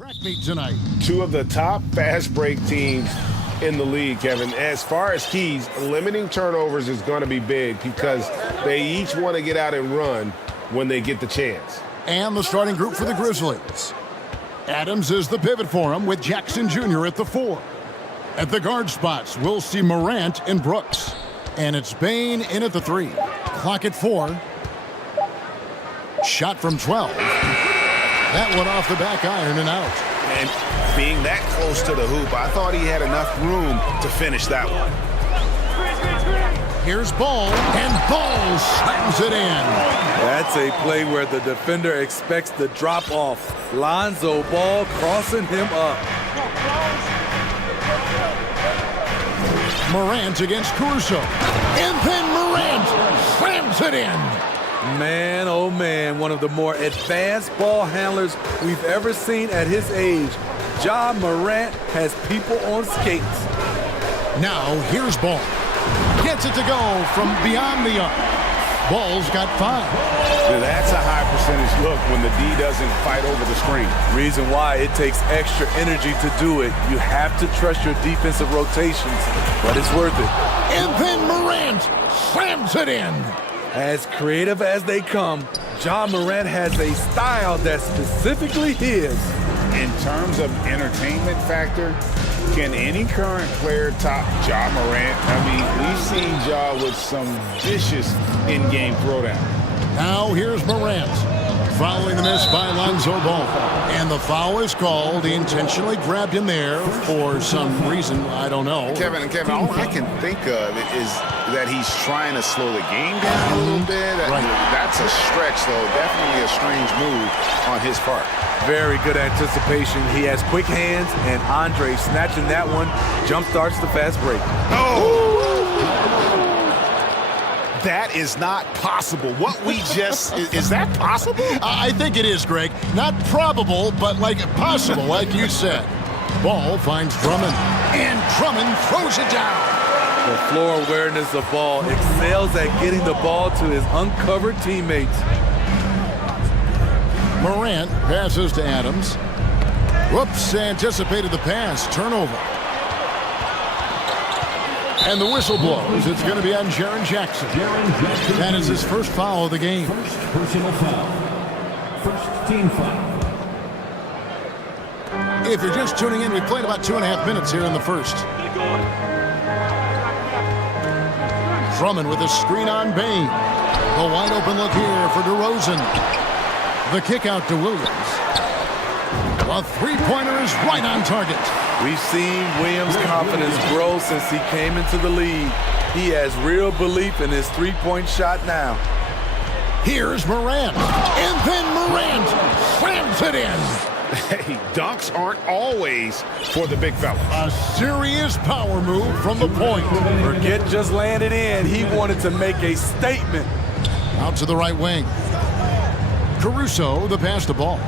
Track meet tonight. Two of the top fast break teams in the league, Kevin. As far as keys, limiting turnovers is going to be big because they each want to get out and run when they get the chance. And the starting group for the Grizzlies. Adams is the pivot for him with Jackson Jr. at the 4. At the guard spots, we'll see Morant and Brooks. And it's Bain in at the 3. Clock at 4. Shot from 12. That one off the back iron and out. And being that close to the hoop, I thought he had enough room to finish that one. Here's Ball, and Ball slams it in. That's a play where the defender expects the drop-off. Lonzo Ball crossing him up. Morant against Caruso. And then Morant slams it in. Man, oh man, one of the more advanced ball handlers we've ever seen at his age. Ja Morant has people on skates. Now, here's Ball. Gets it to go from beyond the arc. Ball's got 5. Now that's a high percentage look when the D doesn't fight over the screen. Reason why it takes extra energy to do it. You have to trust your defensive rotations, but it's worth it. And then Morant slams it in. As creative as they come, Ja Morant has a style that's specifically his. In terms of entertainment factor, can any current player top Ja Morant? I mean, we've seen Ja with some vicious in-game throwdown. Now here's Morant. Fouling the miss by Lonzo Ball. And the foul is called. He intentionally grabbed him there for some reason. I don't know. Kevin, all I can think of is that he's trying to slow the game down a little bit. Right. That's a stretch, though. Definitely a strange move on his part. Very good anticipation. He has quick hands, and Andre snatching that one jump starts the fast break. Oh! That is not possible. What we just... is that possible? I think it is, Greg. Not probable, but like possible, like you said. Ball finds Drummond, and Drummond throws it down. The floor awareness of Ball excels at getting the ball to his uncovered teammates. Morant passes to Adams. Whoops, anticipated the pass. Turnover. And the whistle blows. It's going to be on Jaren Jackson. That is his first foul of the game. First personal foul. First team foul. If you're just tuning in, we played about 2.5 minutes here in the first. Drummond with a screen on Bain. The wide open look here for DeRozan. The kick out to Williams. A three-pointer is right on target. We've seen Williams' confidence grow since he came into the league. He has real belief in his three-point shot now. Here's Morant. And then Morant slams it in. Hey, dunks aren't always for the big fella. A serious power move from the point. Forget just laying it in. He wanted to make a statement. Out to the right wing. Caruso, the pass to Ball.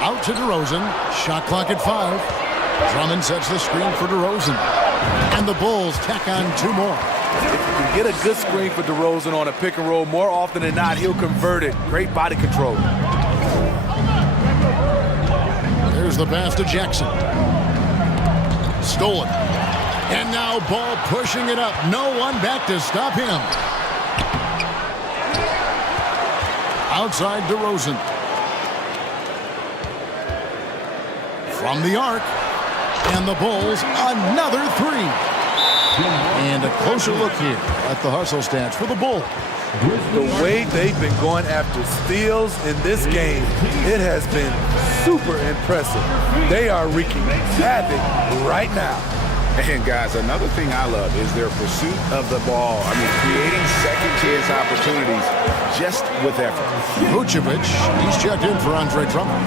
Out to DeRozan. Shot clock at 5. Drummond sets the screen for DeRozan. And the Bulls tack on 2 more. If you can get a good screen for DeRozan on a pick and roll, more often than not, he'll convert it. Great body control. There's the pass to Jackson. Stolen. And now Ball pushing it up. No one back to stop him. Outside DeRozan. From the arc. And the Bulls, another 3. And a closer look here at the hustle stats for the Bulls. The way they've been going after steals in this game, it has been super impressive. They are wreaking havoc right now. And guys, another thing I love is their pursuit of the ball. I mean, creating second chance opportunities just with effort. Vucevic, he's checked in for Andre Drummond.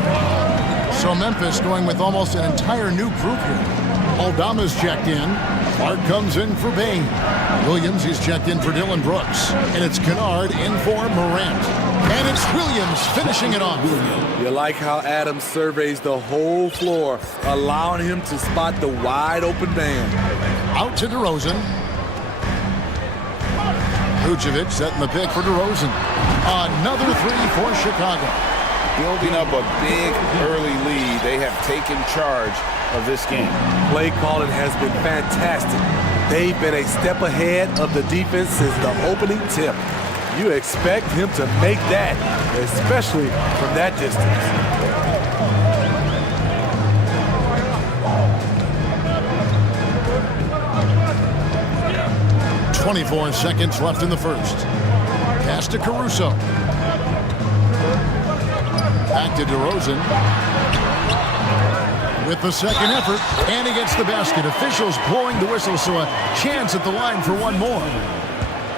So Memphis going with almost an entire new group here. Aldama's checked in. Clark comes in for Bain. Williams, he's checked in for Dylan Brooks. And it's Kennard in for Morant. And it's Williams finishing it off. You like how Adams surveys the whole floor, allowing him to spot the wide open man. Out to DeRozan. Vucevic setting the pick for DeRozan. Another three for Chicago. Building up a big early lead, they have taken charge of this game. Play calling has been fantastic. They've been a step ahead of the defense since the opening tip. You expect him to make that, especially from that distance. 24 seconds left in the first. Pass to Caruso. Back to DeRozan. With the second effort, and he gets the basket. Officials blowing the whistle, so a chance at the line for one more.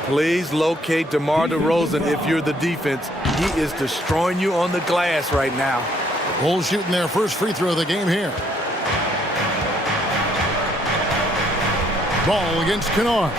Please locate DeMar DeRozan if you're the defense. He is destroying you on the glass right now. Bulls shooting their first free throw of the game here. Ball against Kennard.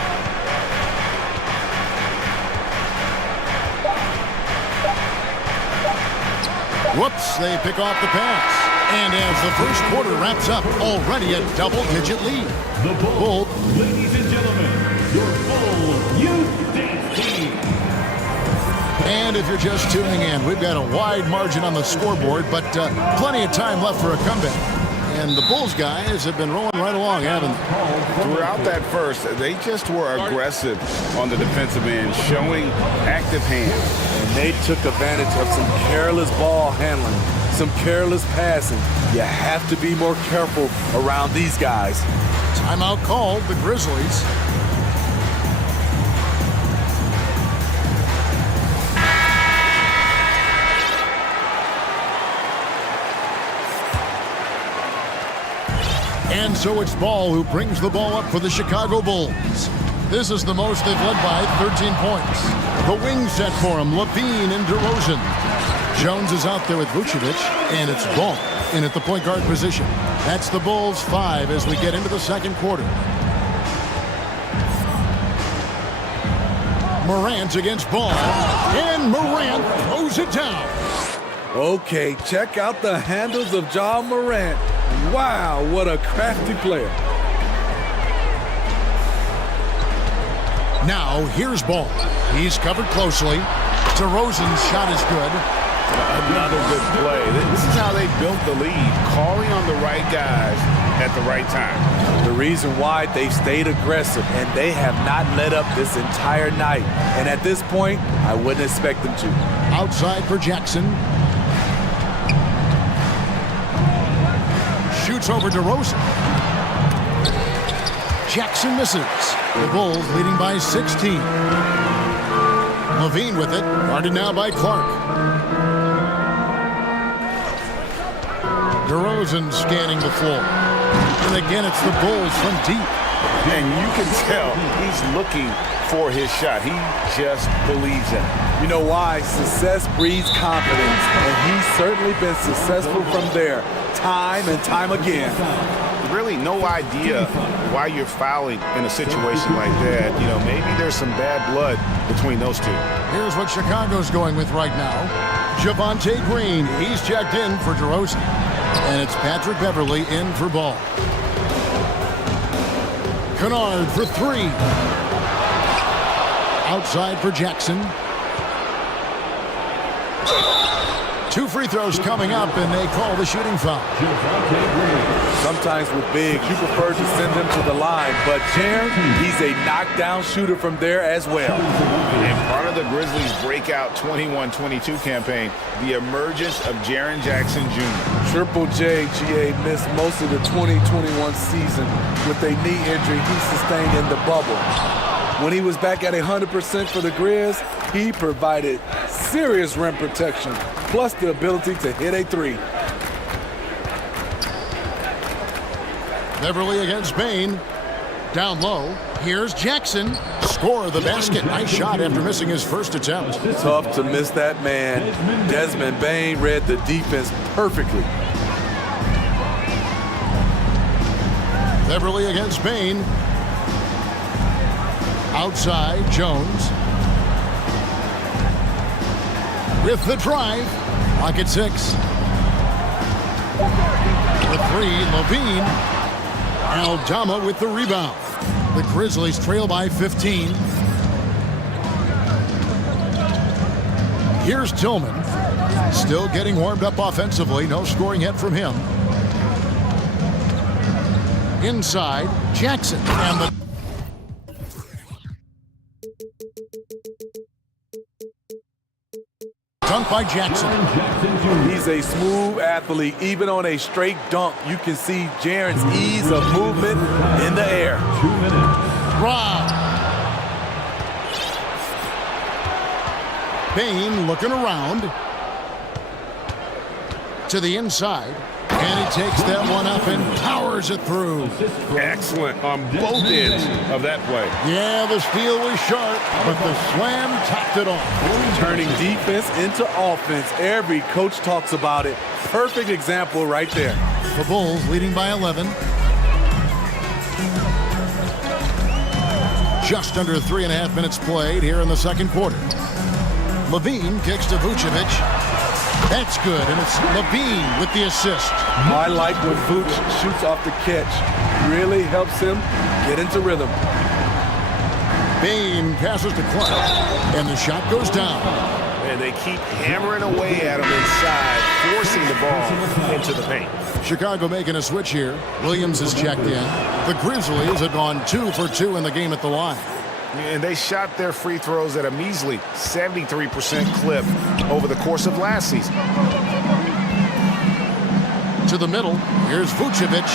Whoops, they pick off the pass. And as the first quarter wraps up, already a double-digit lead. The Bull, ladies and gentlemen, your Bull Youth Dance Team. And if you're just tuning in, we've got a wide margin on the scoreboard, but plenty of time left for a comeback. And the Bulls guys have been rolling right along, haven't they? Throughout that first, they just were aggressive on the defensive end, showing active hands. And they took advantage of some careless ball handling, some careless passing. You have to be more careful around these guys. Timeout called, the Grizzlies. And so it's Ball who brings the ball up for the Chicago Bulls. This is the most they've led by 13 points. The wing set for him, Levine and DeRozan. Jones is out there with Vucevic, and it's Ball in at the point guard position. That's the Bulls 5 as we get into the second quarter. Morant against Ball, and Morant throws it down. Okay, check out the handles of Ja Morant. Wow, what a crafty player. Now, here's Ball. He's covered closely. DeRozan's shot is good. Another good play. This is how they built the lead, calling on the right guys at the right time. The reason why they've stayed aggressive, and they have not let up this entire night. And at this point, I wouldn't expect them to. Outside for Jackson. Shoots over DeRozan. Jackson misses. The Bulls leading by 16. Levine with it, guarded now by Clark. DeRozan scanning the floor. And again, it's the Bulls from deep. And you can tell he's looking for his shot. He just believes in it. You know why? Success breeds confidence, and he's certainly been successful from there, time and time again. Really no idea why you're fouling in a situation like that. You know, maybe there's some bad blood between those two. Here's what Chicago's going with right now. Javonte Green, he's checked in for DeRozan. And it's Patrick Beverly in for Ball. Kennard for three. Outside for Jackson. Two free throws coming up, and they call the shooting foul. Sometimes with bigs, you prefer to send them to the line, but Jaren, he's a knockdown shooter from there as well. And part of the Grizzlies' breakout 21-22 campaign, the emergence of Jaren Jackson Jr. Triple J, GA, missed most of the 2021 season with a knee injury he sustained in the bubble. When he was back at 100% for the Grizz, he provided serious rim protection, plus the ability to hit a three. Beverly against Bain. Down low. Here's Jackson. Score the basket. Nice shot after missing his first attempt. Tough to miss that man. Desmond Bain read the defense perfectly. Beverly against Bain. Outside, Jones. With the drive. Pocket six. The three, Levine. Aldama with the rebound. The Grizzlies trail by 15. Here's Tillman. Still getting warmed up offensively. No scoring yet from him. Inside, Jackson. And the dunk by Jackson. He's a smooth athlete. Even on a straight dunk, you can see Jaren's ease of movement in the air. 2 minutes. Rob. Bain looking around to the inside, and he takes that one up and powers it through. Excellent on both ends of that play. Yeah, the steal was sharp, but the slam topped it off. Turning defense into offense. Every coach talks about it. Perfect example right there. The Bulls leading by 11. Just under 3.5 minutes played here in the second quarter. Levine kicks to Vucevic. That's good, and it's Levine with the assist. I like when Vooch shoots off the catch. Really helps him get into rhythm. Bain passes to Clark, and the shot goes down. And they keep hammering away at him inside, forcing the ball into the paint. Chicago making a switch here. Williams is checked in. The Grizzlies have gone 2 for 2 in the game at the line. And they shot their free throws at a measly 73% clip over the course of last season. To the middle, here's Vucevic.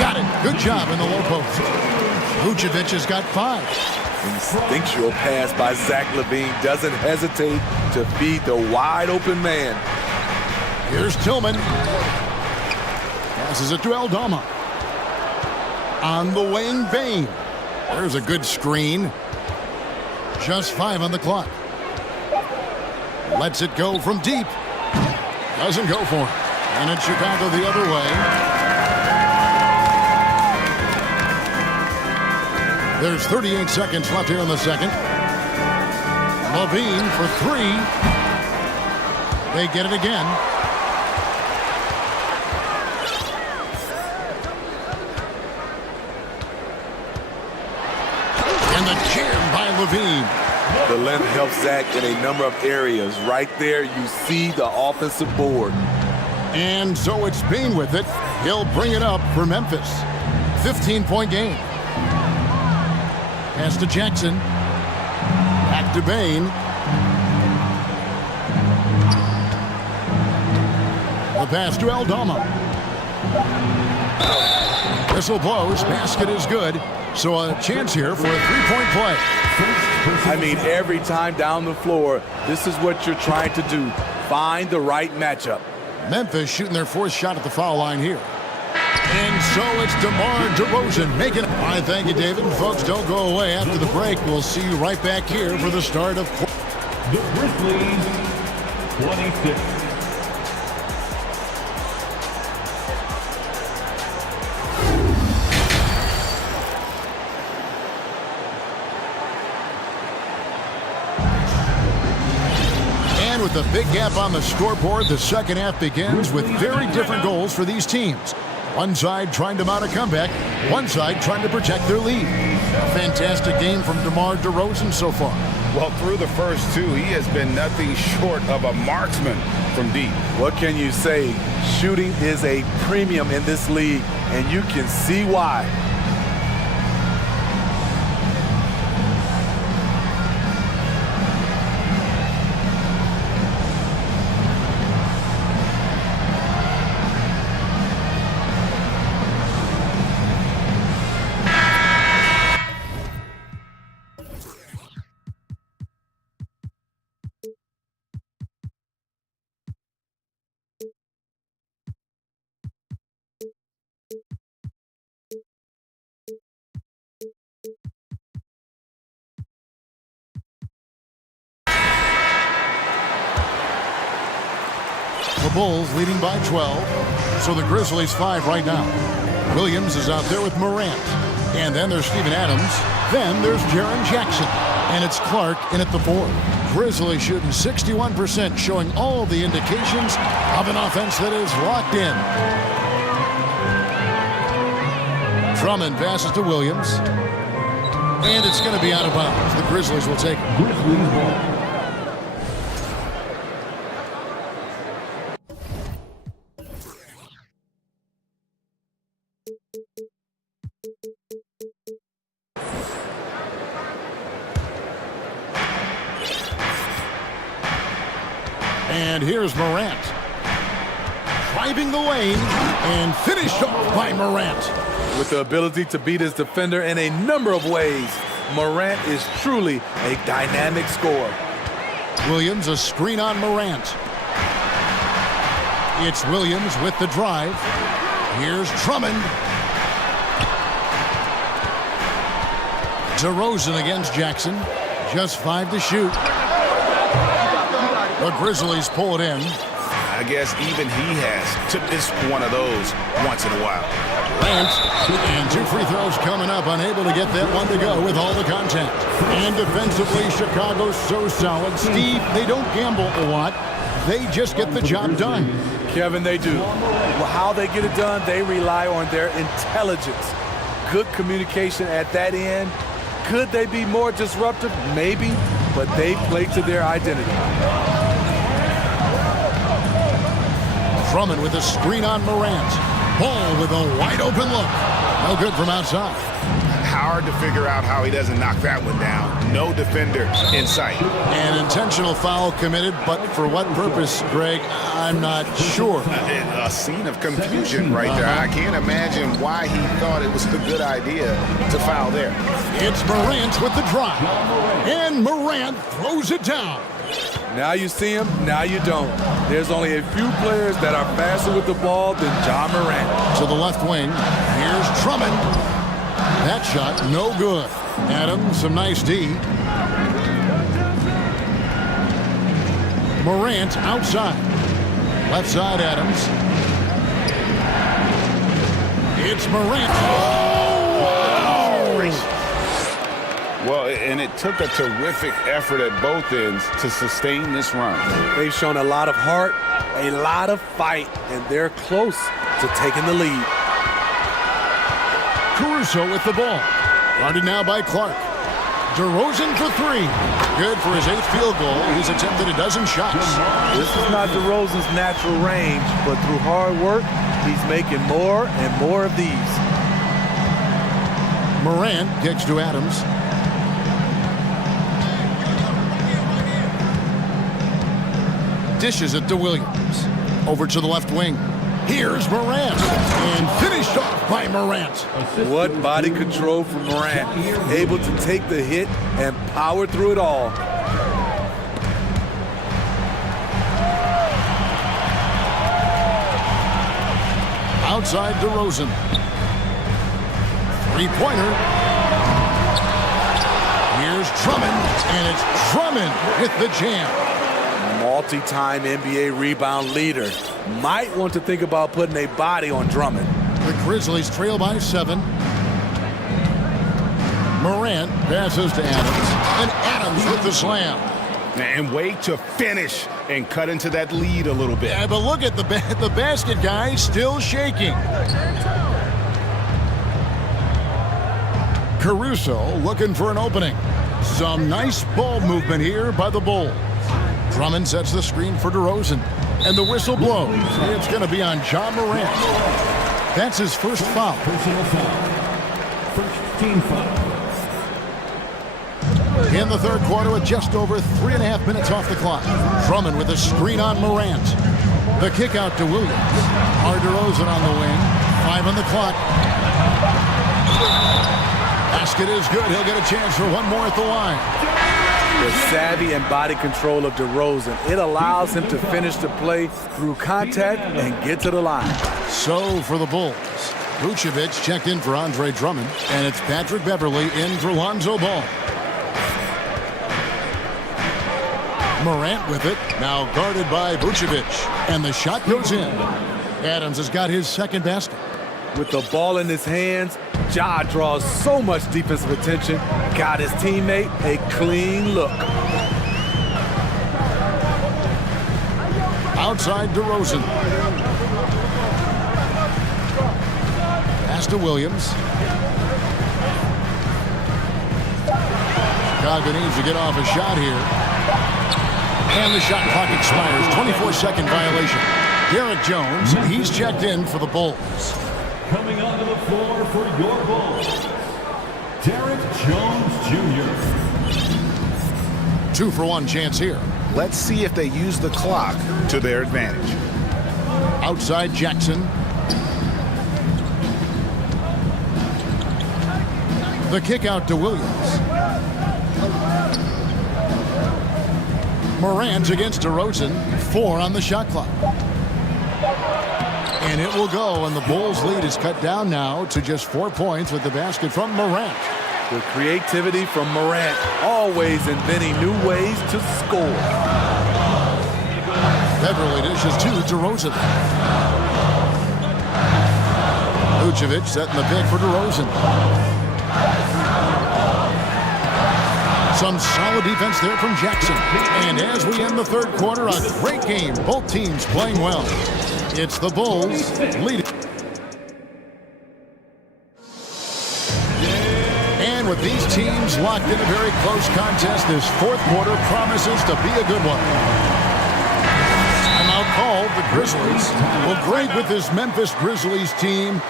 Got it. Good job in the low post. Vucevic has got 5. Instinctual pass by Zach LaVine. Doesn't hesitate to feed the wide open man. Here's Tillman. Passes it to Aldama. On the wing, Bain. There's a good screen. Just 5 on the clock. Lets it go from deep. Doesn't go for it. And it's Chicago the other way. There's 38 seconds left here in the second. Levine for 3. They get it again. And the jam by Levine. The length helps Zach in a number of areas. Right there, you see the offensive board. And so it's Bain with it. He'll bring it up for Memphis. 15-point game. Pass to Jackson. Back to Bain. The pass to Aldama. Whistle blows. Basket is good. So a chance here for a three-point play. I mean, every time down the floor, this is what you're trying to do. Find the right matchup. Memphis shooting their 4th shot at the foul line here. And so it's DeMar DeRozan making it. I thank you, David. And folks, don't go away after the break. We'll see you right back here for the start of The Grizzlies, 26. And with a big gap on the scoreboard, the second half begins with very different goals for these teams. One side trying to mount a comeback, one side trying to protect their lead. A fantastic game from DeMar DeRozan so far. Well, through the first 2, he has been nothing short of a marksman from deep. What can you say? Shooting is a premium in this league, and you can see why. The Bulls leading by 12. So the Grizzlies 5 right now. Williams is out there with Morant. And then there's Steven Adams. Then there's Jaren Jackson. And it's Clark in at the 4. Grizzlies shooting 61%, showing all the indications of an offense that is locked in. Drummond passes to Williams. And it's going to be out of bounds. The Grizzlies will take it. Grizzlies ball. And here's Morant. Driving the lane and finished off by Morant. With the ability to beat his defender in a number of ways, Morant is truly a dynamic scorer. Williams, a screen on Morant. It's Williams with the drive. Here's Drummond. DeRozan against Jackson. Just 5 to shoot. The Grizzlies pull it in. I guess even he has to miss one of those once in a while. Grant, and 2 free throws coming up, unable to get that one to go with all the contact. And defensively, Chicago's so solid. Steve, they don't gamble a lot. They just get the job done. Kevin, they do. Well, how they get it done, they rely on their intelligence. Good communication at that end. Could they be more disruptive? Maybe, but they play to their identity. Drummond with a screen on Morant. Ball with a wide open look. No good from outside. Hard to figure out how he doesn't knock that one down. No defender in sight. An intentional foul committed, but for what purpose, Greg, I'm not sure. A scene of confusion right there. I can't imagine why he thought it was a good idea to foul there. It's Morant with the drive. And Morant throws it down. Now you see him, now you don't. There's only a few players that are faster with the ball than John Morant. To the left wing, here's Drummond. That shot, no good. Adams, some nice D. Morant outside. Left side, Adams. It's Morant. Well, and it took a terrific effort at both ends to sustain this run. They've shown a lot of heart, a lot of fight, and they're close to taking the lead. Caruso with the ball. Guarded now by Clark. DeRozan for 3. Good for his 8th field goal. He's attempted a dozen shots. This is not DeRozan's natural range, but through hard work, he's making more and more of these. Morant kicks to Adams. Dishes it to Williams. Over to the left wing. Here's Morant. And finished off by Morant. What body control from Morant. Able to take the hit and power through it all. Outside DeRozan. 3-pointer. Here's Drummond. And it's Drummond with the jam. Multi-time NBA rebound leader. Might want to think about putting a body on Drummond. The Grizzlies trail by 7. Morant passes to Adams. And Adams with the slam. And wait to finish and cut into that lead a little bit. Yeah, but look at the basket guy still shaking. Caruso looking for an opening. Some nice ball movement here by the Bulls. Drummond sets the screen for DeRozan. And the whistle blows. It's going to be on John Morant. That's his first foul. Personal foul. First team foul. In the third quarter with just over 3.5 minutes off the clock. Drummond with a screen on Morant. The kick out to Williams. DeRozan on the wing. 5 on the clock. Basket is good. He'll get a chance for one more at the line. The savvy and body control of DeRozan. It allows him to finish the play through contact and get to the line. So for the Bulls, Vucevic checked in for Andre Drummond, and it's Patrick Beverley in for Lonzo Ball. Morant with it, now guarded by Vucevic, and the shot goes in. Adams has got his second basket. With the ball in his hands, Ja draws so much defensive attention, got his teammate a clean look. Outside DeRozan. Pass to Williams. Chicago needs to get off a shot here. And the shot clock expires. 24-second violation. Derek Jones, he's checked in for the Bulls. Coming onto the floor for your Bulls, Derek Jones Jr. 2-for-1 chance here. Let's see if they use the clock to their advantage. Outside Jackson. The kick out to Williams. Morant against DeRozan. 4 on the shot clock. And it will go, and the Bulls' lead is cut down now to just 4 points with the basket from Morant. The creativity from Morant, always inventing new ways to score. Beverly dishes to DeRozan. Vucevic setting the pick for DeRozan. Some solid defense there from Jackson. And as we end the third quarter, a great game. Both teams playing well. It's the Bulls leading. And with these teams locked in a very close contest, this fourth quarter promises to be a good one. Timeout called the Grizzlies. Well, Greg, with this Memphis Grizzlies team,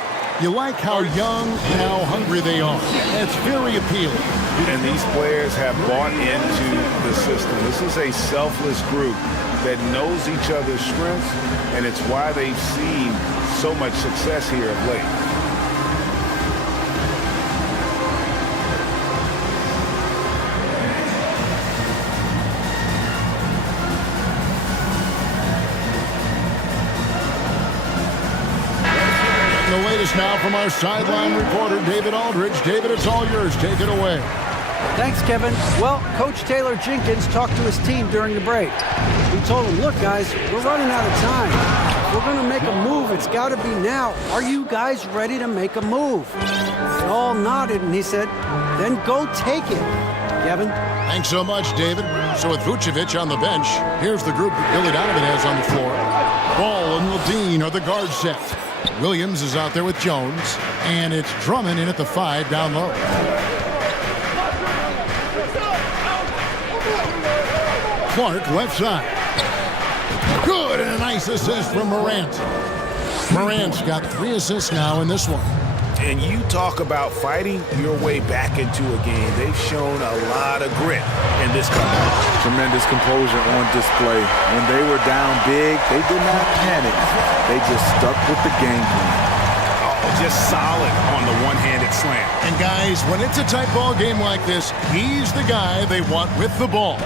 you like how young and how hungry they are. It's very appealing. And these players have bought into the system. This is a selfless group that knows each other's strengths, and it's why they've seen so much success here of late. The latest now from our sideline reporter, David Aldridge. David, it's all yours. Take it away. Thanks, Kevin. Well, Coach Taylor Jenkins talked to his team during the break. He told them, look, guys, we're running out of time. If we're going to make a move, it's got to be now. Are you guys ready to make a move? They all nodded, and he said, then go take it. Kevin? Thanks so much, David. So with Vucevic on the bench, here's the group that Billy Donovan has on the floor. Ball and Ledeen are the guard set. Williams is out there with Jones, and it's Drummond in at the 5 down low. Clark left side. Good, and a nice assist from Morant. Morant's got 3 assists now in this one. And you talk about fighting your way back into a game. They've shown a lot of grit in this comeback. Tremendous composure on display. When they were down big, they did not panic. They just stuck with the game plan. Oh, just solid on the one-handed slam. And guys, when it's a tight ball game like this, he's the guy they want with the ball.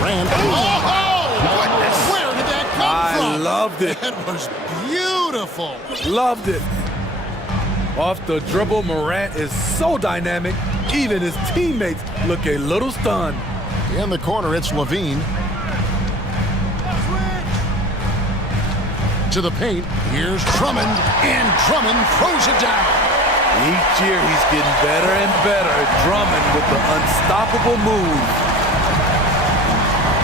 Morant. Oh, goodness. Where did that come from? I loved it. That was beautiful. Loved it. Off the dribble, Morant is so dynamic, even his teammates look a little stunned. In the corner, it's Levine. To the paint, here's Drummond, and Drummond throws it down. Each year, he's getting better and better. Drummond with the unstoppable move.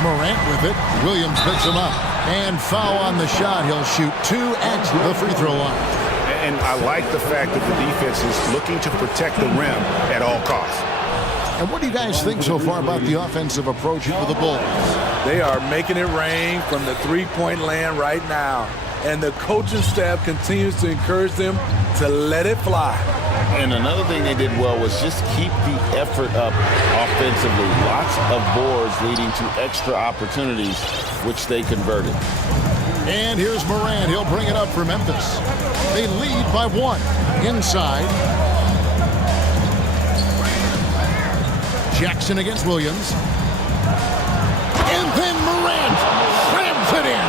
Morant with it. Williams picks him up. And foul on the shot. He'll shoot 2 at the free throw line. And I like the fact that the defense is looking to protect the rim at all costs. And what do you guys think so far about the offensive approach for the Bulls? They are making it rain from the three-point land right now. And the coaching staff continues to encourage them to let it fly. And another thing they did well was just keep the effort up offensively. Lots of boards leading to extra opportunities, which they converted. And here's Morant. He'll bring it up for Memphis. They lead by 1. Inside. Jackson against Williams. And then Morant slams it in.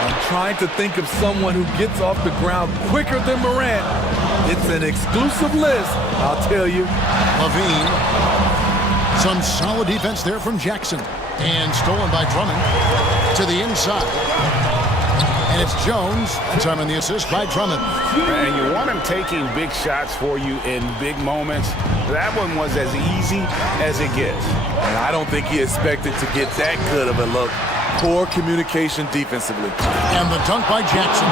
I'm trying to think of someone who gets off the ground quicker than Morant. It's an exclusive list, I'll tell you. Levine. Some solid defense there from Jackson. And stolen by Drummond. To the inside. And it's Jones. Time on the assist by Drummond. And you want him taking big shots for you in big moments. That one was as easy as it gets. And I don't think he expected to get that good of a look. Poor communication defensively. And the dunk by Jackson.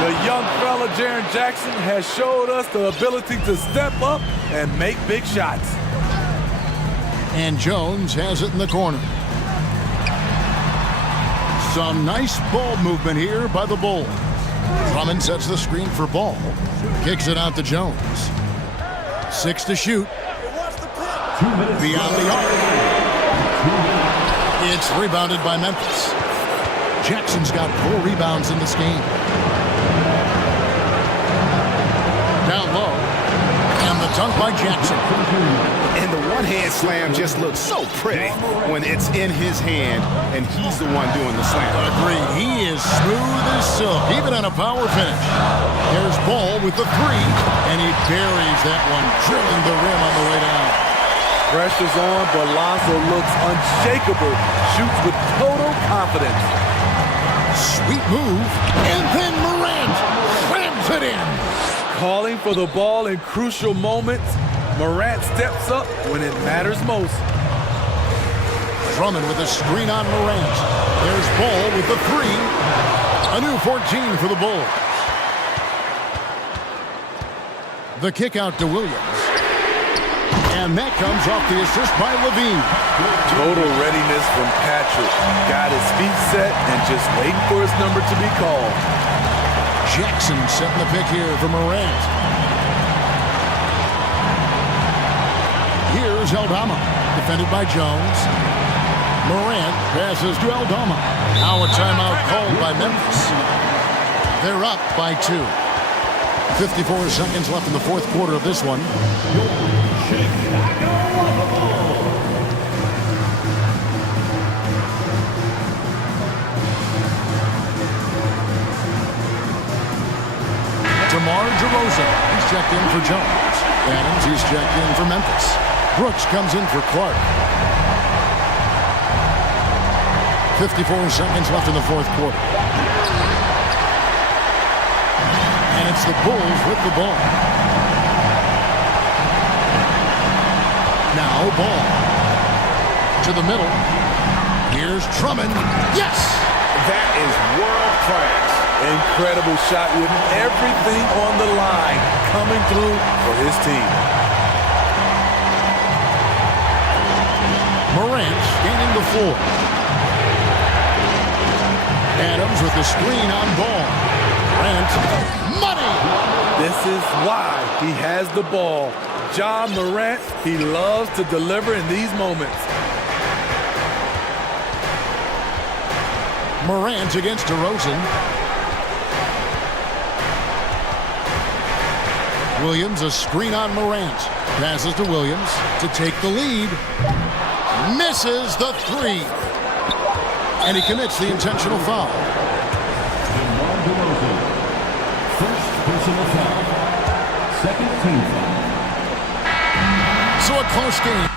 The young fella, Jaren Jackson, has showed us the ability to step up and make big shots. And Jones has it in the corner. Some nice ball movement here by the Bulls. Drummond sets the screen for Ball. Kicks it out to Jones. 6 to shoot. Beyond the arc. It's rebounded by Memphis. Jackson's got 4 rebounds in this game. Down low. And the dunk by Jackson. And the one-hand slam just looks so pretty when it's in his hand and he's the one doing the slam. Agreed. He is smooth as silk, even on a power finish. There's Ball with the 3, and he buries that one, drilling the rim on the way down. Pressure's on, but Lonzo looks unshakable. Shoots with total confidence. Sweet move, and then Morant slams it in. Calling for the ball in crucial moments. Morant steps up when it matters most. Drummond with a screen on Morant. There's Ball with the 3. A new 14 for the Bulls. The kick out to Williams. And that comes off the assist by Levine. Total readiness from Patrick. Got his feet set and just waiting for his number to be called. Jackson setting the pick here for Morant. Here's Aldama, defended by Jones. Morant passes to Aldama. Now a timeout called by Memphis. They're up by 2. 54 seconds left in the fourth quarter of this one. DeMar DeRozan, he's checked in for Jones. Adams, he's checked in for Memphis. Brooks comes in for Clark. 54 seconds left in the fourth quarter. And it's the Bulls with the ball. Now Ball. To the middle. Here's Drummond. Yes! That is world class. Incredible shot with everything on the line coming through for his team. Morant gaining the floor. Adams with the screen on Ball. Morant. Money! This is why he has the ball. John Morant, he loves to deliver in these moments. Morant against DeRozan. Williams, a screen on Morant. Passes to Williams to take the lead. Misses the 3. And he commits the intentional foul. DeMar DeRozan, first personal foul, second team foul. So a close game.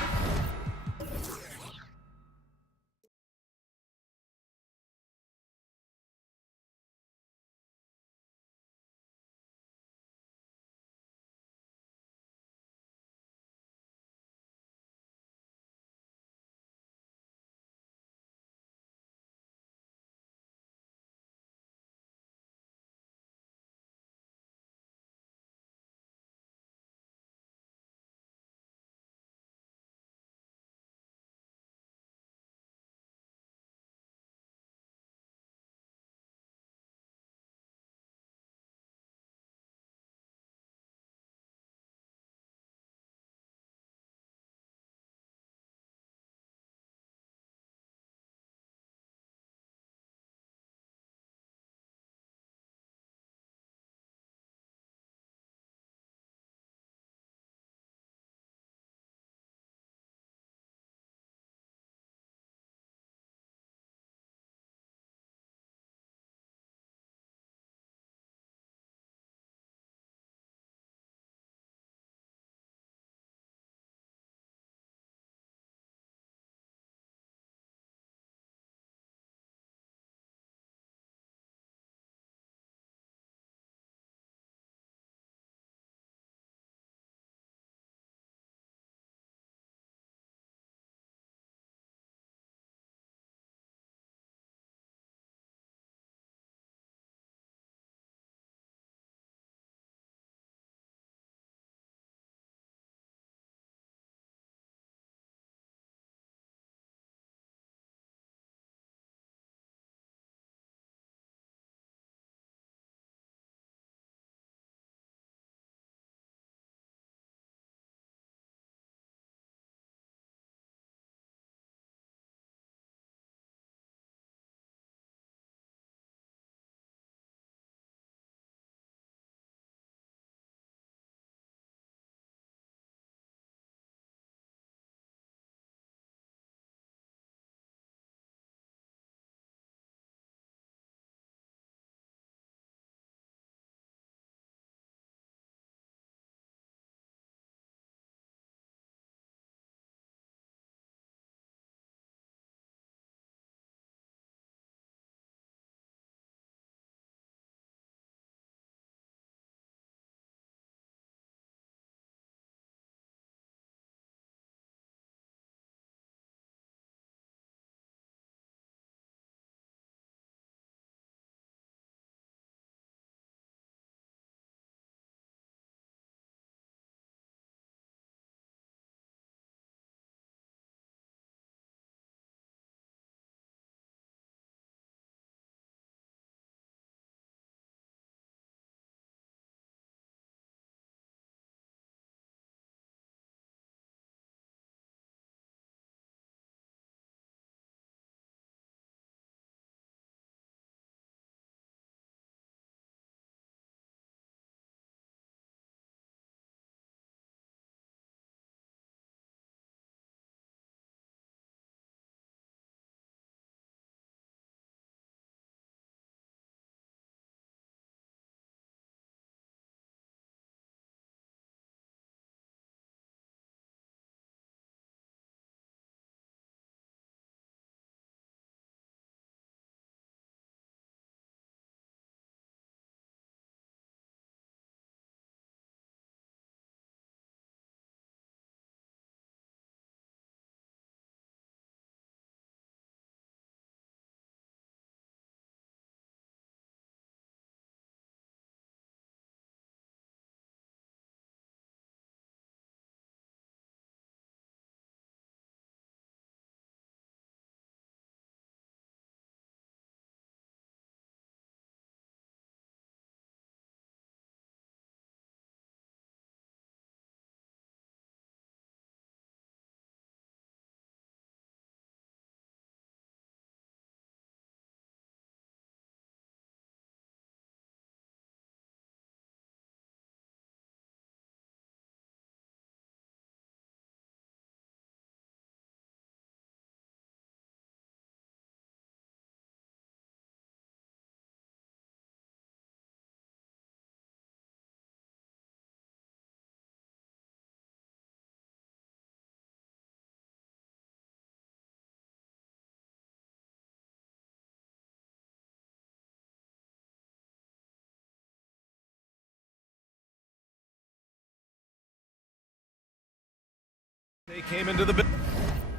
They came into the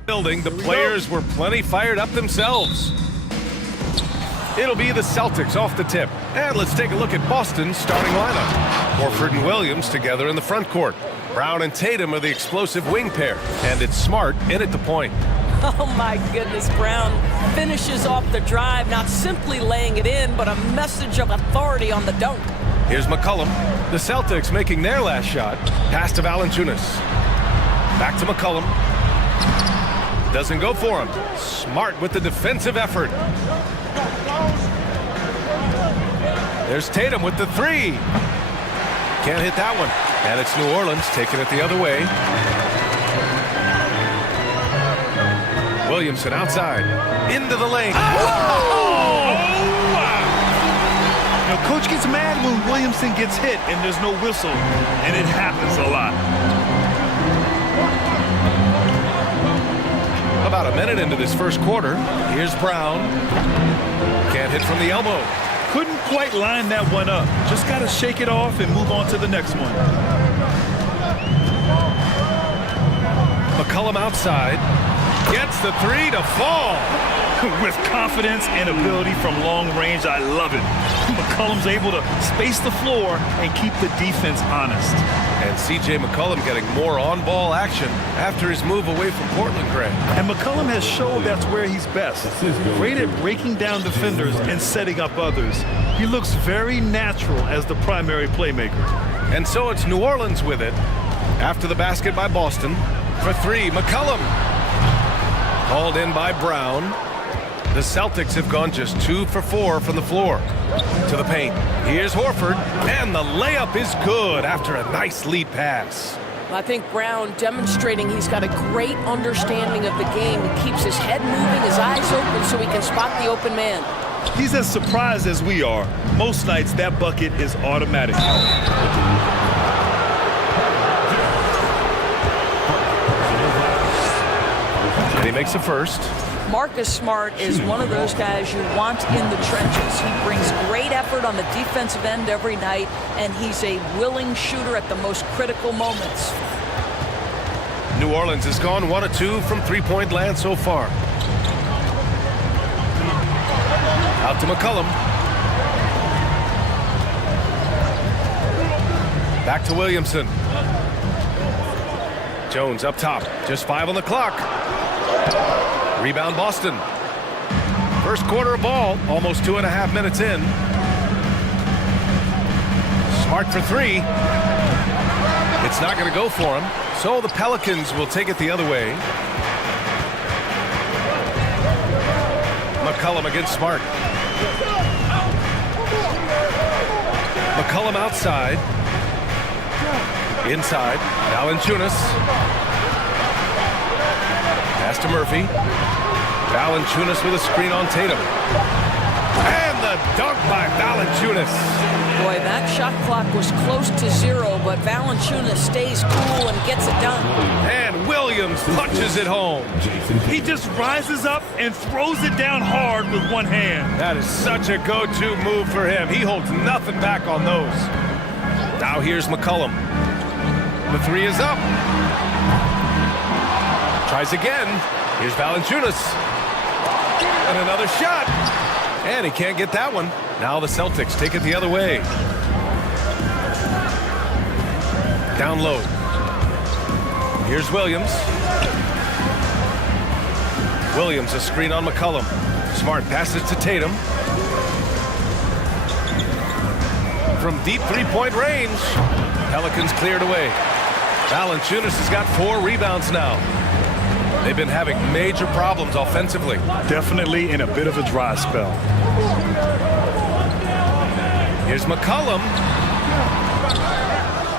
building. The players were plenty fired up themselves. It'll be the Celtics off the tip. And let's take a look at Boston's starting lineup. Horford and Williams together in the front court. Brown and Tatum are the explosive wing pair. And it's Smart in at the point. Oh my goodness, Brown finishes off the drive, not simply laying it in, but a message of authority on the dunk. Here's McCollum. The Celtics making their last shot. Pass to Valanciunas. Back to McCollum. Doesn't go for him. Smart with the defensive effort. There's Tatum with the three. Can't hit that one. And it's New Orleans taking it the other way. Williamson outside. Into the lane. Oh! You know, coach gets mad when Williamson gets hit and there's no whistle. And it happens a lot. About a minute into this first quarter. Here's Brown. Can't hit from the elbow. Couldn't quite line that one up. Just got to shake it off and move on to the next one. McCollum outside. Gets the three to fall. With confidence and ability from long range, I love it. McCollum's able to space the floor and keep the defense honest. And C.J. McCollum getting more on-ball action after his move away from Portland, Greg. And McCollum has showed that's where he's best. Great at breaking down defenders and setting up others. He looks very natural as the primary playmaker. And so it's New Orleans with it. After the basket by Boston. For three, McCollum. Called in by Brown. The Celtics have gone just 2 for 4 from the floor. To the paint. Here's Horford. And the layup is good after a nice lead pass. I think Brown demonstrating he's got a great understanding of the game. He keeps his head moving, his eyes open so he can spot the open man. He's as surprised as we are. Most nights that bucket is automatic. And he makes a first. Marcus Smart is one of those guys you want in the trenches. He brings great effort on the defensive end every night, and he's a willing shooter at the most critical moments. New Orleans has gone 1 of 2 from three-point land so far. Out to McCollum. Back to Williamson. Jones up top. Just 5 on the clock. Rebound Boston. First quarter of ball, almost 2.5 minutes in. Smart for three. It's not going to go for him, so the Pelicans will take it the other way. McCollum against Smart. McCollum outside. Inside. Valanciunas. Pass to Murphy. Valanciunas with a screen on Tatum. And the dunk by Valanciunas. Boy, that shot clock was close to 0, but Valanciunas stays cool and gets it done. And Williams punches it home. He just rises up and throws it down hard with one hand. That is such a go-to move for him. He holds nothing back on those. Now here's McCollum. The three is up. Tries again. Here's Valanciunas. And another shot. And he can't get that one. Now the Celtics take it the other way. Down low. Here's Williams. Williams, a screen on McCollum. Smart passes to Tatum. From deep three-point range. Pelicans cleared away. Valanciunas has got 4 rebounds now. They've been having major problems offensively. Definitely in a bit of a dry spell. Here's McCollum.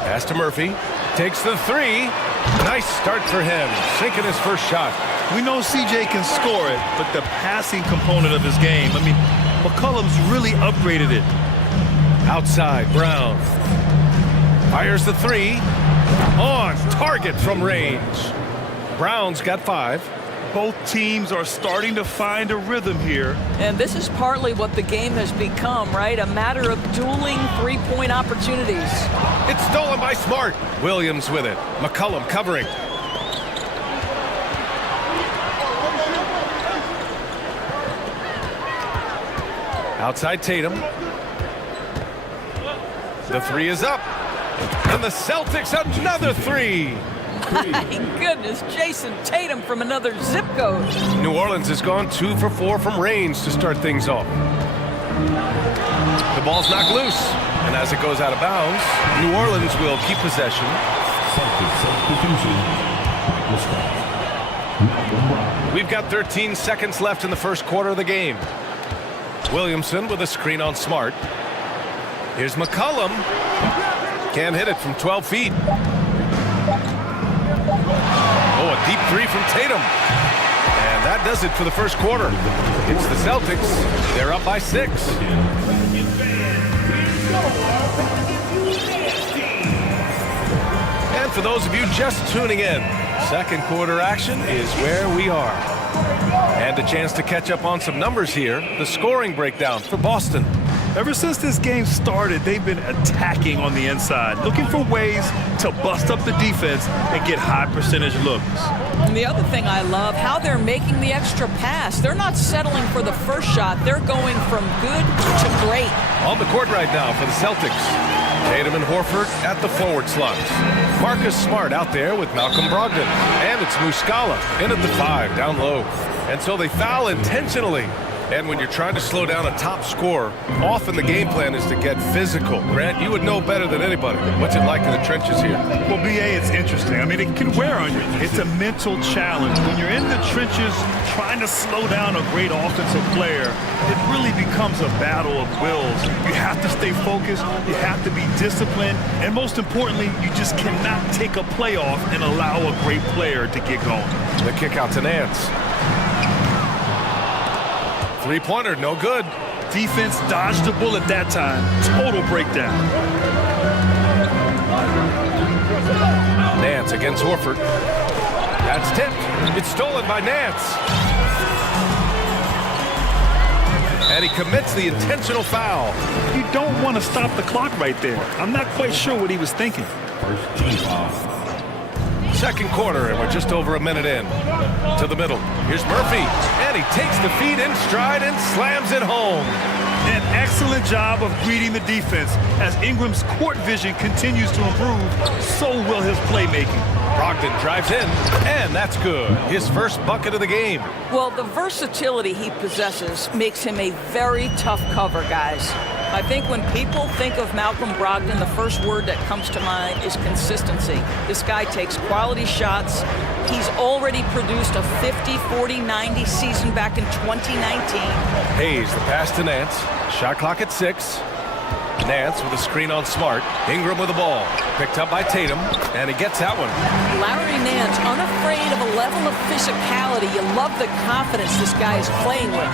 Pass to Murphy. Takes the three. Nice start for him. Sinking his first shot. We know CJ can score it, but the passing component of his game, I mean, McCollum's really upgraded it. Outside, Brown. Fires the three. On target from range. Brown's got 5. Both teams are starting to find a rhythm here. And this is partly what the game has become, right? A matter of dueling three-point opportunities. It's stolen by Smart. Williams with it. McCollum covering. Outside Tatum. The three is up. And the Celtics another three. My goodness, Jason Tatum from another zip code. New Orleans has gone 2 for 4 from range to start things off. The ball's knocked loose. And as it goes out of bounds, New Orleans will keep possession. We've got 13 seconds left in the first quarter of the game. Williamson with a screen on Smart. Here's McCollum. Can't hit it from 12 feet. Oh, a deep three from Tatum. And that does it for the first quarter. It's the Celtics. They're up by 6. And for those of you just tuning in, second quarter action is where we are. And a chance to catch up on some numbers here. The scoring breakdown for Boston. Ever since this game started, they've been attacking on the inside, looking for ways to bust up the defense and get high percentage looks. And the other thing I love, how they're making the extra pass. They're not settling for the first shot. They're going from good to great. On the court right now for the Celtics. Tatum and Horford at the forward slots. Marcus Smart out there with Malcolm Brogdon. And it's Muscala in at the 5, down low. And so they foul intentionally. And when you're trying to slow down a top scorer, often the game plan is to get physical. Grant, you would know better than anybody. What's it like in the trenches here? Well, BA, it's interesting. I mean, it can wear on you. It's a mental challenge. When you're in the trenches trying to slow down a great offensive player, it really becomes a battle of wills. You have to stay focused. You have to be disciplined. And most importantly, you just cannot take a play off and allow a great player to get going. The kick out to Nance. Three-pointer, no good. Defense dodged the bullet that time. Total breakdown. Nance against Horford. That's tipped. It's stolen by Nance. And he commits the intentional foul. You don't want to stop the clock right there. I'm not quite sure what he was thinking. Second quarter, and we're just over a minute in. To the middle. Here's Murphy. And he takes the feed in stride and slams it home. An excellent job of reading the defense. As Ingram's court vision continues to improve, so will his playmaking. Brogdon drives in, and that's good. His first bucket of the game. Well, the versatility he possesses makes him a very tough cover, guys. I think when people think of Malcolm Brogdon, the first word that comes to mind is consistency. This guy takes quality shots. He's already produced a 50, 40, 90 season back in 2019. Hayes, the pass to Nance. Shot clock at 6. Nance with a screen on Smart. Ingram with the ball. Picked up by Tatum, and he gets that one. Larry Nance, unafraid of a level of physicality. You love the confidence this guy is playing with.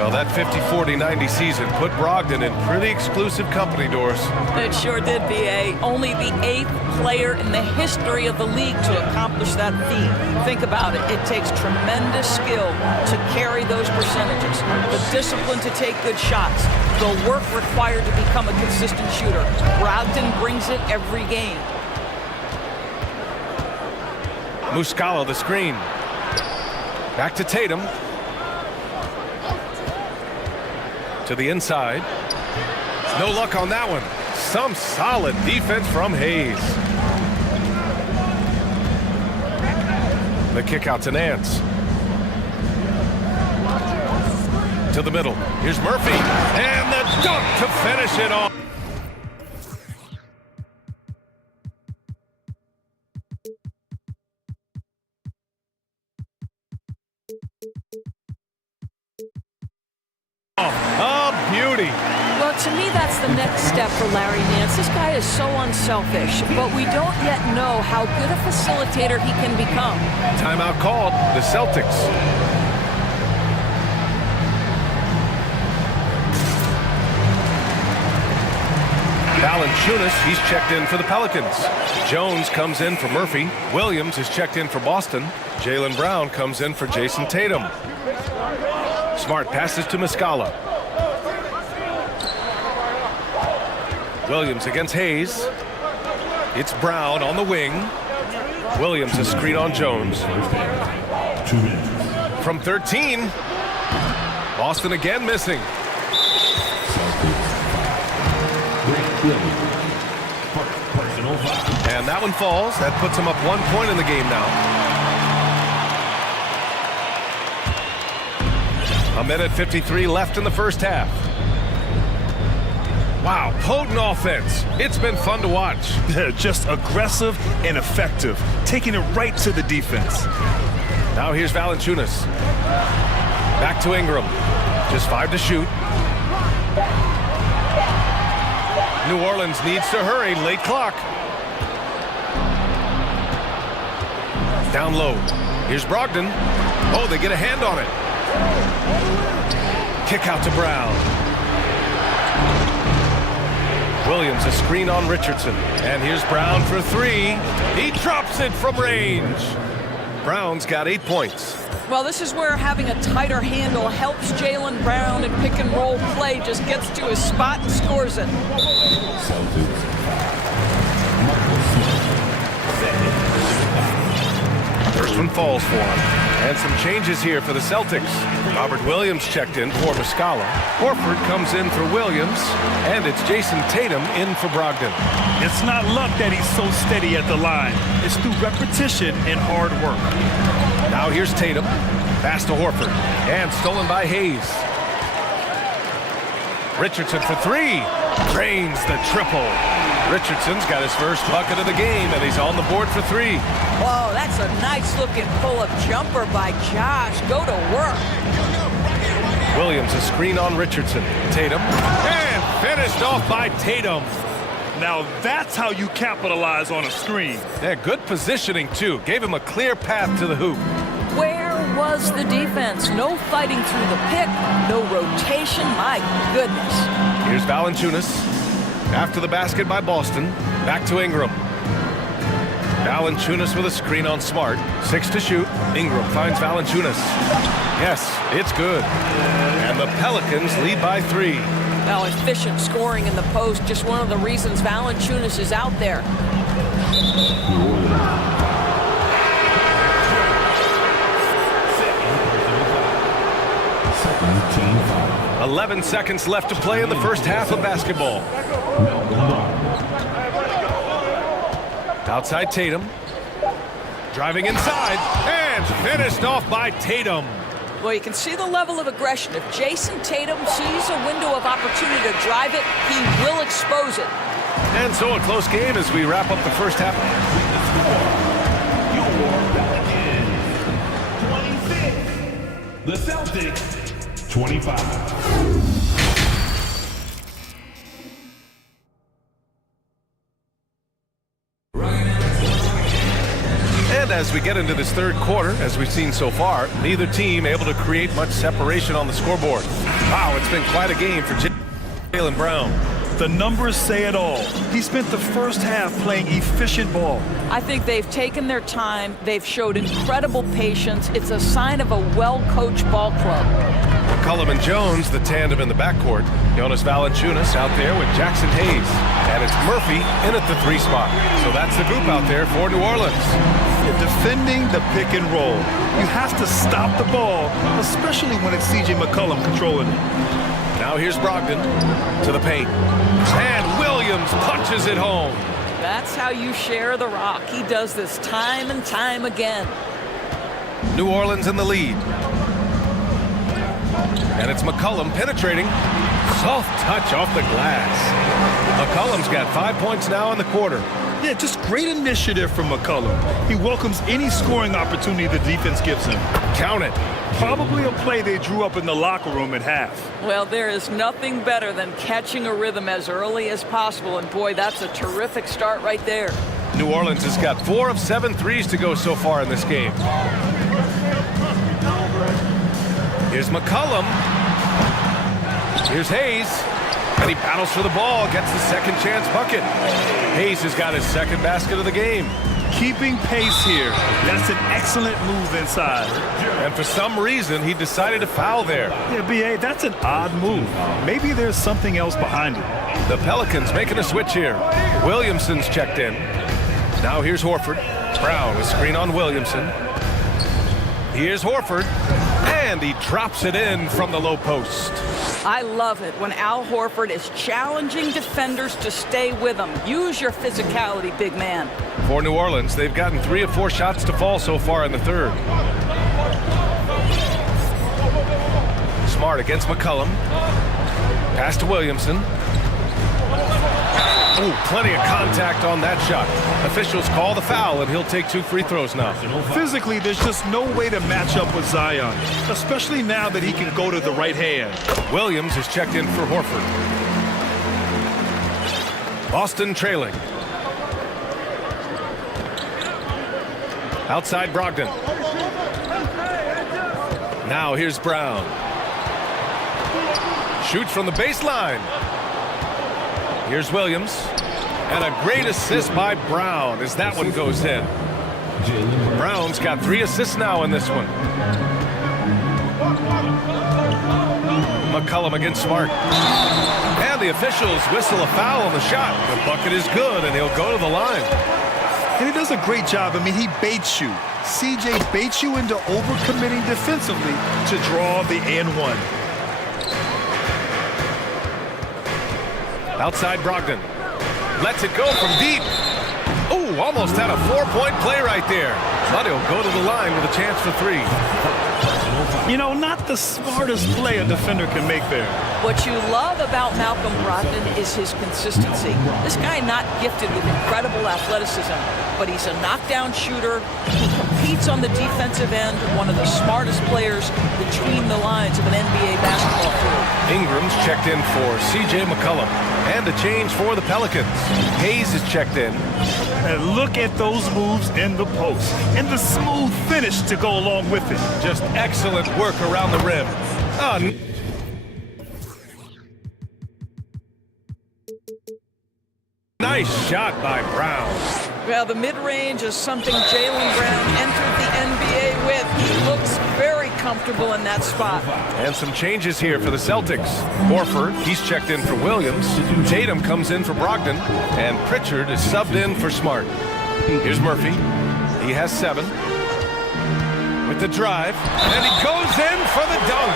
Well, that 50, 40, 90 season put Brogdon in pretty exclusive company, Doris. It sure did, B.A. Only the 8th player in the history of the league to accomplish that feat. Think about it. It takes tremendous skill to carry those percentages. The discipline to take good shots. The work required to become a consistent shooter. Brogdon brings it every game. Muscala, the screen. Back to Tatum. To the inside. No luck on that one. Some solid defense from Hayes. The kick out to Nance. To the middle. Here's Murphy. And the dunk to finish it off. Oh, beauty. Well, to me, that's the next step for Larry Nance. This guy is so unselfish, but we don't yet know how good a facilitator he can become. Timeout called. The Celtics. Valanciunas, he's checked in for the Pelicans. Jones comes in for Murphy. Williams is checked in for Boston. Jaylen Brown comes in for Jason Tatum. Smart passes to Muscala. Williams against Hayes. It's Brown on the wing. Williams a screen on Jones. From 13. Boston again missing. Personal foul. And that one falls. That puts him up 1 point in the game now. A minute 53 left in the first half. Wow, potent offense. It's been fun to watch. Just aggressive and effective, taking it right to the defense. Now here's Valanciunas. Back to Ingram. Just 5 to shoot. New Orleans needs to hurry. Late clock. Down low. Here's Brogdon. Oh, they get a hand on it. Kick out to Brown. Williams, a screen on Richardson. And here's Brown for 3. He drops it from range. Brown's got 8 points. Well, this is where having a tighter handle helps Jaylen Brown in pick and roll play. Just gets to his spot and scores it. First one falls for him. And some changes here for the Celtics. Robert Williams checked in for Muscala. Horford comes in for Williams. And it's Jason Tatum in for Brogdon. It's not luck that he's so steady at the line. It's through repetition and hard work. Now here's Tatum. Pass to Horford. And stolen by Hayes. Richardson for 3. Drains the triple. Richardson's got his first bucket of the game, and he's on the board for 3. Whoa, that's a nice-looking pull-up jumper by Josh. Go to work. Williams, a screen on Richardson. Tatum. And finished off by Tatum. Now that's how you capitalize on a screen. Yeah, good positioning, too. Gave him a clear path to the hoop. Where was the defense? No fighting through the pick, no rotation. My goodness. Here's Valanciunas. After the basket by Boston. Back to Ingram. Valanciunas with a screen on Smart. 6 to shoot. Ingram finds Valanciunas. Yes, it's good. And the Pelicans lead by 3. Now, efficient scoring in the post, just one of the reasons Valanciunas is out there. 11 seconds left to play in the first half of basketball. Outside Tatum. Driving inside. And finished off by Tatum. Well, you can see the level of aggression. If Jason Tatum sees a window of opportunity to drive it, he will expose it. And so a close game as we wrap up the first half. The Celtics, 25. And as we get into this third quarter, as we've seen so far, neither team able to create much separation on the scoreboard. Wow, it's been quite a game for Jaylen Brown. The numbers say it all. He spent the first half playing efficient ball. I think they've taken their time. They've showed incredible patience. It's a sign of a well-coached ball club. McCollum and Jones, the tandem in the backcourt. Jonas Valanciunas out there with Jackson Hayes. And it's Murphy in at the 3 spot. So that's the group out there for New Orleans. Defending the pick and roll. You have to stop the ball, especially when it's C.J. McCollum controlling it. Now here's Brogdon to the paint. And Williams punches it home. That's how you share the rock. He does this time and time again. New Orleans in the lead. And it's McCollum penetrating. Soft touch off the glass. McCollum's got 5 points now in the quarter. Yeah, just great initiative from McCollum. He welcomes any scoring opportunity the defense gives him. Count it. Probably a play they drew up in the locker room at half. Well, there is nothing better than catching a rhythm as early as possible. And boy, that's a terrific start right there. New Orleans has got 4 of 7 threes to go so far in this game. Here's McCollum. Here's Hayes. And he battles for the ball, gets the second chance bucket. Hayes has got his second basket of the game. Keeping pace here. That's an excellent move inside. And for some reason, he decided to foul there. Yeah, B.A., that's an odd move. Maybe there's something else behind it. The Pelicans making a switch here. Williamson's checked in. Now here's Horford. Brown, a screen on Williamson. Here's Horford. And he drops it in from the low post. I love it when Al Horford is challenging defenders to stay with him. Use your physicality, big man. For New Orleans, they've gotten 3 of 4 shots to fall so far in the third. Smart against McCollum. Pass to Williamson. Ooh, plenty of contact on that shot. Officials call the foul, and he'll take 2 free throws now. Physically, there's just no way to match up with Zion, especially now that he can go to the right hand. Williams is checked in for Horford. Boston trailing. Outside Brogdon. Now here's Brown. Shoots from the baseline. Here's Williams. And a great assist by Brown as that one goes in. Brown's got 3 assists now in this one. McCollum against Smart. And the officials whistle a foul on the shot. The bucket is good, and he'll go to the line. And he does a great job. I mean, he baits you. CJ baits you into overcommitting defensively to draw the and-one. Outside Brogdon. Lets it go from deep. Ooh, almost had a 4-point play right there. But he'll go to the line with a chance for 3. You know, not the smartest play a defender can make there. What you love about Malcolm Brogdon is his consistency. This guy not gifted with incredible athleticism, but he's a knockdown shooter. He competes on the defensive end, one of the smartest players between the lines of an NBA basketball field. Ingram's checked in for C.J. McCollum. And a change for the Pelicans. Hayes is checked in. And look at those moves in the post. And the smooth finish to go along with it. Just excellent work around the rim. Nice shot by Brown. Well, the mid-range is something Jaylen Brown entered the NBA with. He looks very comfortable in that spot. And some changes here for the Celtics. Horford, he's checked in for Williams. Tatum comes in for Brogdon. And Pritchard is subbed in for Smart. Here's Murphy. He has 7. With the drive. And he goes in for the dunk.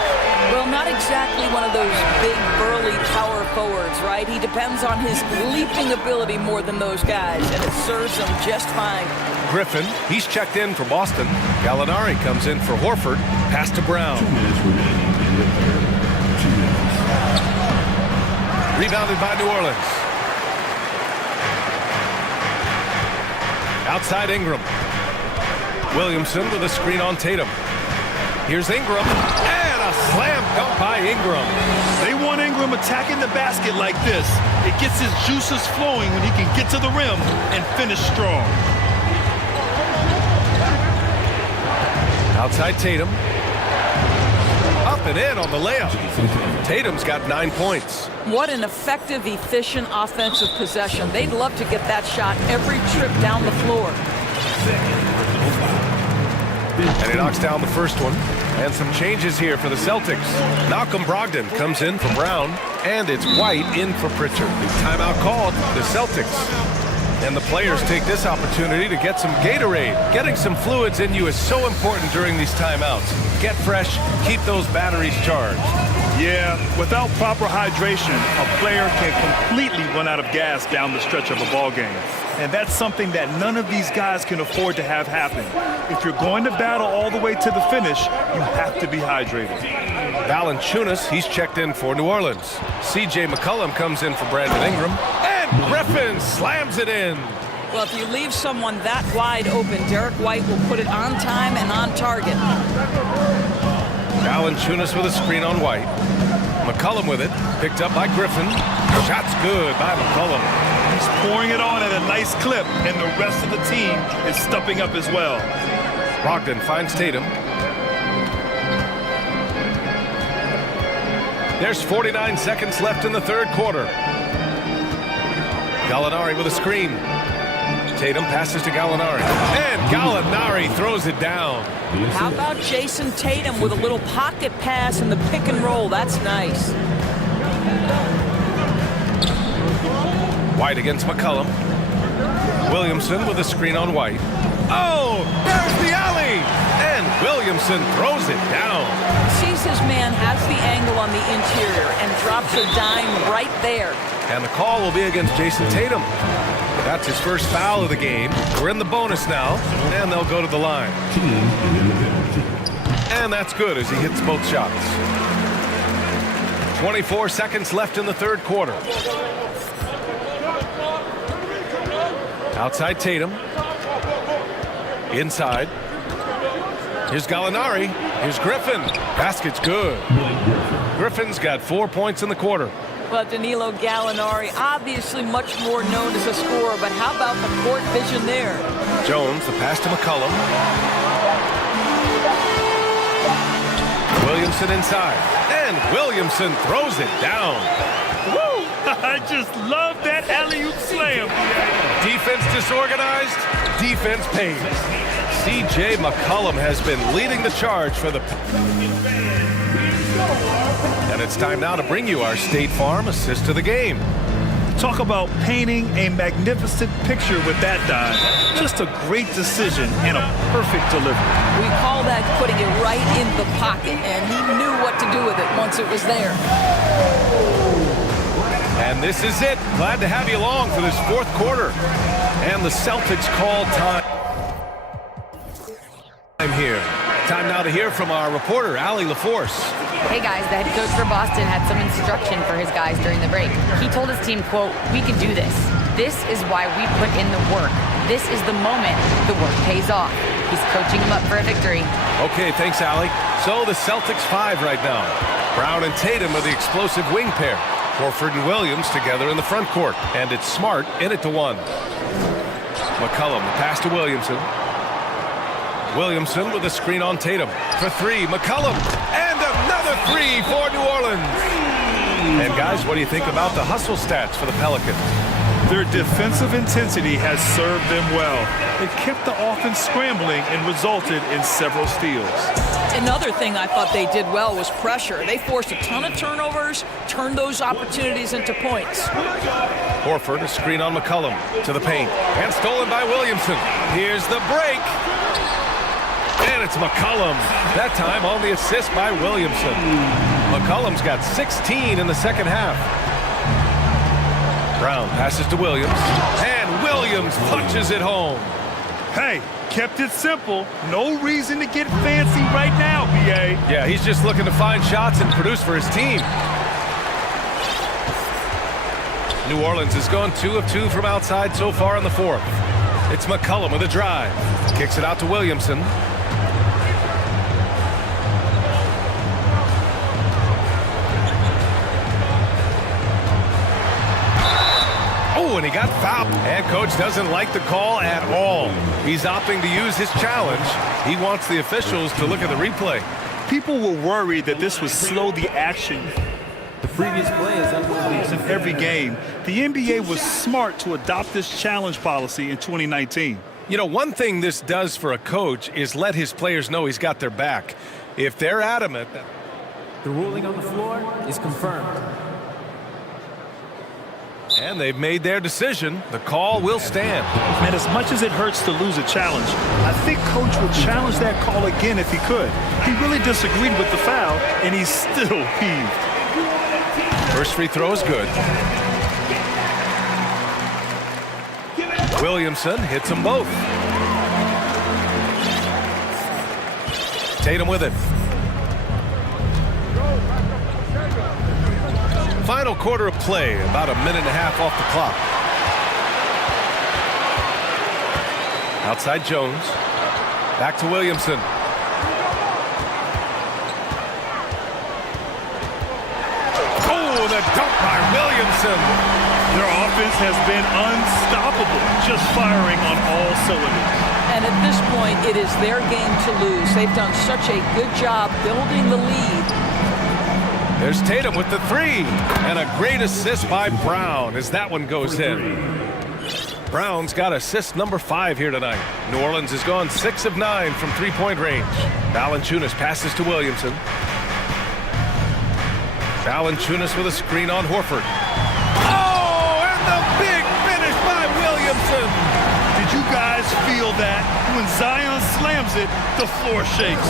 Well, not exactly one of those big, burly power forwards, right? He depends on his leaping ability more than those guys, and it serves him just fine. Griffin, he's checked in for Boston. Gallinari comes in for Horford. Pass to Brown. Rebounded by New Orleans. Outside Ingram. Williamson with a screen on Tatum. Here's Ingram. And a slam dunk by Ingram. They want Ingram attacking the basket like this. It gets his juices flowing when he can get to the rim and finish strong. Outside Tatum. Up and in on the layup. Tatum's got 9 points. What an effective, efficient offensive possession. They'd love to get that shot every trip down the floor. And he knocks down the first one. And some changes here for the Celtics. Malcolm Brogdon comes in for Brown. And it's White in for Pritchard. Timeout called the Celtics. And the players take this opportunity to get some Gatorade. Getting some fluids in you is so important during these timeouts. Get fresh, keep those batteries charged. Yeah, without proper hydration, a player can completely run out of gas down the stretch of a ball game. And that's something that none of these guys can afford to have happen. If you're going to battle all the way to the finish, you have to be hydrated. Valanciunas, he's checked in for New Orleans. C.J. McCollum comes in for Brandon Ingram. And Griffin slams it in. Well, if you leave someone that wide open, Derek White will put it on time and on target. Valanciunas with a screen on White. McCollum with it. Picked up by Griffin. Shot's good by McCollum. He's pouring it on at a nice clip, and the rest of the team is stepping up as well. Brogdon finds Tatum. There's 49 seconds left in the third quarter. Gallinari with a screen. Tatum passes to Gallinari. And Gallinari throws it down. How about Jason Tatum with a little pocket pass in the pick and roll? That's nice. White against McCollum. Williamson with a screen on White. Oh, there's the alley! And Williamson throws it down. Sees his man, has the angle on the interior, and drops a dime right there. And the call will be against Jason Tatum. That's his first foul of the game. We're in the bonus now, and they'll go to the line. And that's good as he hits both shots. 24 seconds left in the third quarter. Outside Tatum. Inside. Here's Gallinari. Here's Griffin. Basket's good. Griffin's got 4 points in the quarter. Well, Danilo Gallinari, obviously much more known as a scorer, but how about the court vision there? Jones, the pass to McCollum. Williamson inside. And Williamson throws it down. Woo! I just love that alley-oop slam. Defense disorganized, defense pays. C.J. McCollum has been leading the charge for the... And it's time now to bring you our State Farm assist of the game. Talk about painting a magnificent picture with that dive. Just a great decision and a perfect delivery. We call that putting it right in the pocket, and he knew what to do with it once it was there. And this is it. Glad to have you along for this fourth quarter. And the Celtics call time here. Time now to hear from our reporter, Allie LaForce. Hey guys, the head coach for Boston had some instruction for his guys during the break. He told his team, quote, "We can do this. This is why we put in the work. This is the moment the work pays off." He's coaching them up for a victory. Okay, thanks, Allie. So the Celtics 5 right now. Brown and Tatum are the explosive wing pair. Horford and Williams together in the front court. And it's Smart in it to 1. McCollum, the pass to Williamson. Williamson with a screen on Tatum. For 3, McCollum. And another 3 for New Orleans. And guys, what do you think about the hustle stats for the Pelicans? Their defensive intensity has served them well. It kept the offense scrambling and resulted in several steals. Another thing I thought they did well was pressure. They forced a ton of turnovers, turned those opportunities into points. Horford, a screen on McCollum to the paint. And stolen by Williamson. Here's the break. And it's McCollum. That time on the assist by Williamson. McCollum's got 16 in the second half. Brown passes to Williams. And Williams punches it home. Hey, kept it simple. No reason to get fancy right now, B.A. Yeah, he's just looking to find shots and produce for his team. New Orleans has gone 2 of 2 from outside so far in the fourth. It's McCollum with a drive. Kicks it out to Williamson. Oh, and he got fouled. And coach doesn't like the call at all. He's opting to use his challenge. He wants the officials to look at the replay. People were worried that this would slow the action. The previous play is unbelievable. In every game, the NBA was smart to adopt this challenge policy in 2019. You know, one thing this does for a coach is let his players know he's got their back. If they're adamant. The ruling on the floor is confirmed. And they've made their decision. The call will stand. Man, as much as it hurts to lose a challenge, I think coach would challenge that call again if he could. He really disagreed with the foul, and he's still peeved. First free throw is good. Williamson hits them both. Tatum with it. Final quarter of play, about a minute and a half off the clock. Outside Jones. Back to Williamson. Oh, the dunk by Williamson. Their offense has been unstoppable, just firing on all cylinders. And at this point, it is their game to lose. They've done such a good job building the lead. There's Tatum with the 3. And a great assist by Brown as that one goes in. Brown's got assist number 5 here tonight. New Orleans has gone 6 of 9 from three-point range. Valanciunas passes to Williamson. Valanciunas with a screen on Horford. Oh, and the big finish by Williamson. Did you guys Teammates feel that. When Zion slams it, the floor shakes.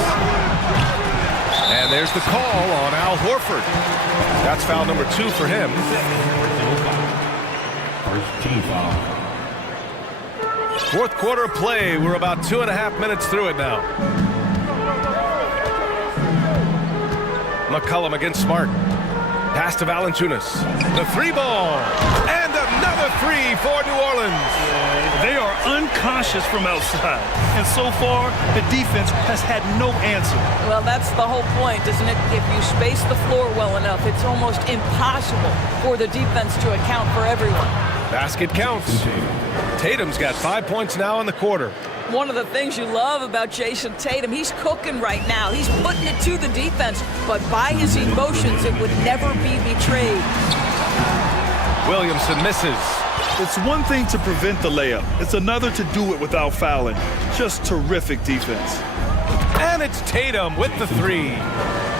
And there's the call on Al Horford. That's foul number 2 for him. First team foul. Fourth quarter of play. We're about 2.5 minutes through it now. McCollum against Smart. Pass to Valanciunas. The 3-ball. And another 3 for New Orleans. They are unconscious from outside. And so far, the defense has had no answer. Well, that's the whole point, isn't it? If you space the floor well enough, it's almost impossible for the defense to account for everyone. Basket counts. Tatum's got 5 points now in the quarter. One of the things you love about Jason Tatum, he's cooking right now. He's putting it to the defense, but by his emotions, it would never be betrayed. Williamson misses. It's one thing to prevent the layup. It's another to do it without fouling. Just terrific defense. And it's Tatum with the 3.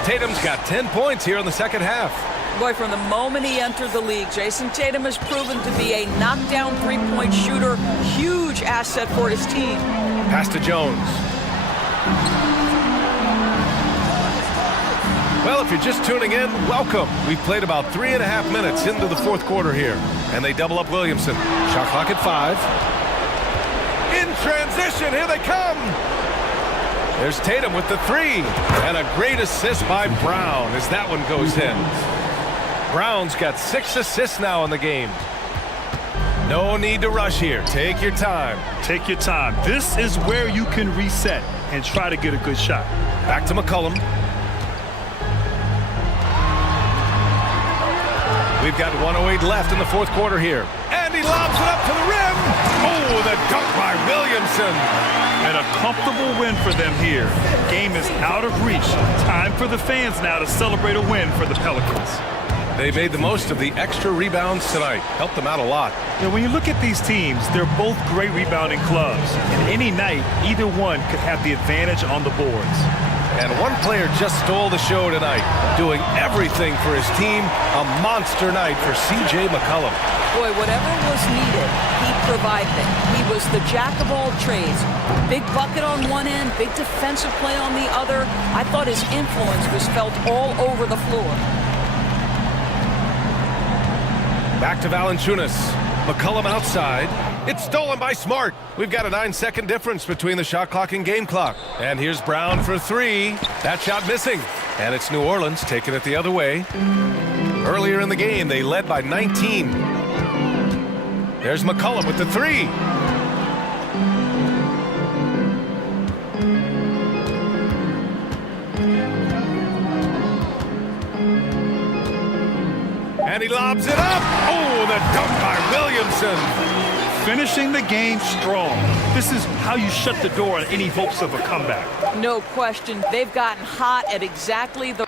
Tatum's got 10 points here in the second half. Boy, from the moment he entered the league, Jason Tatum has proven to be a knockdown three-point shooter. Huge asset for his team. Pass to Jones. Well, if you're just tuning in, welcome. We've played about 3.5 minutes into the fourth quarter here. And they double up Williamson. Shot clock at 5. In transition, here they come. There's Tatum with the 3. And a great assist by Brown as that one goes in. Brown's got 6 assists now in the game. No need to rush here. Take your time. Take your time. This is where you can reset and try to get a good shot. Back to McCollum. We've got 1:08 left in the fourth quarter here. And he lobs it up to the rim. Oh, the dunk by Williamson. And a comfortable win for them here. Game is out of reach. Time for the fans now to celebrate a win for the Pelicans. They made the most of the extra rebounds tonight. Helped them out a lot. You know, when you look at these teams, they're both great rebounding clubs. And any night, either one could have the advantage on the boards. And one player just stole the show tonight, doing everything for his team. A monster night for C.J. McCollum. Boy, whatever was needed, he provided it. He was the jack of all trades. Big bucket on one end, big defensive play on the other. I thought his influence was felt all over the floor. Back to Valanciunas. McCollum outside. It's stolen by Smart. We've got a 9-second difference between the shot clock and game clock. And here's Brown for 3. That shot missing. And it's New Orleans taking it the other way. Earlier in the game, they led by 19. There's McCollum with the 3. And he lobs it up. Oh, the dunk by Williamson. Finishing the game strong. This is how you shut the door on any hopes of a comeback. No question. They've gotten hot at exactly the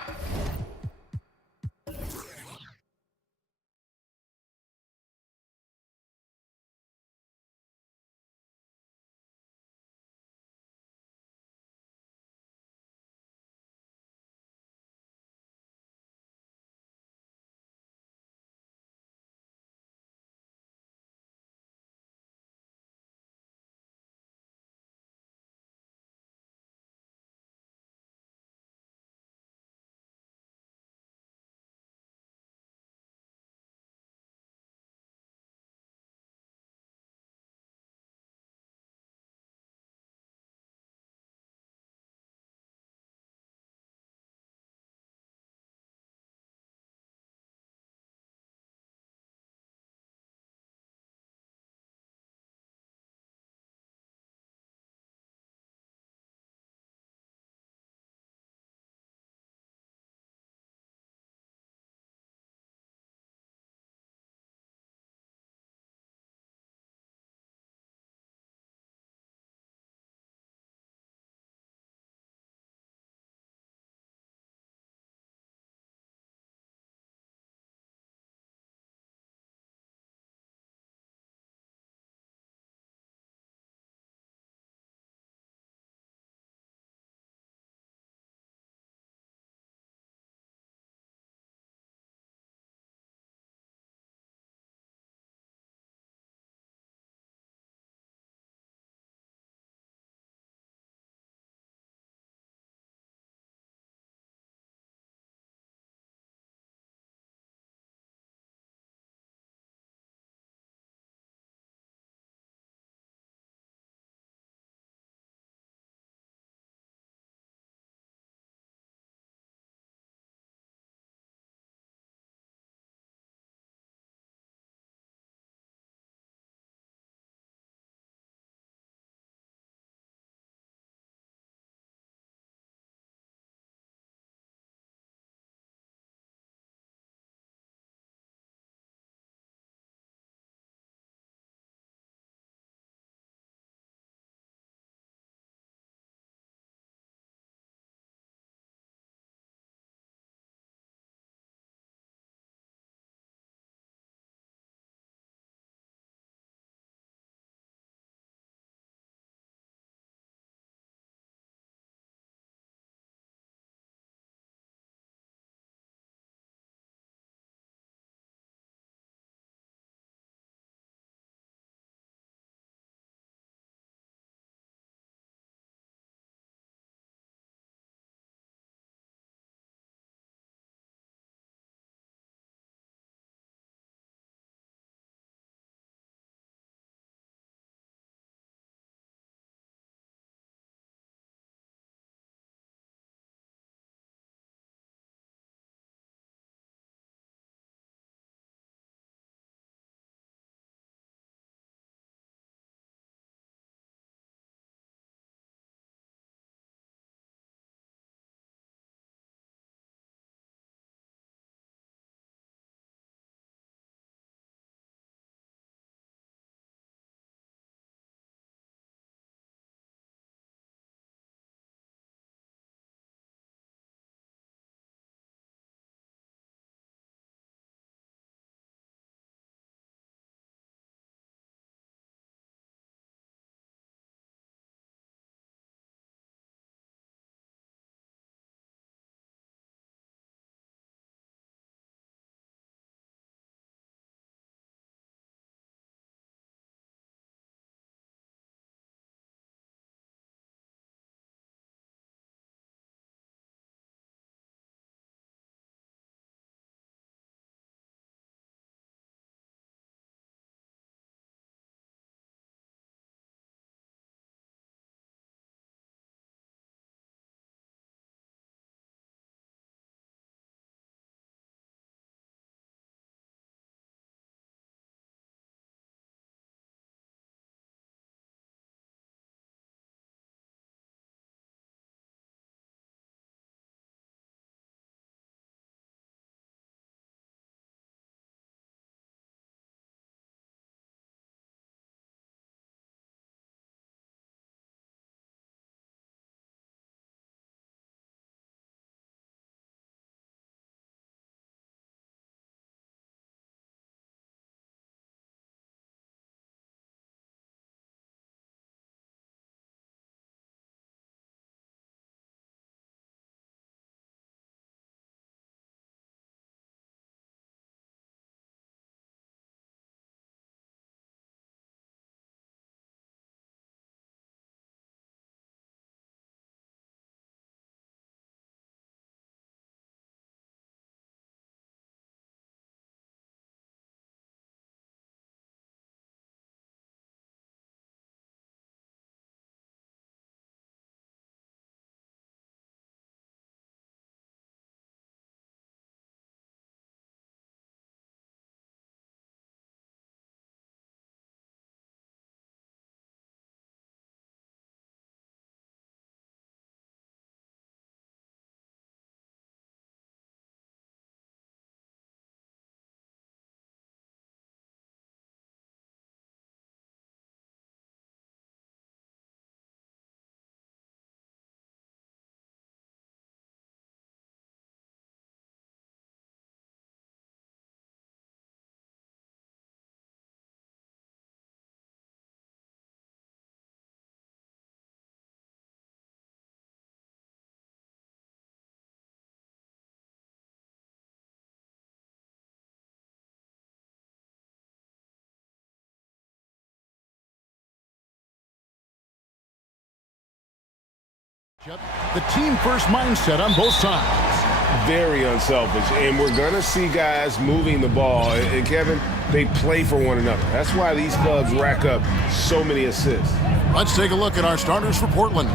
The team-first mindset on both sides. Very unselfish, and we're going to see guys moving the ball. And Kevin, they play for one another. That's why these clubs rack up so many assists. Let's take a look at our starters for Portland.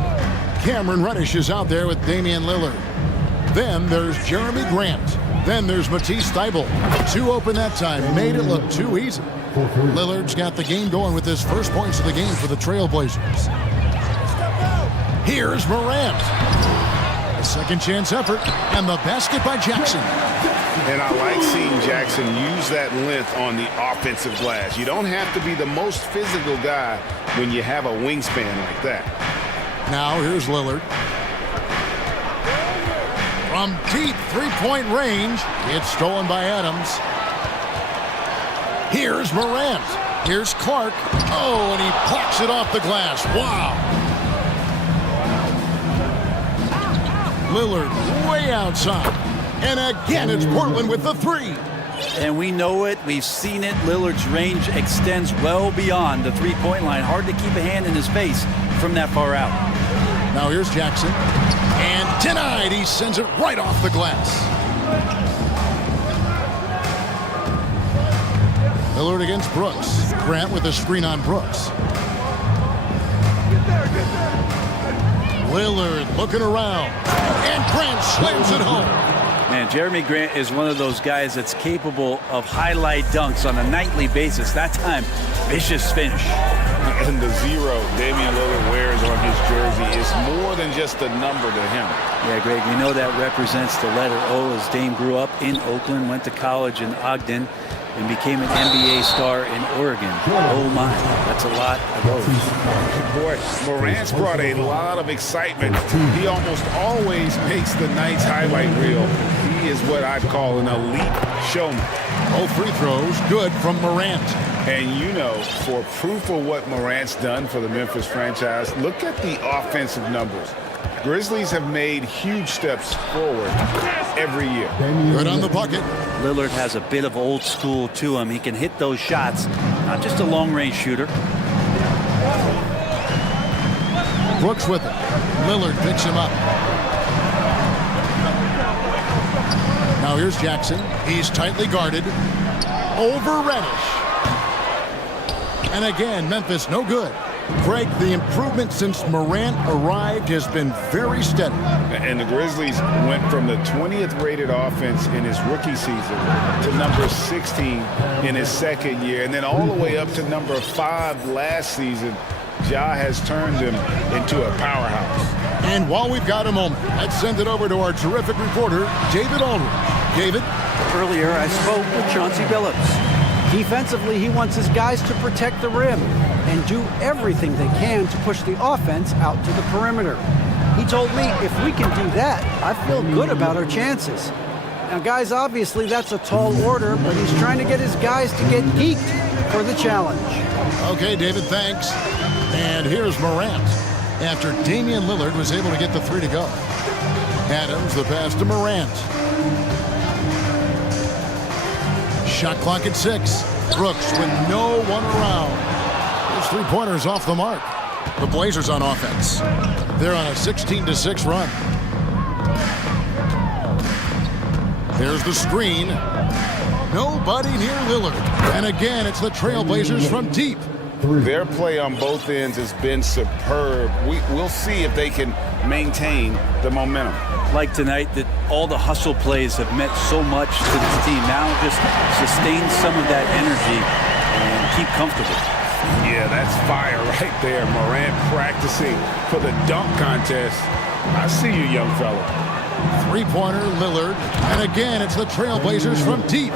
Cameron Reddish is out there with Damian Lillard. Then there's Jeremy Grant. Then there's Matisse Thybulle. 2 open that time, made it look too easy. Lillard's got the game going with his first points of the game for the Trailblazers. Here's Morant. A second chance effort, and the basket by Jackson. And I like seeing Jackson use that length on the offensive glass. You don't have to be the most physical guy when you have a wingspan like that. Now here's Lillard. From deep three-point range, it's stolen by Adams. Here's Morant. Here's Clark. Oh, and he plucks it off the glass. Wow. Lillard way outside. And again, it's Portland with the 3. And we know it. We've seen it. Lillard's range extends well beyond the three-point line. Hard to keep a hand in his face from that far out. Now here's Jackson. And denied. He sends it right off the glass. Lillard against Brooks. Grant with a screen on Brooks. Lillard looking around. And Grant slams it home. Man, Jeremy Grant is one of those guys that's capable of highlight dunks on a nightly basis. That time, vicious finish. And the 0 Damian Lillard wears on his jersey is more than just a number to him. Yeah, Greg, we know that represents the letter O, as Dame grew up in Oakland, went to college in Ogden, and became an NBA star in Oregon. Oh my, that's a lot of those. Boy, Morant's brought a lot of excitement. He almost always makes the night's highlight reel. He is what I'd call an elite showman. Both free throws good from Morant. And you know, for proof of what Morant's done for the Memphis franchise, look at the offensive numbers. Grizzlies have made huge steps forward every year. Good on the bucket. Lillard has a bit of old school to him. He can hit those shots, not just a long-range shooter. Brooks with it. Lillard picks him up. Now here's Jackson. He's tightly guarded. Over Reddish. And again, Memphis no good. Greg, the improvement since Morant arrived has been very steady. And the Grizzlies went from the 20th rated offense in his rookie season to number 16 in his second year, and then all the way up to number 5 last season. Ja has turned him into a powerhouse. And while we've got a moment, let's send it over to our terrific reporter, David Aldridge. David? Earlier, I spoke with Chauncey Billups. Defensively, he wants his guys to protect the rim and do everything they can to push the offense out to the perimeter. He told me if we can do that, I feel good about our chances. Now, guys, obviously that's a tall order, but he's trying to get his guys to get geeked for the challenge. Okay, David, thanks. And here's Morant after Damian Lillard was able to get the 3 to go. Adams, the pass to Morant. Shot clock at 6. Brooks with no one around. His three-pointer's off the mark. The Blazers on offense. They're on a 16-6 run. There's the screen. Nobody near Lillard. And again, it's the Trailblazers from deep. Their play on both ends has been superb. We'll see if they can maintain the momentum. Like tonight, that all the hustle plays have meant so much to this team. Now just sustain some of that energy and keep comfortable. Yeah, that's fire right there. Morant practicing for the dunk contest. I see you, young fella. Three-pointer, Lillard. And again, it's the Trailblazers from deep.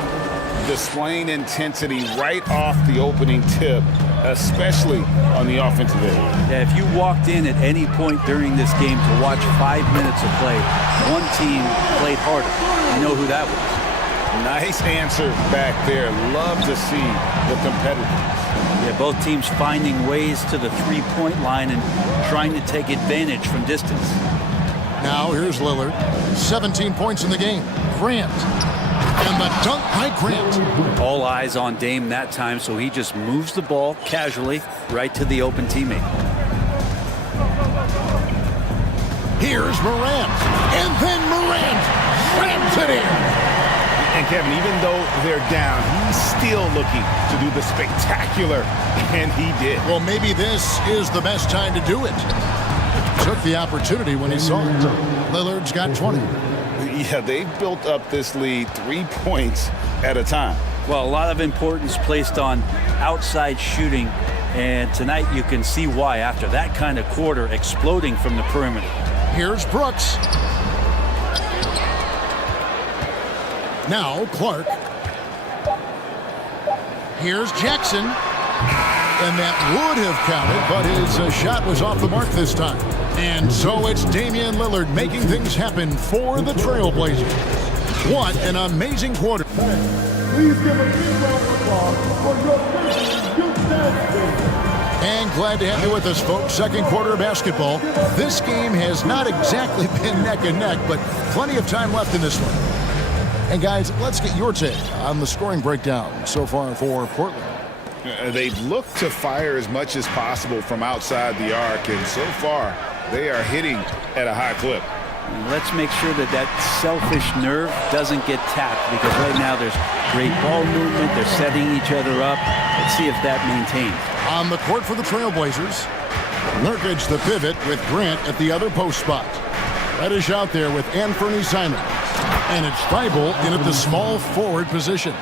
Displaying intensity right off the opening tip, especially on the offensive end. Yeah, if you walked in at any point during this game to watch 5 minutes of play, one team played harder. You know who that was. Nice answer back there. Love to see the competitiveness. Yeah, both teams finding ways to the three-point line and trying to take advantage from distance. Now here's Lillard. 17 points in the game. Grant. And the dunk by Grant. All eyes on Dame that time, so he just moves the ball casually right to the open teammate. Here's Morant. And then Morant slams it in. And Kevin, even though they're down, he's still looking to do the spectacular, and he did. Well, maybe this is the best time to do it. Took the opportunity when he saw it. Lillard's got 20. Yeah, they've built up this lead 3 points at a time. Well, a lot of importance placed on outside shooting, and tonight you can see why after that kind of quarter exploding from the perimeter. Here's Brooks. Now Clark. Here's Jackson. And that would have counted, but his shot was off the mark this time. And so it's Damian Lillard making things happen for the Trailblazers. What an amazing quarter. Please give a big round of applause for your first youth dance team. And glad to have you with us, folks. Second quarter of basketball. This game has not exactly been neck and neck, but plenty of time left in this one. And guys, let's get your take on the scoring breakdown so far for Portland. They've looked to fire as much as possible from outside the arc, and so far they are hitting at a high clip. Let's make sure that that selfish nerve doesn't get tapped, because right now there's great ball movement. They're setting each other up. Let's see if that maintains. On the court for the Trailblazers, Nurkic the pivot with Grant at the other post spot. Reddish out there with Anthony Simons. And it's Thibault in at the small forward position.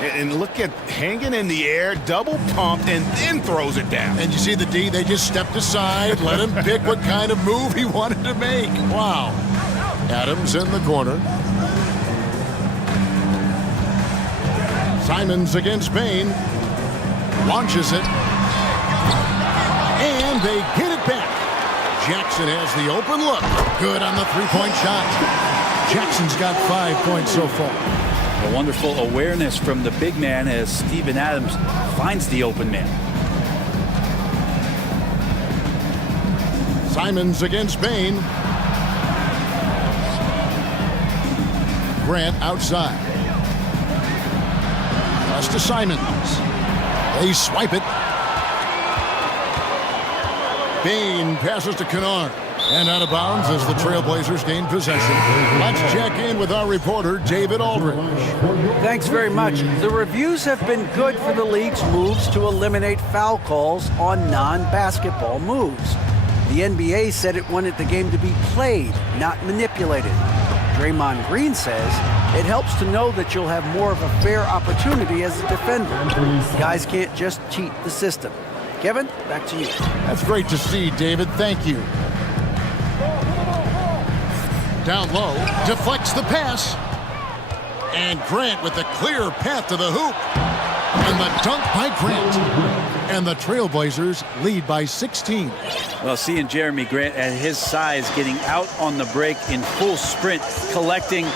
And look at hanging in the air, double pump, and then throws it down. And you see the D, they just stepped aside, let him pick what kind of move he wanted to make. Wow. Adams in the corner. Simons against Bain. Launches it. And they get it back. Jackson has the open look. Good on the three-point shot. Jackson's got 5 points so far. A wonderful awareness from the big man as Steven Adams finds the open man. Simons against Bain. Grant outside. Pass to Simons. They swipe it. Bain passes to Kennard. And out of bounds as the Trailblazers gain possession. Let's check in with our reporter, David Aldridge. Thanks very much. The reviews have been good for the league's moves to eliminate foul calls on non-basketball moves. The NBA said it wanted the game to be played, not manipulated. Draymond Green says it helps to know that you'll have more of a fair opportunity as a defender. Guys can't just cheat the system. Kevin, back to you. That's great to see, David. Thank you. Down low, deflects the pass. And Grant with the clear path to the hoop. And the dunk by Grant. And the Trailblazers lead by 16. Well, seeing Jeremy Grant at his size getting out on the break in full sprint, collecting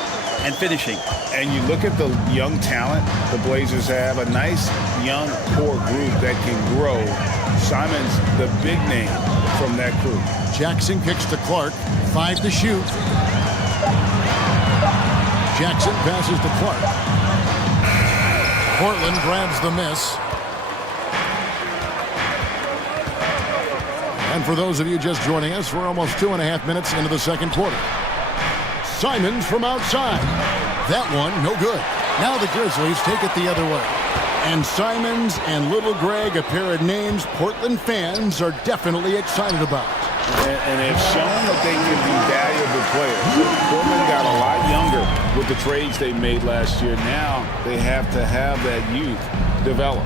and finishing. And you look at the young talent the Blazers have, a nice young core group that can grow. Simons, the big name from that group. Jackson kicks to Clark, 5 to shoot. Jackson passes to Clark. Portland grabs the miss. And for those of you just joining us, we're almost 2.5 minutes into the second quarter. Simons from outside. That one, no good. Now the Grizzlies take it the other way. And Simons and Little Greg, a pair of names Portland fans are definitely excited about. And they've shown that they can be valuable players. Portland got a lot younger with the trades they made last year. Now they have to have that youth develop.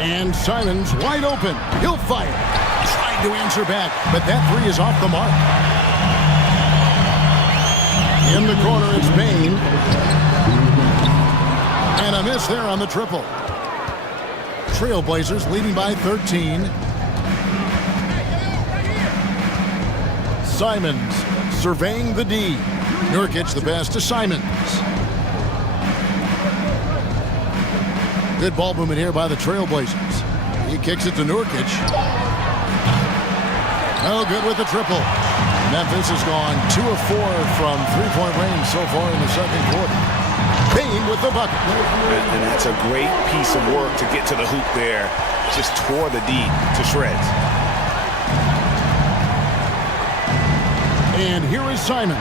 And Simons wide open. He'll fire. Tried to answer back, but that three is off the mark. In the corner, it's Bain. And a miss there on the triple. Trailblazers leading by 13. Simons surveying the D. Nurkic the pass to Simons. Good ball movement here by the Trailblazers. He kicks it to Nurkic. No good with the triple. Memphis has gone 2 of 4 from three-point range so far in the second quarter. Bain with the bucket. And that's a great piece of work to get to the hoop there. Just tore the D to shreds. And here is Simon.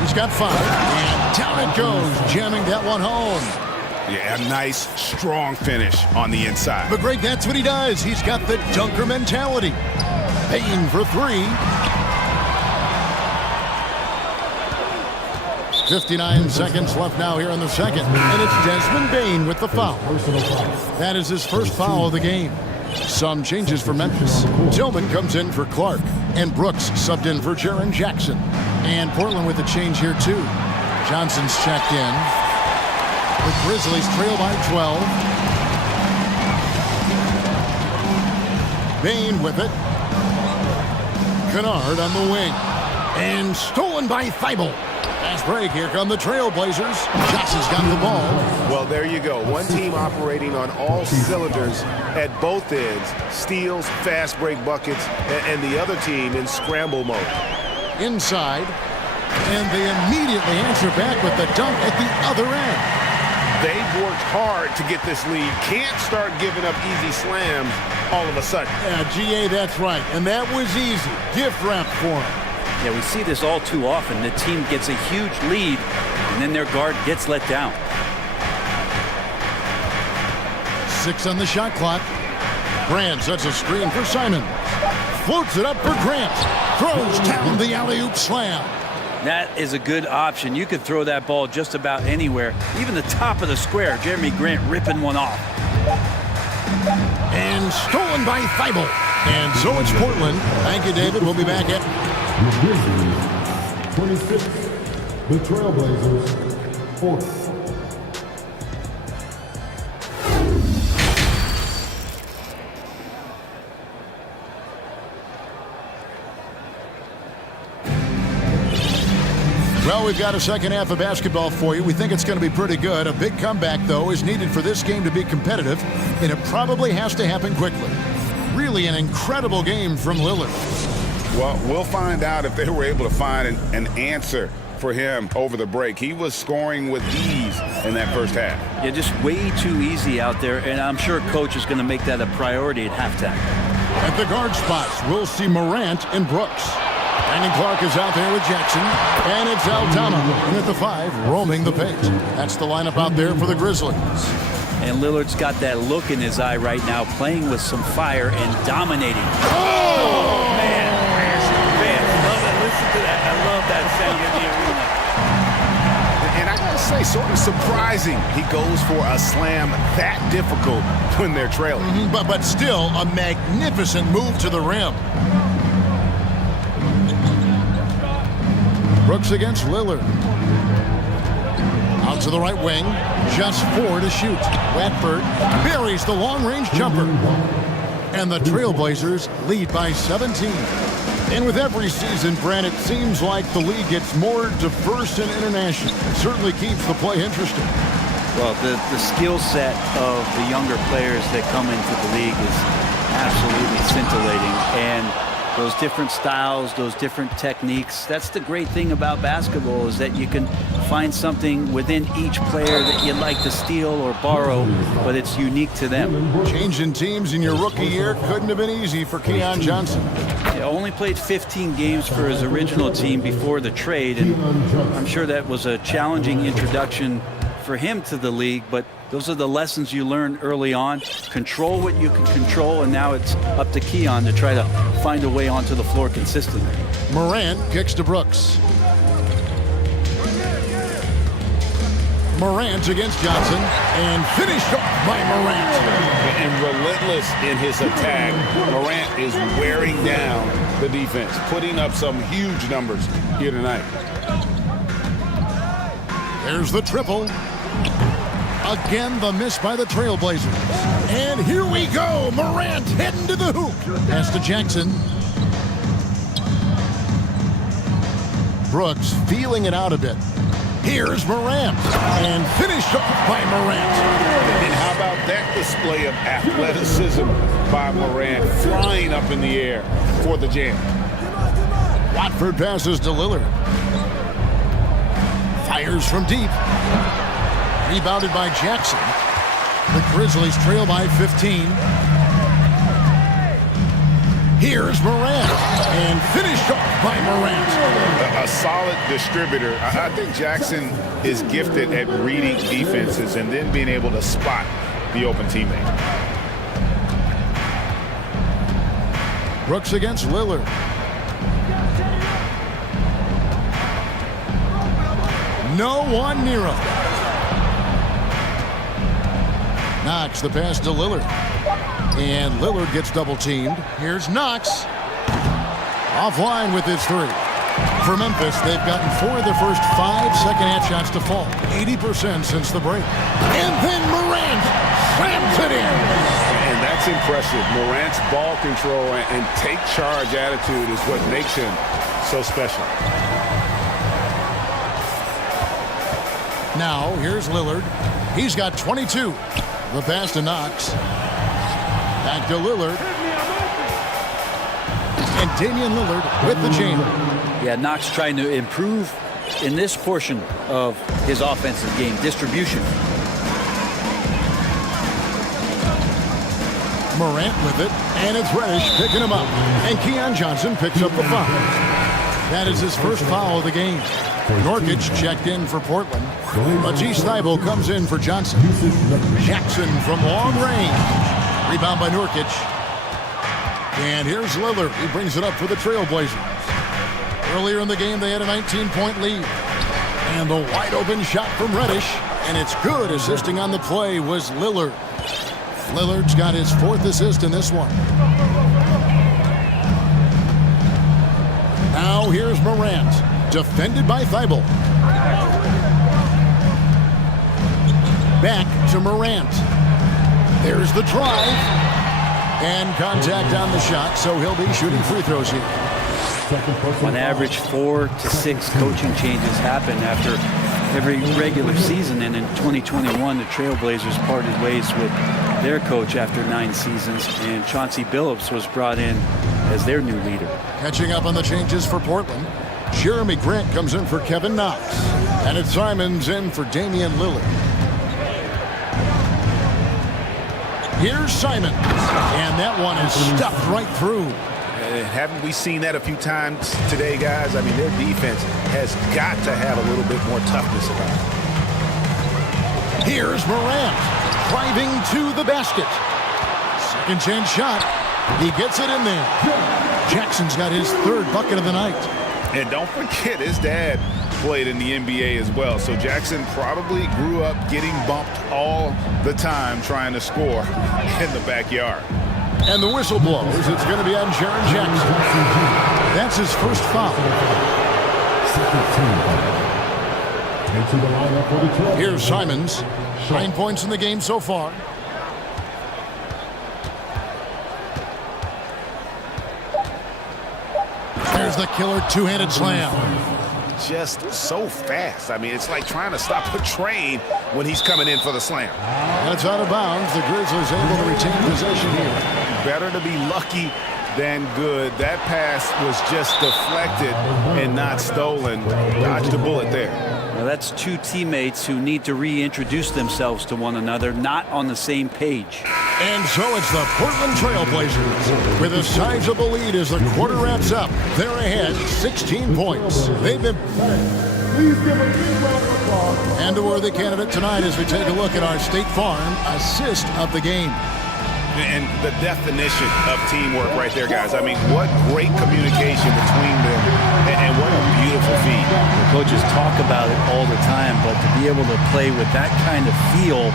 He's got 5. And down it goes, jamming that one home. Yeah, a nice, strong finish on the inside. But Greg, that's what he does. He's got the dunker mentality. Payne for 3. 59 seconds left now here in the second. And it's Desmond Bane with the foul. That is his first foul of the game. Some changes for Memphis. Tillman comes in for Clark. And Brooks subbed in for Jaren Jackson. And Portland with a change here too. Johnson's checked in. The Grizzlies trail by 12. Bane with it. Kennard on the wing. And stolen by Thibault. Fast break. Here come the Trailblazers. Johnson's got the ball. Well, there you go. One team operating on all cylinders at both ends. Steals, fast break buckets, and the other team in scramble mode. Inside. And they immediately answer back with the dunk at the other end. They've worked hard to get this lead. Can't start giving up easy slams all of a sudden. Yeah, GA, that's right. And that was easy. Gift wrap for him. Yeah, we see this all too often. The team gets a huge lead, and then their guard gets let down. 6 on the shot clock. Grant sets a screen for Simon. Floats it up for Grant. Throws down the alley-oop slam. That is a good option. You could throw that ball just about anywhere, even the top of the square. Jeremy Grant ripping one off. And stolen by Thibault. And so it's Portland. Thank you, David. We'll be back at... The Grizzlies, 26. The Trailblazers, 4. Well, we've got a second half of basketball for you. We think it's going to be pretty good. A big comeback, though, is needed for this game to be competitive, and it probably has to happen quickly. Really an incredible game from Lillard. Well, we'll find out if they were able to find an answer for him over the break. He was scoring with ease in that first half. Yeah, just way too easy out there, and I'm sure Coach is going to make that a priority at halftime. At the guard spots, we'll see Morant and Brooks. Brandon Clark is out there with Jackson, and it's Aldama at the 5, roaming the paint. That's the lineup out there for the Grizzlies. And Lillard's got that look in his eye right now, playing with some fire and dominating. Oh, man. Love it. Listen to that. I love that sound in the arena. And I gotta say, sort of surprising he goes for a slam that difficult when they're trailing. But still a magnificent move to the rim. Brooks against Lillard. Out to the right wing. Just 4 to shoot. Watford buries the long-range jumper. And the Trailblazers lead by 17. And with every season, Brent, it seems like the league gets more diverse and international. It certainly keeps the play interesting. Well, the skill set of the younger players that come into the league is absolutely scintillating. And those different styles, those different techniques. That's the great thing about basketball, is that you can find something within each player that you'd like to steal or borrow, but it's unique to them. Changing teams in your rookie year couldn't have been easy for Keon Johnson. He only played 15 games for his original team before the trade, and I'm sure that was a challenging introduction for him to the league, but those are the lessons you learn early on. Control what you can control, and now it's up to Keon to try to find a way onto the floor consistently. Morant kicks to Brooks. Morant against Johnson, and finished off by Morant. And relentless in his attack. Morant is wearing down the defense, putting up some huge numbers here tonight. There's the triple. Again, the miss by the Trailblazers. And here we go. Morant heading to the hoop. Pass to Jackson. Brooks feeling it out a bit. Here's Morant. And finished off by Morant. And how about that display of athleticism by Morant, flying up in the air for the jam. Watford passes to Lillard. Fires from deep. Rebounded by Jackson. The Grizzlies trail by 15. Here's Morant, and finished off by Morant. A solid distributor. I think Jackson is gifted at reading defenses and then being able to spot the open teammate. Brooks against Lillard. No one near him. Knox the pass to Lillard. And Lillard gets double teamed. Here's Knox. Offline with his three. For Memphis, they've gotten 4 of their first 5 second-half shots to fall. 80% since the break. And then Morant slams it in. And that's impressive. Morant's ball control and take charge attitude is what makes him so special. Now, here's Lillard. He's got 22. The pass to Knox. Back to Lillard. And Damian Lillard with the jam. Yeah, Knox trying to improve in this portion of his offensive game, distribution. Morant with it, and it's Reddish picking him up. And Keon Johnson picks up the foul. That is his first foul of the game. Nurkic checked in for Portland. Matisse Thybulle comes in for Johnson. Jackson from long range. Rebound by Nurkic. And here's Lillard. He brings it up for the Trailblazers. Earlier in the game, they had a 19-point lead. And the wide open shot from Reddish. And it's good. Assisting on the play was Lillard. Lillard's got his 4th assist in this one. Now here's Morant. Defended by Thybulle. Back to Morant. There's the drive. And contact on the shot, so he'll be shooting free throws here. On average, 4 to 6 coaching changes happen after every regular season. And in 2021, the Trailblazers parted ways with their coach after 9 seasons. And Chauncey Billups was brought in as their new leader. Catching up on the changes for Portland. Jeremy Grant comes in for Kevin Knox. And it's Simons in for Damian Lillard. Here's Simons. And that one is stuffed right through. Haven't we seen that a few times today, guys? I mean, their defense has got to have a little bit more toughness about it. Here's Morant. Driving to the basket. Second chance shot. He gets it in there. Jackson's got his 3rd bucket of the night. And don't forget, his dad played in the NBA as well. So Jackson probably grew up getting bumped all the time trying to score in the backyard. And the whistle blows. It's going to be on Jaren Jackson. That's his first foul. Here's Simons. 9 points in the game so far. There's the killer two-handed slam. Just so fast. I mean, it's like trying to stop a train when he's coming in for the slam. And it's out of bounds. The Grizzlies able to retain possession here. Better to be lucky than good. That pass was just deflected and not stolen. Dodged a bullet there. Well, that's 2 teammates who need to reintroduce themselves to one another, not on the same page. And so it's the Portland Trailblazers with a sizable lead as the quarter wraps up. They're ahead 16 points. They've been... And a worthy candidate tonight as we take a look at our State Farm assist of the game. And the definition of teamwork right there, guys. I mean, what great communication between them, and what a beautiful feed. The coaches talk about it all the time, but to be able to play with that kind of feel,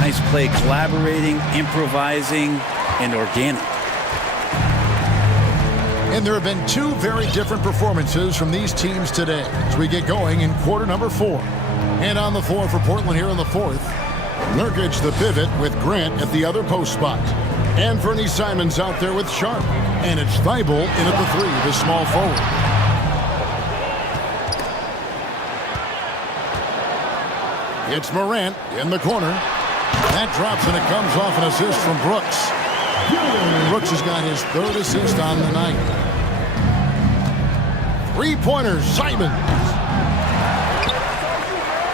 nice play, collaborating, improvising, and organic. And there have been 2 very different performances from these teams today as we get going in quarter number 4. And on the floor for Portland here in the 4th, Nurkic the pivot with Grant at the other post spot. And Fernie Simons out there with Sharp. And it's Thybulle in at the 3, the small forward. It's Morant in the corner. That drops and it comes off an assist from Brooks. Brooks has got his 3rd assist on the night. 3-pointer, Simons.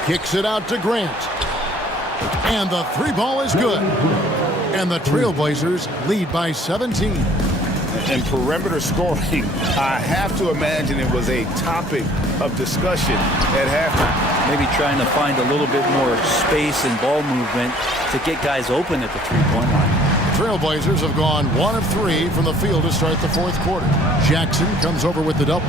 Kicks it out to Grant. And the 3 ball is good. And the Trailblazers lead by 17. And perimeter scoring, I have to imagine it was a topic of discussion at halftime. Maybe trying to find a little bit more space and ball movement to get guys open at the three-point line. Trailblazers have gone 1 of 3 from the field to start the fourth quarter. Jackson comes over with the double.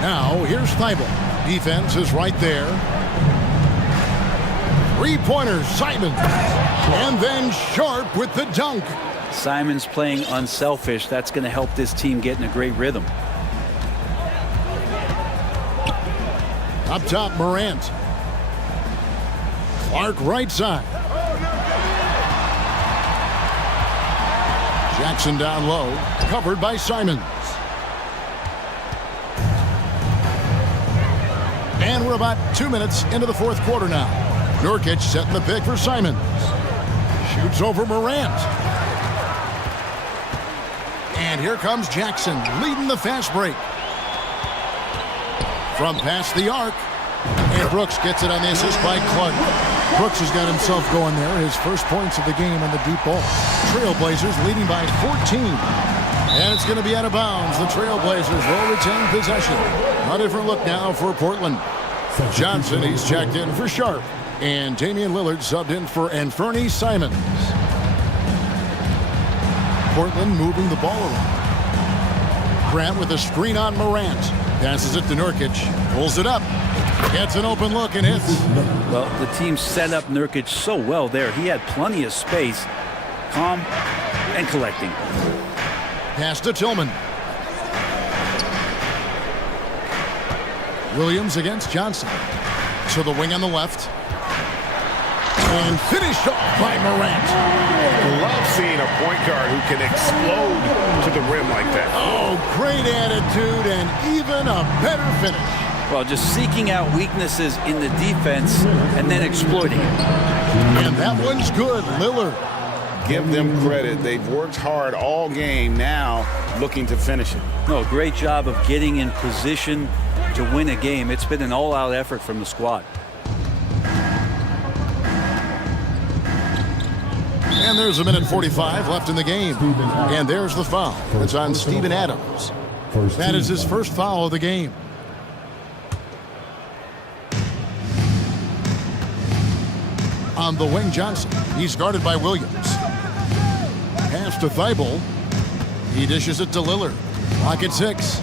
Now, here's Thibault. Defense is right there. Three-pointer, Simon. And then Sharp with the dunk. Simon's playing unselfish. That's going to help this team get in a great rhythm. Up top, Morant. Clark right side. Jackson down low, covered by Simons. And we're about 2 minutes into the fourth quarter now. Nurkic setting the pick for Simons. Shoots over Morant. And here comes Jackson leading the fast break. From past the arc. And Brooks gets it on the assist by Clark. Brooks has got himself going there. His first points of the game on the deep ball. Trailblazers leading by 14. And it's going to be out of bounds. The Trailblazers will retain possession. A different look now for Portland. Johnson, he's checked in for Sharp. And Damian Lillard subbed in for Anfernee Simons. Portland moving the ball around. Grant with a screen on Morant. Passes it to Nurkic. Pulls it up. Gets an open look and hits. Well, the team set up Nurkic so well there. He had plenty of space. Calm and collecting. Pass to Tillman. Williams against Johnson. To the wing on the left. And finished off by Morant. Love seeing a point guard who can explode to the rim like that. Oh, great attitude and even a better finish. Well, just seeking out weaknesses in the defense and then exploiting it. And that one's good, Lillard. Give them credit. They've worked hard all game, now looking to finish it. No, great job of getting in position to win a game. It's been an all-out effort from the squad. And there's a minute 45 left in the game. And there's the foul. It's on Steven Adams. That is his first foul of the game. On the wing, Johnson. He's guarded by Williams. Pass to Thibault. He dishes it to Lillard. Clock at 6.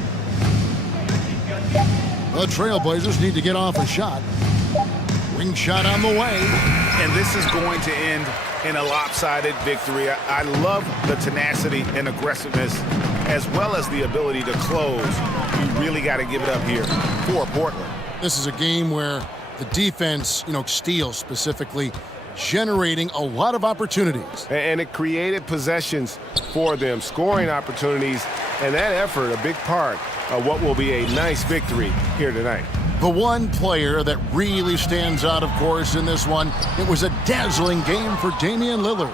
The Trailblazers need to get off a shot. Wing shot on the way. And this is going to end in a lopsided victory. I love the tenacity and aggressiveness as well as the ability to close. You really got to give it up here for Portland. This is a game where the defense, steals specifically, generating a lot of opportunities. And it created possessions for them, scoring opportunities, and that effort, a big part of what will be a nice victory here tonight. The one player that really stands out, of course, in this one, it was a dazzling game for Damian Lillard.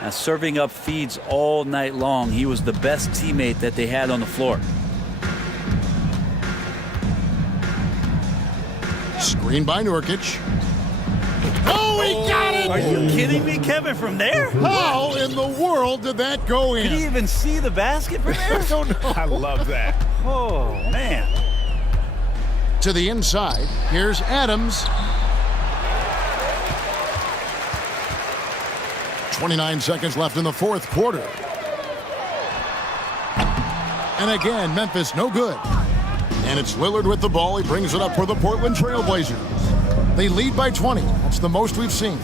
Now, serving up feeds all night long, he was the best teammate that they had on the floor. Screen by Nurkic. Oh, he got it! Are you kidding me, Kevin, from there? How in the world did that go in? Did he even see the basket from there? I don't know. I love that. Oh, man. To the inside, here's Adams. 29 seconds left in the fourth quarter. And again, Memphis no good. And it's Lillard with the ball. He brings it up for the Portland Trailblazers. They lead by 20. That's the most we've seen.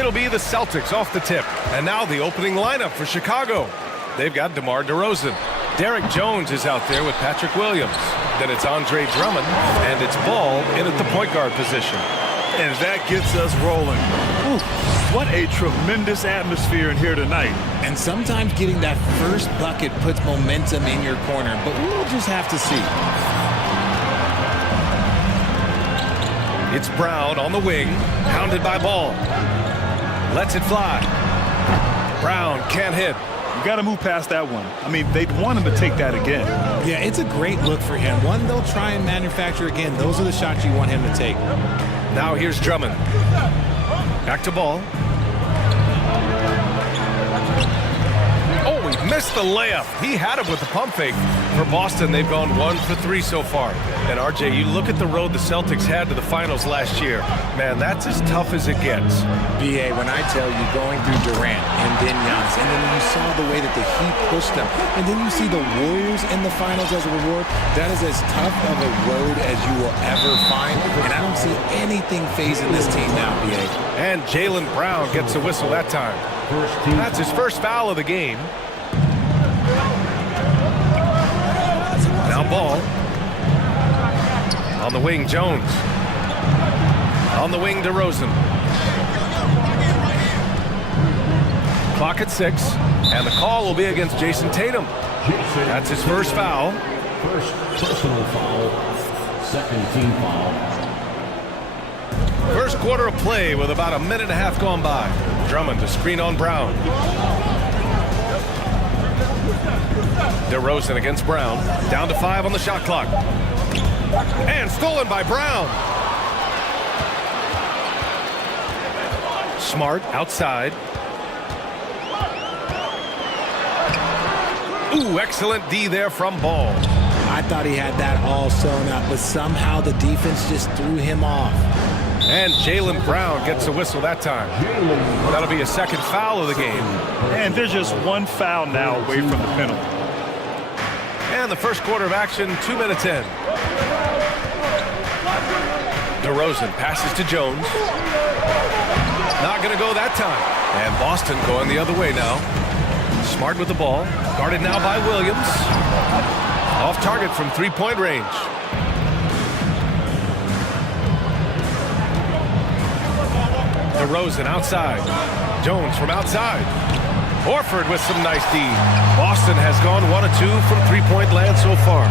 It'll be the Celtics off the tip. And now the opening lineup for Chicago. They've got DeMar DeRozan. Derek Jones is out there with Patrick Williams. Then it's Andre Drummond, and it's Ball in at the point guard position. And that gets us rolling. Ooh, what a tremendous atmosphere in here tonight. And sometimes getting that first bucket puts momentum in your corner, but we'll just have to see. It's Brown on the wing, hounded by Ball. Lets it fly. Brown can't hit. You got to move past that one. I mean, they'd want him to take that again. Yeah, it's a great look for him. One they'll try and manufacture again. Those are the shots you want him to take. Now here's Drummond. Back to Ball. Oh, he missed the layup. He had it with the pump fake. For Boston, they've gone 1 for 3 so far. And RJ, you look at the road the Celtics had to the finals last year. Man, that's as tough as it gets. BA, when I tell you going through Durant and then Giannis, and then you saw the way that the Heat pushed them, and then you see the Warriors in the finals as a reward, that is as tough of a road as you will ever find. And I don't see anything phasing this team now, BA. And Jaylen Brown gets a whistle that time. That's his first foul of the game. Now Ball. On the wing, Jones. On the wing, DeRozan. Clock at 6, and the call will be against Jason Tatum. That's his first foul. First personal foul, second team foul. First quarter of play with about a minute and a half gone by. Drummond to screen on Brown. DeRozan against Brown. Down to 5 on the shot clock. And stolen by Brown. Smart outside. Ooh, excellent D there from Ball. I thought he had that all sewn up, but somehow the defense just threw him off. And Jaylen Brown gets a whistle that time. That'll be a second foul of the game. And there's just one foul now away from the penalty. And the first quarter of action, 2 minutes in. DeRozan passes to Jones. Not going to go that time. And Boston going the other way now. Smart with the ball. Guarded now by Williams. Off target from three-point range. DeRozan outside. Jones from outside. Horford with some nice D. Boston has gone 1 of 2 from three-point land so far.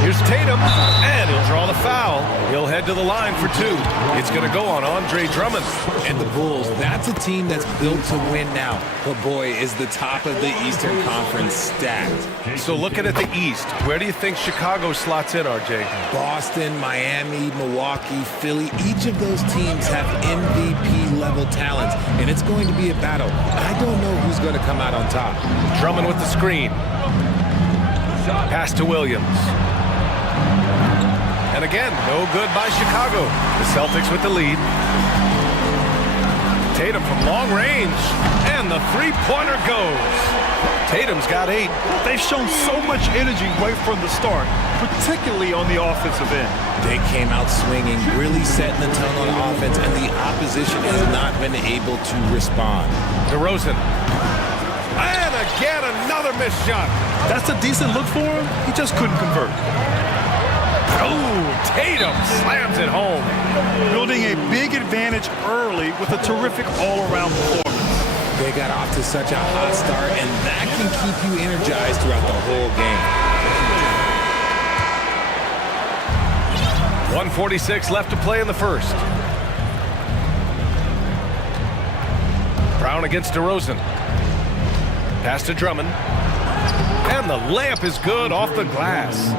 Here's Tatum, and he'll draw the foul. He'll head to the line for 2. It's going to go on Andre Drummond. And the Bulls, that's a team that's built to win now. But boy, is the top of the Eastern Conference stacked. So looking at the East, where do you think Chicago slots in, RJ? Boston, Miami, Milwaukee, Philly, each of those teams have MVP-level talents, and it's going to be a battle. I don't know who's going to come out on top. Drummond with the screen. Pass to Williams. And again, no good by Chicago. The Celtics with the lead. Tatum from long range, and the three-pointer goes. Tatum's got 8. They've shown so much energy right from the start, particularly on the offensive end. They came out swinging, really setting the tone on offense, and the opposition has not been able to respond. DeRozan. And again, another missed shot. That's a decent look for him. He just couldn't convert. Oh, Tatum slams it home. Building a big advantage early with a terrific all-around performance. They got off to such a hot start, and that can keep you energized throughout the whole game. 1:46 left to play in the first. Brown against DeRozan. Pass to Drummond. And the layup is good off the glass.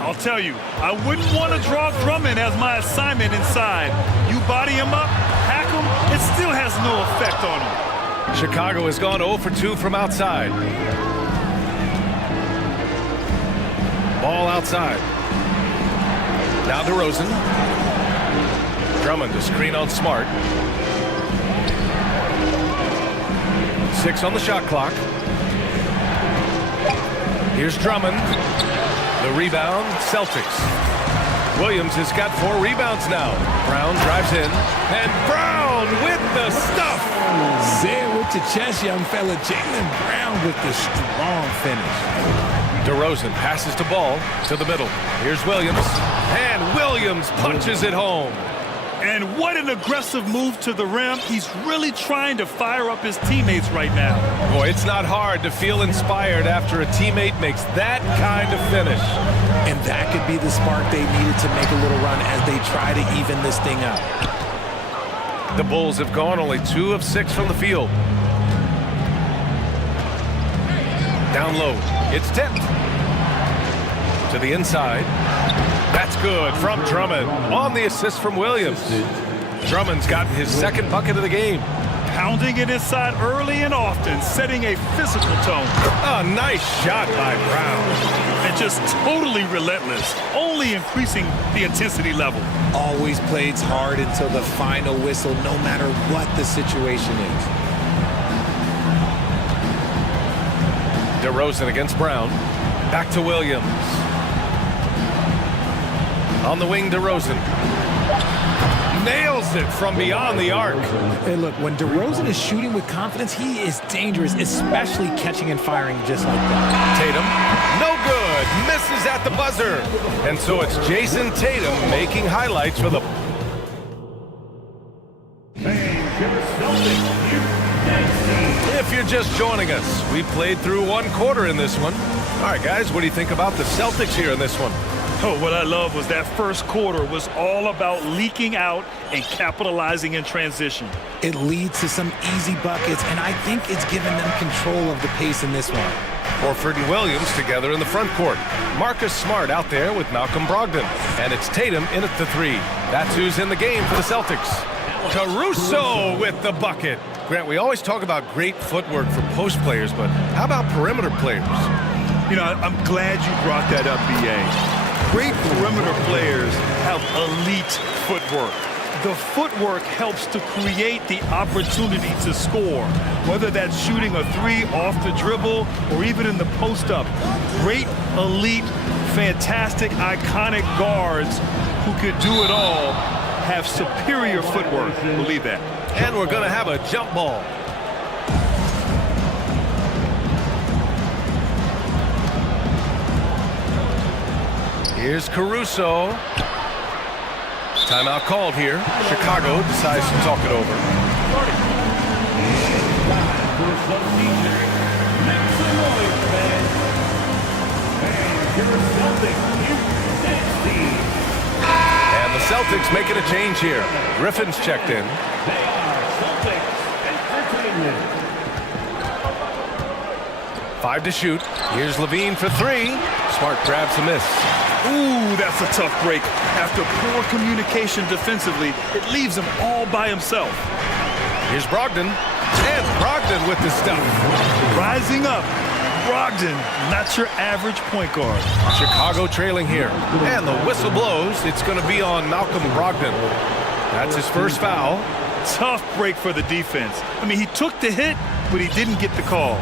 I'll tell you, I wouldn't want to draw Drummond as my assignment inside. You body him up, hack him, it still has no effect on him. Chicago has gone 0 for 2 from outside. Ball outside. Now DeRozan. Drummond to screen on Smart. 6 on the shot clock. Here's Drummond. The rebound, Celtics. Williams has got 4 rebounds now. Brown drives in, and Brown with the stuff. Say it with your chest, young fella. Jaylen Brown with the strong finish. DeRozan passes the ball to the middle. Here's Williams, and Williams punches it home. And what an aggressive move to the rim. He's really trying to fire up his teammates right now. Boy, it's not hard to feel inspired after a teammate makes that kind of finish. And that could be the spark they needed to make a little run as they try to even this thing up. The Bulls have gone only 2 of 6 from the field. Down low, it's tipped. To the inside. That's good from Drummond on the assist from Williams. Drummond's gotten his 2nd bucket of the game. Pounding it inside early and often, setting a physical tone. A nice shot by Brown. And just totally relentless, only increasing the intensity level. Always plays hard until the final whistle, no matter what the situation is. DeRozan against Brown. Back to Williams. On the wing, DeRozan. Nails it from beyond the arc. Hey, look, when DeRozan is shooting with confidence, he is dangerous, especially catching and firing just like that. Tatum, no good. Misses at the buzzer. And so it's Jason Tatum making highlights for the... If you're just joining us, we played through 1 quarter in this one. All right, guys, what do you think about the Celtics here in this one? Oh, what I love was that first quarter was all about leaking out and capitalizing in transition. It leads to some easy buckets, and I think it's given them control of the pace in this one. Horford and Williams together in the front court. Marcus Smart out there with Malcolm Brogdon. And it's Tatum in at the 3. That's who's in the game for the Celtics. Caruso with the bucket. Grant, we always talk about great footwork for post players, but how about perimeter players? You know, I'm glad you brought that up, B.A. Great perimeter players have elite footwork. The footwork helps to create the opportunity to score, whether that's shooting a 3 off the dribble or even in the post-up. Great, elite, fantastic, iconic guards who could do it all have superior footwork. Believe that. And we're going to have a jump ball. Here's Caruso. Timeout called here. Chicago decides to talk it over. And the Celtics making a change here. Griffin's checked in. They are Celtics Entertainment. 5 to shoot. Here's Levine for 3. Smart grabs a miss. Ooh, that's a tough break. After poor communication defensively, it leaves him all by himself. Here's Brogdon. And Brogdon with the stuff. Rising up. Brogdon, not your average point guard. Chicago trailing here. And the whistle blows. It's going to be on Malcolm Brogdon. That's his first foul. Tough break for the defense. I mean, he took the hit, but he didn't get the call.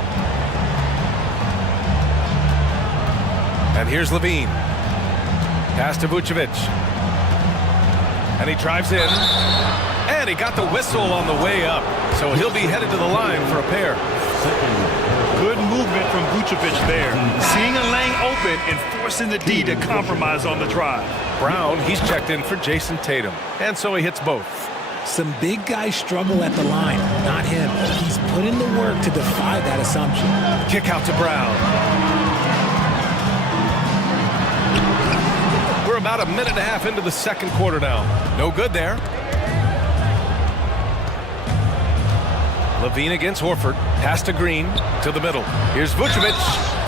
And here's Levine. Pass to Vucevic. And he drives in. And he got the whistle on the way up. So he'll be headed to the line for a pair. Good movement from Vucevic there. Seeing a lane open and forcing the D to compromise on the drive. Brown, he's checked in for Jason Tatum. And so he hits both. Some big guys struggle at the line, not him. He's put in the work to defy that assumption. Kick out to Brown. We're about a minute and a half into the second quarter now. No good there. Levine against Horford. Pass to Green to the middle. Here's Vucevic.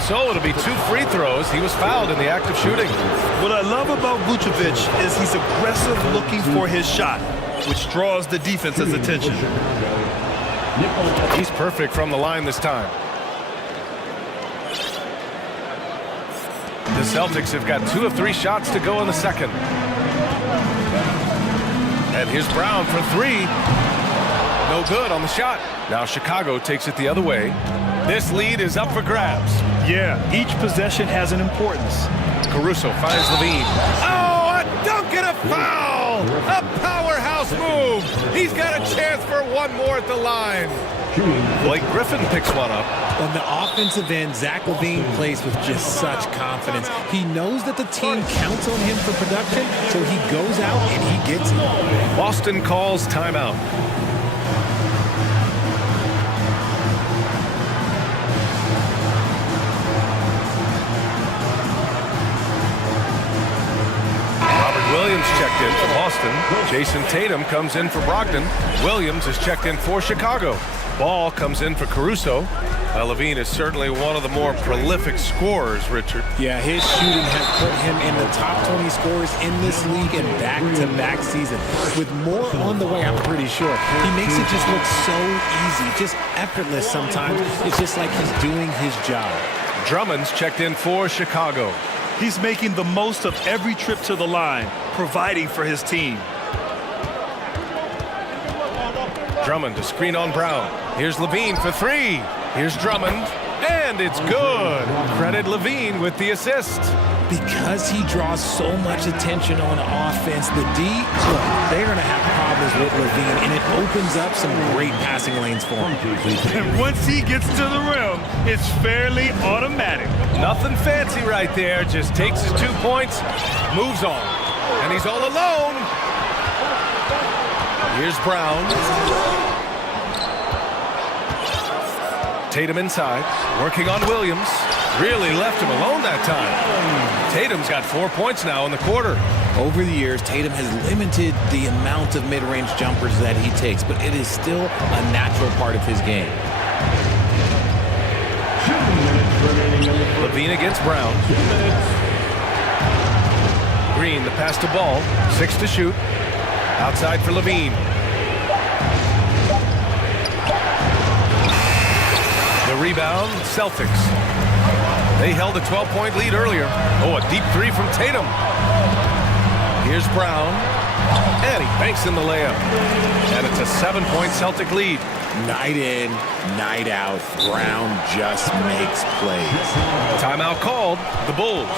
So it'll be 2 free throws. He was fouled in the act of shooting. What I love about Vucevic is he's aggressive looking for his shot, which draws the defense's attention. He's perfect from the line this time. The Celtics have got 2 of 3 shots to go in the second. And here's Brown for 3. No good on the shot. Now Chicago takes it the other way. This lead is up for grabs. Yeah, each possession has an importance. Caruso finds Levine. Oh, a dunk cross move. He's got a chance for one more at the line. Blake Griffin picks one up. On the offensive end, Zach LaVine plays with just such confidence. He knows that the team counts on him for production, so he goes out and he gets it. Boston calls timeout. Williams checked in for Boston. Jason Tatum comes in for Brogdon. Williams is checked in for Chicago. Ball comes in for Caruso. LaVine is certainly one of the more prolific scorers, Richard. Yeah, his shooting has put him in the top 20 scorers in this league in back-to-back season. With more on the way, I'm pretty sure. He makes it just look so easy, just effortless sometimes. It's just like he's doing his job. Drummond's checked in for Chicago. He's making the most of every trip to the line, providing for his team. Drummond to screen on Brown. Here's LaVine for three. Here's Drummond, and it's good. Credit LaVine with the assist. Because he draws so much attention on offense, the D, look, they're going to have problems with LaVine, and it opens up some great passing lanes for him. And once he gets to the rim, it's fairly automatic. Nothing fancy right there. Just takes his 2 points, moves on. And he's all alone. Here's Brown. Tatum inside, working on Williams. Really left him alone that time. Tatum's got 4 points now in the quarter. Over the years, Tatum has limited the amount of mid-range jumpers that he takes, but it is still a natural part of his game. LaVine against Brown. Green, the pass to Ball. 6 to shoot. Outside for LaVine. The rebound, Celtics. They held a 12-point lead earlier. Oh, a deep three from Tatum. Here's Brown. And he banks in the layup. And it's a 7-point Celtic lead. Night in, night out, Brown just makes plays. Timeout called, the Bulls.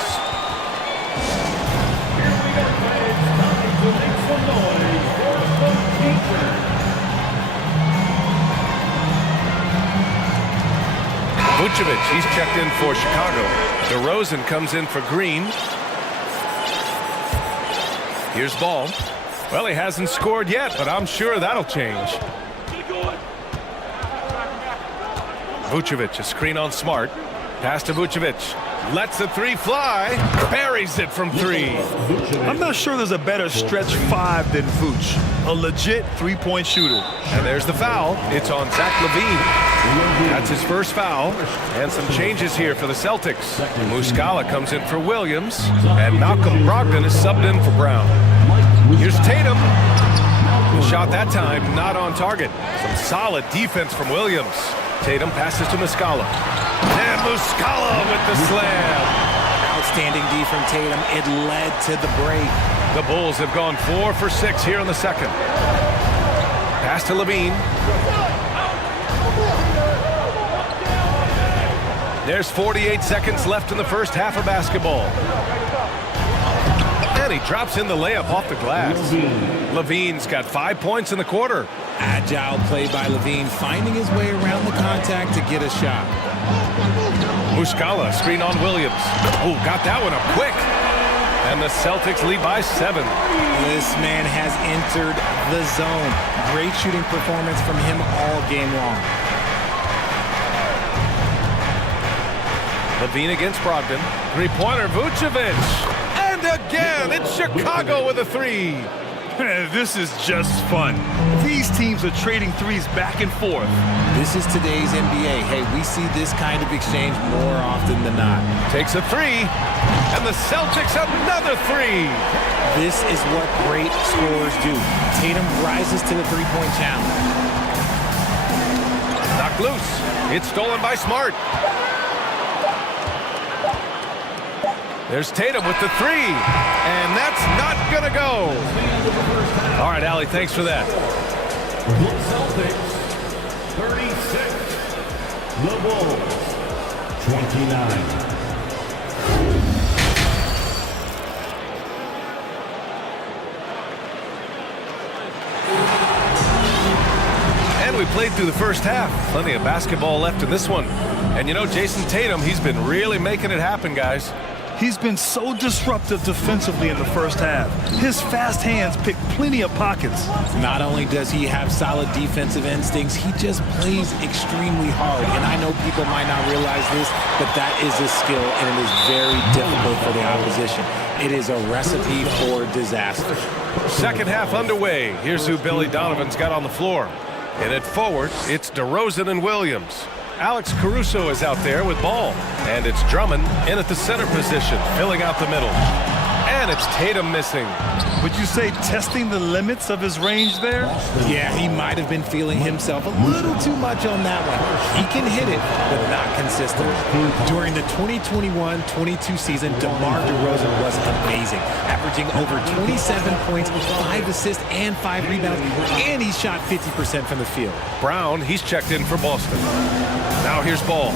Vucevic, he's checked in for Chicago. DeRozan comes in for Green. Here's Ball. Well, he hasn't scored yet, but I'm sure that'll change. Vucevic, a screen on Smart. Pass to Vucevic. Lets the three fly. Buries it from three. I'm not sure there's a better stretch five than Vooch. A legit three-point shooter. And there's the foul. It's on Zach LaVine. That's his first foul. And some changes here for the Celtics. Muscala comes in for Williams. And Malcolm Brogdon is subbed in for Brown. Here's Tatum. The shot that time not on target. Some solid defense from Williams. Tatum passes to Muscala. And Muscala with the slam. Outstanding D from Tatum. It led to the break. The Bulls have gone 4 for 6 here in the second. Pass to LaVine. There's 48 seconds left in the first half of basketball. And he drops in the layup off the glass. LaVine's got 5 points in the quarter. Agile play by LaVine, finding his way around the contact to get a shot. Muscala, screen on Williams. Oh, got that one up quick. And the Celtics lead by 7. This man has entered the zone. Great shooting performance from him all game long. LaVine against Brogdon. Three-pointer, Vucevic. And again, it's Chicago with a three. This is just fun. These teams are trading threes back and forth. This is today's NBA. Hey, we see this kind of exchange more often than not. Takes a three, and the Celtics another three. This is what great scorers do. Tatum rises to the three-point challenge. Knocked loose. It's stolen by Smart. There's Tatum with the three, and that's not gonna go. All right, Allie, thanks for that. Celtics 36, the Bulls 29. And we played through the first half. Plenty of basketball left in this one. And you know, Jason Tatum, he's been really making it happen, guys. He's been so disruptive defensively in the first half. His fast hands pick plenty of pockets. Not only does he have solid defensive instincts, he just plays extremely hard. And I know people might not realize this, but that is a skill, and it is very difficult for the opposition. It is a recipe for disaster. Second half underway. Here's who Billy Donovan's got on the floor. In it forward, it's DeRozan and Williams. Alex Caruso is out there with ball. And it's Drummond in at the center position, filling out the middle. And it's Tatum missing. Would you say testing the limits of his range there? Yeah, he might have been feeling himself a little too much on that one. He can hit it, but not consistent. During the 2021-22 season, DeMar DeRozan was amazing, averaging over 27 points, 5 assists, and 5 rebounds, and he shot 50% from the field. Brown, he's checked in for Boston. Now here's Ball.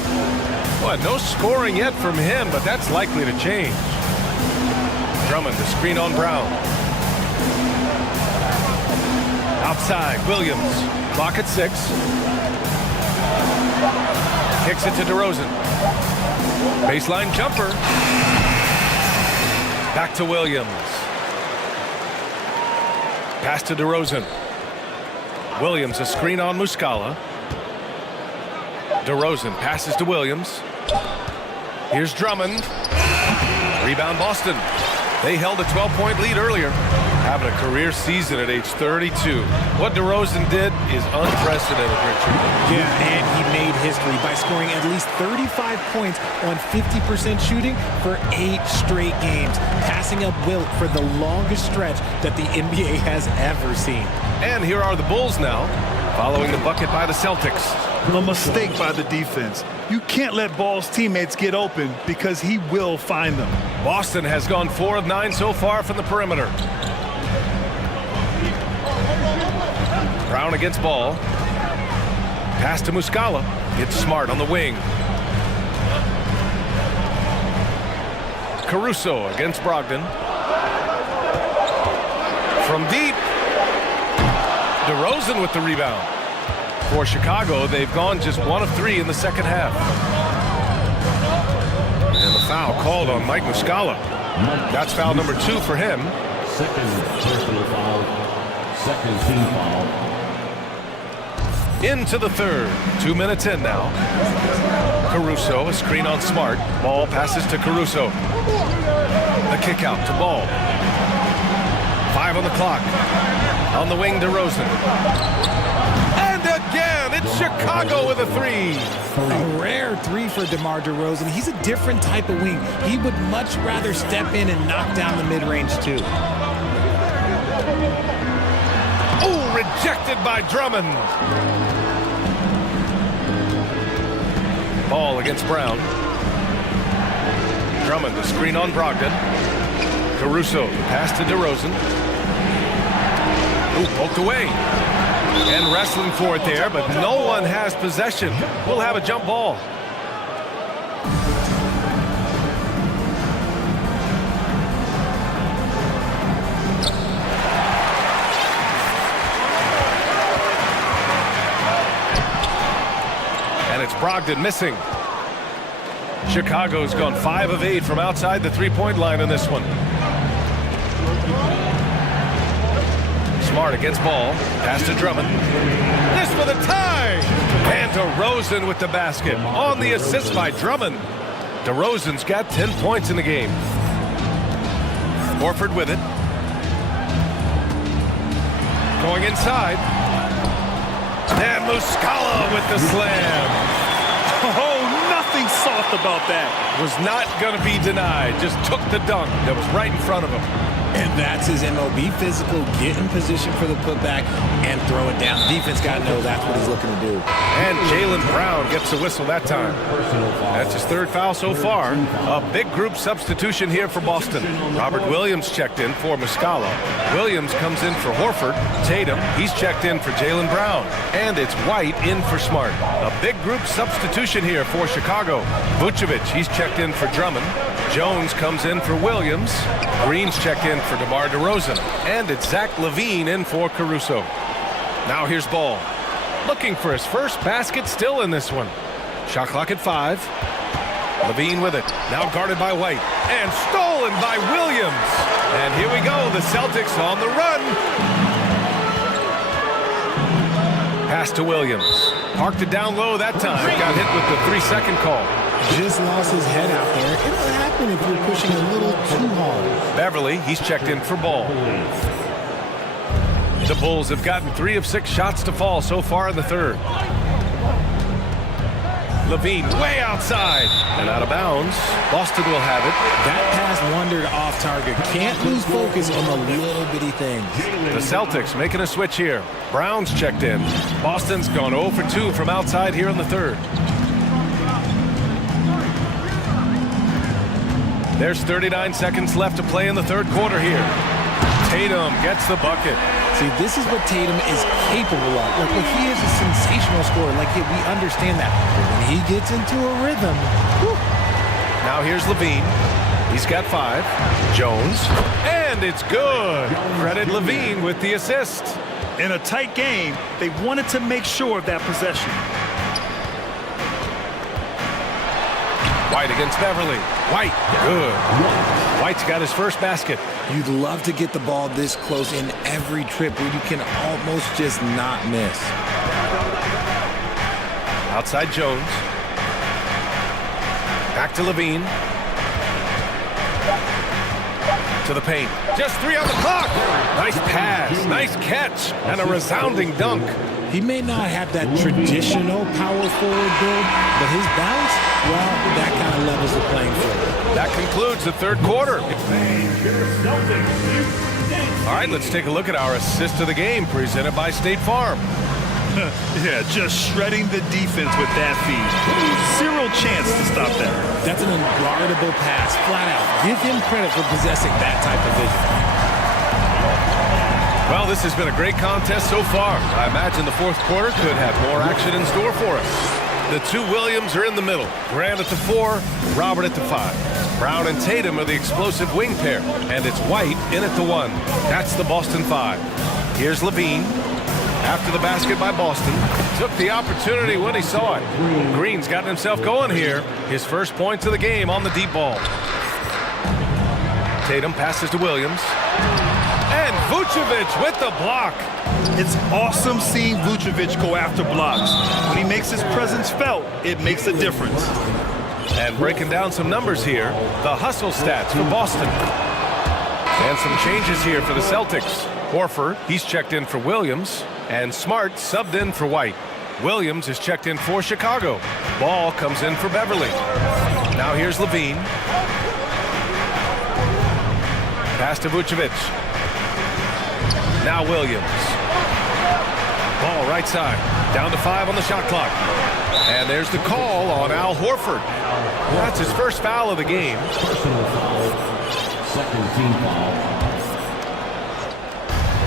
Well, no scoring yet from him, but that's likely to change. Drummond, the screen on Brown. Outside, Williams. Clock at 6. Kicks it to DeRozan. Baseline jumper. Back to Williams. Pass to DeRozan. Williams, a screen on Muscala. DeRozan passes to Williams. Here's Drummond. Rebound Boston. They held a 12-point lead earlier. Having a career season at age 32. What DeRozan did is unprecedented, Richard. Yeah, and he made history by scoring at least 35 points on 50% shooting for 8 straight games, passing up Wilt for the longest stretch that the NBA has ever seen. And here are the Bulls now, following the bucket by the Celtics. A mistake by the defense. You can't let Ball's teammates get open because he will find them. Boston has gone 4 of 9 so far from the perimeter. Brown against Ball. Pass to Muscala. It's Smart on the wing. Caruso against Brogdon. From deep. DeRozan with the rebound. For Chicago, they've gone just 1 of 3 in the second half. And the foul called on Mike Muscala. That's foul number 2 for him. Second personal foul. Second team foul. Into the third. 2 minutes in now. Caruso, a screen on Smart. Ball passes to Caruso. The kick out to Ball. 5 on the clock. On the wing, DeRozan. And again, it's Chicago with a 3. A rare 3 for DeMar DeRozan. He's a different type of wing. He would much rather step in and knock down the mid-range too. Oh, rejected by Drummond. Ball against Brown. Drummond, the screen on Brogdon. Caruso, pass to DeRozan. Ooh, poked away. And wrestling for it there, but no one has possession. We'll have a jump ball. And it's Brogdon missing. Chicago's gone 5 of 8 from outside the three-point line in this one. Smart against Ball. Pass to Drummond. This for the tie! And DeRozan with the basket. On the assist by Drummond. DeRozan's got 10 points in the game. Horford with it. Going inside. And Muscala with the slam. Oh, nothing soft about that. Was not going to be denied. Just took the dunk that was right in front of him. And that's his MO. Be physical, get in position for the putback, and throw it down. Defense got to know that's what he's looking to do. And Jaylen Brown gets a whistle that time. That's his 3rd foul so far. A big group substitution here for Boston. Robert Williams checked in for Muscala. Williams comes in for Horford. Tatum, he's checked in for Jaylen Brown. And it's White in for Smart. A big group substitution here for Chicago. Vucevic, he's checked in for Drummond. Jones comes in for Williams. Green's checked in for DeMar DeRozan. And it's Zach LaVine in for Caruso. Now here's Ball. looking for his first basket still in this one. Shot clock at 5. Levine with it. Now guarded by White. And stolen by Williams. And here we go. The Celtics on the run. Pass to Williams. Parked it down low that time. Got hit with the 3-second call. Just lost his head out there. It'll happen if you're pushing a little too hard. Beverly, he's checked in for Ball. The Bulls have gotten 3 of 6 shots to fall so far in the third. Levine way outside and out of bounds. Boston will have it. That pass wandered off target. Can't lose focus on the little bitty things. The Celtics making a switch here. Brown's checked in. Boston's gone 0 for 2 from outside here in the third. There's 39 seconds left to play in the third quarter here. Tatum gets the bucket. See, this is what Tatum is capable of. Like, he is a sensational scorer. Like, we understand that. But when he gets into a rhythm, whew. Now here's Levine. He's got 5. Jones. And it's good. Credit Levine with the assist. In a tight game, they wanted to make sure of that possession. White against Beverly. White, good. White's got his first basket. You'd love to get the ball this close in every trip where you can almost just not miss. Outside Jones. Back to Levine. To the paint. Just 3 on the clock. Nice pass, nice catch, and a resounding dunk. He may not have that traditional power forward build, but his bounce, well, that kind of levels the playing field. That concludes the third quarter. All right, let's take a look at our assist of the game presented by State Farm. Yeah, just shredding the defense with that feed. 0 chance to stop that. That's an unguardable pass, flat out. Give him credit for possessing that type of vision. Well, this has been a great contest so far. I imagine the fourth quarter could have more action in store for us. The 2 Williams are in the middle. Grant at the 4, Robert at the 5. Brown and Tatum are the explosive wing pair. And it's White in at the 1. That's the Boston 5. Here's Levine. After the basket by Boston. Took the opportunity when he saw it. Green's gotten himself going here. His first points of the game on the deep ball. Tatum passes to Williams. And Vucevic with the block. It's awesome seeing Vucevic go after blocks. When he makes his presence felt, it makes a difference. And breaking down some numbers here, the hustle stats for Boston. And some changes here for the Celtics. Horford, he's checked in for Williams. And Smart subbed in for White. Williams is checked in for Chicago. Ball comes in for Beverly. Now here's Levine. Pass to Vucevic. Now Williams. Ball right side. Down to 5 on the shot clock. And there's the call on Al Horford. That's his first foul of the game. Personal foul. Second team foul.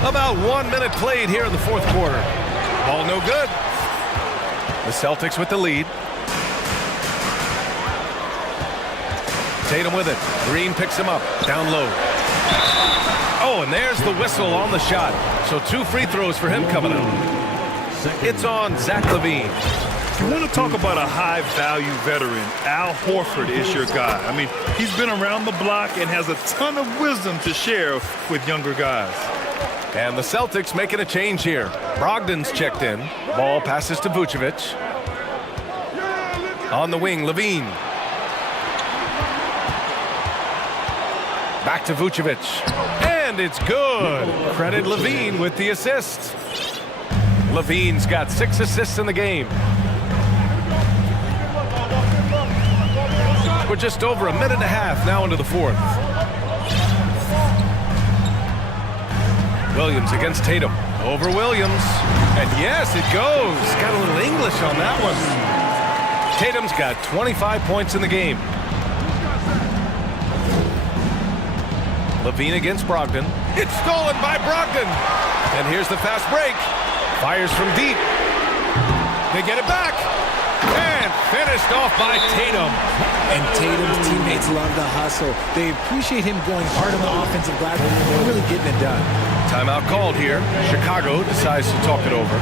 About 1 minute played here in the fourth quarter. Ball no good. The Celtics with the lead. Tatum with it. Green picks him up. Down low. Oh, and there's the whistle on the shot. So 2 free throws for him coming up. It's on Zach Levine. You want to talk about a high-value veteran. Al Horford is your guy. I mean, he's been around the block and has a ton of wisdom to share with younger guys. And the Celtics making a change here. Brogdon's checked in. Ball passes to Vucevic. On the wing, Levine. Back to Vucevic. And it's good. Credit Levine with the assist. Levine's got 6 assists in the game. We're just over 1.5 minutes now into the fourth. Williams against Tatum. Over Williams. And yes, it goes. Got a little English on that one. Tatum's got 25 points in the game. Levine against Brogdon. It's stolen by Brogdon. And here's the fast break. Fires from deep. They get it back. And finished off by Tatum. And Tatum's teammates love the hustle. They appreciate him going hard on the offensive glass and really getting it done. Timeout called here. Chicago decides to talk it over.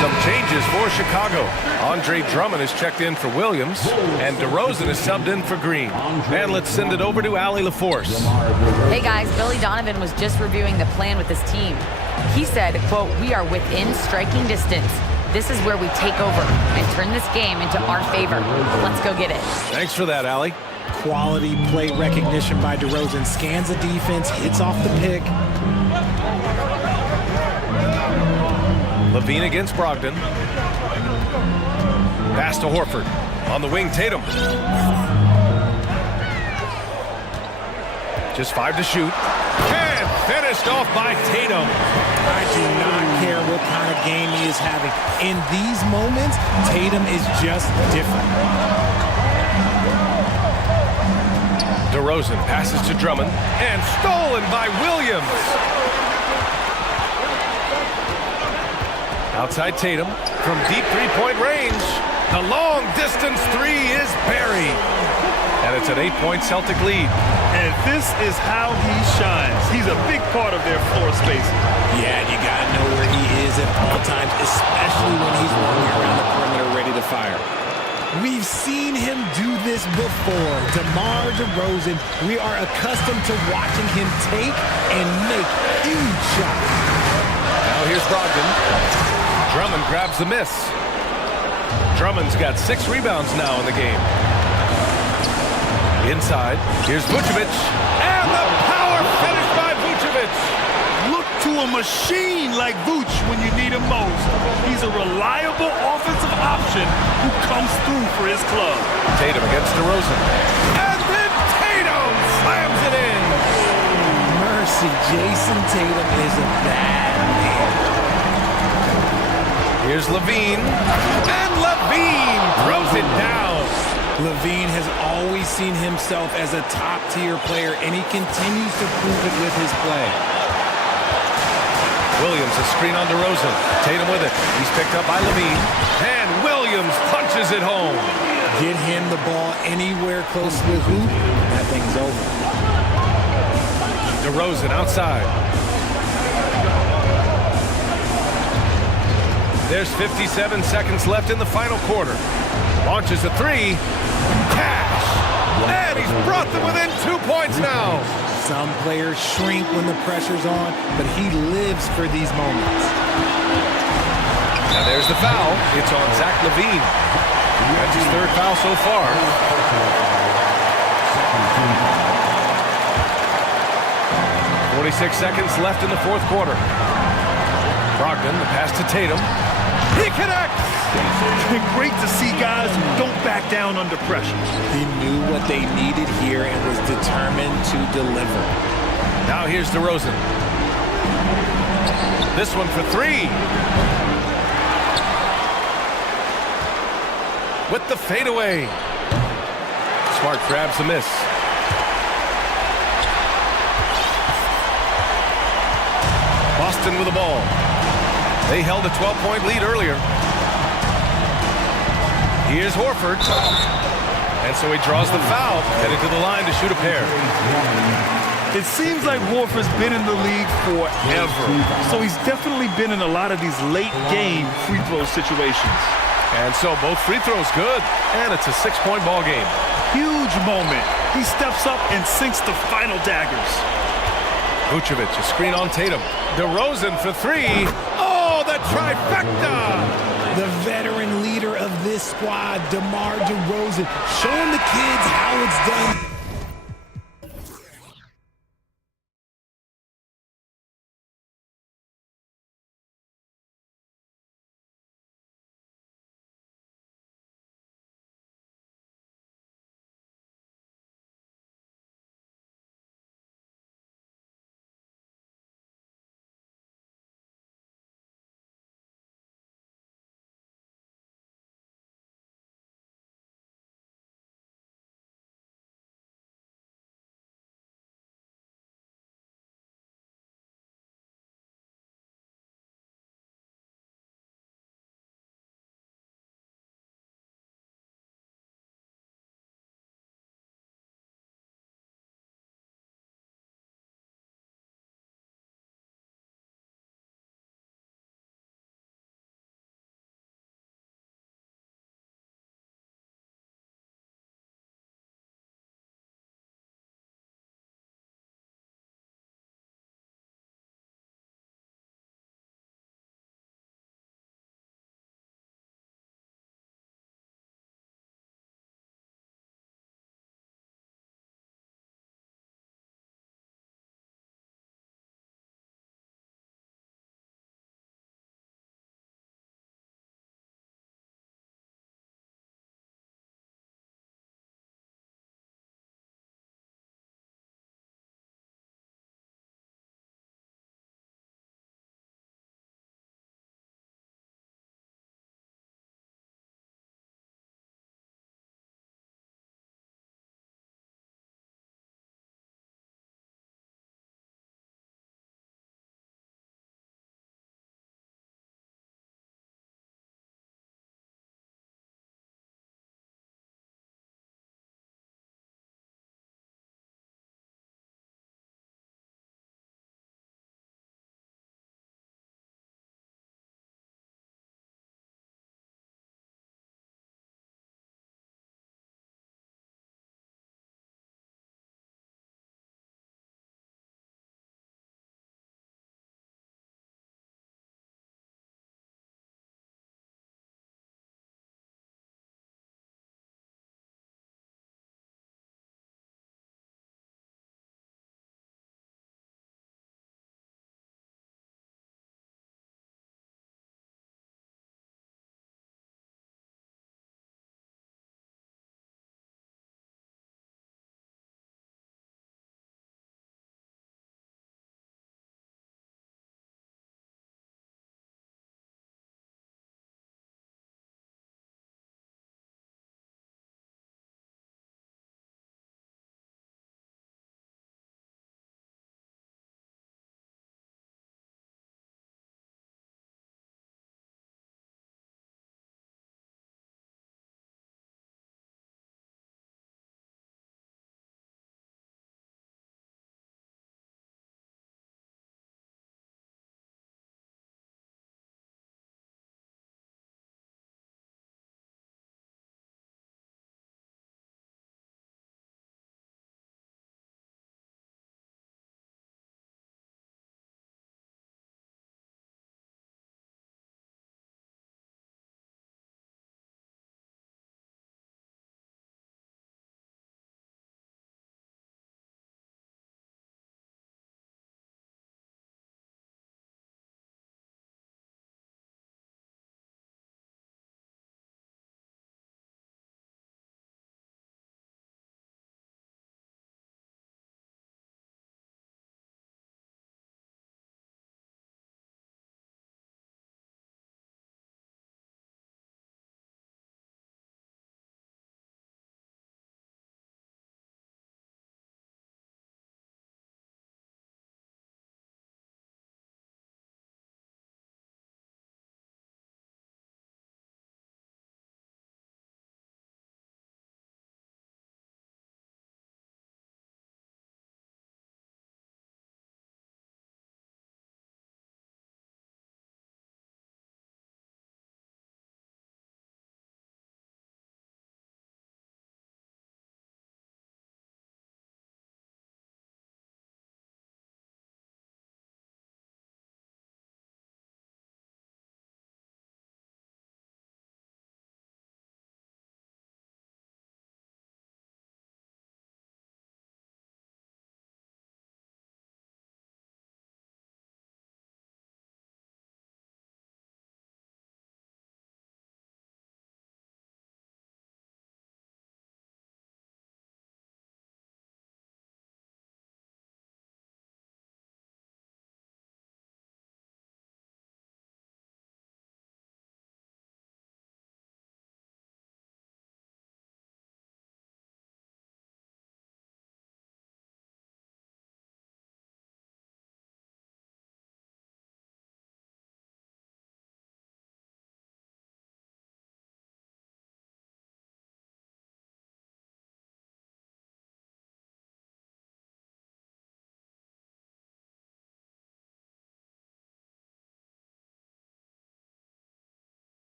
Some changes for Chicago. Andre Drummond is checked in for Williams, and DeRozan is subbed in for Green. And let's send it over to Allie LaForce. Hey guys, Billy Donovan was just reviewing the plan with his team. He said, quote, "We are within striking distance. This is where we take over and turn this game into our favor. Let's go get it." Thanks for that, Allie. Quality play recognition by DeRozan. Scans the defense, hits off the pick. Levine against Brogdon. Pass to Horford. On the wing, Tatum. Just 5 to shoot. And finished off by Tatum. I do not care what kind of game he is having. In these moments, Tatum is just different. DeRozan passes to Drummond. And stolen by Williams. Outside Tatum from deep three-point range. The long-distance three is buried. And it's an 8-point Celtic lead. And this is how he shines. He's a big part of their floor space. Yeah, you got to know where he is at all times, especially when he's running around the perimeter ready to fire. We've seen him do this before. DeMar DeRozan, we are accustomed to watching him take and make huge shots. Now here's Brogdon. Drummond grabs the miss. Drummond's got 6 rebounds now in the game. Inside, here's Vucevic. And the power finish by Vucevic. Look to a machine like Vuce when you need him most. He's a reliable offensive option who comes through for his club. Tatum against DeRozan. And then Tatum slams it in. Mercy, Jason Tatum is a bad man. Here's Levine. And Levine throws it down. Levine has always seen himself as a top-tier player, and he continues to prove it with his play. Williams, a screen on DeRozan. Tatum with it. He's picked up by Levine. And Williams punches it home. Get him the ball anywhere close to the hoop, that thing's over. DeRozan outside. There's 57 seconds left in the final quarter. Launches a three. Cash! And he's brought them within 2 points now. Some players shrink when the pressure's on, but he lives for these moments. Now there's the foul. It's on Zach Levine. That's his 3rd foul so far. 46 seconds left in the 4th quarter. Brogdon, the pass to Tatum. He connects! Great to see guys who don't back down under pressure. He knew what they needed here and was determined to deliver. Now here's DeRozan. This one for 3. With the fadeaway. Smart grabs the miss. Boston with the ball. They held a 12-point lead earlier. Here's Horford. And so he draws the foul, heading to the line to shoot a pair. It seems like Horford's been in the league forever. So he's definitely been in a lot of these late-game free throw situations. And so both free throws good. And it's a 6-point ball game. Huge moment. He steps up and sinks the final daggers. Vucevic, a screen on Tatum. DeRozan for 3. Oh, the trifecta! The veteran leader of this squad, DeMar DeRozan, showing the kids how it's done.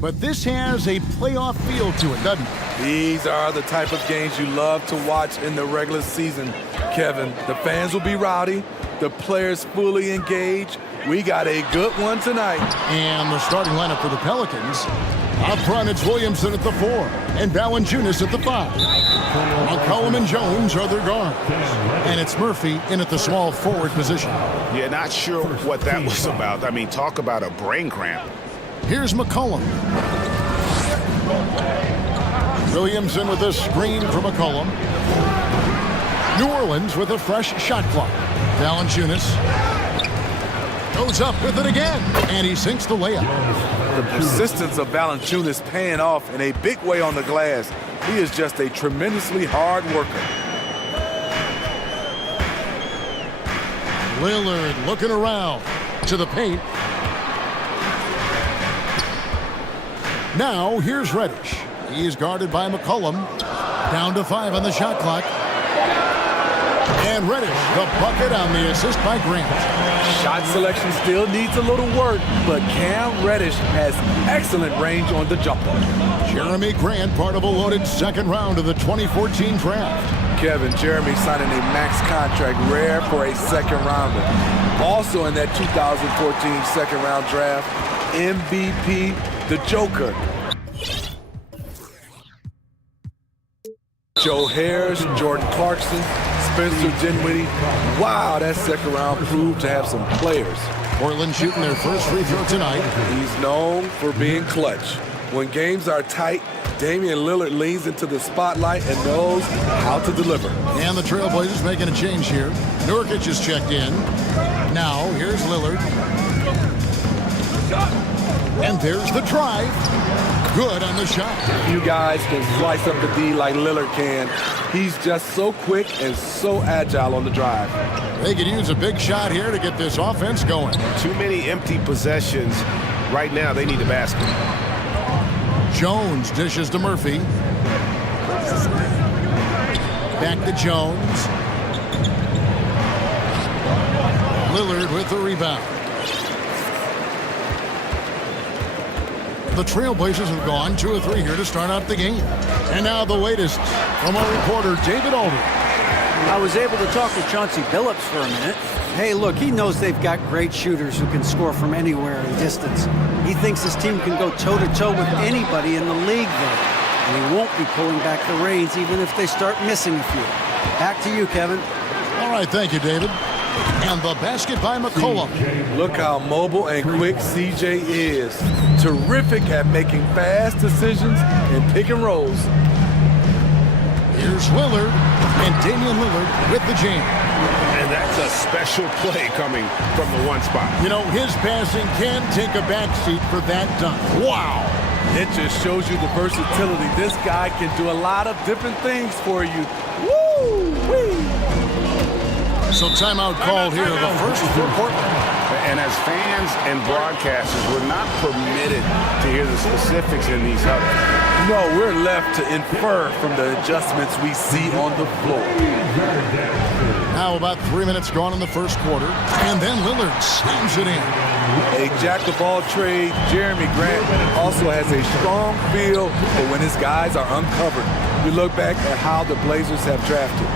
but this has a playoff feel to it, doesn't it? These are the type of games you love to watch in the regular season, Kevin. The fans will be rowdy, the players fully engaged. We got a good one tonight. And the starting lineup for the Pelicans. Up front, it's Williamson at the 4 and Valanciunas at the 5. McCollum and Jones are their guards. And it's Murphy in at the small forward position. Yeah, not sure what that was about. I mean, talk about a brain cramp. Here's McCollum. Williamson with a screen for McCollum. New Orleans with a fresh shot clock. Valanciunas goes up with it again, and he sinks the layup. The persistence of Valanciunas paying off in a big way on the glass. He is just a tremendously hard worker. Lillard looking around to the paint. Now here's Reddish. He is guarded by McCollum. Down to 5 on the shot clock. And Reddish, the bucket on the assist by Grant. Shot selection still needs a little work, but Cam Reddish has excellent range on the jumper. Jeremy Grant, part of a loaded second round of the 2014 draft. Kevin, Jeremy signing a max contract, rare for a second rounder. Also in that 2014 second round draft, MVP, the Joker. Joe Harris, Jordan Clarkson, Spencer Dinwiddie. Wow, that second round proved to have some players. Portland shooting their first free throw tonight. He's known for being clutch. When games are tight, Damian Lillard leans into the spotlight and knows how to deliver. And the Trailblazers making a change here. Nurkic is checked in. Now, here's Lillard. And there's the drive. Good on the shot. You guys can slice up the D like Lillard can. He's just so quick and so agile on the drive. They could use a big shot here to get this offense going. Too many empty possessions. Right now, they need a basket. Jones dishes to Murphy. Back to Jones. Lillard with the rebound. The Trailblazers have gone 2 of 3 here to start out the game. And now the latest from our reporter, David Alder. I was able to talk to Chauncey Billups for a minute. Hey, look, he knows they've got great shooters who can score from anywhere in distance. He thinks his team can go toe-to-toe with anybody in the league there. And he won't be pulling back the reins even if they start missing a few. Back to you, Kevin. All right, thank you, David. And the basket by McCollum. Look how mobile and quick CJ is. Terrific at making fast decisions and pick and rolls. Here's Lillard, and Damian Lillard with the jam. And that's a special play coming from the one spot. You know, his passing can take a backseat for that dunk. Wow. It just shows you the versatility. This guy can do a lot of different things for you. Woo-wee. So timeout called here, the first for Portland. And as fans and broadcasters, we're not permitted to hear the specifics in these huddles. No, we're left to infer from the adjustments we see on the floor. Now about 3 minutes gone in the first quarter, and then Lillard slams it in. A jack-of-all trade, Jeremy Grant also has a strong feel for when his guys are uncovered. We look back at how the Blazers have drafted.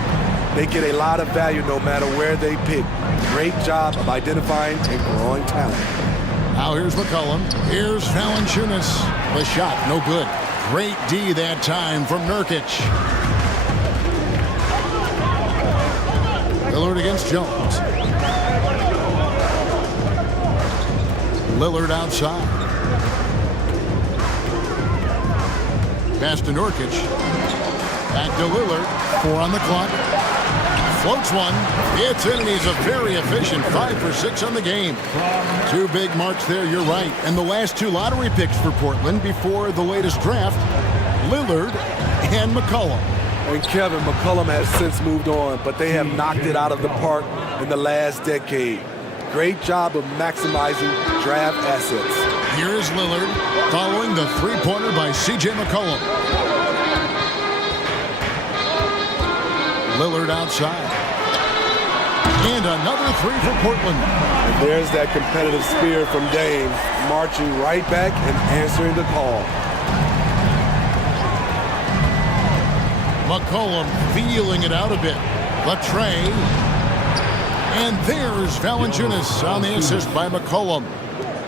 They get a lot of value no matter where they pick. Great job of identifying and growing talent. Now here's McCollum. Here's Valanciunas. The shot, no good. Great D that time from Nurkic. Lillard against Jones. Lillard outside. Pass to Nurkic. Back to Lillard. 4 on the clock. Floats one. It's in, and he's a very efficient 5 for 6 on the game. 2 big marks there, you're right. And the last 2 lottery picks for Portland before the latest draft, Lillard and McCollum. And Kevin, McCollum has since moved on, but they have knocked it out of the park in the last decade. Great job of maximizing draft assets. Here is Lillard following the three-pointer by C.J. McCollum. Lillard outside. And another three for Portland. And there's that competitive spirit from Dame, marching right back and answering the call. McCollum feeling it out a bit. Latre. And there's Valanciunas on the assist by McCollum.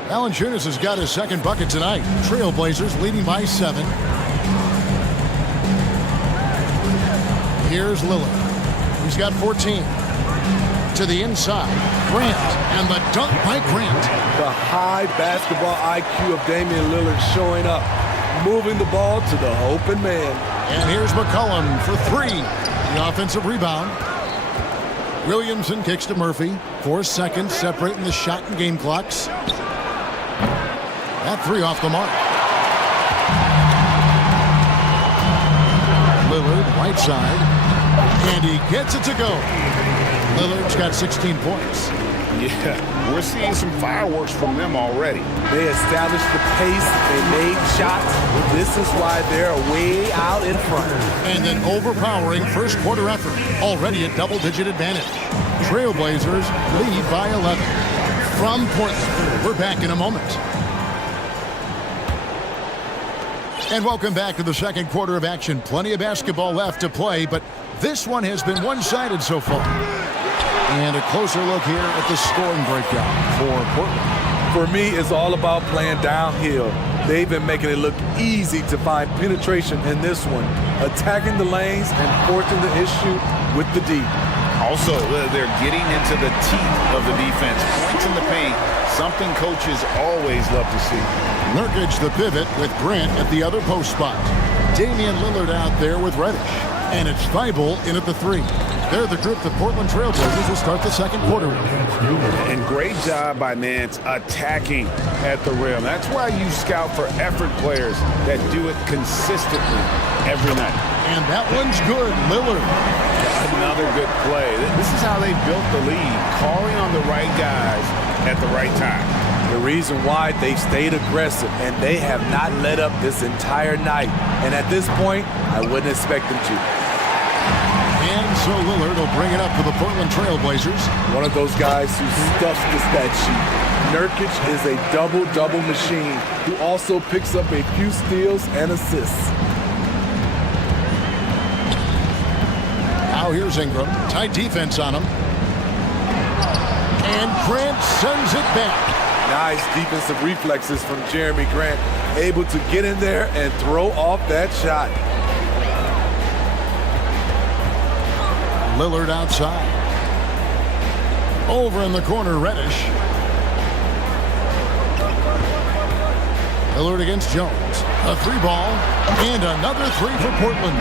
Valanciunas has got his second bucket tonight. Trailblazers leading by 7. Here's Lillard. He's got 14. To the inside. Grant. And the dunk by Grant. The high basketball IQ of Damian Lillard showing up. Moving the ball to the open man. And here's McCollum for 3. The offensive rebound. Williamson kicks to Murphy. 4 seconds separating the shot and game clocks. That 3 off the mark. Lillard, right side. And he gets it to go. Lillard's got 16 points. Yeah, we're seeing some fireworks from them already. They established the pace. They made shots. This is why they're way out in front. And an overpowering first quarter effort. Already a double-digit advantage. Trailblazers lead by 11. From Portland, we're back in a moment. And welcome back to the second quarter of action. Plenty of basketball left to play, but this one has been one-sided so far. And a closer look here at the scoring breakdown for Portland. For me, it's all about playing downhill. They've been making it look easy to find penetration in this one, attacking the lanes and forcing the issue with the D. Also, they're getting into the teeth of the defense. Points in the paint, something coaches always love to see. Nurkic the pivot with Grant at the other post spot. Damian Lillard out there with Reddish. And it's Thibault in at the 3. They're the group the Portland Trailblazers will start the second quarter with. And great job by Nance attacking at the rim. That's why you scout for effort players that do it consistently every night. And that one's good. Lillard. Another good play. This is how they built the lead, calling on the right guys at the right time. The reason why they stayed aggressive, and they have not let up this entire night. And at this point, I wouldn't expect them to. And so Lillard will bring it up for the Portland Trailblazers. One of those guys who stuffs the stat sheet. Nurkic is a double-double machine who also picks up a few steals and assists. Now here's Ingram. Tight defense on him. And Grant sends it back. Nice defensive reflexes from Jeremy Grant. Able to get in there and throw off that shot. Lillard outside. Over in the corner, Reddish. Lillard against Jones. A 3 ball. And another 3 for Portland.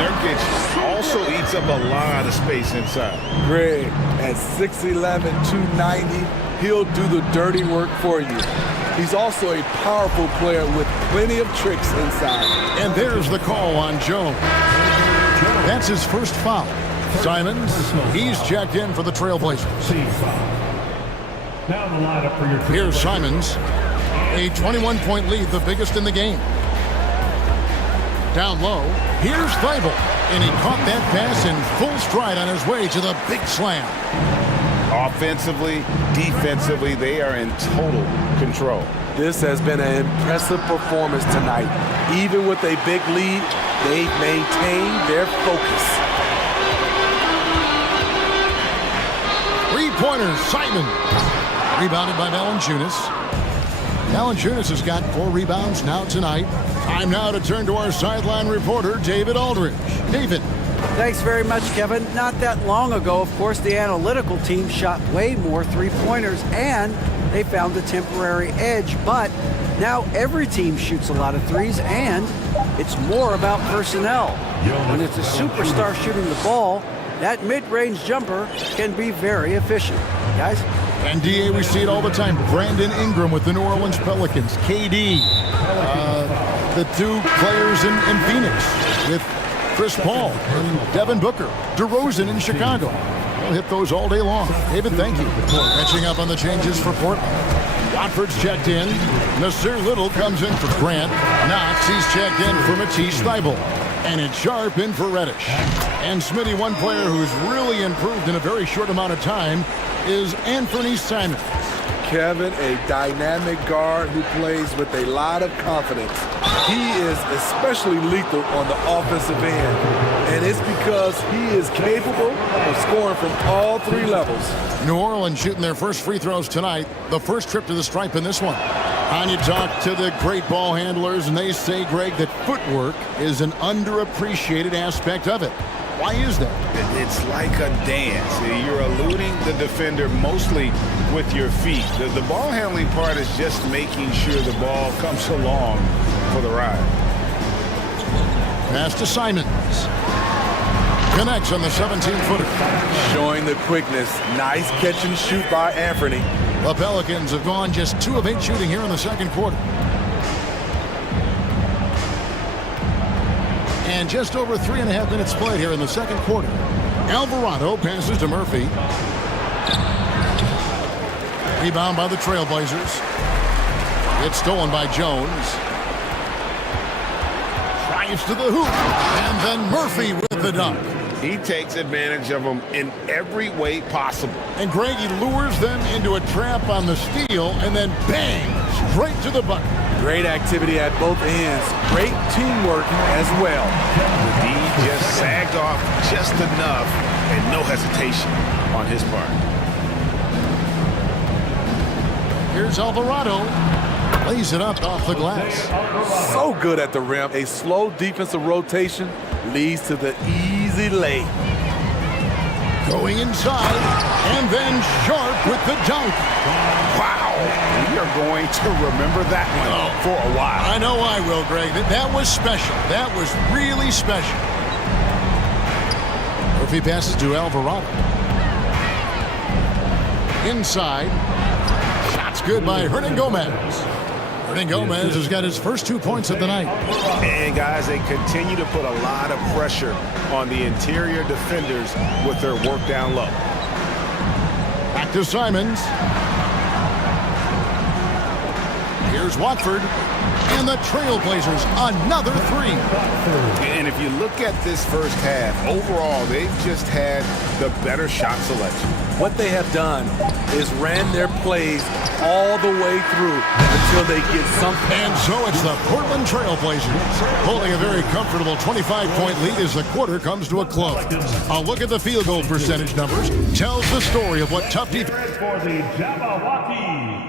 Nurkic also eats up a lot of space inside. Greg, at 6'11", 290, he'll do the dirty work for you. He's also a powerful player with plenty of tricks inside. And there's the call on Jones. That's his first foul. Simons, he's checked in for the Trailblazers. Now the lineup for your Here's Simons. A 21-point lead, the biggest in the game. Down low, here's Thibault. And he caught that pass in full stride on his way to the big slam. Offensively, defensively, they are in total control. This has been an impressive performance tonight. Even with a big lead, they've maintained their focus. Three-pointers, Simon. Rebounded by Valanciunas. Valanciunas has got 4 rebounds now tonight. Time now to turn to our sideline reporter, David Aldridge. David. Thanks very much, Kevin. Not that long ago, of course, the analytical team shot way more three-pointers, and they found a temporary edge. But now every team shoots a lot of threes, and it's more about personnel. When it's a superstar shooting the ball, that mid-range jumper can be very efficient. Guys? And DA, we see it all the time. Brandon Ingram with the New Orleans Pelicans. KD, the 2 players in Phoenix with Chris Paul and Devin Booker. DeRozan in Chicago. We'll hit those all day long. David, thank you. Catching up on the changes for Portland. Watford's checked in. Nasir Little comes in for Grant. Knox, he's checked in for Matisse Thibault. And it's Sharp in for Reddish. And Smitty, one player who's really improved in a very short amount of time is Anthony Simons. Kevin, a dynamic guard who plays with a lot of confidence. He is especially lethal on the offensive end, and it's because he is capable of scoring from all three levels. New Orleans shooting their first free throws tonight, the first trip to the stripe in this one. And you talk to the great ball handlers, and they say, Greg, that footwork is an underappreciated aspect of it. Why is that? It's like a dance. You're eluding the defender mostly with your feet. The ball handling part is just making sure the ball comes along for the ride. Pass to Simons. Connects on the 17-footer. Showing the quickness. Nice catch and shoot by Anthony. The Pelicans have gone just 2 of 8 shooting here in the second quarter. And just over 3.5 minutes played here in the second quarter. Alvarado passes to Murphy. Rebound by the Trailblazers. It's stolen by Jones. Drives to the hoop. And then Murphy with the dunk. He takes advantage of them in every way possible. And Greg, he lures them into a trap on the steal and then bang, straight to the bucket. Great activity at both ends. Great teamwork as well. The D just sagged off just enough and no hesitation on his part. Here's Alvarado. Lays it up off the glass. So good at the rim. A slow defensive rotation leads to the easy lay. Going inside, and then Sharp with the dunk. Wow. We are going to remember that one for a while. I know I will, Greg. That was special. That was really special. Murphy passes to Alvarado. Inside. Shots good by Hernan Gomez. Hernan Gomez has got his first 2 points of the night. And guys, they continue to put a lot of pressure on the interior defenders with their work down low. Back to Simons. Here's Watford. And the Trailblazers, another 3. And if you look at this first half, overall, they've just had the better shot selection. What they have done is ran their plays all the way through until they get something. And so it's the Portland Trailblazers holding a very comfortable 25-point lead as the quarter comes to a close. A look at the field goal percentage numbers tells the story of what tough defense. For the Jabberwockies.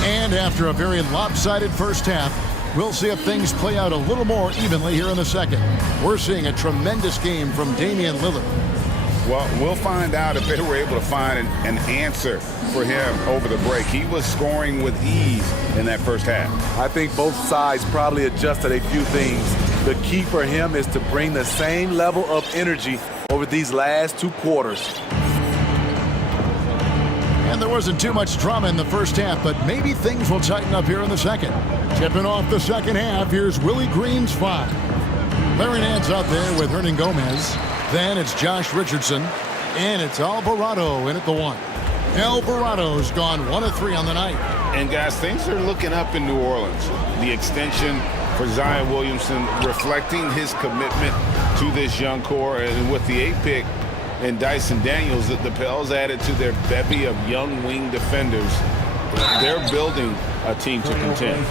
And after a very lopsided first half, we'll see if things play out a little more evenly here in the second. We're seeing a tremendous game from Damian Lillard. Well, we'll find out if they were able to find an answer for him over the break. He was scoring with ease in that first half. I think both sides probably adjusted a few things. The key for him is to bring the same level of energy over these last 2 quarters. And there wasn't too much drama in the first half, but maybe things will tighten up here in the second. Tipping off the second half, here's Willie Green's 5. Larry Nance out there with Hernan Gomez. Then it's Josh Richardson, and it's Alvarado in at the 1. Alvarado's gone 1 of 3 on the night. And guys, things are looking up in New Orleans. The extension for Zion Williamson reflecting his commitment to this young core, and with the 8th pick and Dyson Daniels, the Pels added to their bevy of young wing defenders. They're building a team to contend.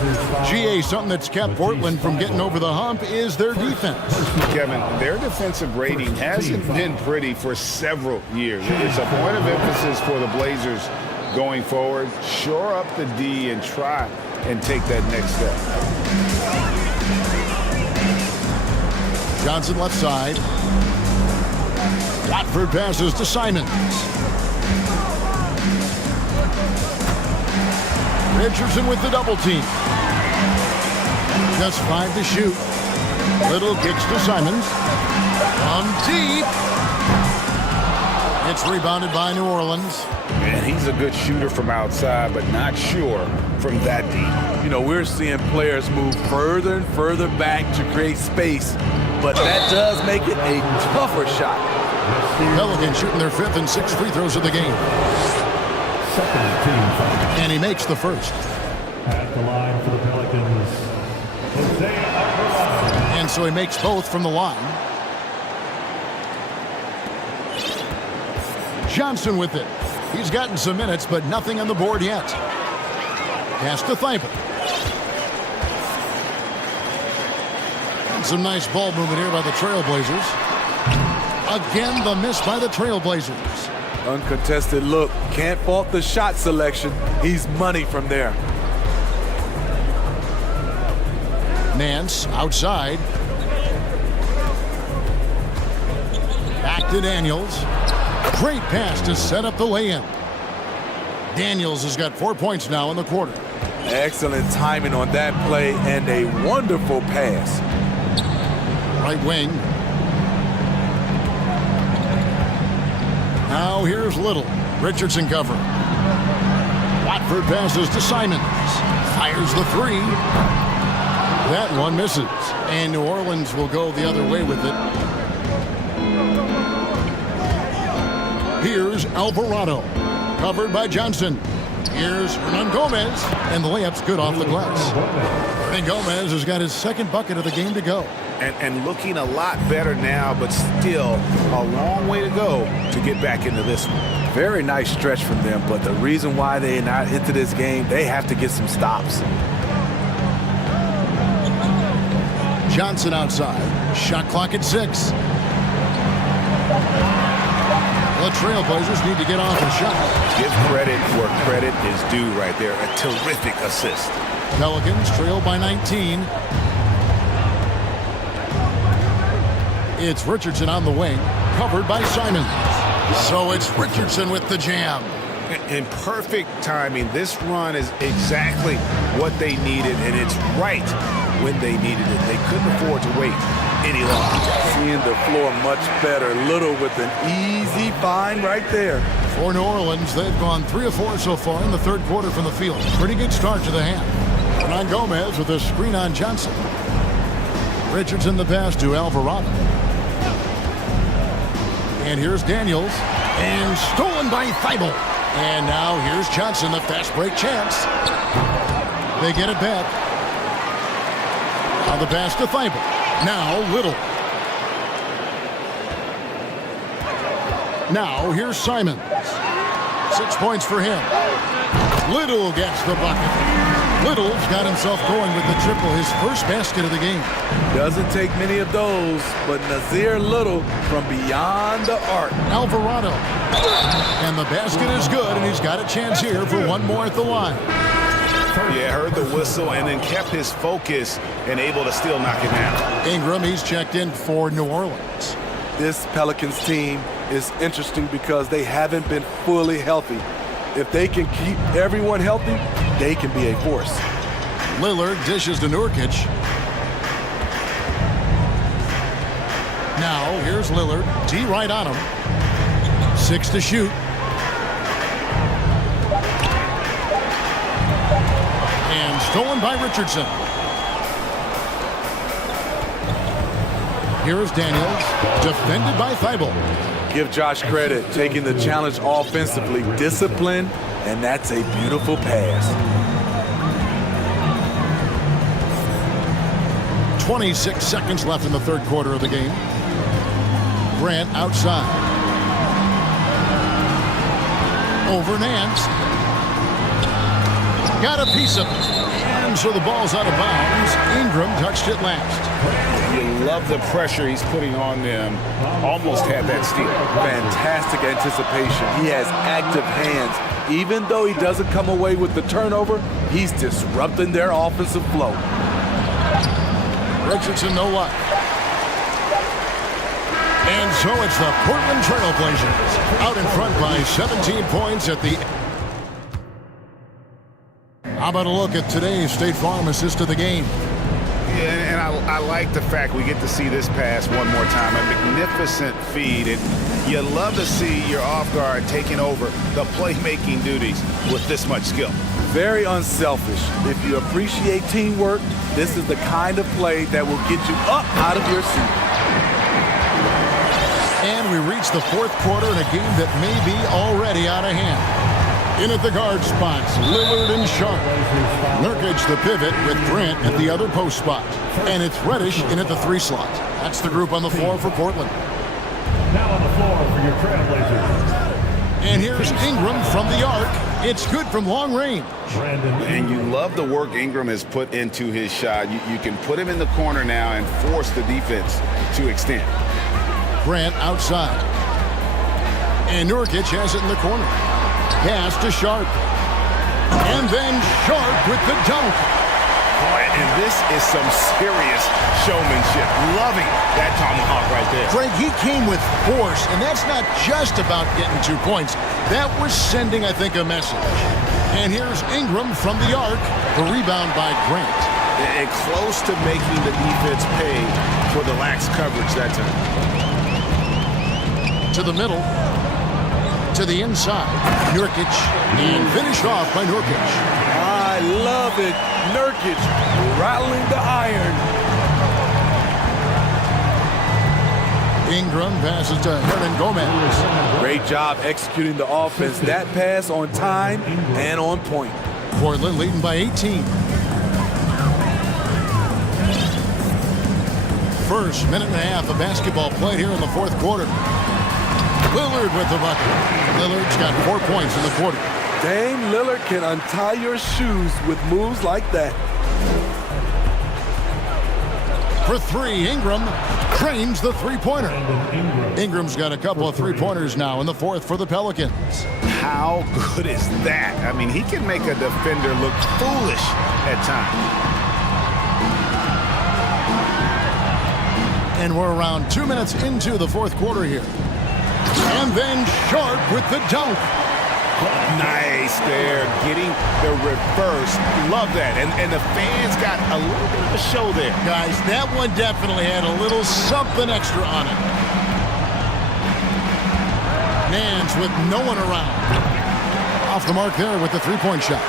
GA, something that's kept Portland from getting over the hump is their defense. Kevin, their defensive rating hasn't been pretty for several years. It's a point of emphasis for the Blazers going forward. Shore up the D and try and take that next step. Johnson left side. Watford passes to Simons. Richardson with the double team. Just 5 to shoot. Little kicks to Simons. From deep. It's rebounded by New Orleans. And he's a good shooter from outside, but not sure from that deep. You know, we're seeing players move further and further back to create space, but that does make it a tougher shot. Pelicans shooting their 5th and 6th free throws of the game. Second team foul. And he makes the first. At the line for the Pelicans, so he makes both from the line. Johnson with it. He's gotten some minutes, but nothing on the board yet. Pass to Thibault. And some nice ball movement here by the Trailblazers. Again, the miss by the Trailblazers. Uncontested look. Can't fault the shot selection. He's money from there. Nance outside. Back to Daniels. Great pass to set up the lay-in. Daniels has got 4 points now in the quarter. Excellent timing on that play and a wonderful pass. Right wing. Now here's Little. Richardson cover. Watford passes to Simons. Fires the three. That one misses. And New Orleans will go the other way with it. Here's Alvarado. Covered by Johnson. Here's Hernan Gomez. And the layup's good off the glass. Hernan Gomez has got his second bucket of the game to go. And looking a lot better now, but still a long way to go to get back into this one. Very nice stretch from them, but the reason why they're not into this game, they have to get some stops. Johnson outside. Shot clock at 6. The Trailblazers need to get off a shot. Give credit where credit is due right there. A terrific assist. Pelicans trail by 19. It's Richardson on the wing, covered by Simons. So it's Richardson with the jam. In perfect timing. This run is exactly what they needed, and it's right when they needed it. They couldn't afford to wait any longer. Seeing the floor much better. Little with an easy find right there. For New Orleans, they've gone 3 of 4 so far in the third quarter from the field. Pretty good start to the hand. Hernan Gomez with a screen on Johnson. Richardson the pass to Alvarado. And here's Daniels. And stolen by Thibault. And now here's Johnson, the fast break chance. They get it back. Now the pass to Thibault. Now Little. Now here's Simons. 6 points for him. Little gets the bucket. Little's got himself going with the triple, his first basket of the game. Doesn't take many of those, but Nazir Little from beyond the arc. Alvarado. And the basket is good, and he's got a chance here for one more at the line. Yeah, heard the whistle and then kept his focus and able to still knock it down. Ingram, he's checked in for New Orleans. This Pelicans team is interesting because they haven't been fully healthy. If they can keep everyone healthy, they can be a force. Lillard dishes to Nurkic. Now, here's Lillard. D right on him. 6 to shoot. And stolen by Richardson. Here is Daniels. Defended by Thibault. Give Josh credit, taking the challenge offensively. Discipline, and that's a beautiful pass. 26 seconds left in the third quarter of the game. Grant outside. Over Nance. Got a piece of it. And so the ball's out of bounds. Ingram touched it last. You love the pressure he's putting on them. Almost had that steal. Fantastic anticipation. He has active hands. Even though he doesn't come away with the turnover, he's disrupting their offensive flow. Richardson, no luck. And so it's the Portland Trailblazers out in front by 17 points at the... How about a look at today's State Farm assist of the game? Yeah, and I like the fact we get to see this pass one more time. A magnificent feed. And you love to see your off guard taking over the playmaking duties with this much skill. Very unselfish. If you appreciate teamwork, this is the kind of play that will get you up out of your seat. And we reach the fourth quarter in a game that may be already out of hand. In at the guard spots, Lillard and Sharp. Nurkic the pivot with Grant at the other post spot. And it's Reddish in at the 3 slot. That's the group on the floor for Portland. Now on the floor for your Trailblazers. And here's Ingram from the arc. It's good from long range. And you love the work Ingram has put into his shot. You can put him in the corner now and force the defense to extend. Grant outside. And Nurkic has it in the corner. Pass to Sharp. And then Sharp with the dunk. Boy, and this is some serious showmanship. Loving that tomahawk right there. Greg, he came with force, and that's not just about getting 2 points. That was sending, I think, a message. And here's Ingram from the arc. The rebound by Grant. And close to making the defense pay for the lax coverage that time. To the middle. To the inside. Nurkic. And finish off by Nurkic. I love it. Nurkic rattling the iron. Ingram passes to Hernan Gomez. Great job executing the offense. That pass on time and on point. Portland leading by 18. First minute and a half of basketball played here in the 4th quarter. Lillard with the bucket. Lillard's got 4 points in the quarter. Dame Lillard can untie your shoes with moves like that. For 3, Ingram cranes the 3-pointer. Ingram's got a couple of 3-pointers now in the 4th for the Pelicans. How good is that? I mean, he can make a defender look foolish at times. And we're around 2 minutes into the 4th quarter here. And then Sharp with the dunk. Nice there, getting the reverse. Love that. And the fans got a little bit of a show there. Guys, that one definitely had a little something extra on it. Nance with no one around. Off the mark there with the 3-point shot.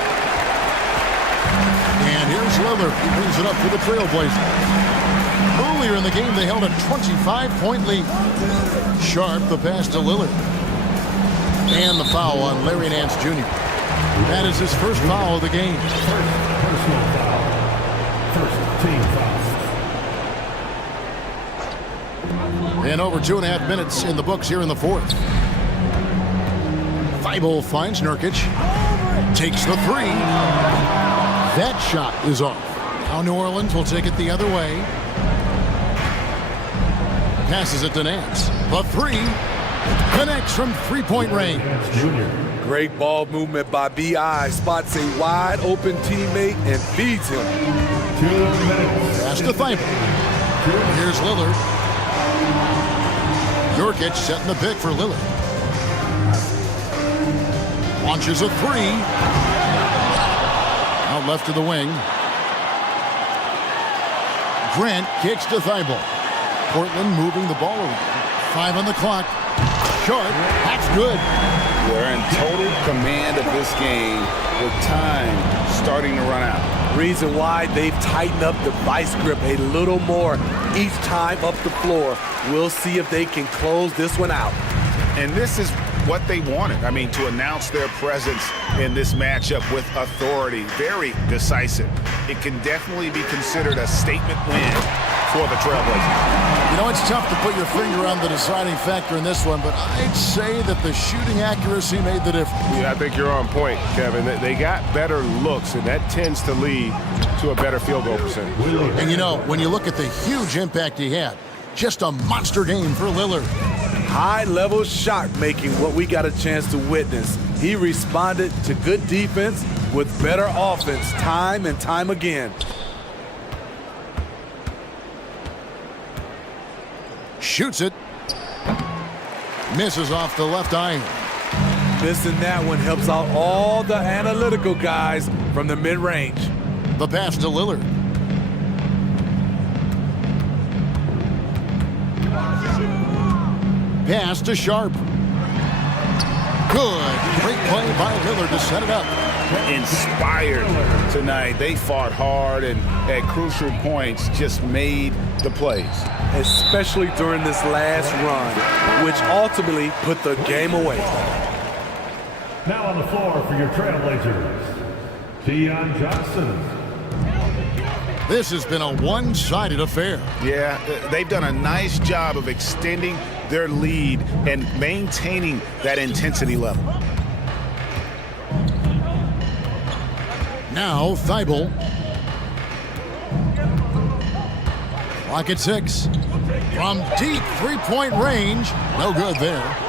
And here's Lillard. He brings it up for the Trailblazers. Earlier in the game, they held a 25-point lead. Sharp the pass to Lillard. And the foul on Larry Nance Jr. That is his first foul of the game. Personal foul. First team foul. And over 2.5 minutes in the books here in the 4th. Thibault finds Nurkic. Takes the 3. That shot is off. Now New Orleans will take it the other way. Passes it to Nance. The 3. Connects from 3-point range. Great ball movement by B.I. Spots a wide open teammate and feeds him. 2 minutes. Pass to Thibault. Here's Lillard. Nurkic setting the pick for Lillard. Launches a 3. Out left to the wing. Grant kicks to Thibault. Portland moving the ball around. 5 on the clock. Short. That's good. We're in total command of this game with time starting to run out. Reason why they've tightened up the vice grip a little more each time up the floor. We'll see if they can close this one out. And this is what they wanted. I mean, to announce their presence in this matchup with authority. Very decisive. It can definitely be considered a statement win for the Trailblazers. You know, it's tough to put your finger on the deciding factor in this one, but I'd say that the shooting accuracy made the difference. Yeah, I think you're on point, Kevin. They got better looks, and that tends to lead to a better field goal percentage. And you know, when you look at the huge impact he had, just a monster game for Lillard. High-level shot making, what we got a chance to witness. He responded to good defense with better offense time and time again. Shoots it. Misses off the left iron. Missing that one helps out all the analytical guys from the mid-range. The pass to Lillard. Pass to Sharp. Good. Great play by Lillard to set it up. Inspired tonight. They fought hard and at crucial points just made the plays. Especially during this last run, which ultimately put the game away. Now on the floor for your Trailblazers, Deion Johnson. This has been a one-sided affair. Yeah, they've done a nice job of extending their lead and maintaining that intensity level. Now, Thibault. Clock at 6. From deep three-point range. No good there.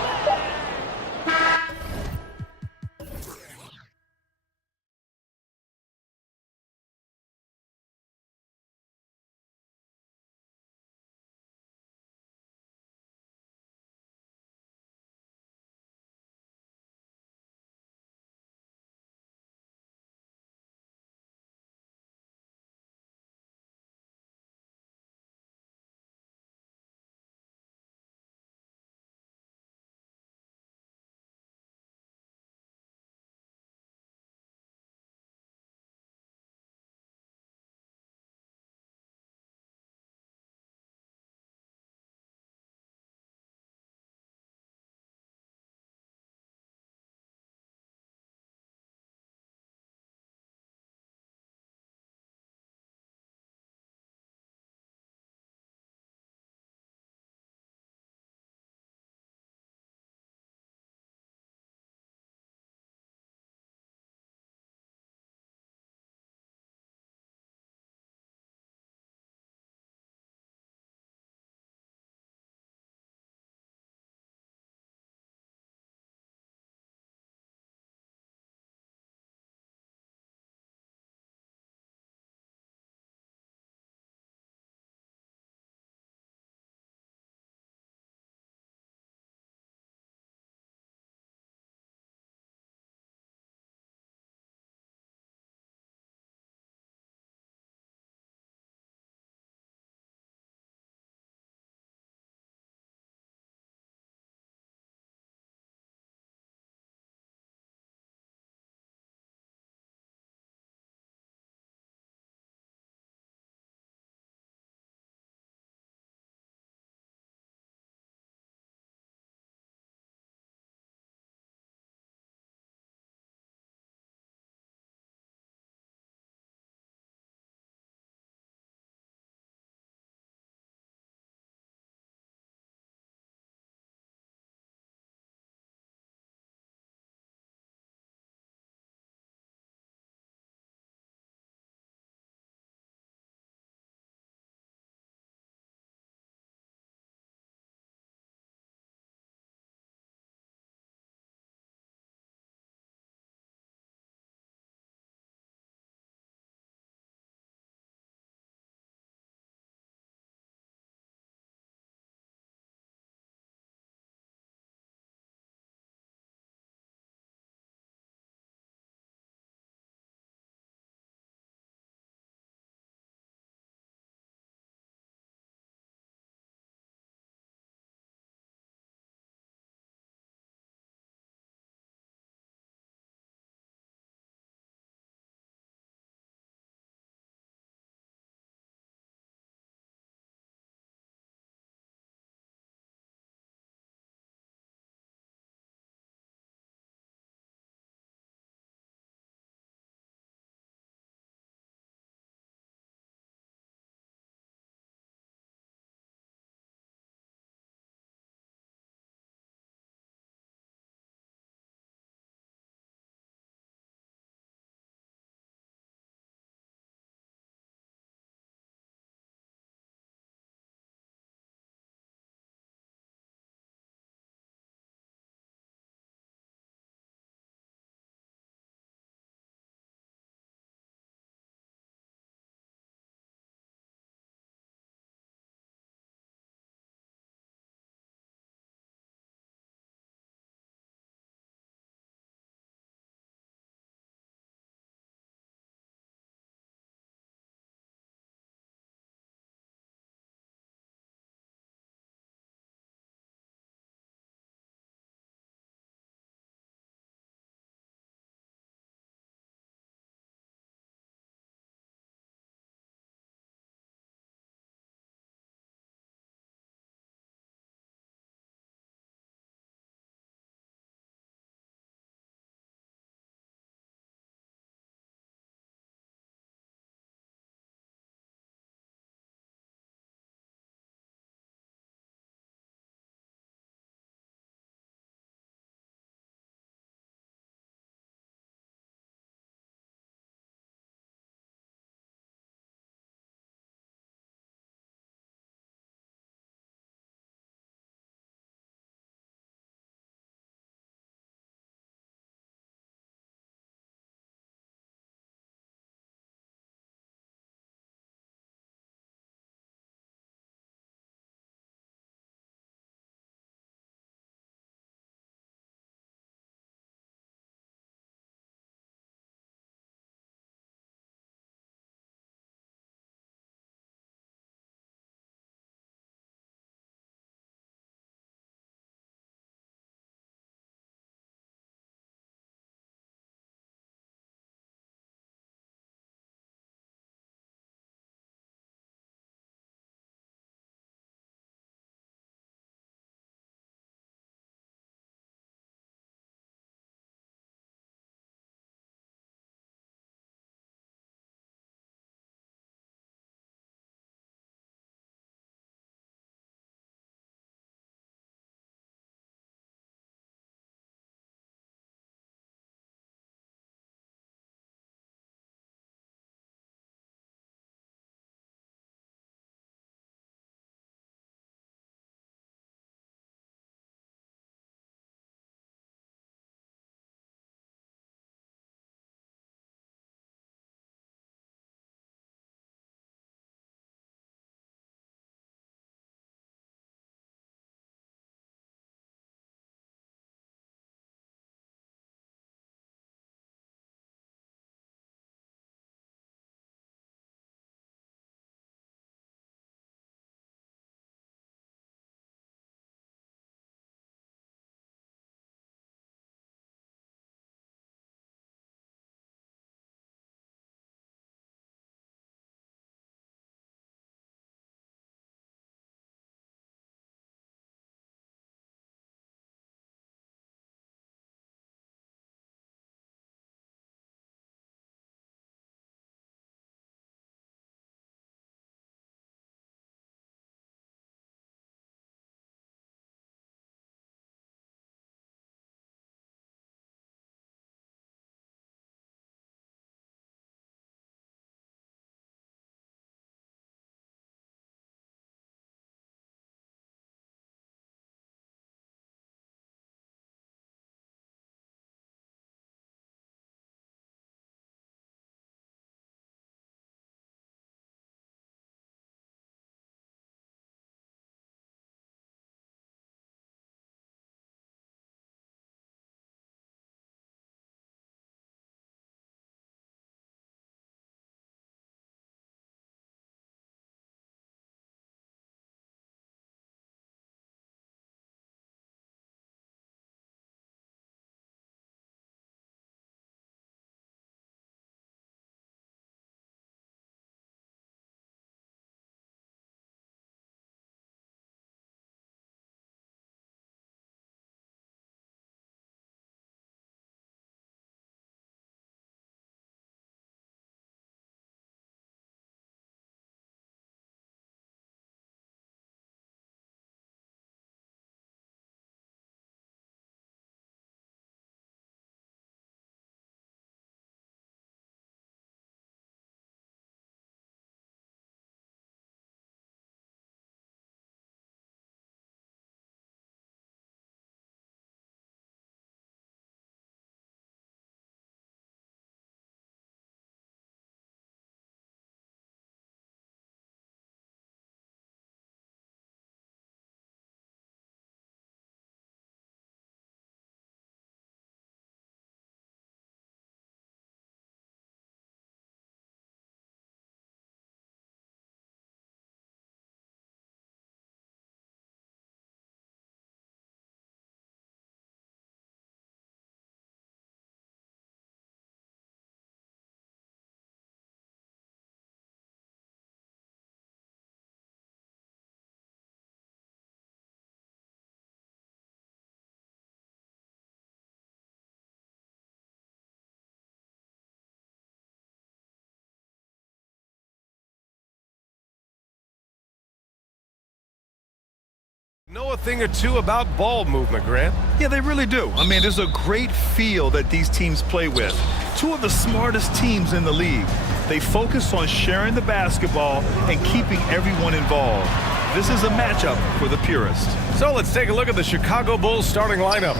Know a thing or two about ball movement, Grant. Yeah, they really do. I mean, there's a great feel that these teams play with. Two of the smartest teams in the league. They focus on sharing the basketball and keeping everyone involved. This is a matchup for the purist. So let's take a look at the Chicago Bulls starting lineup.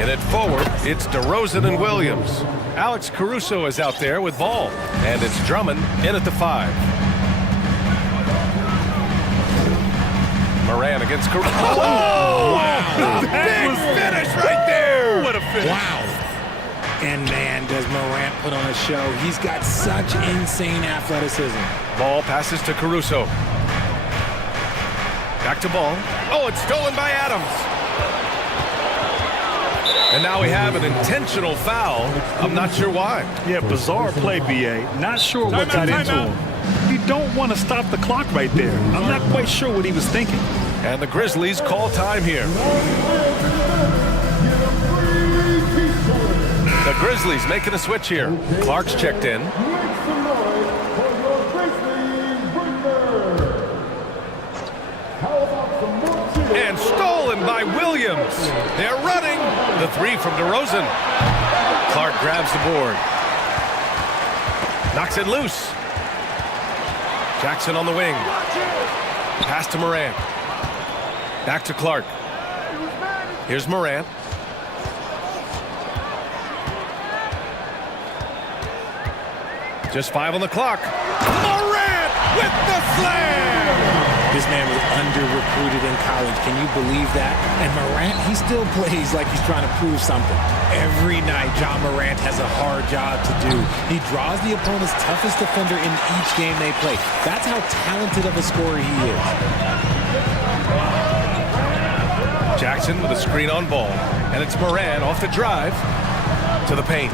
In at forward, it's DeRozan and Williams. Alex Caruso is out there with ball. And it's Drummond in at the 5. Moran against Caruso. Oh! Wow. Big finish right there! What a finish. Wow. And man, does Morant put on a show. He's got such insane athleticism. Ball passes to Caruso. Back to ball. Oh, it's stolen by Adams. And now we have an intentional foul. I'm not sure why. Yeah, bizarre play, B.A. Not sure what got into him. You don't want to stop the clock right there. I'm not quite sure what he was thinking. And the Grizzlies call time here. The Grizzlies making a switch here. Clark's checked in. And stolen by Williams. They're running. The 3 from DeRozan. Clark grabs the board. Knocks it loose. Jackson on the wing. Pass to Morant. Back to Clark. Here's Morant. Just 5 on the clock. Morant with the slam! This man was under-recruited in college. Can you believe that? And Morant, he still plays like he's trying to prove something. Every night, John Morant has a hard job to do. He draws the opponent's toughest defender in each game they play. That's how talented of a scorer he is. Jackson with a screen on ball. And it's Morant off the drive to the paint.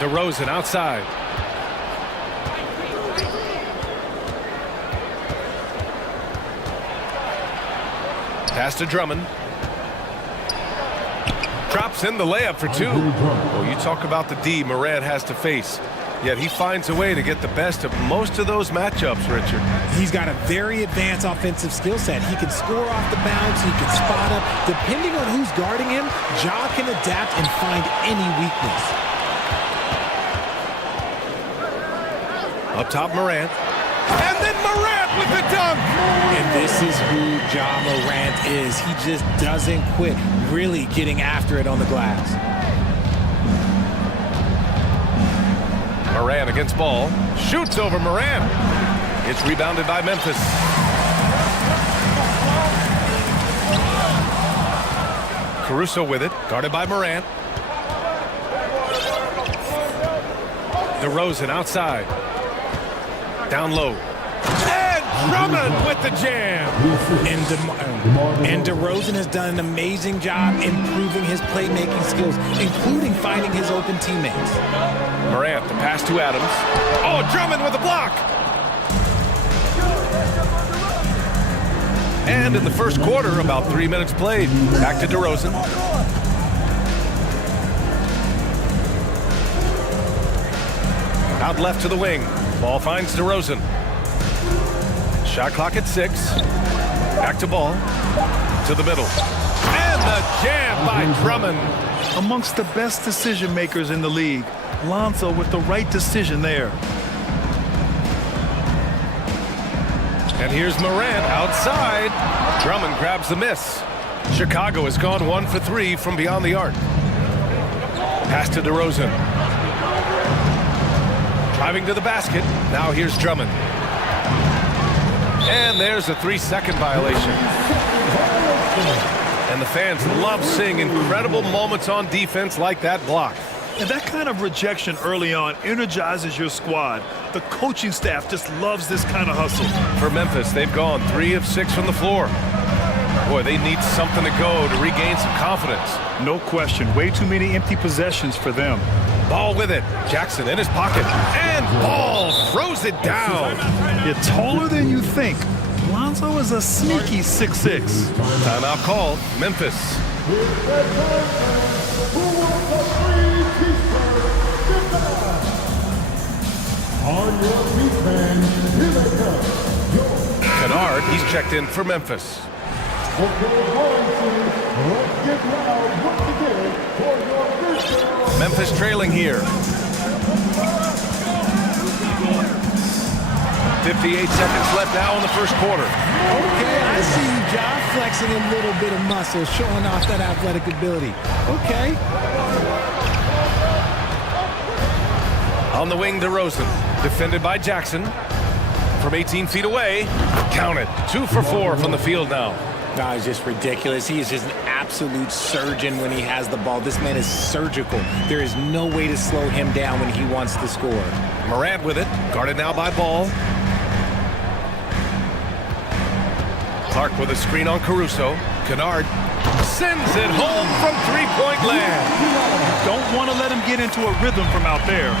DeRozan outside. Pass to Drummond. Drops in the layup for 2. Well, you talk about the D Morant has to face. Yet he finds a way to get the best of most of those matchups, Richard. He's got a very advanced offensive skill set. He can score off the bounce. He can spot up. Depending on who's guarding him, Ja can adapt and find any weakness. Up top, Morant. And then Morant with the dunk! And this is who Ja Morant is. He just doesn't quit, really getting after it on the glass. Morant against ball. Shoots over Morant. It's rebounded by Memphis. Caruso with it. Guarded by Morant. DeRozan outside. Down low. And Drummond with the jam. And DeRozan has done an amazing job improving his playmaking skills, including finding his open teammates. Morant, the pass to Adams. Oh, Drummond with a block. And in the first quarter, about 3 minutes played. Back to DeRozan. Out left to the wing. Ball finds DeRozan. Shot clock at 6. Back to ball. To the middle. And the jam by Drummond. Amongst the best decision makers in the league. Lonzo with the right decision there. And here's Morant outside. Drummond grabs the miss. Chicago has gone 1 for 3 from beyond the arc. Pass to DeRozan. Driving to the basket. Now here's Drummond. And there's a 3-second violation. And the fans love seeing incredible moments on defense like that block. And that kind of rejection early on energizes your squad. The coaching staff just loves this kind of hustle. For Memphis, they've gone 3 of 6 from the floor. Boy, they need something to go to regain some confidence. No question. Way too many empty possessions for them. Ball with it. Jackson in his pocket. And Ball throws it down. You're taller than you think. Lonzo is a sneaky 6'6". Timeout called. Memphis. Kennard, he's checked in for Memphis. Memphis trailing here. 58 seconds left now in the first quarter. Okay, I see you, Ja, flexing a little bit of muscle, showing off that athletic ability. Okay. On the wing, DeRozan, defended by Jackson. From 18 feet away, count it. 2 for 4 from the field now. No, it's just ridiculous. He is just an absolute surgeon when he has the ball. This man is surgical. There is no way to slow him down when he wants to score. Morant with it, guarded now by Ball. Clark with a screen on Caruso. Kennard sends it home from three-point land. Don't want to let him get into a rhythm from out there.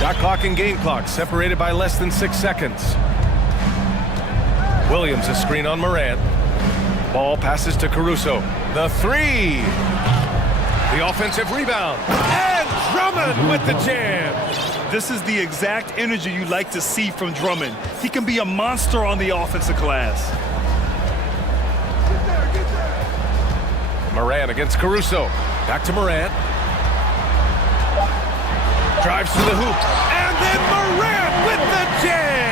Shot clock and game clock separated by less than 6 seconds. Williams a screen on Morant. Ball passes to Caruso. The three. The offensive rebound. And Drummond with the jam. This is the exact energy you like to see from Drummond. He can be a monster on the offensive glass. Morant against Caruso. Back to Morant. Drives to the hoop. And then Morant with the jam.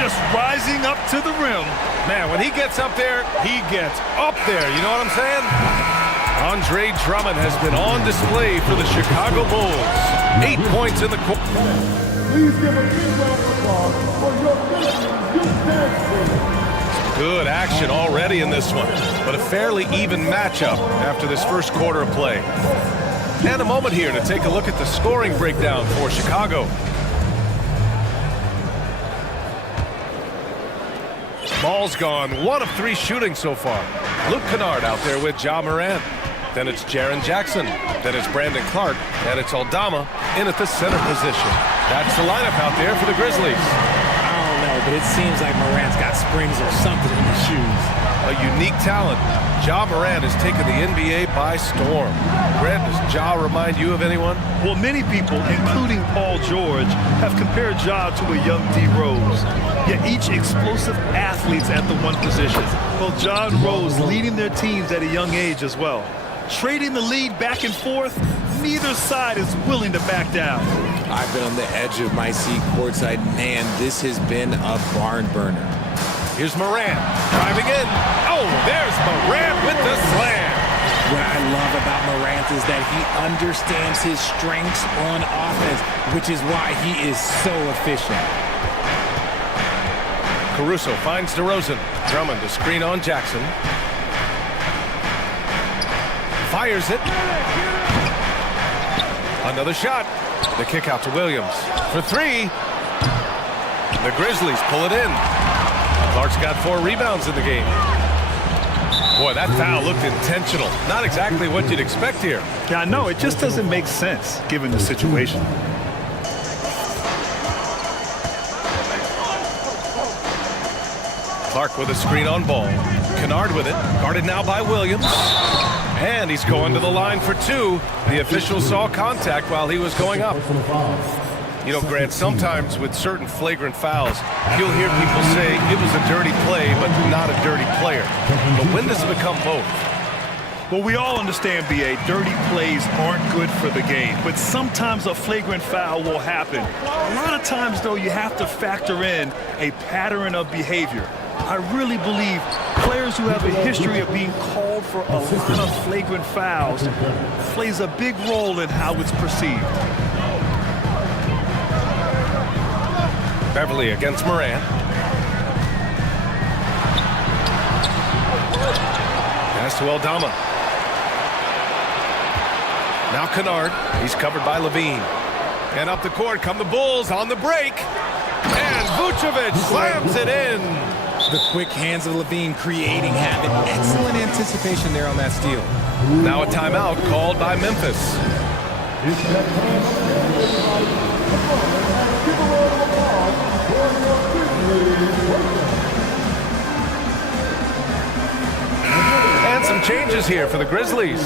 Just rising up to the rim. Man, when he gets up there, he gets up there. You know what I'm saying? Andre Drummond has been on display for the Chicago Bulls. 8 points in the quarter. Please give a big round of applause for your Good action already in this one, but a fairly even matchup after this first quarter of play. And a moment here to take a look at the scoring breakdown for Chicago. Ball's gone. 1 of 3 shooting so far. Luke Kennard out there with Ja Morant. Then it's Jaren Jackson. Then it's Brandon Clark. And it's Aldama in at the center position. That's the lineup out there for the Grizzlies. But it seems like Morant's got springs or something in his shoes. A unique talent. Ja Morant has taken the NBA by storm. Grant, does Ja remind you of anyone? Well, many people, including Paul George, have compared Ja to a young D. Rose. Yet each explosive athletes at the one position. Well, Ja and Rose leading their teams at a young age as well. Trading the lead back and forth, neither side is willing to back down. I've been on the edge of my seat courtside. Man, this has been a barn burner. Here's Morant driving in. Oh, there's Morant with the slam. What I love about Morant is that he understands his strengths on offense, which is why he is so efficient. Caruso finds DeRozan. Drummond to screen on Jackson. Fires it. Another shot. The kick out to Williams for 3. The Grizzlies pull it in. Clark's got 4 rebounds in the game. Boy, that foul looked intentional. Not exactly what you'd expect here. Yeah, I know. It just doesn't make sense given the situation. Clark with a screen on Ball. Kennard with it. Guarded now by Williams. And he's going to the line for 2. The official saw contact while he was going up. You know, Grant, sometimes with certain flagrant fouls, you'll hear people say it was a dirty play, but not a dirty player. But when does it become both? Well, we all understand, B.A., dirty plays aren't good for the game, but sometimes a flagrant foul will happen. A lot of times, though, you have to factor in a pattern of behavior. I really believe players who have a history of being called for a lot of flagrant fouls plays a big role in how it's perceived. Beverly against Morant. Pass to Aldama. Now Kennard. He's covered by Levine. And up the court come the Bulls on the break. And Vucevic slams it in. The quick hands of Levine creating havoc. Excellent anticipation there on that steal. Now a timeout called by Memphis. And some changes here for the Grizzlies.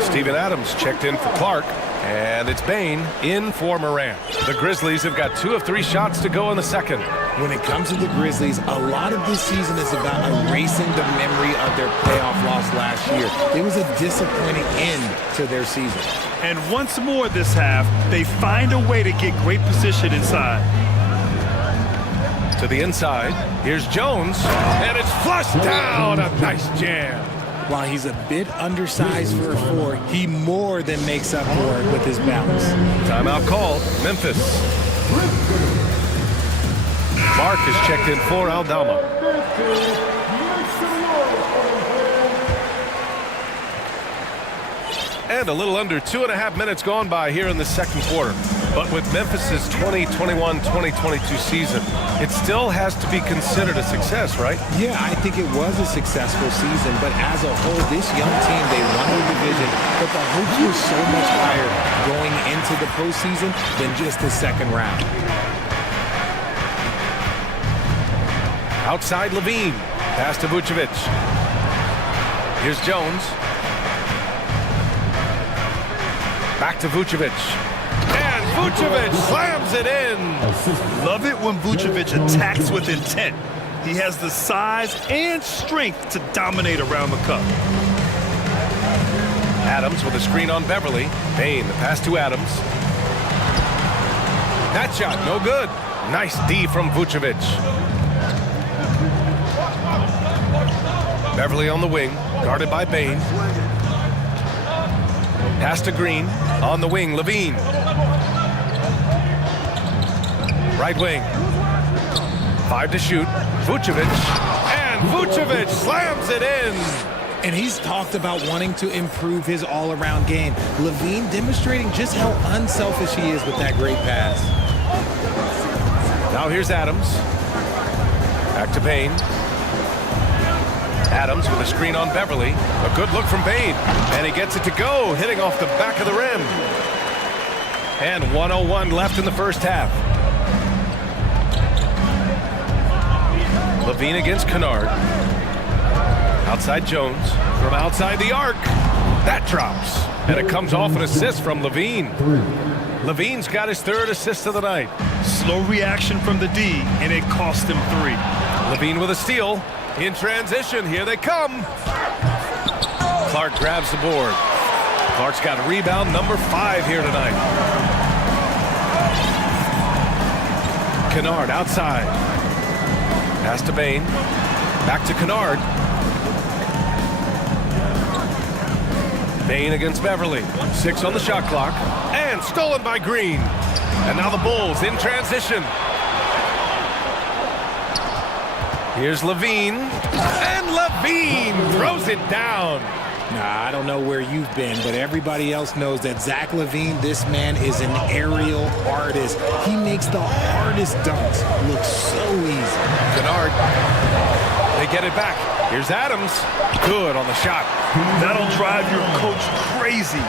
Steven Adams checked in for Clark. And it's Bain in for Morant. The Grizzlies have got 2 of 3 shots to go in the second. When it comes to the Grizzlies, a lot of this season is about erasing the memory of their playoff loss last year. It was a disappointing end to their season. And once more this half, they find a way to get great position inside. To the inside, here's Jones, and it's flushed down. A nice jam. While he's a bit undersized for a 4, he more than makes up for it with his bounce. Timeout called, Memphis. Mark is checked in for Aldama. And a little under 2.5 minutes gone by here in the second quarter. But with Memphis's 2021-2022 season, it still has to be considered a success, right? Yeah, I think it was a successful season, but as a whole, this young team, they won the division, but the hopes were so much higher going into the postseason than just the second round. Outside Levine, pass to Vucevic. Here's Jones. Back to Vucevic. And Vucevic slams it in. Love it when Vucevic attacks with intent. He has the size and strength to dominate around the cup. Adams with a screen on Beverly. Bain, the pass to Adams. That shot, no good. Nice D from Vucevic. Beverly on the wing, guarded by Bain. Pass to Green, on the wing, Levine. Right wing. 5 to shoot, Vucevic. And Vucevic slams it in. And he's talked about wanting to improve his all-around game. Levine demonstrating just how unselfish he is with that great pass. Now here's Adams. Back to Bain. Adams with a screen on Beverly. A good look from Bain. And he gets it to go, hitting off the back of the rim. And 1:01 left in the first half. Levine against Kennard. Outside Jones. From outside the arc. That drops. And it comes off an assist from Levine. Levine's got his 3rd assist of the night. Slow reaction from the D, and it cost him 3. Levine with a steal. In transition, here they come. Clark grabs the board. Clark's got rebound number 5 here tonight. Kennard outside. Pass to Bain. Back to Kennard. Bain against Beverly. 6 on the shot clock. And stolen by Green. And now the Bulls in transition. Here's Levine. And Levine throws it down. Nah, I don't know where you've been, but everybody else knows that Zach LaVine, this man is an aerial artist. He makes the hardest dunks look so easy. Kennard. They get it back. Here's Adams. Good on the shot. That'll drive your coach crazy,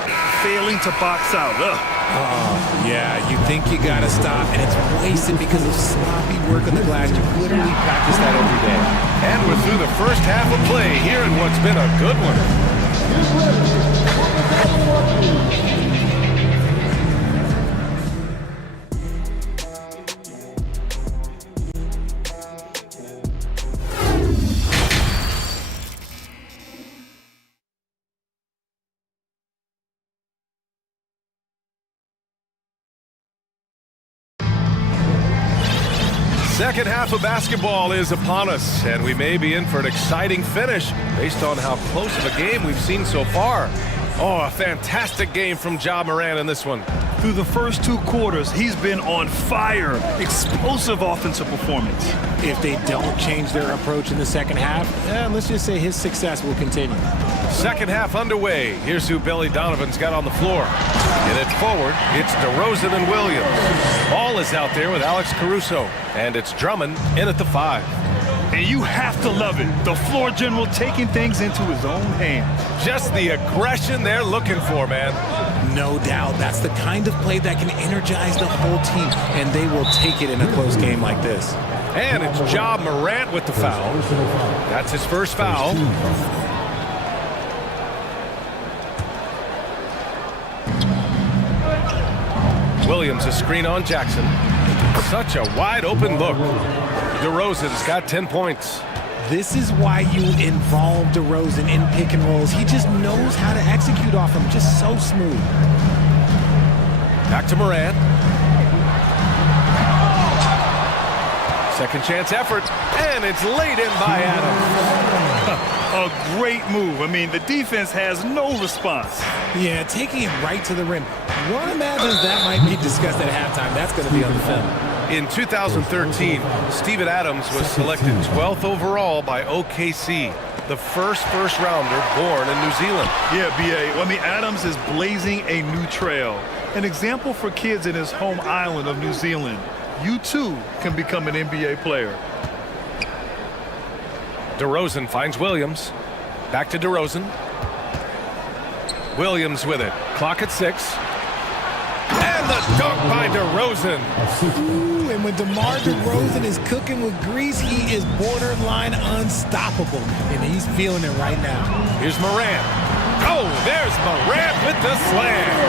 failing to box out. Oh, yeah, you think you got to stop, and it's wasted because of sloppy work on the glass. You literally practice that every day. And we're through the first half of play here in what's been a good one. Second half of basketball is upon us, and we may be in for an exciting finish based on how close of a game we've seen so far. Oh, a fantastic game from Ja Morant in this one. Through the first 2 quarters, he's been on fire. Explosive offensive performance. If they don't change their approach in the second half, let's just say his success will continue. Second half underway. Here's who Billy Donovan's got on the floor. In it forward, it's DeRozan and Williams. Ball is out there with Alex Caruso, and it's Drummond in at the 5. And you have to love it. The floor general taking things into his own hands. Just the aggression they're looking for, man. No doubt. That's the kind of play that can energize the whole team, and they will take it in a close game like this. And it's Ja Morant with the foul. That's his first foul. Williams, a screen on Jackson. Such a wide open look. DeRozan's got 10 points. This is why you involve DeRozan in pick and rolls. He just knows how to execute off them, just so smooth. Back to Morant. Second chance effort, and it's laid in by Adams. A great move. I mean, the defense has no response. Yeah, taking it right to the rim. One imagines that might be discussed at halftime. That's going to be on the film. In 2013, Steven Adams was selected 12th overall by OKC, the first rounder born in New Zealand. Yeah, B.A. I mean, Adams is blazing a new trail. An example for kids in his home island of New Zealand. You too can become an NBA player. DeRozan finds Williams. Back to DeRozan. Williams with it. Clock at 6. And the dunk by DeRozan. Ooh, and when DeMar DeRozan is cooking with grease, he is borderline unstoppable. And he's feeling it right now. Here's Morant. Oh, there's Morant with the slam.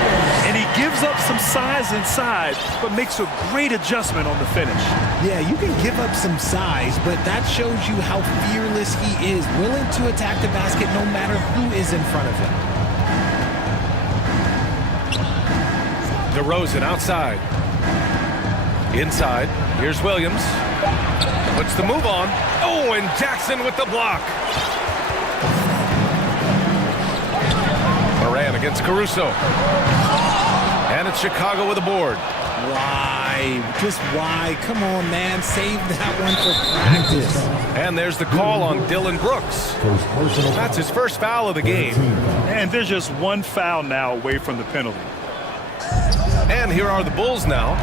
And he gives up some size inside, but makes a great adjustment on the finish. Yeah, you can give up some size, but that shows you how fearless he is, willing to attack the basket no matter who is in front of him. DeRozan outside. Inside. Here's Williams. Puts the move on. Oh, and Jackson with the block. Morant against Caruso. And it's Chicago with a board. Why? Just why? Come on, man. Save that one for practice. And there's the call on Dylan Brooks. That's his first foul of the game. And there's just one foul now away from the penalty. And here are the Bulls now.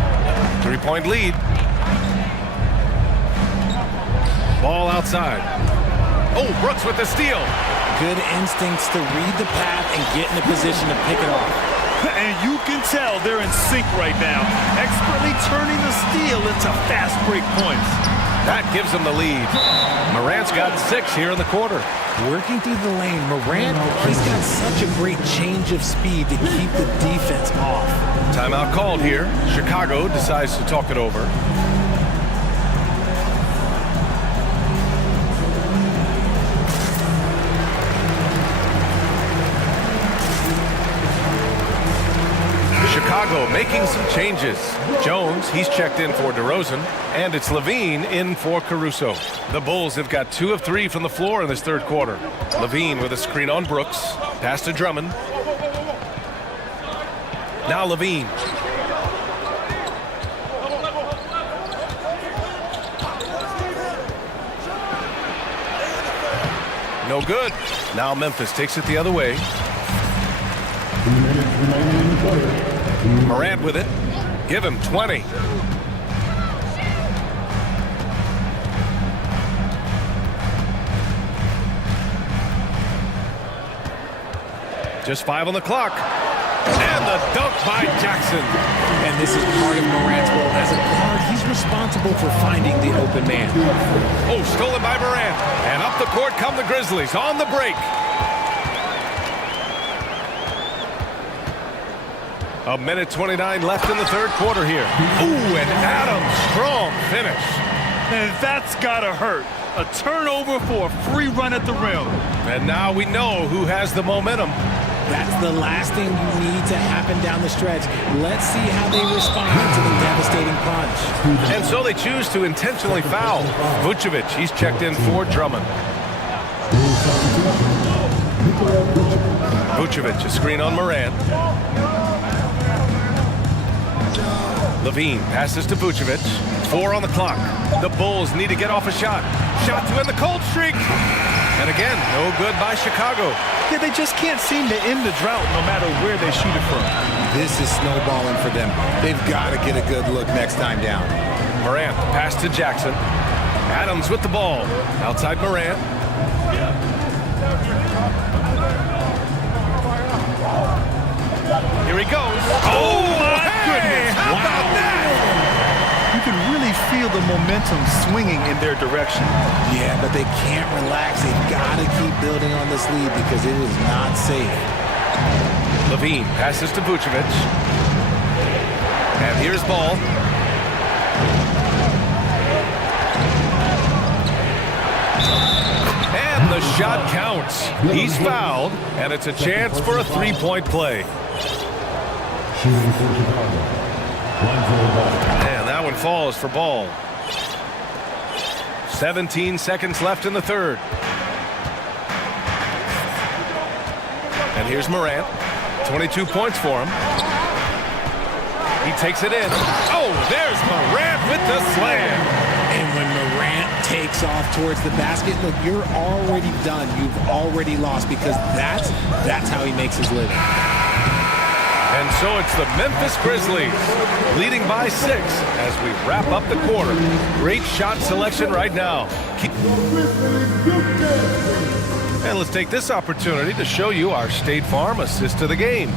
3-point lead. Ball outside. Oh, Brooks with the steal. Good instincts to read the path and get in a position to pick it off. And you can tell they're in sync right now, expertly turning the steal into fast break points. That gives them the lead. Morant's got 6 here in the quarter. Working through the lane, Morant, he's got such a great change of speed to keep the defense off. Timeout called here. Chicago decides to talk it over. Chicago making some changes. Jones, he's checked in for DeRozan, and it's Levine in for Caruso. The Bulls have got 2 of 3 from the floor in this third quarter. Levine with a screen on Brooks. Pass to Drummond. Now Levine. No good. Now Memphis takes it the other way. Morant with it. Give him 20. Just 5 on the clock. And the dunk by Jackson. And this is part of Morant's role. As a guard, he's responsible for finding the open man. Oh, stolen by Morant. And up the court come the Grizzlies on the break. A minute 29 left in the third quarter here. Ooh, and Adams, strong finish. And that's gotta hurt. A turnover for a free run at the rim. And now we know who has the momentum. That's the last thing you need to happen down the stretch. Let's see how they respond to the devastating punch. And so they choose to intentionally foul. Vucevic, he's checked in for Drummond. Vucevic, a screen on Morant. Levine passes to Vucevic. 4 on the clock. The Bulls need to get off a shot. Shot to end the cold streak. And again, no good by Chicago. Yeah, they just can't seem to end the drought no matter where they shoot it from. This is snowballing for them. They've got to get a good look next time down. Morant, pass to Jackson. Adams with the ball. Outside Morant. Here he goes. Oh, my goodness. How about that? You can really feel the momentum swinging in their direction. Yeah, but they can't relax. They've got to keep building on this lead because it is not safe. Levine passes to Vucevic. And Here's ball. And the shot counts. He's fouled, and it's a chance for a three-point play. And that one falls for ball. 17 seconds left in the third. And here's Morant. 22 points for him. He takes it in. Oh, there's Morant with the slam. And when Morant takes off towards the basket, look, you're already done. You've already lost because that's how he makes his living. And so it's the Memphis Grizzlies leading by 6 as we wrap up the quarter. Great shot selection right now. And let's take this opportunity to show you our State Farm assist to the game.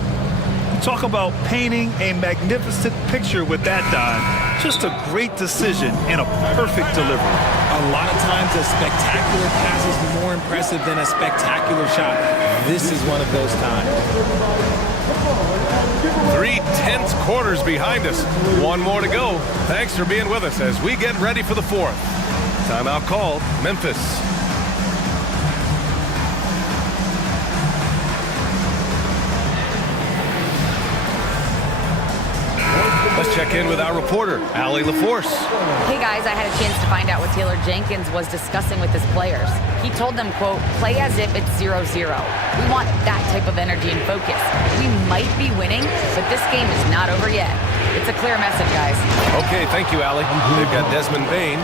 Talk about painting a magnificent picture with that dive. Just a great decision and a perfect delivery. A lot of times a spectacular pass is more impressive than a spectacular shot. This is one of those times. 3 tense quarters behind us. One more to go. Thanks for being with us as we get ready for the fourth. Timeout called, Memphis. Let's check in with our reporter, Allie LaForce. Hey guys, I had a chance to find out what Taylor Jenkins was discussing with his players. He told them, quote, play as if it's 0-0. We want that type of energy and focus. We might be winning, but this game is not over yet. It's a clear message, guys. Okay, thank you, Allie. They've got Desmond Bain,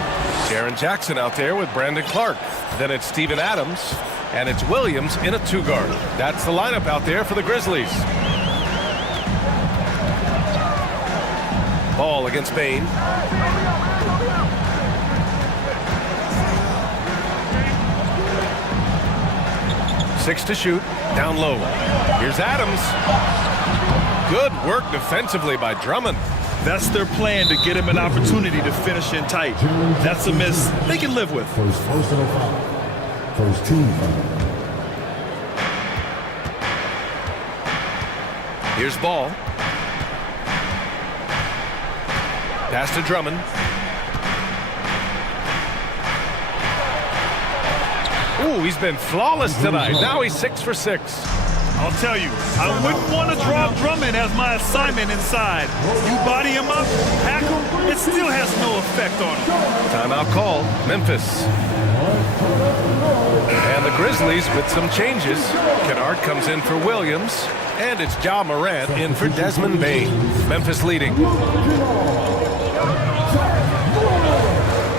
Jaron Jackson out there with Brandon Clark. Then it's Steven Adams, and it's Williams in a 2-guard. That's the lineup out there for the Grizzlies. Ball against Bain. Six to shoot. Down low. Here's Adams. Good work defensively by Drummond. That's their plan, to get him an opportunity to finish in tight. That's a miss they can live with. First team foul. Here's ball. Pass to Drummond. Ooh, he's been flawless tonight. Now he's 6 for 6. I'll tell you, I wouldn't want to draw Drummond as my assignment inside. You body him up, hack him, it still has no effect on him. Timeout called, Memphis. And the Grizzlies with some changes. Kennard comes in for Williams, and it's Ja Morant in for Desmond Bain. Memphis leading.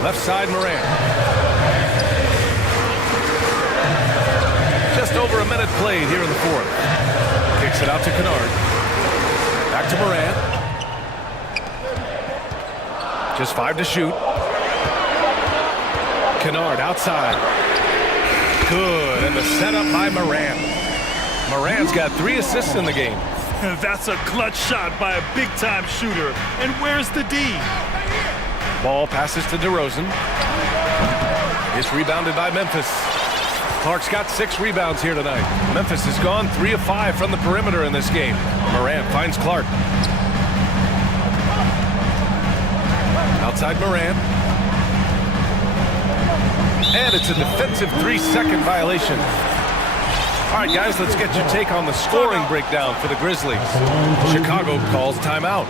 Left side, Morant. Just over a minute played here in the fourth. Kicks it out to Kennard. Back to Morant. Just 5 to shoot. Kennard outside. Good, and the setup by Morant. Morant's got 3 assists in the game. That's a clutch shot by a big-time shooter. And where's the D? Ball passes to DeRozan. It's rebounded by Memphis. Clark's got 6 rebounds here tonight. Memphis has gone 3 of 5 from the perimeter in this game. Morant finds Clark. Outside Morant. And it's a defensive 3-second violation. All right, guys, let's get your take on the scoring breakdown for the Grizzlies. Chicago calls timeout.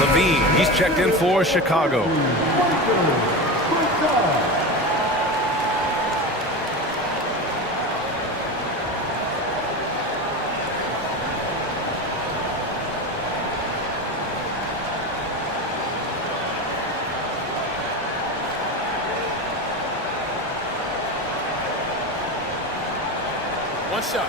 Levine, he's checked in for Chicago. One shot.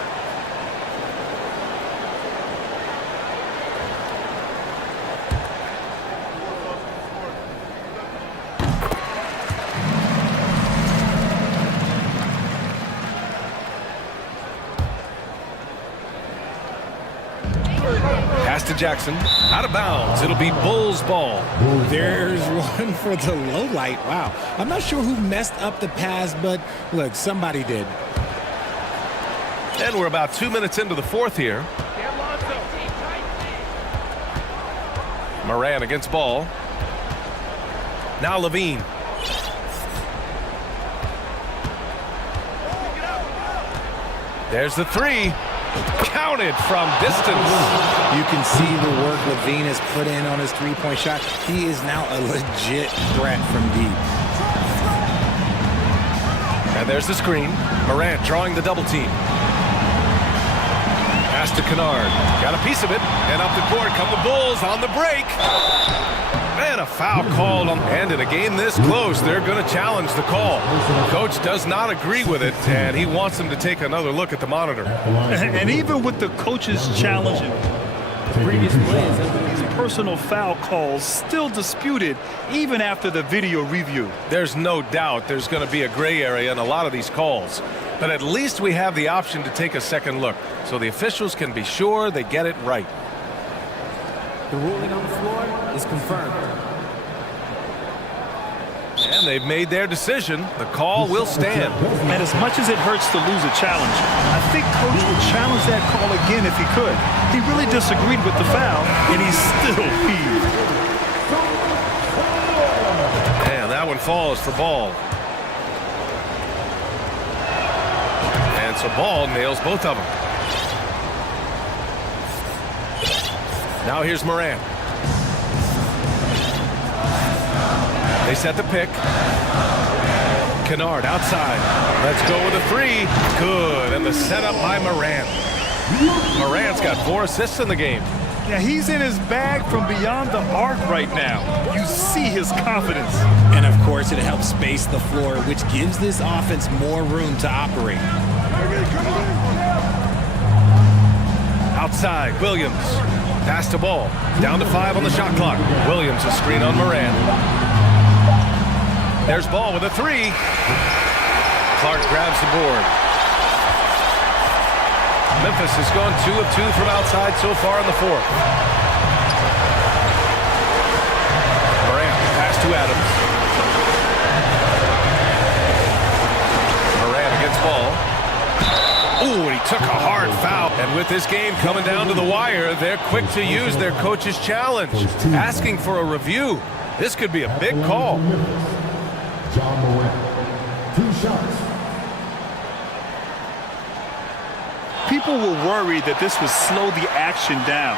Pass to Jackson. Out of bounds. It'll be Bulls ball. There's one for the low light. Wow. I'm not sure who messed up the pass, but look, somebody did. And we're about 2 minutes into the fourth here. Moran against ball. Now Levine. There's the three. Counted from distance. You can see the work Levine has put in on his three-point shot. He is now a legit threat from deep. And there's the screen. Morant drawing the double team. Pass to Kennard. Got a piece of it. And up the court come the Bulls on the break. And a foul called on. And in a game this close, they're going to challenge the call. Coach does not agree with it, and he wants them to take another look at the monitor. And even with the coaches challenging, The previous play is these personal foul calls still disputed even after the video review. There's no doubt there's going to be a gray area in a lot of these calls. But at least we have the option to take a second look, so the officials can be sure they get it right. The ruling on the floor is confirmed. And they've made their decision. The call will stand. And as much as it hurts to lose a challenge, I think Coach would challenge that call again if he could. He really disagreed with the foul, and he's still peeved. And that one falls for Ball. And so Ball nails both of them. Now here's Moran. They set the pick. Kennard outside. Let's go with a three. Good. And the setup by Moran. Moran's got 4 assists in the game. Yeah, he's in his bag from beyond the arc right now. You see his confidence. And of course, it helps space the floor, which gives this offense more room to operate. Outside, Williams. Pass to Ball. Down to 5 on the shot clock. Williams a screen on Moran. There's Ball with a three. Clark grabs the board. Memphis has gone 2 of 2 from outside so far in the fourth. Moran, pass to Adams. Moran against Ball. Ooh, and he took a hard foul. And with this game coming down to the wire, they're quick to use their coach's challenge, asking for a review. This could be a big call. John Moran, 2 shots. People were worried that this would slow the action down.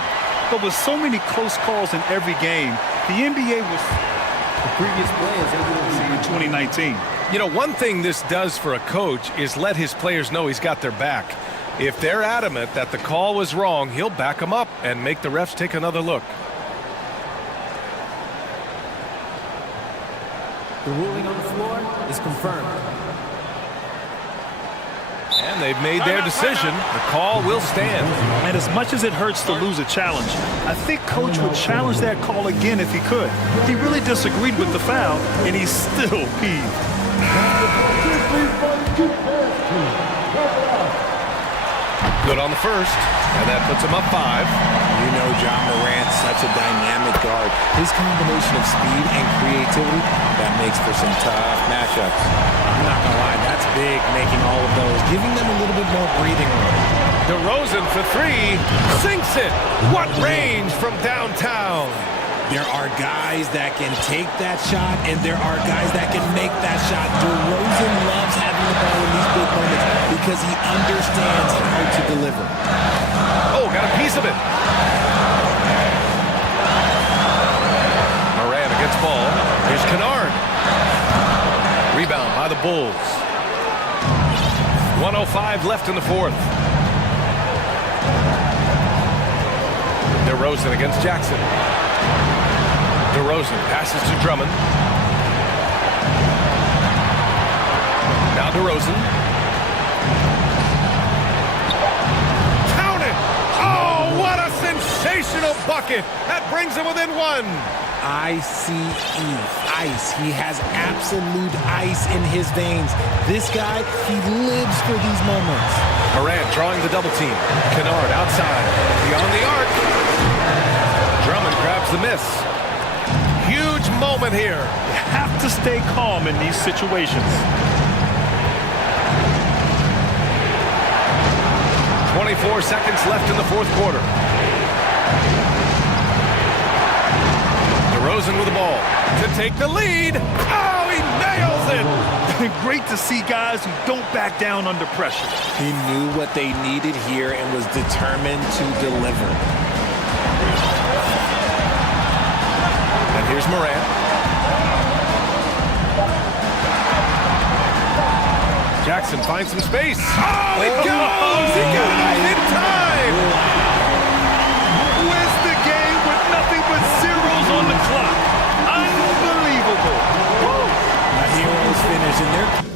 But with so many close calls in every game, the NBA was The previous play is in 2019. You know, one thing this does for a coach is let his players know he's got their back. If they're adamant that the call was wrong, he'll back them up and make the refs take another look. The ruling on the floor is confirmed. And they've made their decision. The call will stand. And as much as it hurts to lose a challenge, I think Coach would challenge that call again if he could. He really disagreed with the foul, and he's still peeved. Good on the first, and that puts him up 5. You know John Morant's such a dynamic guard. His combination of speed and creativity, that makes for some tough matchups. I'm not going to lie, that's big, making all of those, giving them a little bit more breathing room. DeRozan for 3, sinks it. What range from downtown. There are guys that can take that shot, and there are guys that can make that shot. DeRozan loves having the ball in these big moments because he understands how to deliver. Oh, got a piece of it. Moran against Ball. Here's Kennard. Rebound by the Bulls. 1:05 left in the fourth. DeRozan against Jackson. DeRozan passes to Drummond. Now DeRozan. bucket. That brings him within one. ICE, ice. He has absolute ice in his veins. This guy, he lives for these moments. Morant drawing the double team. Kennard outside, beyond the arc. Drummond grabs the miss. Huge moment here. You have to stay calm in these situations. 24 seconds left in the fourth quarter. DeRozan with the ball to take the lead. Oh, he nails it. Great to see guys who don't back down under pressure. He knew what they needed here and was determined to deliver. And here's Morant. Jackson finds some space. Oh, he goes! He got it off in time! Wins the game with nothing but zeros on the clock. Unbelievable. My heroes finish in their...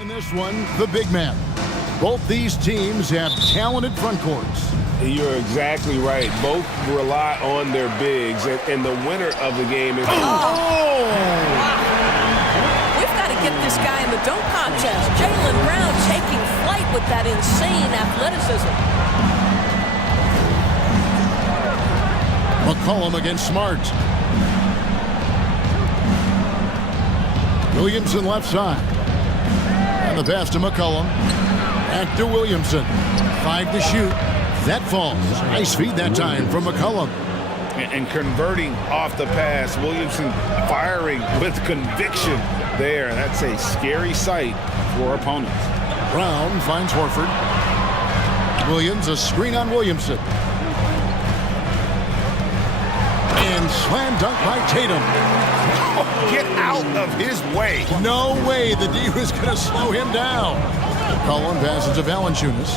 In this one, the big man. Both these teams have talented front courts. You're exactly right. Both rely on their bigs, and the winner of the game is... Wow. We've got to get this guy in the dunk contest. Jaylen Brown taking flight with that insane athleticism. McCollum against Smart. Williamson left side. And the pass to McCollum. Back to Williamson. 5 to shoot. That falls. Nice feed that time from McCollum. And converting off the pass. Williamson firing with conviction there. That's a scary sight for opponents. Brown finds Horford. Williams, a screen on Williamson. And slam dunk by Tatum. Oh, get out of his way. No way the D was going to slow him down. McCollum passes to Valanciunas.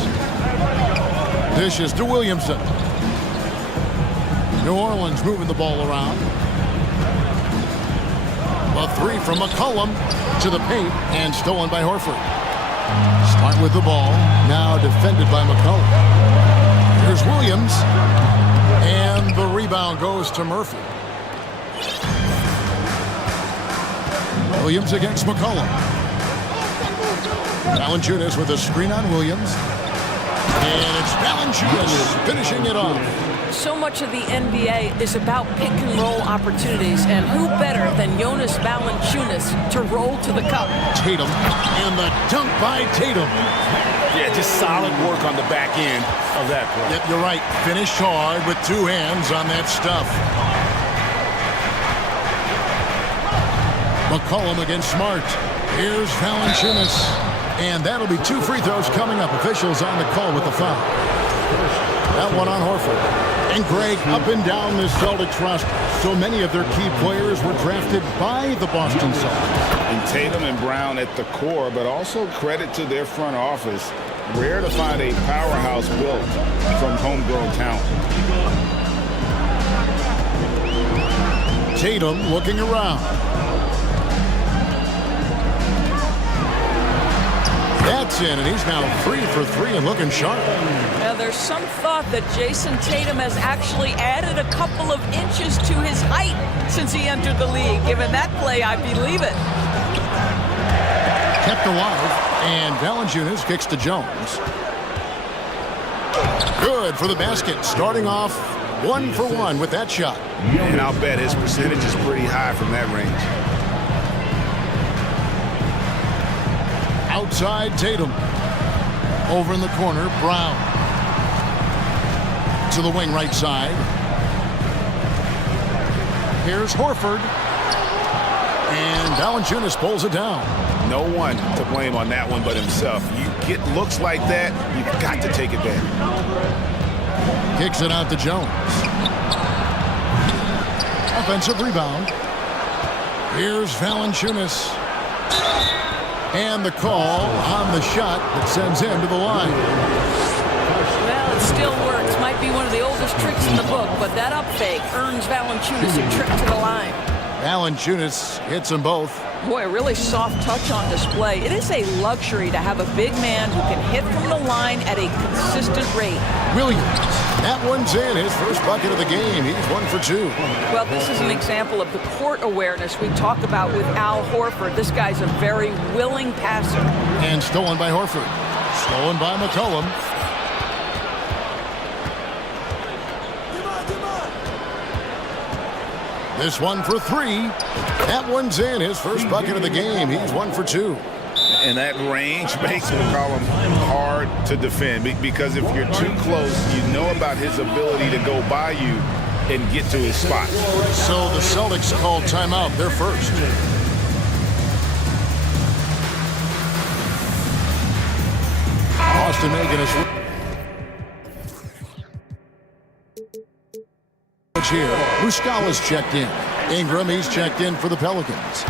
Dishes to Williamson. New Orleans moving the ball around. A three from McCollum to the paint and stolen by Horford. Smart with the ball. Now defended by McCollum. Here's Williams. And the rebound goes to Murphy. Williams against McCollum. Valanciunas with a screen on Williams. And it's Valanciunas finishing it off. So much of the NBA is about pick and roll opportunities, and who better than Jonas Valanciunas to roll to the cup? Tatum, and the dunk by Tatum. Yeah, just solid work on the back end of that play. Yep, you're right. Finished hard with two hands on that stuff. McCollum against Smart. Here's Valanciunas. And that'll be 2 free throws coming up. Officials on the call with the foul. That one on Horford. And Greg, up and down this Celtics roster, so many of their key players were drafted by the Boston Celtics. And Tatum and Brown at the core, but also credit to their front office. Rare to find a powerhouse built from homegrown talent. Tatum looking around. That's in, and he's now 3 for 3 and looking sharp. Now, there's some thought that Jason Tatum has actually added a couple of inches to his height since he entered the league. Given that play, I believe it. Kept alive, and Valanciunas kicks to Jones. Good for the basket, starting off 1 for 1 with that shot. And I'll bet his percentage is pretty high from that range. Outside Tatum. Over in the corner, Brown. To the wing right side. Here's Horford. And Valanciunas pulls it down. No one to blame on that one but himself. You get looks like that, you've got to take advantage. Kicks it out to Jones. Offensive rebound. Here's Valanciunas. And the call on the shot that sends him to the line. Well, it still works. Might be one of the oldest tricks in the book, but that up fake earns Valanciunas a trip to the line. Valanciunas hits them both. Boy, a really soft touch on display. It is a luxury to have a big man who can hit from the line at a consistent rate. Williams, that one's in. His first bucket of the game. He's 1 for 2. Well, this is an example of the court awareness we talk about with Al Horford. This guy's a very willing passer. And stolen by Horford. Stolen by McCollum. This one for 3. That one's in. His first bucket of the game. He's 1 for 2. And that range makes McCollum hard to defend because if you're too close, you know about his ability to go by you and get to his spot. So the Celtics called timeout. They're first. Boston making a switch here. Muscala's checked in. Ingram, he's checked in for the Pelicans.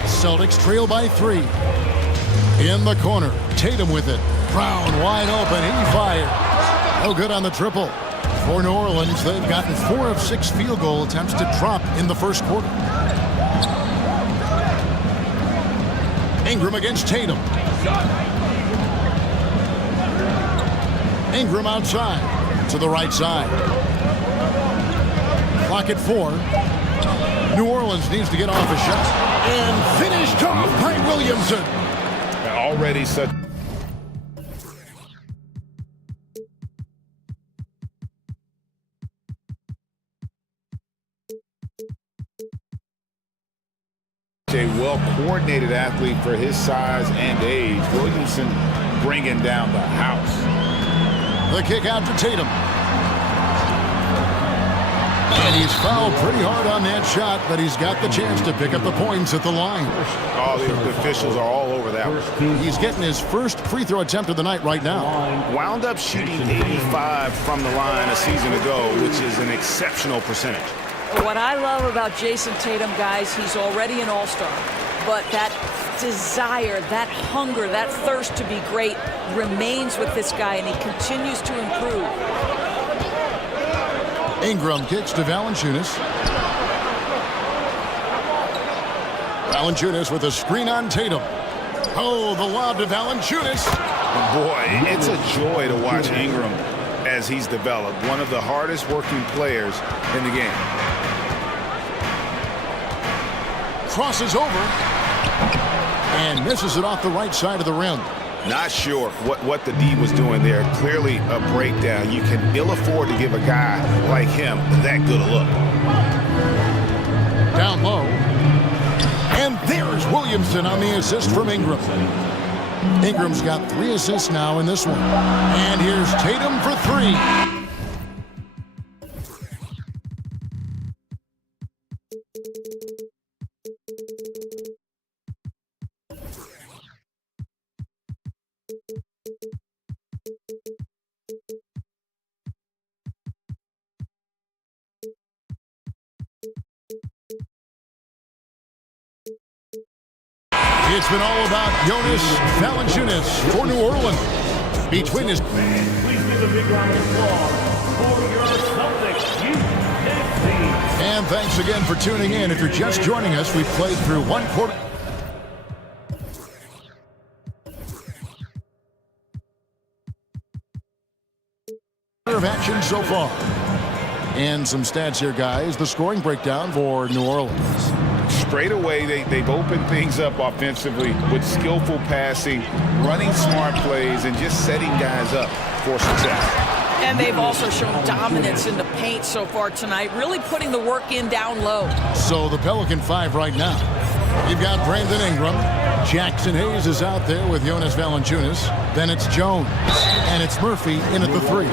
Celtics trail by 3. In the corner, Tatum with it. Brown wide open, he fires. No good on the triple. For New Orleans, they've gotten 4 of 6 field goal attempts to drop in the first quarter. Ingram against Tatum. Ingram outside to the right side. Clock at 4. New Orleans needs to get off a shot. And finished off by Williamson. Already such... a well-coordinated athlete for his size and age. Williamson bringing down the house. The kick out to Tatum. And he's fouled pretty hard on that shot, but he's got the chance to pick up the points at the line. Oh, the officials are all over that one. He's getting his first free throw attempt of the night right now. Wound up shooting 85 from the line a season ago, which is an exceptional percentage. What I love about Jason Tatum, guys, he's already an all-star. But that desire, that hunger, that thirst to be great remains with this guy, and he continues to improve. Ingram kicks to Valanciunas. Valanciunas with a screen on Tatum. Oh, the lob to Valanciunas. Boy, it's a joy to watch Ingram as he's developed. One of the hardest working players in the game. Crosses over and misses it off the right side of the rim. Not sure what the D was doing there. Clearly a breakdown. You can ill afford to give a guy like him that good a look. Down low. And there's Williamson on the assist from Ingram. Ingram's got 3 assists now in this one. And here's Tatum for 3. It's been all about Jonas Valanciunas for New Orleans. Between his... Please give a big round of applause for your Celtics youth team. And thanks again for tuning in. If you're just joining us, we've played through 1 quarter. Of action so far. And some stats here, guys. The scoring breakdown for New Orleans. Straight away, they've opened things up offensively with skillful passing, running smart plays, and just setting guys up for success. And they've also shown dominance in the paint so far tonight, really putting the work in down low. So the Pelican 5 right now. You've got Brandon Ingram. Jackson Hayes is out there with Jonas Valanciunas. Then it's Jones. And it's Murphy in at the 3.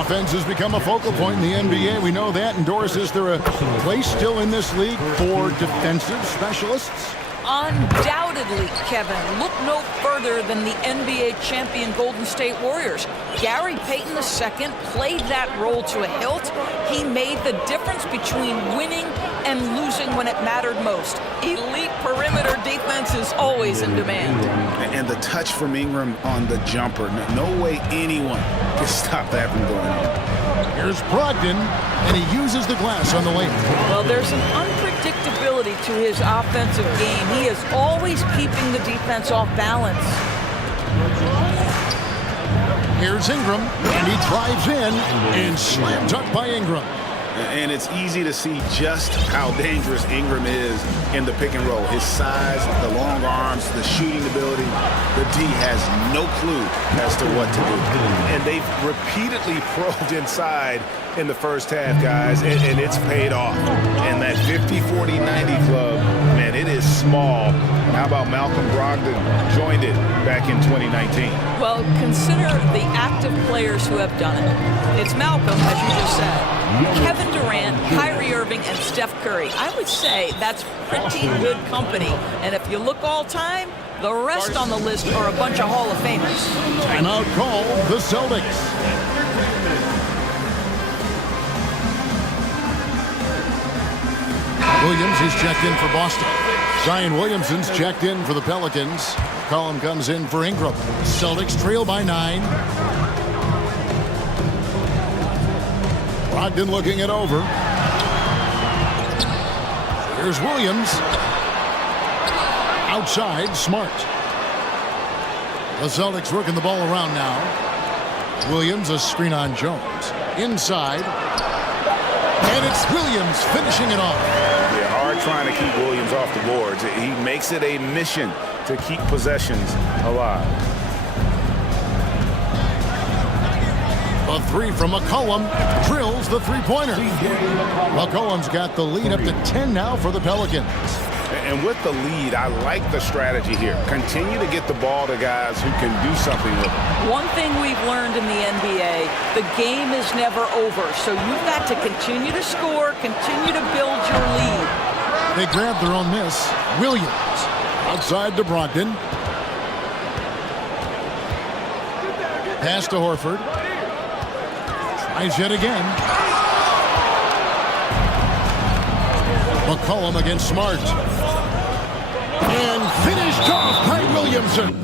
Offense has become a focal point in the NBA. We know that. And Doris, is there a place still in this league for defensive specialists? Undoubtedly, Kevin. Look no further than the NBA champion Golden State Warriors. Gary Payton II played that role to a hilt. He made the difference between winning and losing when it mattered most. Elite perimeter defense is always in demand. And the touch from Ingram on the jumper. No way anyone can stop that from going on. Here's Brogdon, and he uses the glass on the lane. Well, there's an unpredictability to his offensive game. He is always keeping the defense off balance. Here's Ingram, and he drives in and slam dunk by Ingram. And it's easy to see just how dangerous Ingram is in the pick and roll. His size, the long arms, the shooting ability. The D has no clue as to what to do. And they've repeatedly probed inside in the first half, guys, and it's paid off. And that 50-40-90 club, man, it is small. And how about Malcolm Brogdon joined it back in 2019? Well, consider the active players who have done it. It's Malcolm, as you just said, Kevin Durant, Kyrie Irving, and Steph Curry. I would say that's pretty good company. And if you look all time, the rest on the list are a bunch of Hall of Famers. Timeout call, the Celtics. Williams is checked in for Boston. Zion Williamson's checked in for the Pelicans. Collum comes in for Ingram. Celtics trail by 9. Brogdon looking it over. Here's Williams. Outside, Smart. The Celtics working the ball around now. Williams, a screen on Jones. Inside. And it's Williams finishing it off. Yeah, hard trying to keep Williams off the boards. He makes it a mission to keep possessions alive. A three from McCollum drills the three-pointer. McCollum's got the lead up to 10 now for the Pelicans. And with the lead, I like the strategy here. Continue to get the ball to guys who can do something with it. One thing we've learned in the NBA, the game is never over. So you've got to continue to score, continue to build your lead. They grab their own miss. Williams outside to Brogdon. Pass to Horford. Tries yet again. McCollum against Smart. And finished off by Williamson.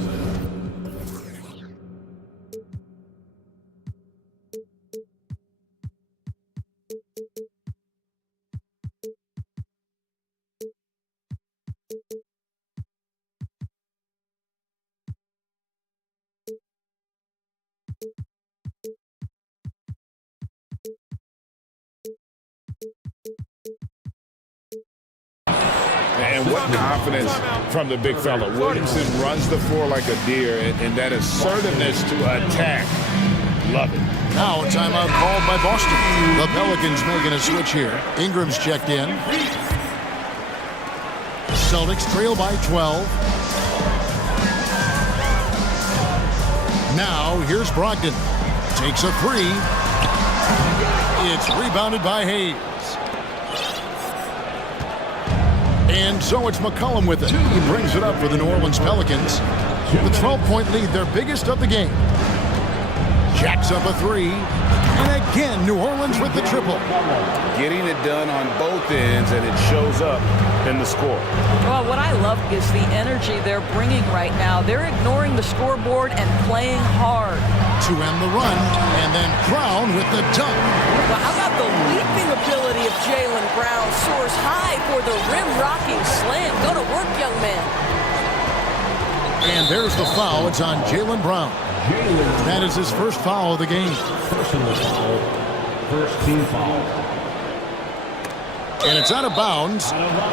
And what confidence from the big fella. Williamson runs the floor like a deer, and that assertiveness to attack. Love it. Now a timeout called by Boston. The Pelicans making a switch here. Ingram's checked in. Celtics trail by 12. Now here's Brogdon. Takes a three. It's rebounded by Hayes. And so it's McCollum with it. He brings it up for the New Orleans Pelicans. The 12-point lead, their biggest of the game. Jacks up a three. And again, New Orleans with the triple. Getting it done on both ends, and it shows up in the score. Well, what I love is the energy they're bringing right now. They're ignoring the scoreboard and playing hard. To end the run, and then Brown with the dunk. Well, how about the leaping ability of Jaylen Brown? Soars high for the rim-rocking slam. Go to work, young man. And there's the foul. It's on Jaylen Brown. That is his first foul of the game. Personal foul. First team foul. And it's out of bounds.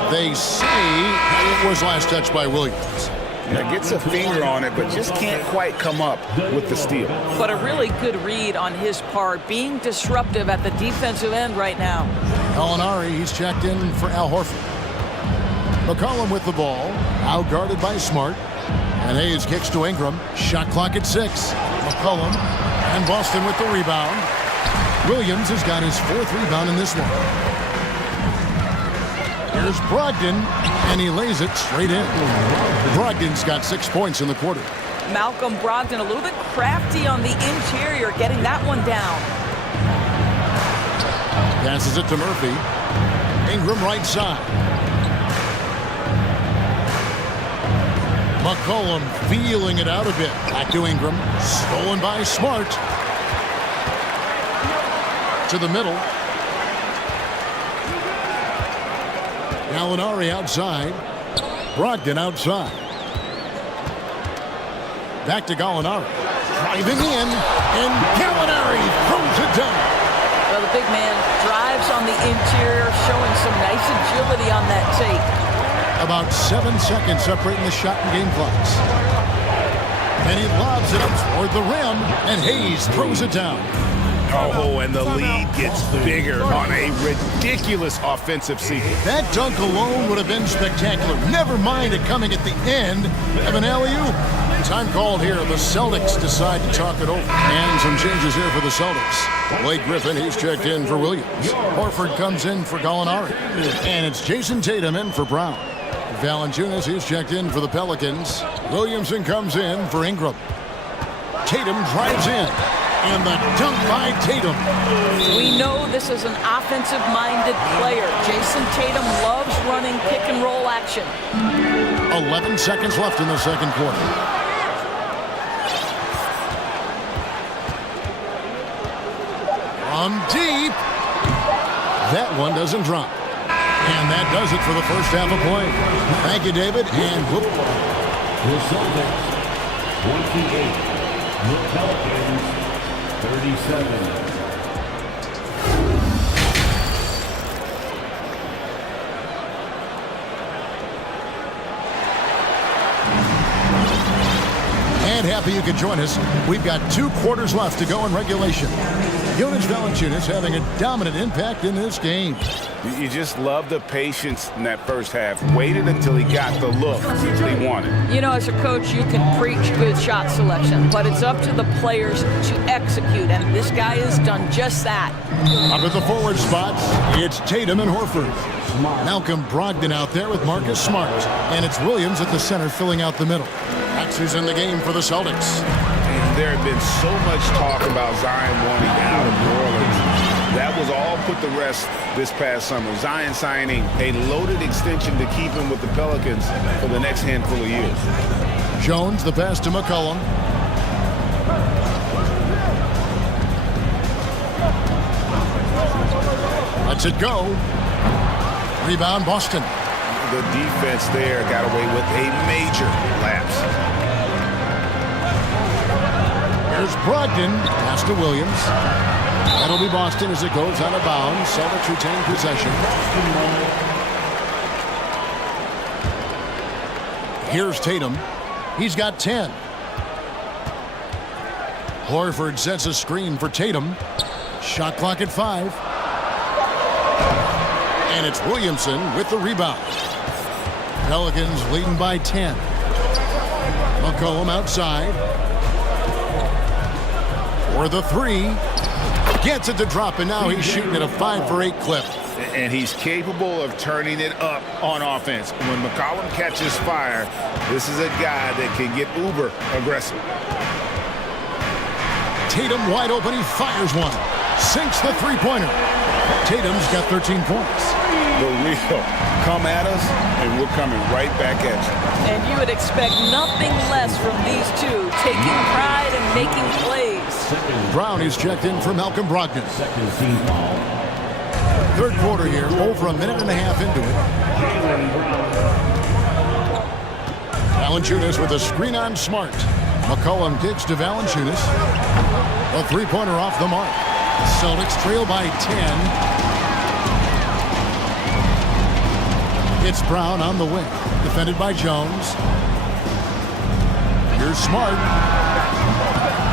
They say it was last touched by Williams. Yeah, gets a finger on it, but just can't quite come up with the steal. But a really good read on his part, being disruptive at the defensive end right now. Gallinari, he's checked in for Al Horford. McCollum with the ball, out guarded by Smart. And Hayes kicks to Ingram. Shot clock at 6. McCollum and Boston with the rebound. Williams has got his 4th rebound in this one. Here's Brogdon, and he lays it straight in. Brogdon's got 6 points in the quarter. Malcolm Brogdon a little bit crafty on the interior, getting that one down. Passes it to Murphy. Ingram right side. McCollum feeling it out a bit. Back to Ingram. Stolen by Smart. To the middle. Gallinari outside. Brogdon outside. Back to Gallinari. Driving in. And Gallinari throws it down. Well, the big man drives on the interior, showing some nice agility on that tape. About 7 seconds separating the shot and game clocks. And he lobs it up toward the rim, and Hayes throws it down. Oh, and the lead gets bigger on a ridiculous offensive sequence. That dunk alone would have been spectacular. Never mind it coming at the end of an alley-oop. Time called here. The Celtics decide to talk it over. And some changes here for the Celtics. Blake Griffin, he's checked in for Williams. Horford comes in for Gallinari. And it's Jason Tatum in for Brown. Valanciunas, he's checked in for the Pelicans. Williamson comes in for Ingram. Tatum drives in. And the dunk by Tatum. We know this is an offensive-minded player. Jason Tatum loves running pick-and-roll action. 11 seconds left in the second quarter. From deep. That one doesn't drop. And that does it for the first half of play. Thank you, David. And whoop. The Celtics 28. The Pelicans 37. And happy you could join us. We've got 2 quarters left to go in regulation. Jonas Valanciunas having a dominant impact in this game. You just love the patience in that first half. Waited until he got the look he wanted. You know, as a coach, you can preach good shot selection, but it's up to the players to execute, and this guy has done just that. Up at the forward spots, it's Tatum and Horford. Malcolm Brogdon out there with Marcus Smart, and it's Williams at the center filling out the middle. That's who's in the game for the Celtics. And there had been so much talk about Zion wanting out of New Orleans. That was all put to rest this past summer. Zion signing a loaded extension to keep him with the Pelicans for the next handful of years. Jones, the pass to McCollum. Lets it go. Rebound, Boston. The defense there got away with a major lapse. Here's Brogdon. Pass to Williams. That'll be Boston as it goes out of bounds. Celtics retain possession. Here's Tatum. He's got 10. Horford sets a screen for Tatum. Shot clock at 5. And it's Williamson with the rebound. Pelicans leading by 10. McCollum outside. For the 3. Gets it to drop, and now he's shooting at a 5 for 8 clip. And he's capable of turning it up on offense. When McCollum catches fire, this is a guy that can get uber aggressive. Tatum wide open, he fires one. Sinks the three-pointer. Tatum's got 13 points. The real come at us, and we're coming right back at you. And you would expect nothing less from these two, taking pride and making plays. Brown is checked in for Malcolm Brogdon. Third quarter here, over a minute and a half into it. Valanciunas with a screen on Smart. McCollum kicks to Valanciunas. A three-pointer off the mark. Celtics trail by 10. It's Brown on the wing, defended by Jones. Here's Smart.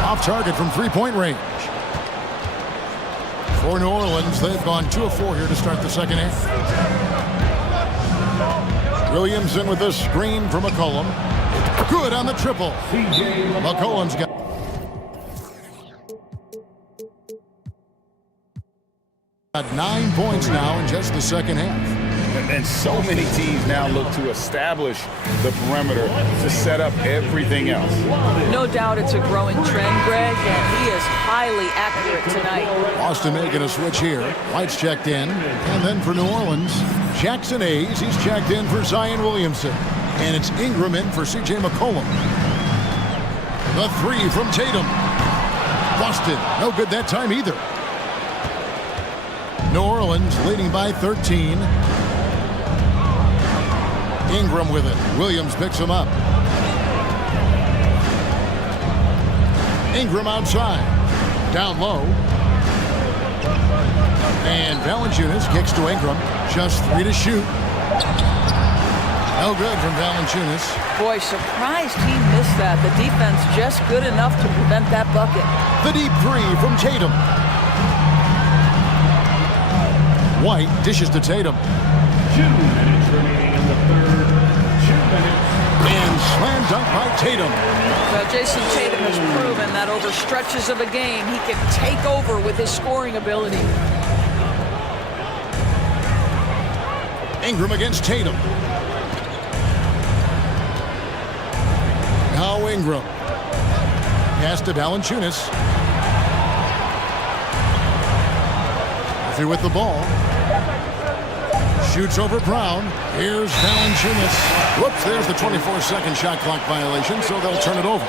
Off target from three-point range. For New Orleans, they've gone 2 of 4 here to start the second half. Williamson with a screen for McCollum. Good on the triple. McCollum's got 9 points now in just the second half. And so many teams now look to establish the perimeter to set up everything else. No doubt it's a growing trend, Greg, and he is highly accurate tonight. Boston making a switch here. White's checked in. And then for New Orleans, Jackson Hayes, he's checked in for Zion Williamson. And it's Ingram in for C.J. McCollum. The 3 from Tatum. Boston, no good that time either. New Orleans leading by 13. Ingram with it. Williams picks him up. Ingram outside. Down low. And Valanciunas kicks to Ingram. Just 3 to shoot. No good from Valanciunas. Boy, surprised he missed that. The defense just good enough to prevent that bucket. The deep 3 from Tatum. White dishes to Tatum. 2 minutes remaining in the third. 2 minutes. And slam dunk by Tatum. Well, Jason Tatum has proven that over stretches of a game, he can take over with his scoring ability. Ingram against Tatum. Now Ingram. Pass to Valanciunas. Murphy with the ball. Shoots over Brown. Here's Valanciunas. Whoops, there's the 24-second shot clock violation, so they'll turn it over.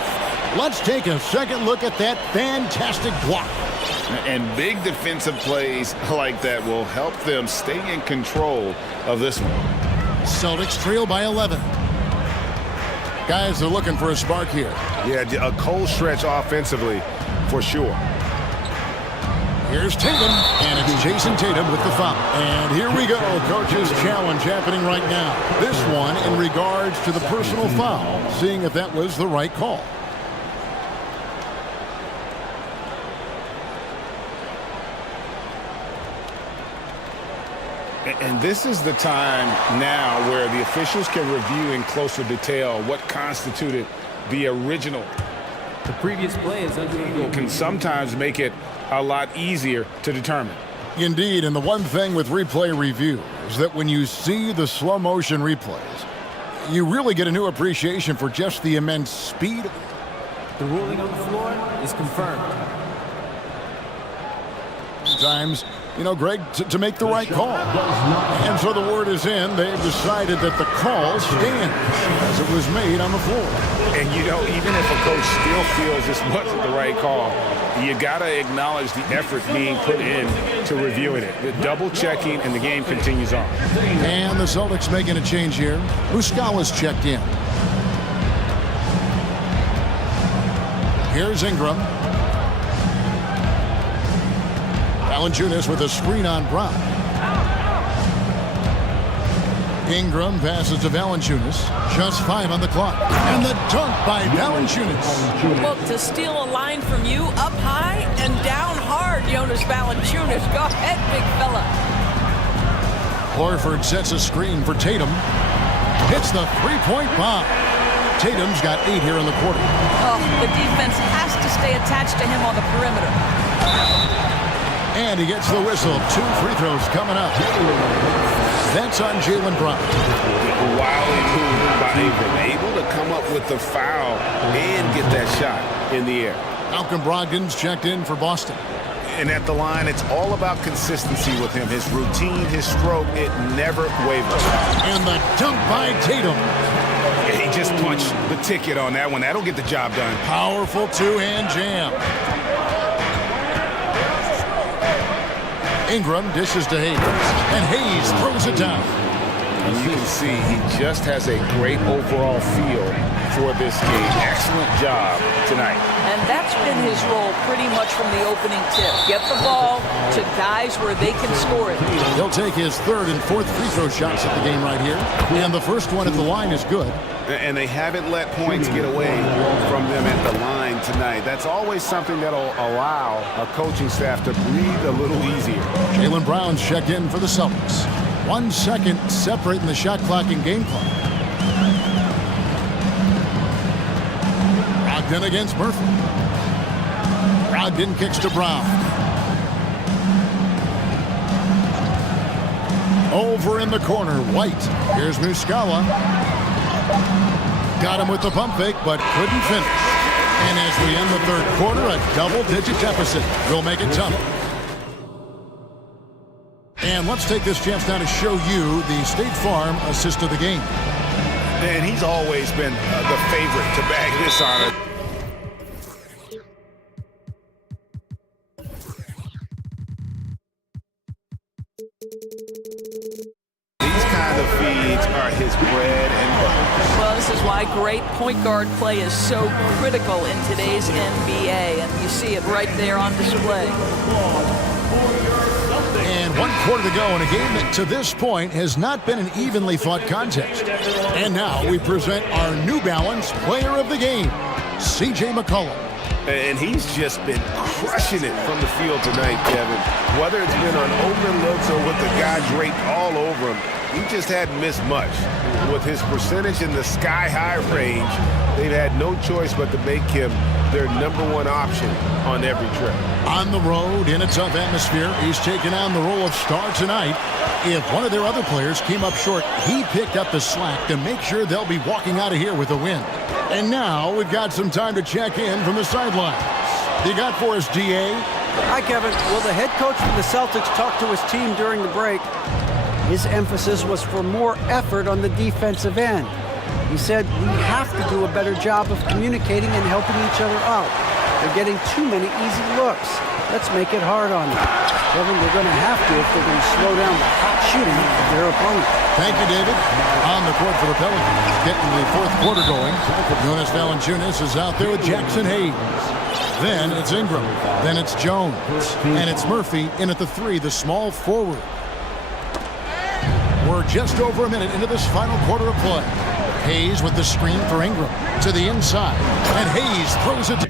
Let's take a second look at that fantastic block. And big defensive plays like that will help them stay in control of this one. Celtics trail by 11. Guys are looking for a spark here. Yeah, a cold stretch offensively for sure. Here's Tatum, and it's Jason Tatum with the foul. And here we go, coach's challenge happening right now. This one in regards to the personal foul, seeing if that was the right call. And this is the time now where the officials can review in closer detail what constituted the original. The previous play is under can sometimes make it a lot easier to determine. Indeed, and the one thing with replay review is that when you see the slow motion replays, you really get a new appreciation for just the immense speed. The ruling on the floor is confirmed. Sometimes, you know, Greg, to make the right call. And so the word is in. They've decided that the call stands as it was made on the floor. And, you know, even if a coach still feels this wasn't the right call, you got to acknowledge the effort being put in to reviewing it. The double checking, and the game continues on. And the Celtics making a change here. Muscala's checked in. Here's Ingram. Valanciunas with a screen on Brown. Ingram passes to Valanciunas. Just 5 on the clock. And the dunk by Valanciunas. Well, to steal a line from you up high and down hard, Jonas Valanciunas. Go ahead, big fella. Horford sets a screen for Tatum. Hits the three-point bomb. Tatum's got 8 here in the quarter. Oh, the defense has to stay attached to him on the perimeter. And he gets the whistle. 2 free throws coming up. That's on Jaylen Brown. Wildly moved by Ingram, able to come up with the foul and get that shot in the air. Malcolm Brogdon's checked in for Boston. And at the line, it's all about consistency with him. His routine, his stroke, it never wavers. And the dunk by Tatum. Yeah, he just punched the ticket on that one. That'll get the job done. Powerful two-hand jam. Ingram dishes to Hayes, and Hayes throws it down. And you can see he just has a great overall feel for this game. Excellent job tonight. And that's been his role pretty much from the opening tip. Get the ball to guys where they can score it. He'll take his 3rd and 4th free throw shots at the game right here. And the first one at the line is good. And they haven't let points get away from them at the line tonight. That's always something that'll allow a coaching staff to breathe a little easier. Jaylen Brown's checked in for the Celtics. 1 second separating the shot clock and game clock. Brogdon against Murphy. Brogdon kicks to Brown. Over in the corner, White. Here's Muscala. Got him with the pump fake, but couldn't finish. And as we end the 3rd quarter, a double-digit deficit will make it tough. And let's take this chance now to show you the State Farm assist of the game. And he's always been the favorite to bag this honor. These kind of feeds are his bread and butter. Well, this is why great point guard play is so critical in today's NBA, and you see it right there on display. And 1 quarter to go in a game that to this point has not been an evenly fought contest. And now we present our New Balance Player of the Game, C.J. McCollum. And he's just been crushing it from the field tonight, Kevin. Whether it's been on open looks or with the guy draped all over him, he just hadn't missed much. With his percentage in the sky-high range, they've had no choice but to make him their #1 option on every trip. On the road, in a tough atmosphere, he's taken on the role of star tonight. If one of their other players came up short, he picked up the slack to make sure they'll be walking out of here with a win. And now we've got some time to check in from the sidelines. You got for us, DA? Hi, Kevin. Well, the head coach for the Celtics talked to his team during the break. His emphasis was for more effort on the defensive end. He said, we have to do a better job of communicating and helping each other out. They're getting too many easy looks. Let's make it hard on them. Kevin, they're going to have to if they're going to slow down the hot shooting of their opponent. Thank you, David. On the court for the Pelicans, getting the 4th quarter going. Jonas Valanciunas is out there with Jackson Hayes. Then it's Ingram. Then it's Jones. And it's Murphy in at the 3, the small forward. We're just over a minute into this final quarter of play. Hayes with the screen for Ingram to the inside. And Hayes throws it.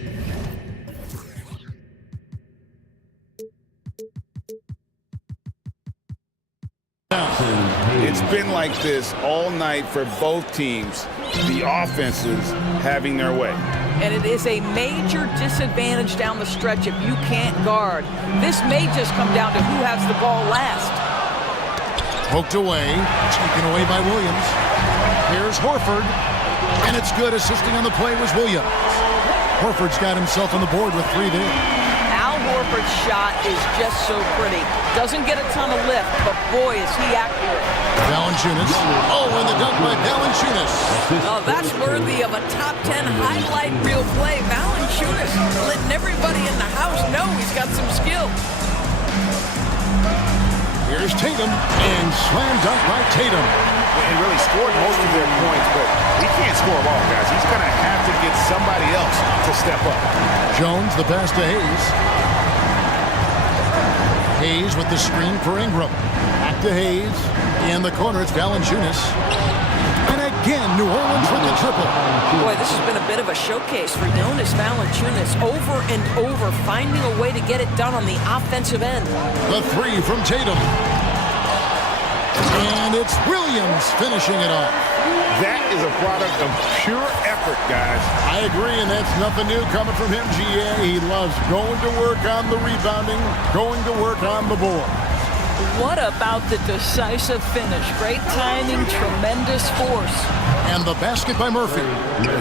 It's been like this all night for both teams, the offenses having their way. And it is a major disadvantage down the stretch if you can't guard. This may just come down to who has the ball last. Poked away, taken away by Williams. Here's Horford, and it's good. Assisting on the play was Williams. Horford's got himself on the board with 3 there. Al Horford's shot is just so pretty. Doesn't get a ton of lift, but boy, is he accurate. Valanciunas. Oh, and the dunk by Valanciunas. Oh, that's worthy of a top 10 highlight reel play. Valanciunas letting everybody in the house know he's got some skill. Here's Tatum, and slam dunk by Tatum. And really scored most of their points, but he can't score them all, guys. He's going to have to get somebody else to step up. Jones, the pass to Hayes. Hayes with the screen for Ingram. Back to Hayes. In the corner, it's Valanciunas. And again, New Orleans with the triple. Boy, this has been a bit of a showcase for Jonas Valanciunas. Over and over, finding a way to get it done on the offensive end. The 3 from Tatum. And it's Williams finishing it off. That is a product of pure effort, guys. I agree, and that's nothing new coming from him, GA. He loves going to work on the rebounding, going to work on the board. What about the decisive finish? Great timing, tremendous force. And the basket by Murphy.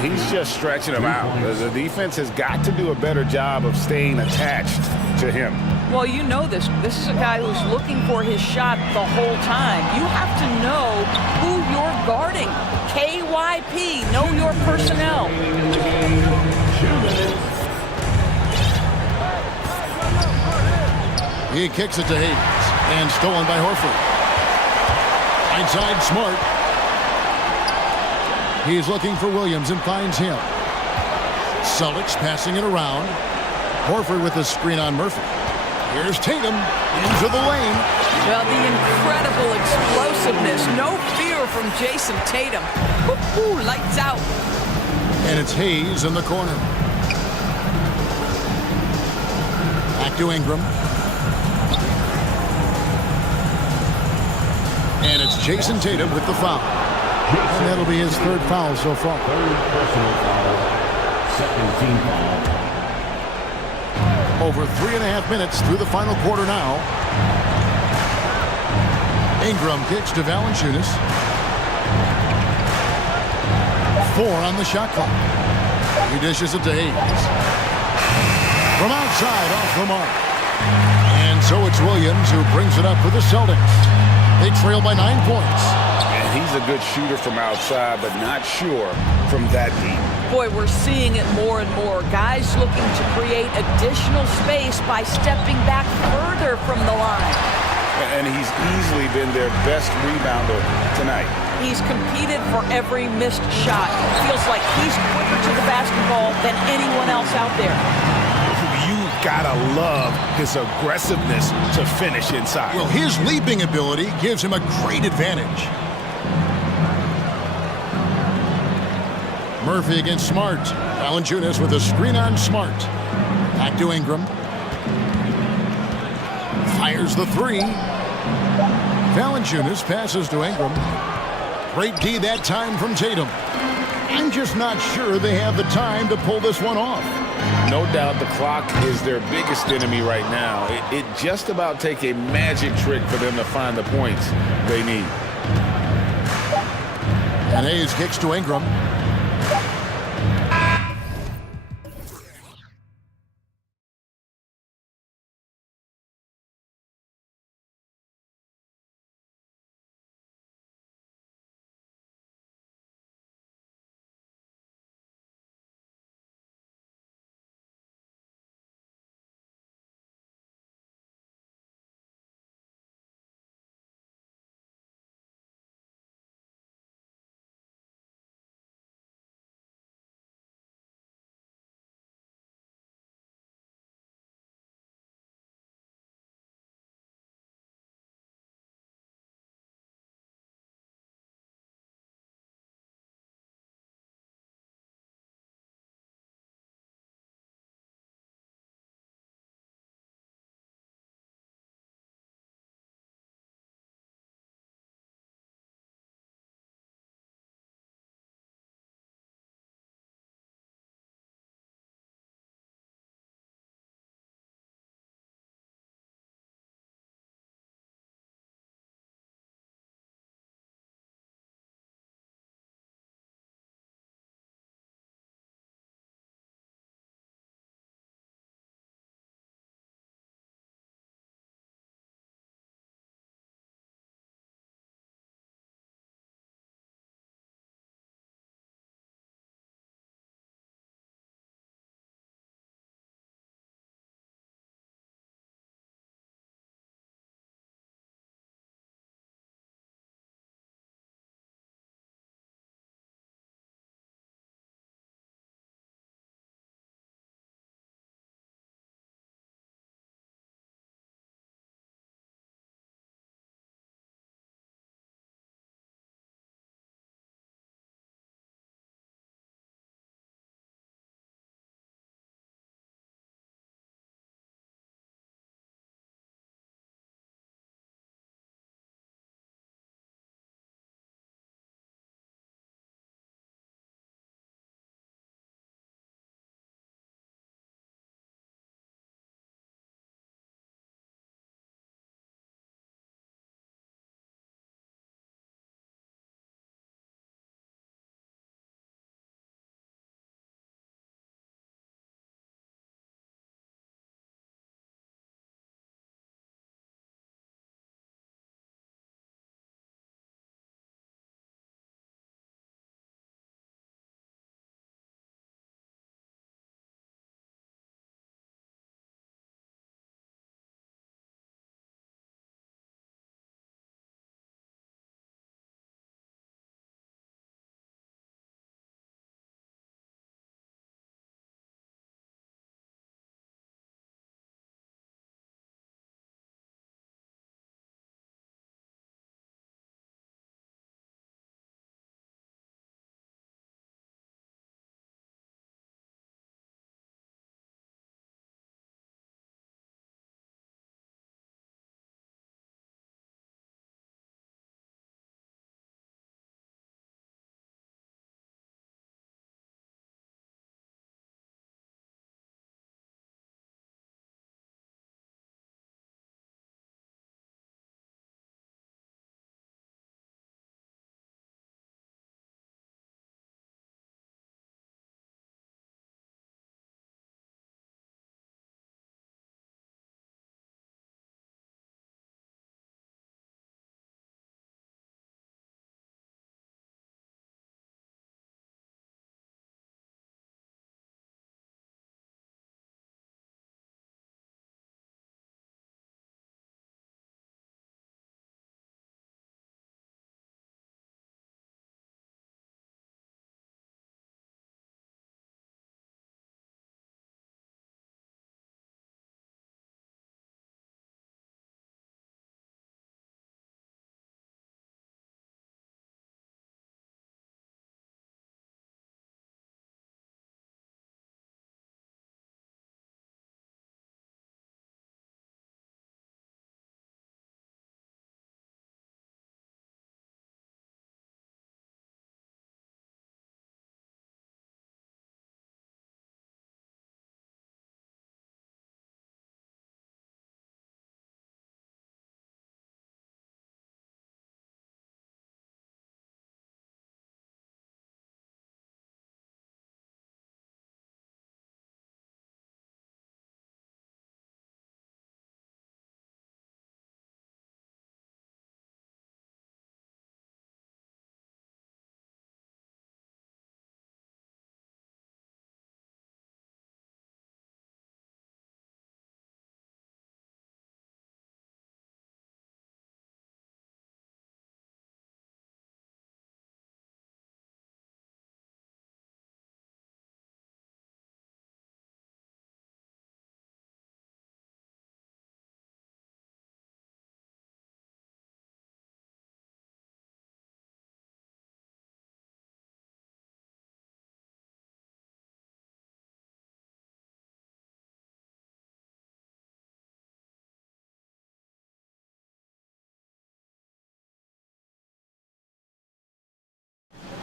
He's just stretching him out. The defense has got to do a better job of staying attached to him. Well, you know this. This is a guy who's looking for his shot the whole time. You have to know who you're guarding. KYP, know your personnel. He kicks it to Hayes. And stolen by Horford. Inside Smart. He's looking for Williams and finds him. Celtics passing it around. Horford with the screen on Murphy. Here's Tatum into the lane. Well, the incredible explosiveness. No fear from Jason Tatum. Woo-hoo, lights out. And it's Hayes in the corner. Back to Ingram. And it's Jason Tatum with the foul. And that'll be his 3rd foul so far. 3rd personal foul. 2nd team foul. Over 3.5 minutes through the final quarter now. Ingram kicks to Valanciunas. 4 on the shot clock. He dishes it to Hayes. From outside, off the mark. And so it's Williams who brings it up for the Celtics. They trail by 9 points. And he's a good shooter from outside, but not sure from that deep. Boy, we're seeing it more and more. Guys looking to create additional space by stepping back further from the line. And he's easily been their best rebounder tonight. He's competed for every missed shot. Feels like he's quicker to the basketball than anyone else out there. Gotta love his aggressiveness to finish inside. Well, his leaping ability gives him a great advantage. Murphy against Smart. Valanciunas with a screen on Smart. Back to Ingram. Fires the 3. Valanciunas passes to Ingram. Great D that time from Tatum. I'm just not sure they have the time to pull this one off. No doubt the clock is their biggest enemy right now. It just about take a magic trick for them to find the points they need. And Hayes kicks to Ingram.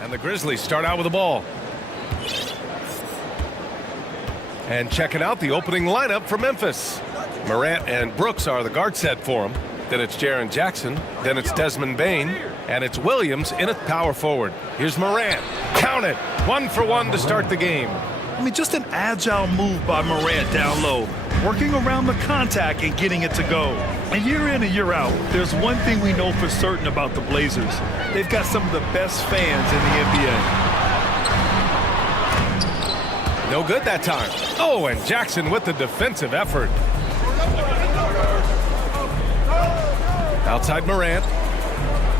And the Grizzlies start out with the ball. And checking out the opening lineup for Memphis. Morant and Brooks are the guard set for them. Then it's Jaren Jackson. Then it's Desmond Bane. And it's Williams in at power forward. Here's Morant. Count it. 1 for 1 to start the game. I mean, just an agile move by Morant down low, working around the contact and getting it to go. And year in and year out, there's one thing we know for certain about the Blazers. They've got some of the best fans in the NBA. No good that time. Oh, and Jackson with the defensive effort. Outside Morant.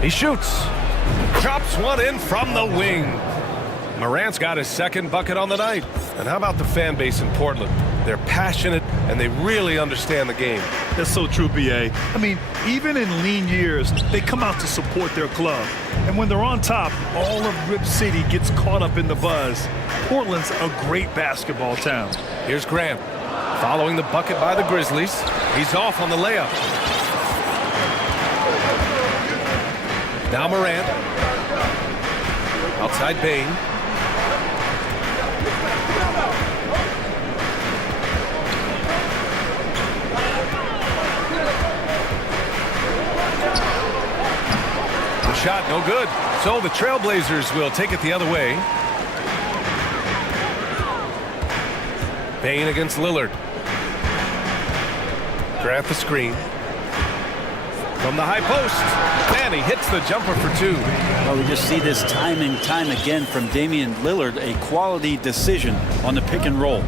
He shoots. Chops one in from the wing. Morant's got his second bucket on the night. And how about the fan base in Portland? They're passionate, and they really understand the game. That's so true, B.A. I mean, even in lean years, they come out to support their club. And when they're on top, all of Rip City gets caught up in the buzz. Portland's a great basketball town. Here's Grant. Following the bucket by the Grizzlies. He's off on the layup. Now Morant. Outside Bane. The shot no good. So the Trailblazers will take it the other way. Bane against Lillard. Grant the screen. From the high post. And he hits the jumper for 2. Well, we just see this time and time again from Damian Lillard, a quality decision on the pick and roll.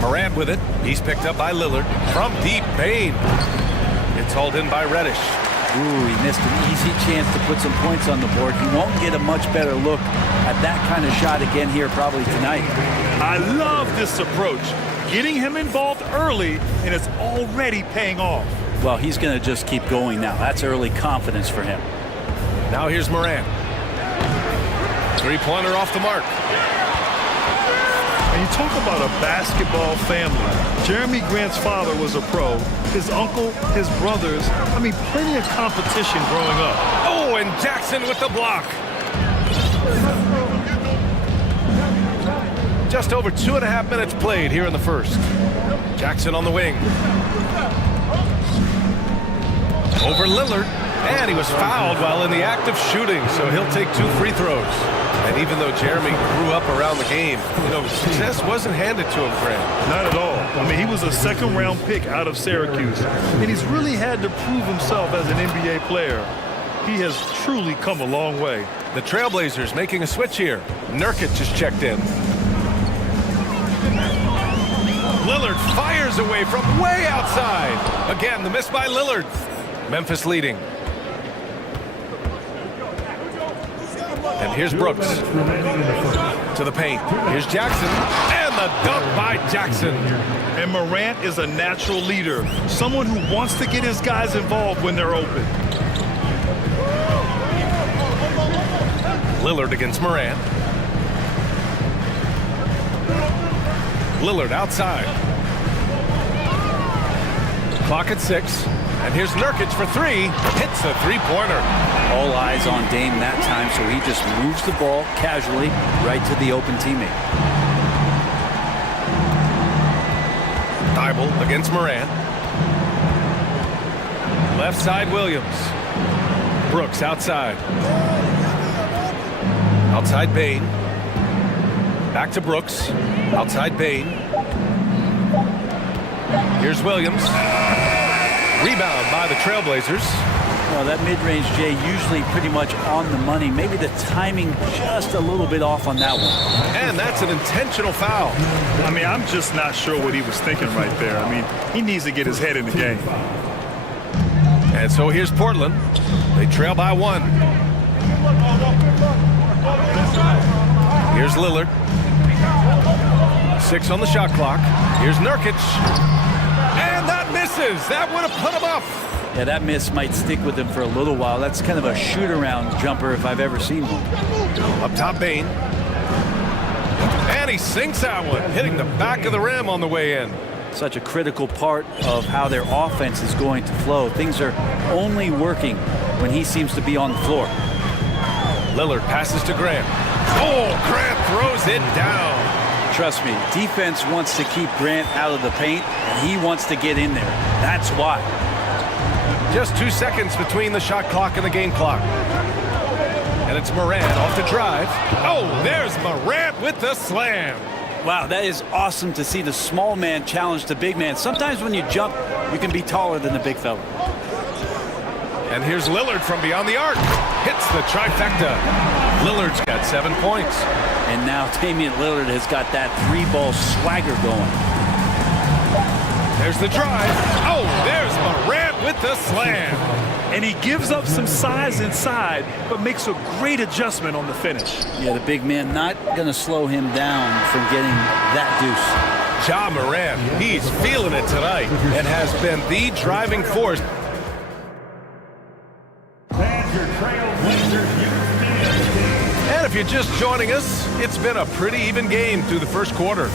Morant with it. He's picked up by Lillard. From deep, Bane. It's hauled in by Reddish. Ooh, he missed an easy chance to put some points on the board. He won't get a much better look at that kind of shot again here probably tonight. I love this approach. Getting him involved early, and it's already paying off. Well, he's going to just keep going now. That's early confidence for him. Now here's Morant. Three-pointer off the mark. And you talk about a basketball family. Jeremy Grant's father was a pro. His uncle, his brothers. I mean, plenty of competition growing up. Oh, and Jackson with the block. Just over 2.5 minutes played here in the first. Jackson on the wing. Over Lillard. And he was fouled while in the act of shooting, so he'll take 2 free throws. And even though Jeremy grew up around the game, you know, success wasn't handed to him, Grant. Not at all. I mean, he was a second-round pick out of Syracuse, and he's really had to prove himself as an NBA player. He has truly come a long way. The Trailblazers making a switch here. Nurkic just checked in. Lillard fires away from way outside. Again, the miss by Lillard. Memphis leading. And here's Brooks. To the paint. Here's Jackson. And the dunk by Jackson. And Morant is a natural leader. Someone who wants to get his guys involved when they're open. Lillard against Morant. Lillard outside. Clock at 6. And here's Nurkic for 3. Hits the three-pointer. All eyes on Dame that time, so he just moves the ball casually right to the open teammate. Thibault against Morant. Left side Williams. Brooks outside. Outside Bane. Back to Brooks. Outside Bane. Here's Williams. Rebound by the Trailblazers. Well, that mid-range, Jay, usually pretty much on the money. Maybe the timing just a little bit off on that one. And that's an intentional foul. I mean, I'm just not sure what he was thinking right there. I mean, he needs to get his head in the game. And so here's Portland. They trail by 1. Here's Lillard. 6 on the shot clock. Here's Nurkic. And that misses. That would have put him up. Yeah, that miss might stick with him for a little while. That's kind of a shoot-around jumper if I've ever seen one. Up top, Bane. And he sinks that one, hitting the back of the rim on the way in. Such a critical part of how their offense is going to flow. Things are only working when he seems to be on the floor. Lillard passes to Grant. Oh, Grant throws it down. Trust me, defense wants to keep Grant out of the paint, and he wants to get in there. That's why. Just 2 seconds between the shot clock and the game clock. And it's Morant off the drive. Oh, there's Morant with the slam. Wow, that is awesome to see the small man challenge the big man. Sometimes when you jump, you can be taller than the big fella. And here's Lillard from beyond the arc. Hits the trifecta. Lillard's got 7 points. And now Damian Lillard has got that three-ball swagger going. There's the drive. Oh, there's Morant with the slam. And he gives up some size inside, but makes a great adjustment on the finish. Yeah, the big man not going to slow him down from getting that deuce. Ja Morant, he's feeling it tonight and has been the driving force. And if you're just joining us, it's been a pretty even game through the first quarter.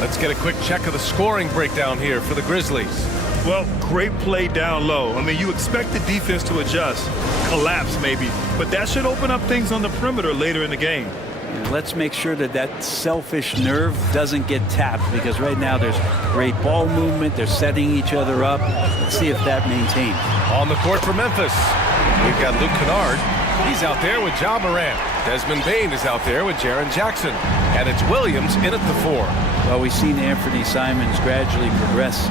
Let's get a quick check of the scoring breakdown here for the Grizzlies. Well, great play down low. I mean, you expect the defense to adjust, collapse maybe, but that should open up things on the perimeter later in the game. And let's make sure that that selfish nerve doesn't get tapped, because right now there's great ball movement. They're setting each other up. Let's see if that maintains. On the court for Memphis, we've got Luke Kennard. He's out there with Ja Morant. Desmond Bane is out there with Jaren Jackson. And it's Williams in at the 4. Well, we've seen Anthony Simons gradually progress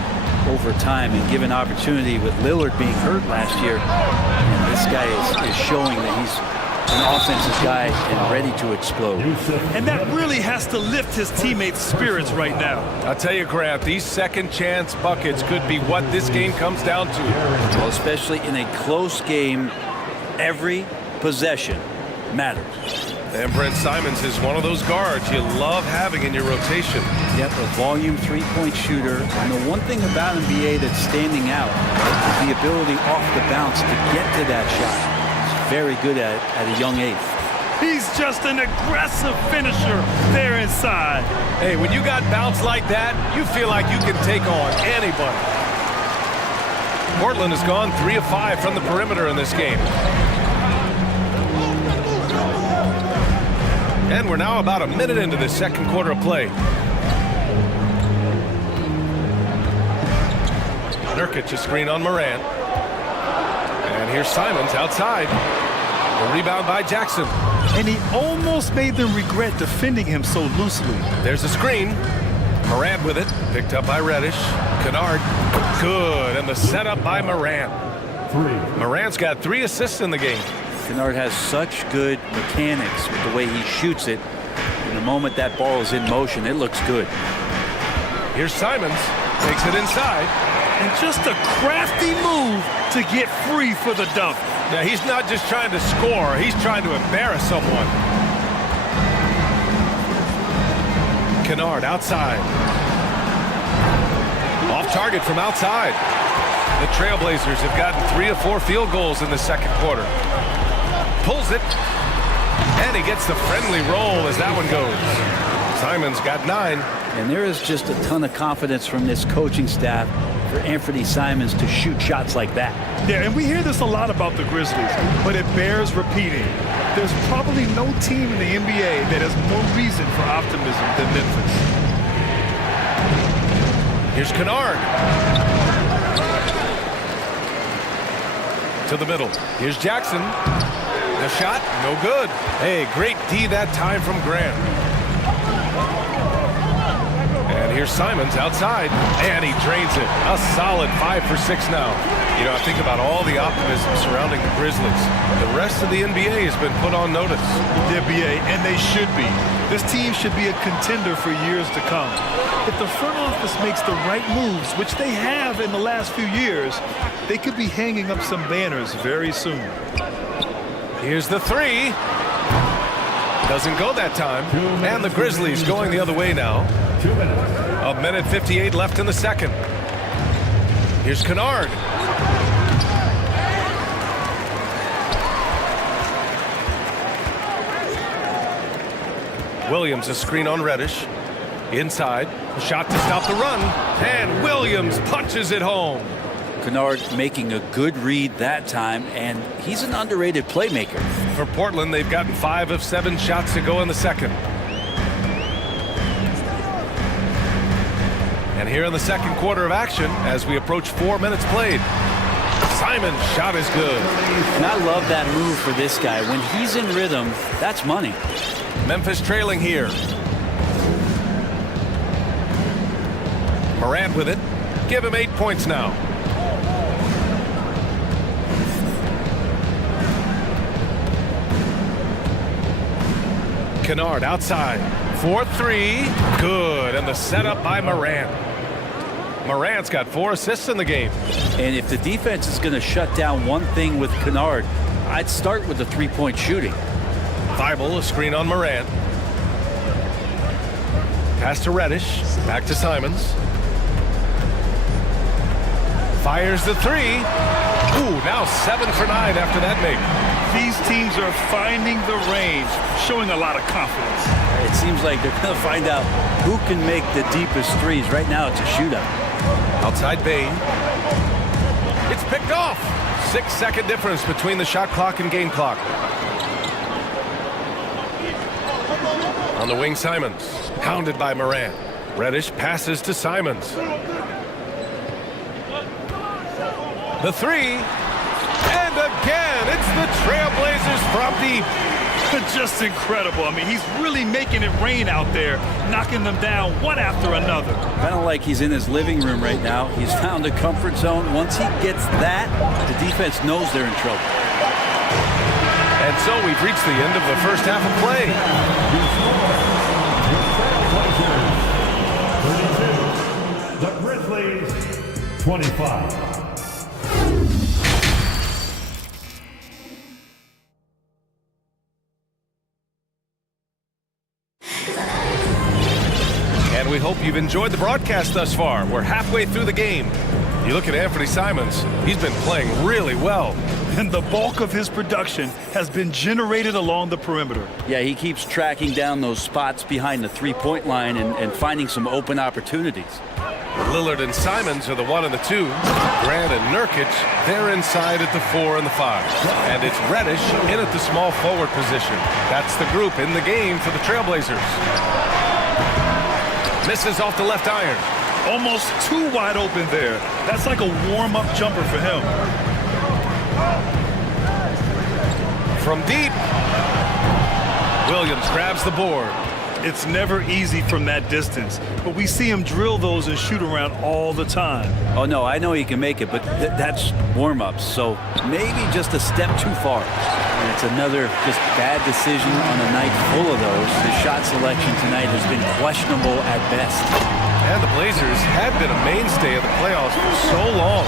over time and given opportunity with Lillard being hurt last year. And this guy is showing that he's an offensive guy and ready to explode. And that really has to lift his teammates' spirits right now. I'll tell you, Grant, these second chance buckets could be what this game comes down to. Well, especially in a close game, every possession matters. And Brent Simons is one of those guards you love having in your rotation. Yep, a volume three-point shooter. And the one thing about NBA that's standing out is the ability off the bounce to get to that shot. He's very good at it at a young age. He's just an aggressive finisher there inside. Hey, when you got bounce like that, you feel like you can take on anybody. Portland has gone 3 of 5 from the perimeter in this game. And we're now about a minute into the second quarter of play. Nurkic a screen on Morant. And here's Simons outside. The rebound by Jackson. And he almost made them regret defending him so loosely. There's a screen. Morant with it. Picked up by Reddish. Kennard. Good. And the setup by Morant. Morant's got 3 assists in the game. Kennard has such good mechanics with the way he shoots it. In the moment that ball is in motion, it looks good. Here's Simons. Takes it inside. And just a crafty move to get free for the dunk. Now, he's not just trying to score. He's trying to embarrass someone. Kennard outside. Off target from outside. The Trailblazers have gotten 3 of 4 field goals in the second quarter. Pulls it, and he gets the friendly roll as that one goes. Simons got 9. And there is just a ton of confidence from this coaching staff for Anthony Simons to shoot shots like that. Yeah, and we hear this a lot about the Grizzlies, but it bears repeating. There's probably no team in the NBA that has more reason for optimism than Memphis. Here's Kennard. To the middle. Here's Jackson. The shot, no good. Hey, great D that time from Grant. And here's Simons outside, and he drains it. A solid 5 for 6 now. You know, I think about all the optimism surrounding the Grizzlies. The rest of the NBA has been put on notice. The NBA, and they should be. This team should be a contender for years to come. If the front office makes the right moves, which they have in the last few years, they could be hanging up some banners very soon. Here's the 3. Doesn't go that time. And the Grizzlies going the other way now. 1:58 left in the second. Here's Kennard. Williams a screen on Reddish. Inside. A shot to stop the run. And Williams punches it home. Kennard making a good read that time, and he's an underrated playmaker. For Portland, they've gotten 5 of 7 shots to go in the second. And here in the second quarter of action, as we approach 4 minutes played, Simon's shot is good. And I love that move for this guy. When he's in rhythm, that's money. Memphis trailing here. Morant with it. Give him 8 points now. Kennard outside. 4-3. Good. And the setup by Morant. Morant's got 4 assists in the game. And if the defense is going to shut down one thing with Kennard, I'd start with the three-point shooting. Thibault, a screen on Morant. Pass to Reddish. Back to Simons. Fires the 3. Ooh, now 7 for 9 after that make. These teams are finding the range, showing a lot of confidence. It seems like they're going to find out who can make the deepest threes. Right now, it's a shootout. Outside Bain. It's picked off. 6-second difference between the shot clock and game clock. On the wing, Simons. Hounded by Morant. Reddish passes to Simons. The 3. And again, it's the Trailblazers from deep. Just incredible. I mean, he's really making it rain out there, knocking them down one after another. Kind of like he's in his living room right now. He's found a comfort zone. Once he gets that, the defense knows they're in trouble. And so we've reached the end of the first half of play. 32, the Grizzlies, 25. And we hope you've enjoyed the broadcast thus far. We're halfway through the game. You look at Anthony Simons, he's been playing really well. And the bulk of his production has been generated along the perimeter. Yeah, he keeps tracking down those spots behind the three-point line and finding some open opportunities. Lillard and Simons are the 1 and the 2. Grant and Nurkic, they're inside at the 4 and the 5. And it's Reddish in at the small forward position. That's the group in the game for the Trailblazers. Misses off the left iron. Almost too wide open there. That's like a warm-up jumper for him. From deep, Williams grabs the board. It's never easy from that distance, but we see him drill those and shoot around all the time. Oh, no, I know he can make it, but that's warm-ups, so maybe just a step too far. And it's another just bad decision on a night full of those. His shot selection tonight has been questionable at best. And the Blazers had been a mainstay of the playoffs for so long,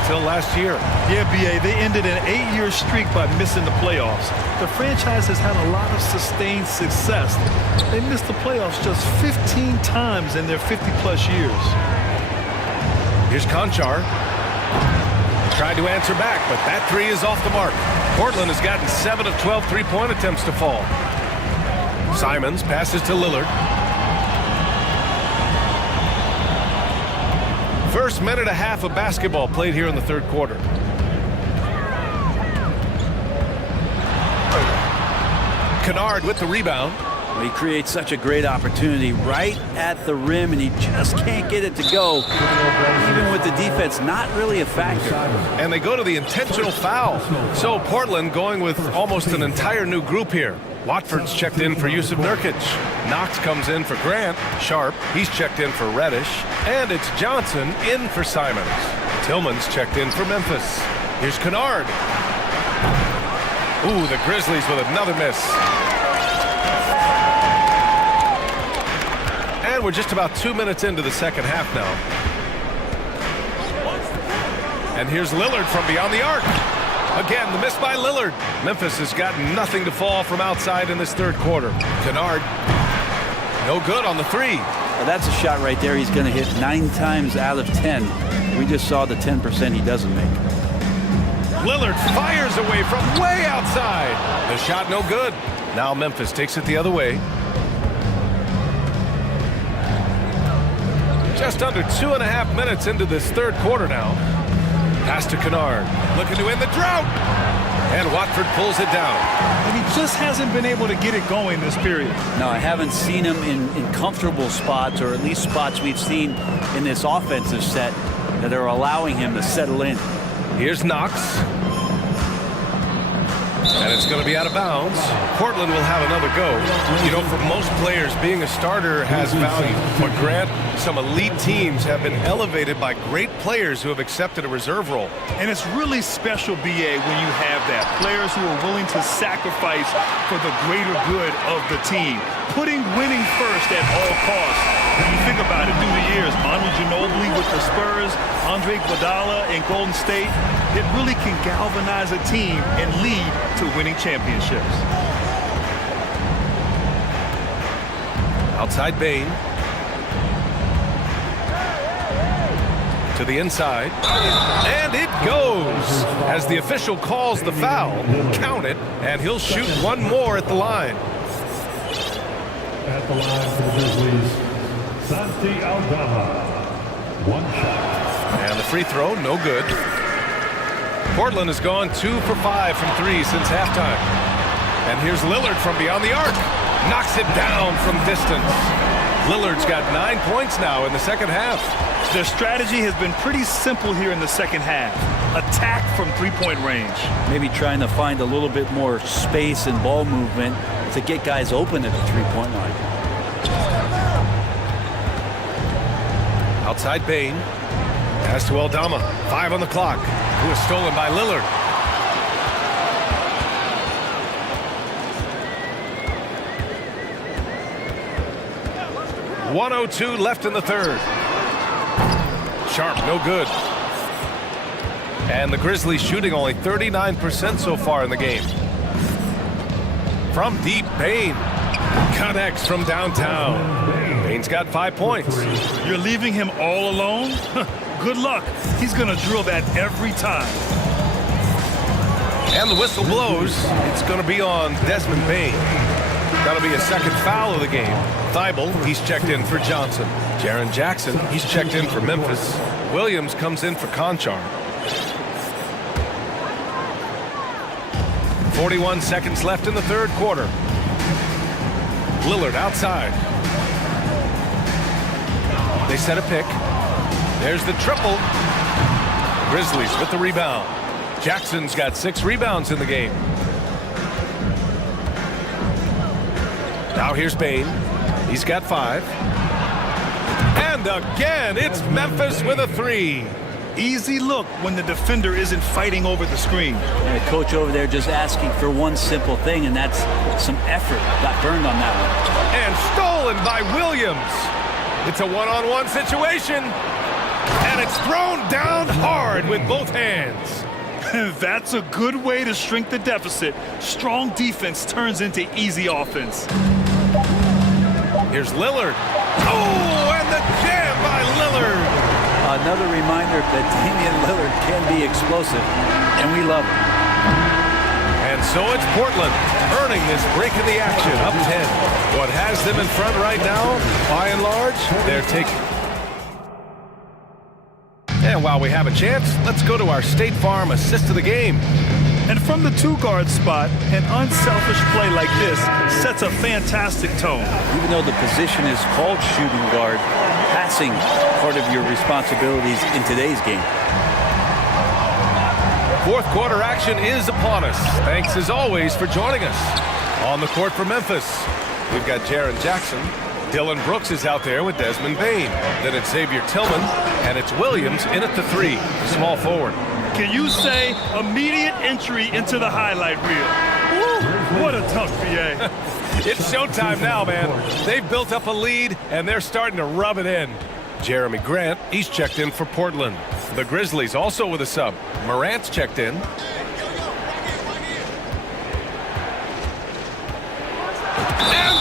until last year. Yeah, B.A., they ended an 8-year streak by missing the playoffs. The franchise has had a lot of sustained success. They missed the playoffs just 15 times in their 50-plus years. Here's Conchar. Tried to answer back, but that 3 is off the mark. Portland has gotten 7 of 12 three-point attempts to fall. Simons passes to Lillard. First minute and a half of basketball played here in the third quarter. Kennard with the rebound. Well, he creates such a great opportunity right at the rim, and he just can't get it to go. Even with the defense not really a factor. And they go to the intentional foul. So Portland going with almost an entire new group here. Watford's checked in for Yusuf Nurkic. Knox comes in for Grant. Sharp, he's checked in for Reddish. And it's Johnson in for Simons. Tillman's checked in for Memphis. Here's Kennard. Ooh, the Grizzlies with another miss. And we're just about 2 minutes into the second half now. And here's Lillard from beyond the arc. Again, the miss by Lillard. Memphis has gotten nothing to fall from outside in this third quarter. Kennard, no good on the 3. Well, that's a shot right there he's going to hit 9 times out of 10. We just saw the 10% he doesn't make. Lillard fires away from way outside. The shot no good. Now Memphis takes it the other way. Just under 2.5 minutes into this third quarter now. Pass to Kennard. Looking to end the drought. And Watford pulls it down. And he just hasn't been able to get it going this period. No, I haven't seen him in comfortable spots, or at least spots we've seen in this offensive set that are allowing him to settle in. Here's Knox. And it's going to be out of bounds. Portland will have another go. You know, for most players, being a starter has value. But Grant, some elite teams have been elevated by great players who have accepted a reserve role. And it's really special, BA, when you have that. Players who are willing to sacrifice for the greater good of the team. Putting winning first at all costs. When you think about it, through the years, Manu Ginobili with the Spurs, Andre Iguodala in Golden State, it really can galvanize a team and lead to winning championships. Outside Bain. To the inside. And it goes. As the official calls the foul, count it, and he'll shoot one more at the line. At the line for the Grizzlies, Santi Aldama. One shot. And the free throw, no good. Portland has gone 2 for 5 from 3 since halftime. And here's Lillard from beyond the arc. Knocks it down from distance. Lillard's got 9 points now in the second half. Their strategy has been pretty simple here in the second half. Attack from three-point range. Maybe trying to find a little bit more space and ball movement to get guys open at the three-point line. Outside Bain. Pass to Aldama. 5 on the clock. Who is stolen by Lillard. .102 left in the third. Sharp, no good. And the Grizzlies shooting only 39% so far in the game. From deep, Bain connects from downtown. Bain's got 5 points. You're leaving him all alone? Good luck. He's going to drill that every time. And the whistle blows. It's going to be on Desmond Bain. That'll be a second foul of the game. Thibault, he's checked in for Johnson. Jaren Jackson, he's checked in for Memphis. Williams comes in for Conchar. 41 seconds left in the third quarter. Lillard outside. They set a pick. There's the triple. Grizzlies with the rebound. Jackson's got 6 rebounds in the game. Now here's Bain. He's got 5. And again, it's Memphis with a 3. Easy look when the defender isn't fighting over the screen. And the coach over there just asking for one simple thing, and that's some effort. Got burned on that one. And stolen by Williams. It's a one-on-one situation. And it's thrown down hard with both hands. That's a good way to shrink the deficit. Strong defense turns into easy offense. Here's Lillard. Oh, and the jam by Lillard. Another reminder that Damian Lillard can be explosive, and we love it. And so it's Portland earning this break in the action, up 10. What has them in front right now, by and large, they're taking. And while we have a chance, let's go to our State Farm assist of the game. And from the 2-guard spot, an unselfish play like this sets a fantastic tone. Even though the position is called shooting guard, passing part of your responsibilities in today's game. Fourth quarter action is upon us. Thanks as always for joining us. On the court for Memphis, we've got Jaren Jackson. Dylan Brooks is out there with Desmond Bain. Then it's Xavier Tillman, and it's Williams in at the 3, the small forward. Can you say immediate entry into the highlight reel? Woo, what a tough BA. It's showtime now, man. They've built up a lead, and they're starting to rub it in. Jeremy Grant, he's checked in for Portland. The Grizzlies also with a sub. Morant's checked in. And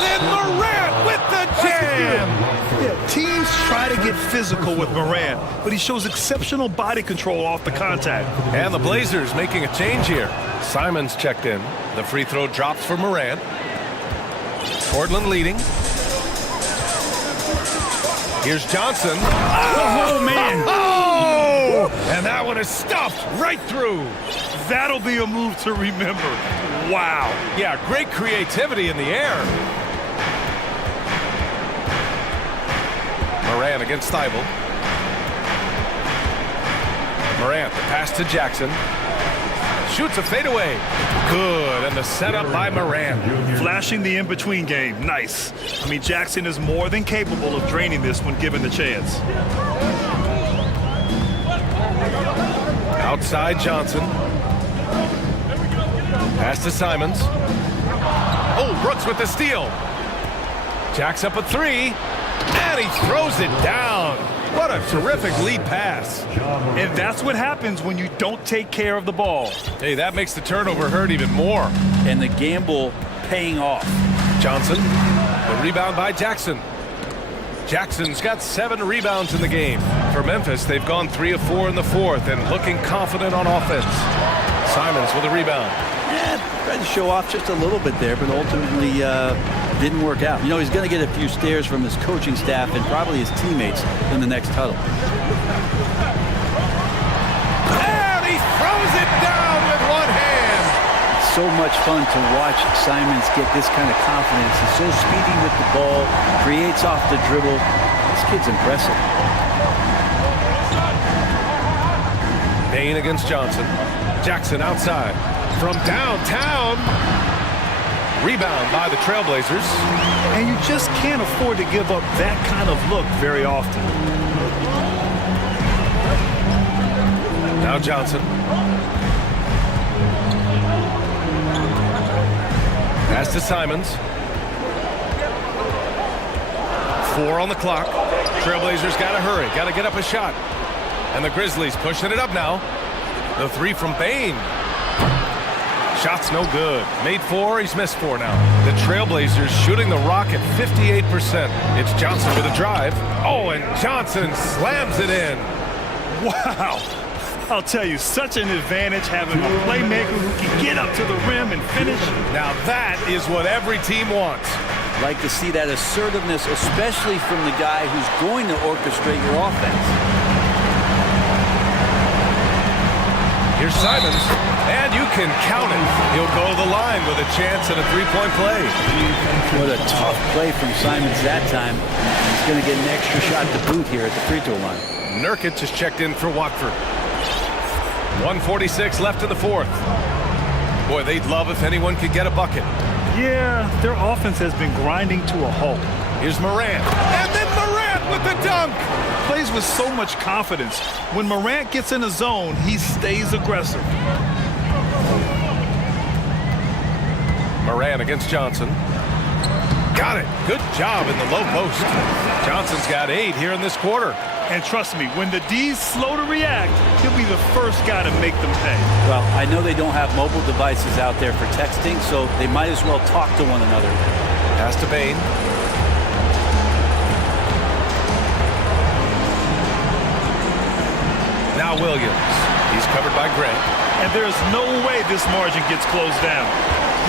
then Morant with the jam! Yeah, teams try to get physical with Morant, but he shows exceptional body control off the contact. And the Blazers making a change here. Simon's checked in. The free throw drops for Morant. Portland leading. Here's Johnson. Oh, man. Oh! And that one is stuffed right through. That'll be a move to remember. Wow. Yeah, great creativity in the air. Morant against Thibault. Morant, the pass to Jackson. Shoots a fadeaway. Good, and the setup by Morant. Flashing the in-between game. Nice. I mean, Jackson is more than capable of draining this when given the chance. Outside Johnson. Pass to Simons. Oh, Brooks with the steal. Jacks up a three, and he throws it down. What a terrific lead pass. And that's what happens when you don't take care of the ball. Hey, that makes the turnover hurt even more. And the gamble paying off. Johnson, the rebound by Jackson. Jackson's got 7 rebounds in the game. For Memphis, they've gone 3 of 4 in the fourth and looking confident on offense. Simons with a rebound. Yeah, tried to show off just a little bit there, but ultimately didn't work out. You know, he's going to get a few stares from his coaching staff and probably his teammates in the next huddle. And he throws it down with one hand. So much fun to watch Simons get this kind of confidence. He's so speedy with the ball, creates off the dribble. This kid's impressive. Bain against Johnson. Jackson outside. From downtown. Rebound by the Trailblazers. And you just can't afford to give up that kind of look very often. Now Johnson. Pass to Simons. 4 on the clock. Trailblazers got to hurry. Got to get up a shot. And the Grizzlies pushing it up now. The 3 from Bain. Shot's no good. Made 4, he's missed 4 now. The Trailblazers shooting the rock at 58%. It's Johnson with a drive. Oh, and Johnson slams it in. Wow. I'll tell you, such an advantage having a playmaker who can get up to the rim and finish. Now that is what every team wants. Like to see that assertiveness, especially from the guy who's going to orchestrate your offense. Here's Simons, and you can count it. He'll go to the line with a chance at a 3-point play. What a tough play from Simons that time. He's going to get an extra shot to boot here at the free throw line. Nurkic just checked in for Watford. 1:46 left in the fourth. Boy, they'd love if anyone could get a bucket. Yeah, their offense has been grinding to a halt. Here's Morant, and then Morant with the dunk. Plays with so much confidence. When Morant gets in a zone, he stays aggressive. Morant against Johnson. Got it. Good job in the low post. Johnson's got 8 here in this quarter. And trust me, when the D's slow to react, he'll be the first guy to make them pay. Well, I know they don't have mobile devices out there for texting, so they might as well talk to one another. Pass to Bain. Now Williams. He's covered by Grant. And there's no way this margin gets closed down.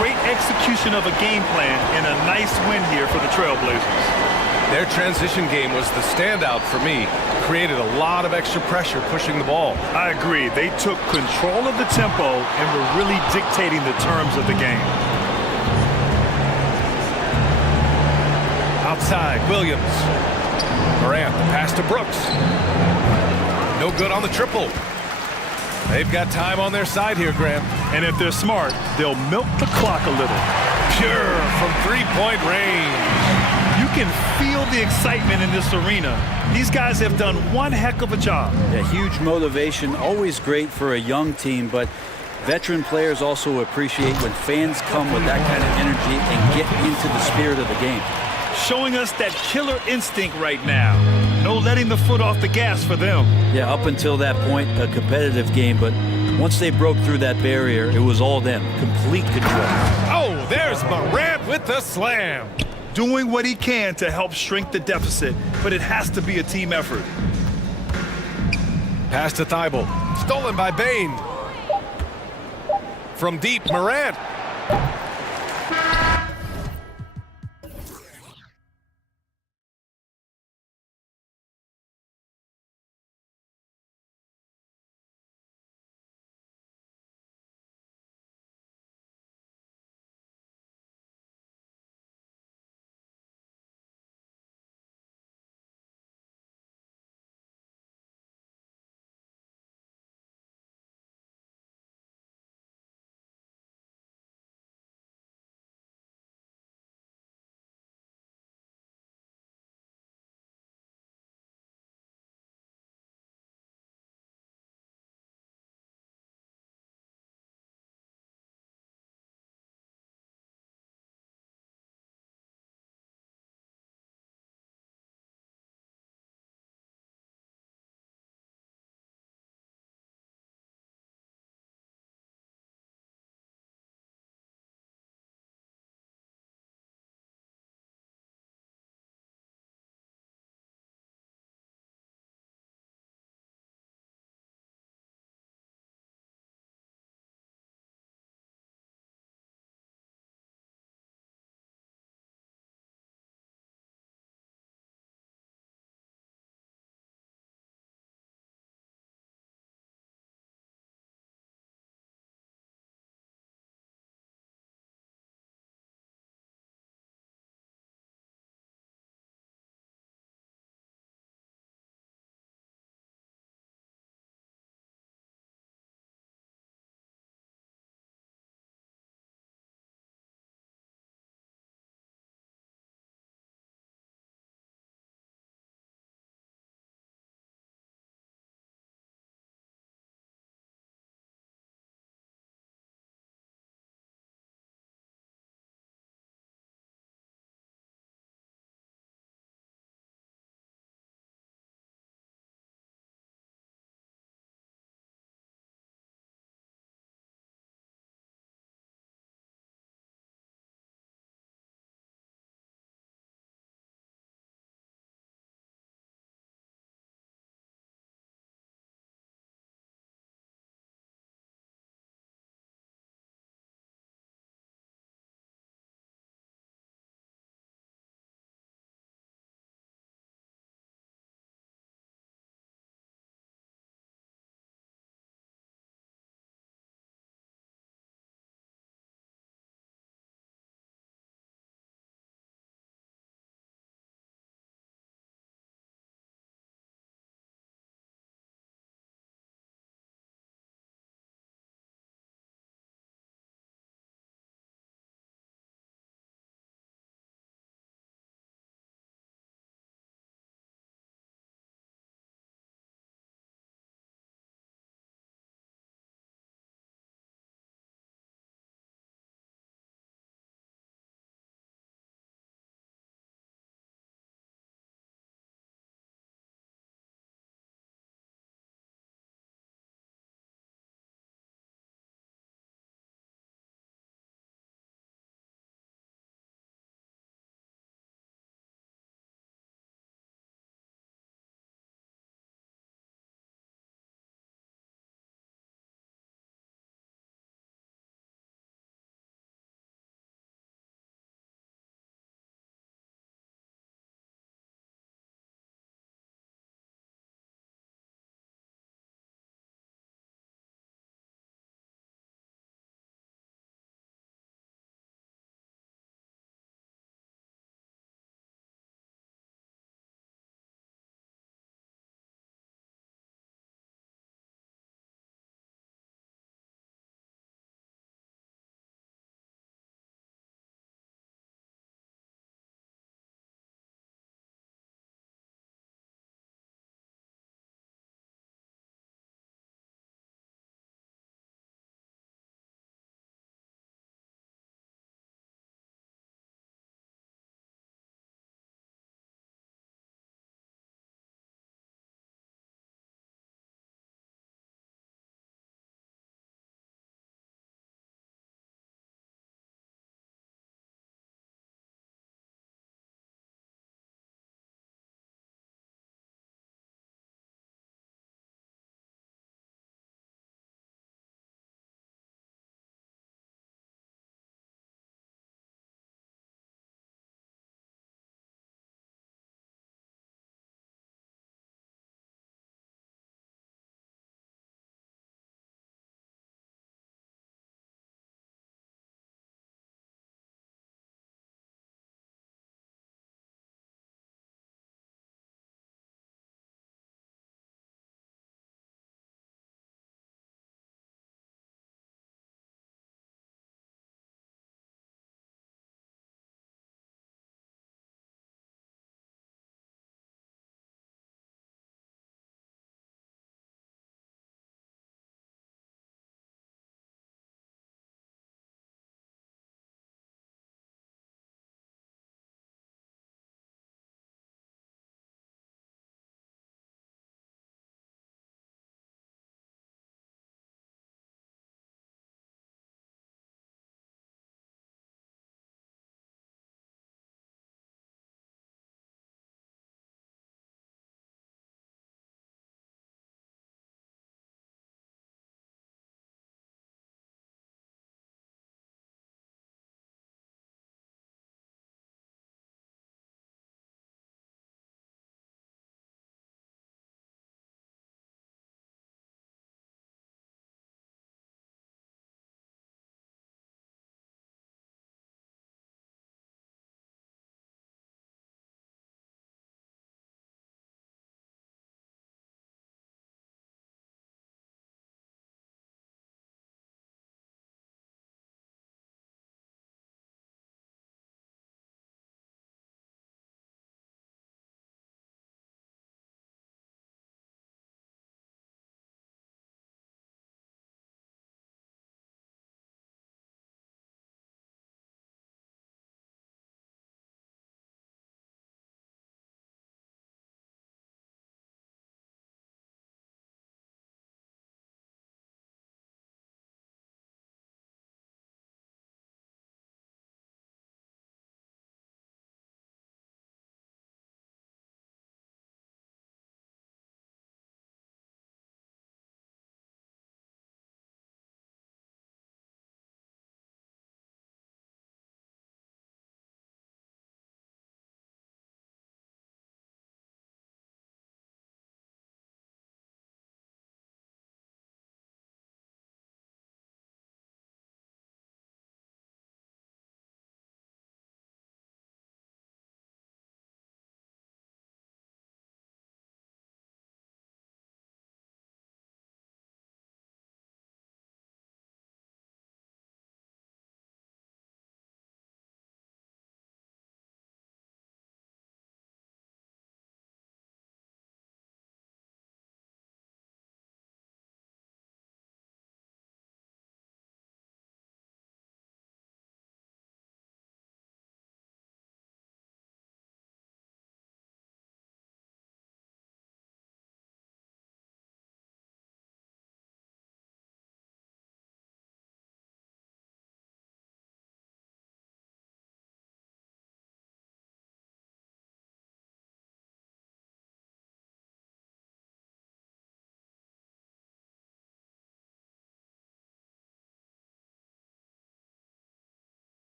Great execution of a game plan and a nice win here for the Trailblazers. Their transition game was the standout for me. Created a lot of extra pressure pushing the ball. I agree. They took control of the tempo and were really dictating the terms of the game. Outside, Williams. Morant, the pass to Brooks. No good on the triple. They've got time on their side here, Grant. And if they're smart, they'll milk the clock a little. Pure from three-point range. You can feel the excitement in this arena. These guys have done one heck of a job. Yeah, huge motivation, always great for a young team, but veteran players also appreciate when fans come with that kind of energy and get into the spirit of the game. Showing us that killer instinct right now. No letting the foot off the gas for them. Yeah, up until that point, a competitive game, but once they broke through that barrier, it was all them. Complete control. Oh, there's Morant with the slam. Doing what he can to help shrink the deficit, but it has to be a team effort. Pass to Thibault. Stolen by Bain. From deep, Morant.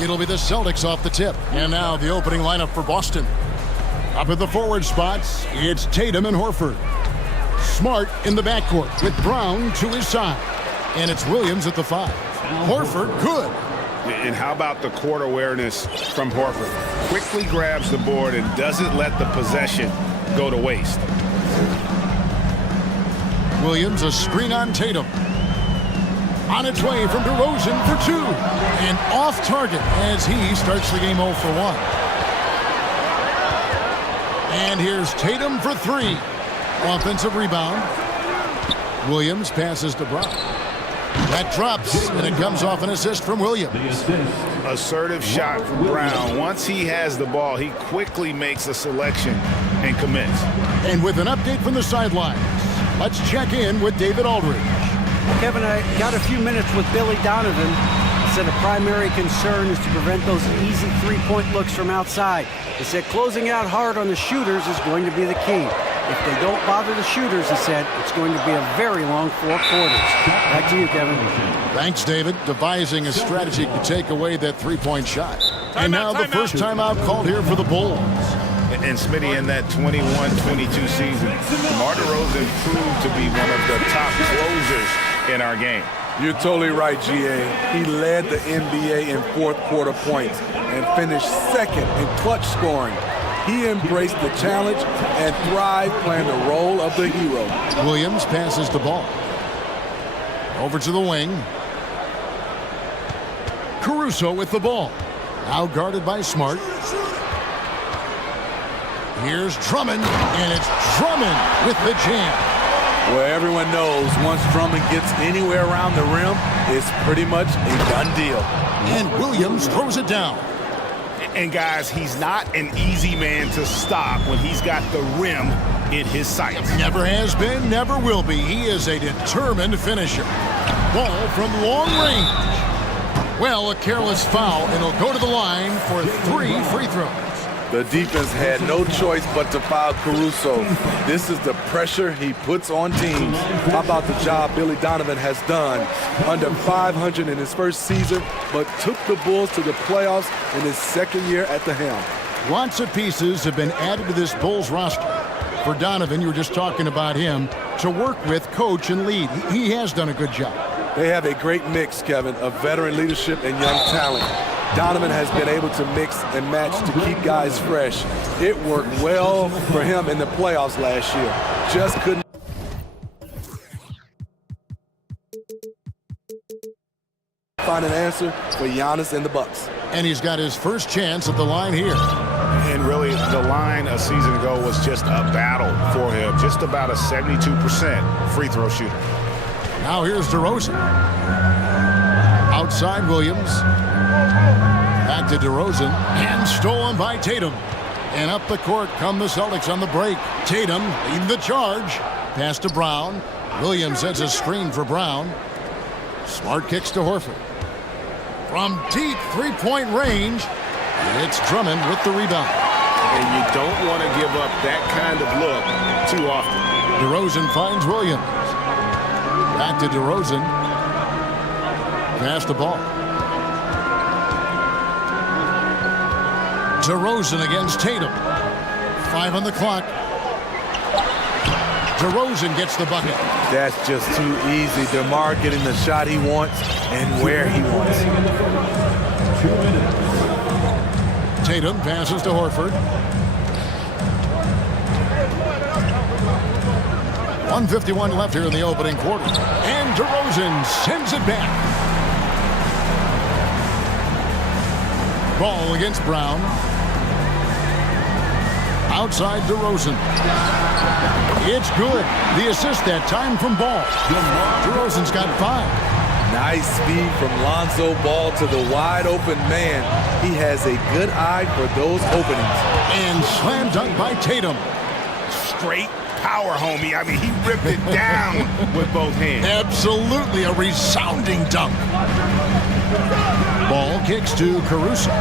It'll be the Celtics off the tip. And now the opening lineup for Boston. Up at the forward spots, it's Tatum and Horford. Smart in the backcourt with Brown to his side. And it's Williams at the 5. Horford, good. And how about the court awareness from Horford? Quickly grabs the board and doesn't let the possession go to waste. Williams, a screen on Tatum. On its way from DeRozan for 2. And off target as he starts the game 0 for 1. And here's Tatum for 3. Offensive rebound. Williams passes to Brown. That drops, and it comes off an assist from Williams. Assertive shot from Brown. Once he has the ball, he quickly makes a selection and commits. And with an update from the sidelines, let's check in with David Aldridge. Kevin, I got a few minutes with Billy Donovan. He said a primary concern is to prevent those easy three-point looks from outside. He said closing out hard on the shooters is going to be the key. If they don't bother the shooters, he said, it's going to be a very long 4 quarters. Back to you, Kevin. Thanks, David. Devising a strategy to take away that three-point shot. And now the first timeout called here for the Bulls. And Smitty, in that 21-22 season, DeMar DeRozan proved to be one of the top closers in our game. You're totally right, GA. He led the NBA in fourth quarter points and finished second in clutch scoring. He embraced the challenge and thrived playing the role of the hero. Williams passes the ball. Over to the wing. Caruso with the ball. Now guarded by Smart. Here's Drummond, and it's Drummond with the jam. Well, everyone knows once Drummond gets anywhere around the rim, it's pretty much a done deal. And Williams throws it down. And guys, he's not an easy man to stop when he's got the rim in his sights. Never has been, never will be. He is a determined finisher. Ball from long range. Well, a careless foul, and he'll go to the line for 3 free throws. The defense had no choice but to foul Caruso. This is the pressure he puts on teams. How about the job Billy Donovan has done? Under 500 in his first season, but took the Bulls to the playoffs in his second year at the helm. Lots of pieces have been added to this Bulls roster. For Donovan, you were just talking about him, to work with, coach, and lead. He has done a good job. They have a great mix, Kevin, of veteran leadership and young talent. Donovan has been able to mix and match to keep guys fresh. It worked well for him in the playoffs last year. Just couldn't find an answer for Giannis and the Bucks. And he's got his first chance at the line here. And really, the line a season ago was just a battle for him. Just about a 72% free throw shooter. Now here's DeRozan. Outside Williams. Back to DeRozan. And stolen by Tatum. And up the court come the Celtics on the break. Tatum leading the charge. Pass to Brown. Williams sets a screen for Brown. Smart kicks to Horford. From deep three-point range, it's Drummond with the rebound. And you don't want to give up that kind of look too often. DeRozan finds Williams. Back to DeRozan. Pass the ball. DeRozan against Tatum. 5 on the clock. DeRozan gets the bucket. That's just too easy. DeMar getting the shot he wants and where he wants. Tatum passes to Horford. 1:51 left here in the opening quarter. And DeRozan sends it back. Ball against Brown. Outside DeRozan. It's good. The assist that time from Ball. DeRozan's got 5. Nice speed from Lonzo Ball to the wide open man. He has a good eye for those openings. And slam dunk by Tatum. Straight power, homie. I mean, he ripped it down with both hands. Absolutely a resounding dunk. Ball kicks to Caruso.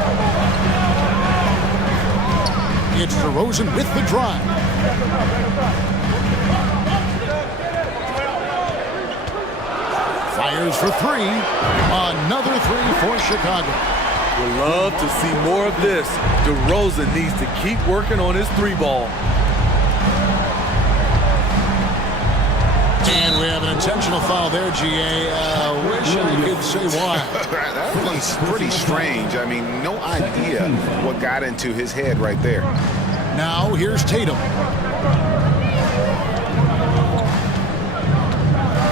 It's DeRozan with the drive. Fires for 3. Another 3 for Chicago. Would love to see more of this. DeRozan needs to keep working on his three ball. And we have an intentional foul there, GA. Wish I could say why. That one's pretty strange. I mean, no idea what got into his head right there. Now here's Tatum.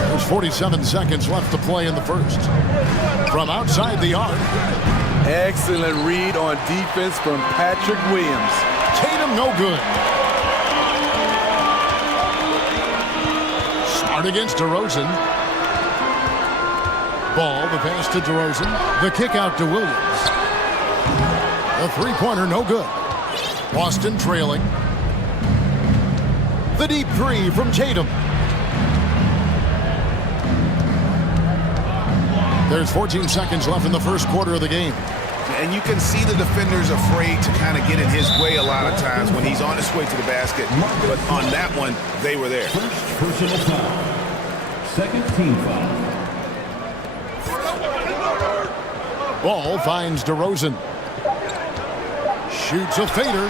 There's 47 seconds left to play in the first. From outside the arc. Excellent read on defense from Patrick Williams. Tatum no good. Smart against DeRozan. Ball, the pass to DeRozan. The kick out to Williams. The three-pointer no good. Boston trailing. The deep three from Tatum. There's 14 seconds left in the first quarter of the game. And you can see the defenders afraid to kind of get in his way a lot of times when he's on his way to the basket. But on that one, they were there. First personal foul. Second team foul. Ball finds DeRozan. Shoots a fader.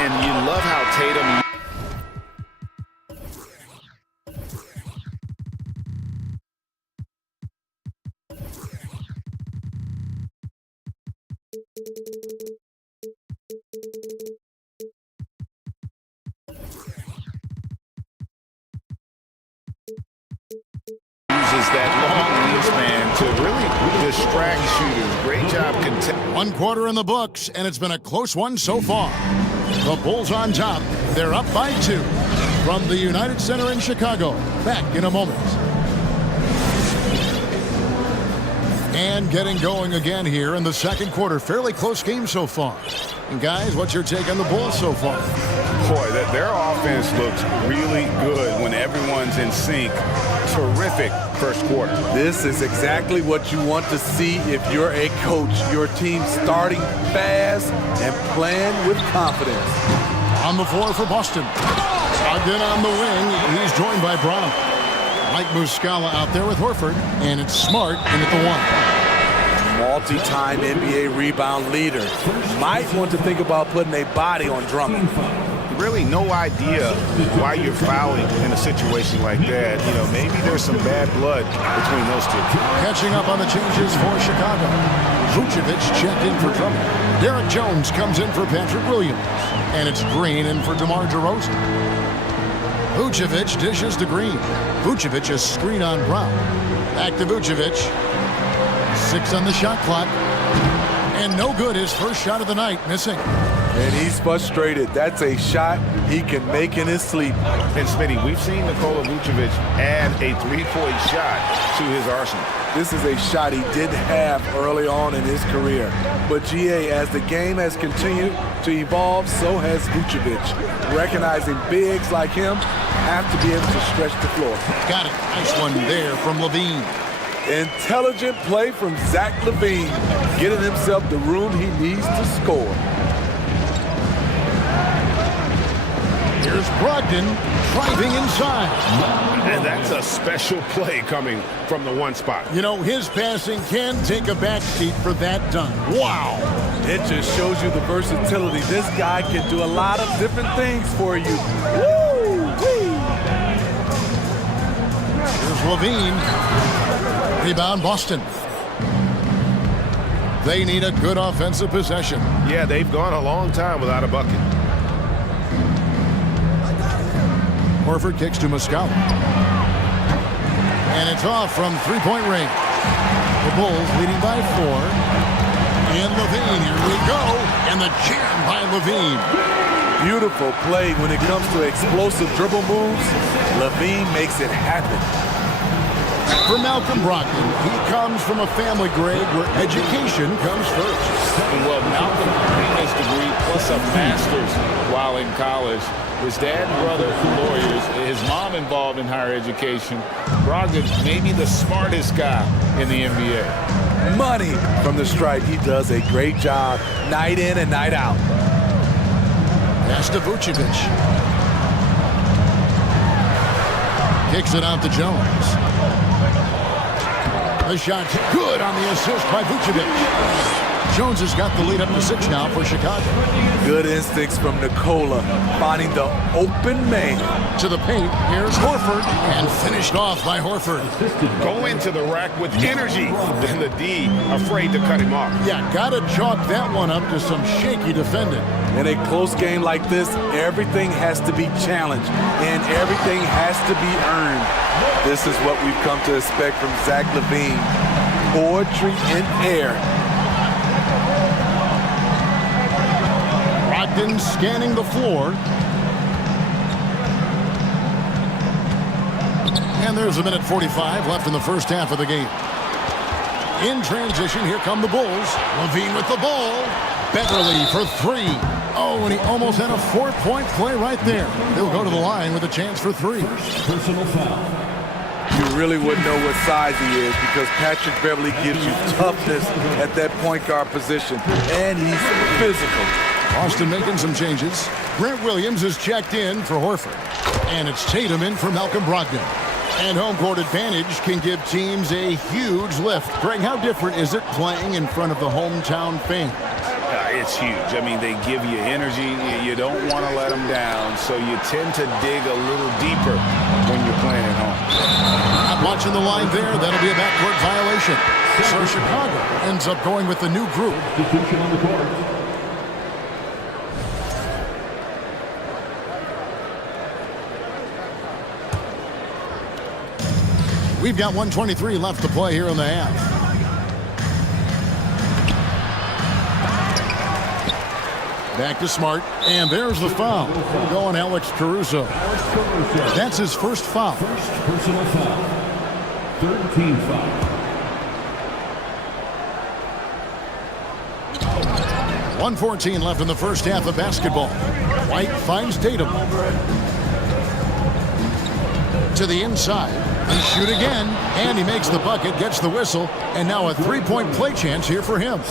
And you love how Tatum... that long wingspan to really distract shooters. Great job. One quarter in the books, and it's been a close one so far. The Bulls on top. They're up by 2 from the United Center in Chicago. Back in a moment. And getting going again here in the second quarter. Fairly close game so far. And guys, what's your take on the Bulls so far? Boy, their offense looks really good when everyone's in sync. Terrific first quarter. This is exactly what you want to see if you're a coach. Your team starting fast and playing with confidence. On the floor for Boston. Ogden on the wing. He's joined by Brown. Mike Muscala out there with Horford. And it's Smart in at the 1. Multi-time NBA rebound leader. Might want to think about putting a body on Drummond. Really no idea why you're fouling in a situation like that. You know, maybe there's some bad blood between those two. Catching up on the changes for Chicago. Vucevic checked in for Drummond. Derek Jones comes in for Patrick Williams. And it's Green in for DeMar DeRozan. Vucevic dishes to Green. Vucevic a screen on Brown. Back to Vucevic. 6 on the shot clock. And no good, his first shot of the night, missing. And he's frustrated. That's a shot he can make in his sleep. And Smitty, we've seen Nikola Vucevic add a three-point shot to his arsenal. This is a shot he did have early on in his career. But GA, as the game has continued to evolve, so has Vucevic. Recognizing bigs like him have to be able to stretch the floor. Got it. Nice one there from Levine. Intelligent play from Zach Levine, getting himself the room he needs to score. Here's Brogdon driving inside. And that's a special play coming from the one spot. You know, his passing can take a backseat for that dunk. Wow. It just shows you the versatility. This guy can do a lot of different things for you. Woo-wee. Here's Levine. Rebound, Boston. They need a good offensive possession. Yeah, they've gone a long time without a bucket. Horford kicks to Muscala. And it's off from three-point range. The Bulls leading by 4. And Levine, here we go. And the jam by Levine. Beautiful play when it comes to explosive dribble moves. Levine makes it happen. For Malcolm Brogdon, he comes from a family, Greg, where education comes first. Well, Malcolm obtained his degree plus a master's while in college. His dad and brother lawyers, his mom involved in higher education. Brogdon may be the smartest guy in the NBA. Money from the stripe. He does a great job night in and night out. Pass to Vucevic. Kicks it out to Jones. The shot good on the assist by Vucevic. Jones has got the lead up to 6 now for Chicago. Good instincts from Nikola, finding the open man. To the paint, here's Horford, and finished off by Horford. Go into the rack with energy, and the D afraid to cut him off. Yeah, gotta chalk that one up to some shaky defending. In a close game like this, everything has to be challenged, and everything has to be earned. This is what we've come to expect from Zach LaVine. Poetry in air. Brogdon scanning the floor. And there's a minute 45 left in the first half of the game. In transition, here come the Bulls. LaVine with the ball. Beverly for 3. Oh, and he almost had a 4-point play right there. He'll go to the line with a chance for 3. Personal foul. You really wouldn't know what size he is because Patrick Beverly gives you toughness at that point guard position, and he's physical. Austin making some changes. Grant Williams is checked in for Horford. And it's Tatum in for Malcolm Brogdon. And home court advantage can give teams a huge lift. Greg, how different is it playing in front of the hometown fans? It's huge. I mean, they give you energy. You don't want to let them down, so you tend to dig a little deeper when you're playing at home. Not watching the line there. That'll be a backcourt violation. So Chicago ends up going with the new group. Substitution on the court. We've got 1:23 left to play here in the half. Back to Smart, and there's the foul. Going Alex Caruso. That's his first foul. First personal foul. 13 foul. 1:14 left in the first half of basketball. White finds Tatum. To the inside. He shoot again, and he makes the bucket, gets the whistle, and now a 3-point play chance here for him.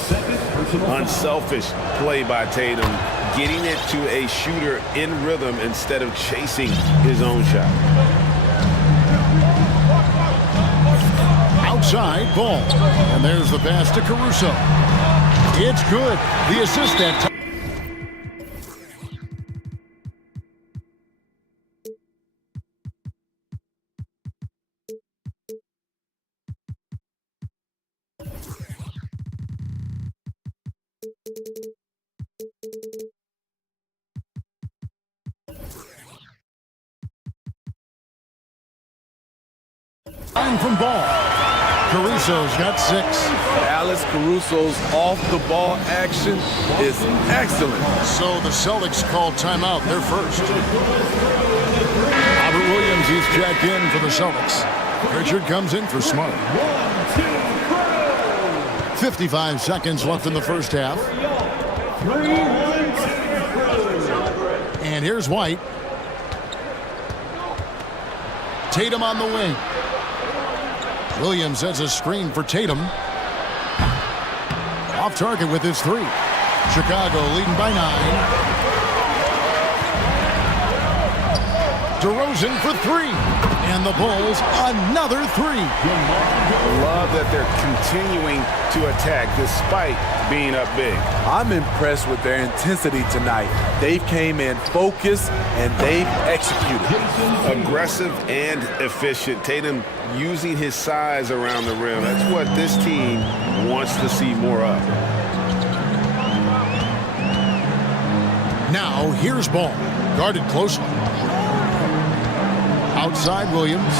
Unselfish play by Tatum, getting it to a shooter in rhythm instead of chasing his own shot. Outside ball, and there's the pass to Caruso. It's good. The assist that time. From ball. Caruso's got 6. Alex Caruso's off-the-ball action is excellent. So the Celtics called timeout. They're first. Robert Williams, he's checked in for the Celtics. Richard comes in for Smart. 55 seconds left in the first half. And here's White. Tatum on the wing. Williams sets a screen for Tatum. Off target with his 3. Chicago leading by 9. DeRozan for 3. And the Bulls another 3. Love that they're continuing to attack despite being up big. I'm impressed with their intensity tonight. They've came in focused and they've executed. Aggressive and efficient. Tatum using his size around the rim. That's what this team wants to see more of. Now here's ball. Guarded closely. Outside Williams.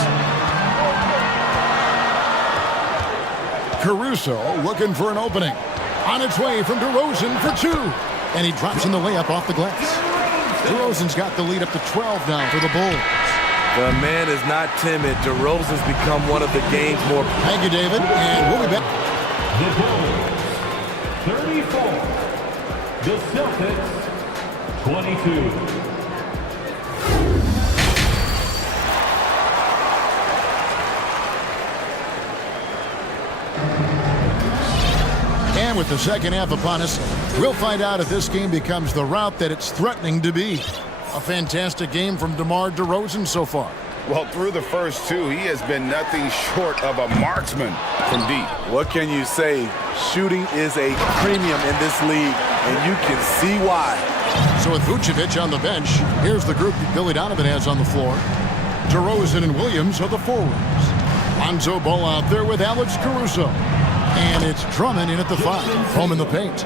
Caruso looking for an opening. On its way from DeRozan for 2. And he drops in the layup off the glass. DeRozan's got the lead up to 12 now for the Bulls. The man is not timid. DeRozan's become one of the game's more... Thank you, David. And we'll be back. The Bulls, 34. The Celtics, 22. And with the second half upon us, we'll find out if this game becomes the route that it's threatening to be. A fantastic game from DeMar DeRozan so far. Well, through the first two, he has been nothing short of a marksman from deep. What can you say? Shooting is a premium in this league, and you can see why. So with Vucevic on the bench, here's the group that Billy Donovan has on the floor. DeRozan and Williams are the forwards. Lonzo Ball out there with Alex Caruso. And it's Drummond in at the 5, home in the paint.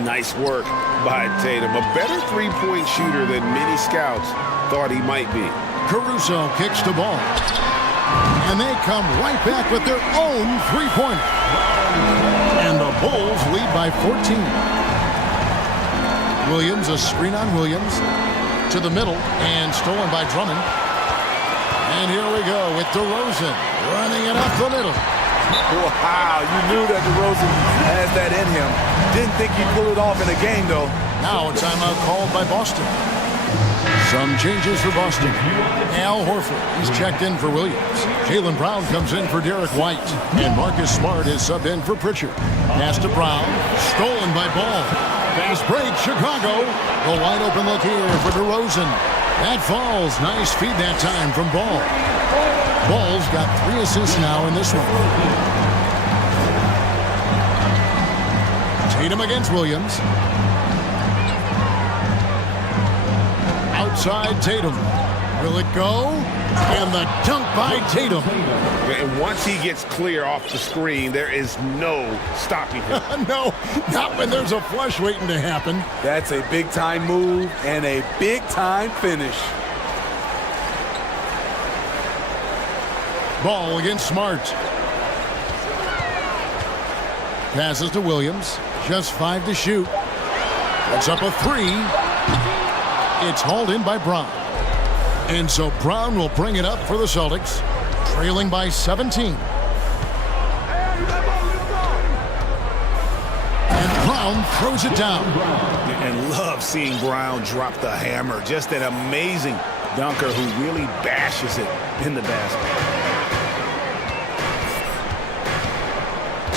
Nice work by Tatum. A better three-point shooter than many scouts thought he might be. Caruso kicks the ball. And they come right back with their own three-pointer. And the Bulls lead by 14. Williams, a screen on Williams. To the middle, and stolen by Drummond. And here we go with DeRozan running it up the middle. Wow, you knew that DeRozan has that in him. Didn't think he'd pull it off in a game, though. Now a timeout called by Boston. Some changes for Boston. Al Horford, he's checked in for Williams. Jaylen Brown comes in for Derek White. And Marcus Smart is subbed in for Pritchard. Pass to Brown, stolen by Ball. Fast break, Chicago. A wide open look here for DeRozan. That falls. Nice feed that time from Ball. Ball's got 3 assists now in this one. Tatum against Williams. Outside Tatum. Will it go? And the dunk by Tatum. And once he gets clear off the screen, there is no stopping him. No, not when there's a flush waiting to happen. That's a big-time move and a big-time finish. Ball against Smart. Passes to Williams. Just 5 to shoot. Puts up a 3. It's hauled in by Brown. And so Brown will bring it up for the Celtics, trailing by 17. And Brown throws it down. And love seeing Brown drop the hammer. Just an amazing dunker who really bashes it in the basket.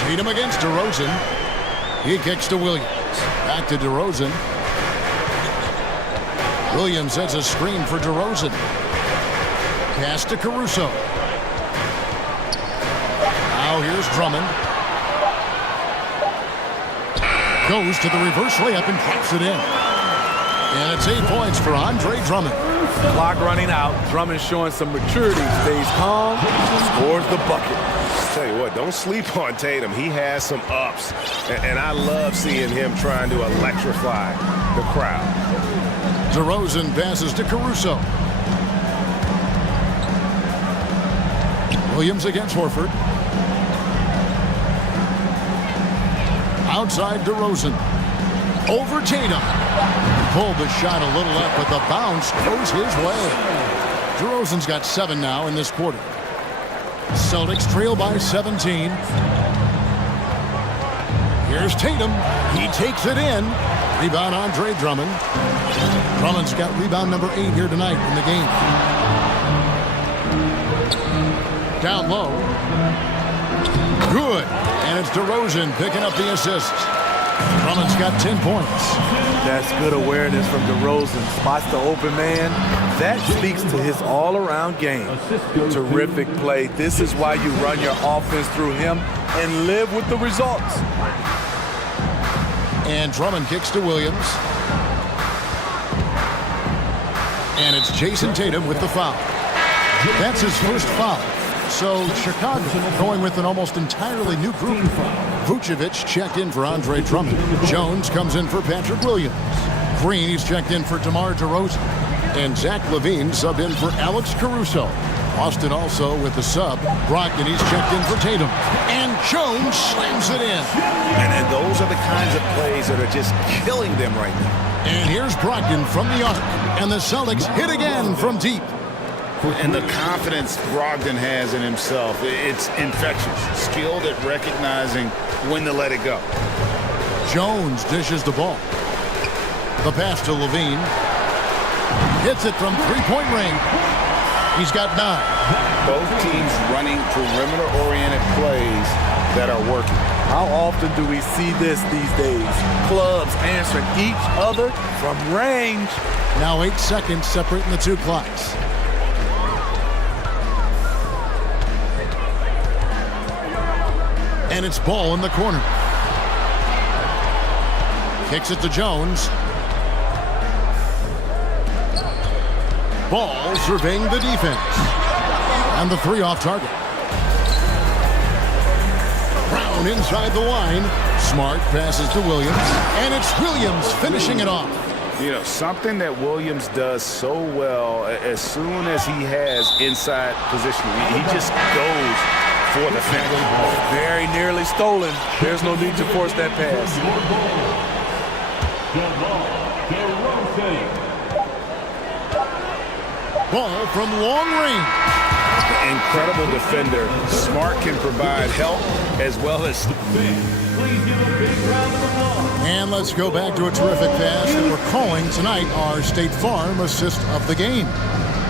Tatum against DeRozan. He kicks to Williams. Back to DeRozan. Williams sets a screen for DeRozan. Pass to Caruso. Now here's Drummond. Goes to the reverse layup and pops it in. And it's 8 points for Andre Drummond. Clock running out. Drummond showing some maturity. Stays calm. Scores the bucket. Tell you what, don't sleep on Tatum. He has some ups. And I love seeing him trying to electrify the crowd. DeRozan passes to Caruso. Williams against Horford. Outside DeRozan. Over Tatum. Pulled the shot a little up, but the bounce goes his way. DeRozan's got 7 now in this quarter. Celtics trail by 17. Here's Tatum. He takes it in. Rebound Andre Drummond. Drummond's got rebound number 8 here tonight in the game. Down low. Good. And it's DeRozan picking up the assist. Drummond's got 10 points. That's good awareness from DeRozan. Spots the open man. That speaks to his all-around game. Terrific play. This is why you run your offense through him and live with the results. And Drummond kicks to Williams. And it's Jason Tatum with the foul. That's his first foul. So Chicago going with an almost entirely new group. Vucevic checked in for Andre Drummond. Jones comes in for Patrick Williams. Green, he's checked in for DeMar DeRozan. And Zach LaVine subbed in for Alex Caruso. Boston also with the sub. Brogdon, he's checked in for Tatum. And Jones slams it in. And those are the kinds of plays that are just killing them right now. And here's Brogdon from the arc. And the Celtics hit again from deep. And the confidence Brogdon has in himself, it's infectious. Skilled at recognizing when to let it go. Jones dishes the ball. The pass to LaVine. Hits it from three-point range. He's got 9. Both teams running perimeter-oriented plays that are working. How often do we see this these days? Clubs answering each other from range. Now 8 seconds separating the two clocks. And it's ball in the corner. Kicks it to Jones. Ball surveying the defense. And the three off target. Brown inside the line. Smart passes to Williams. And it's Williams finishing it off. You know, something that Williams does so well, as soon as he has inside positioning, he just goes for the finish. Very nearly stolen. There's no need to force that pass. Ball from long range. Incredible defender. Smart can provide help as well as... And let's go back to a terrific pass that we're calling tonight our State Farm assist of the game.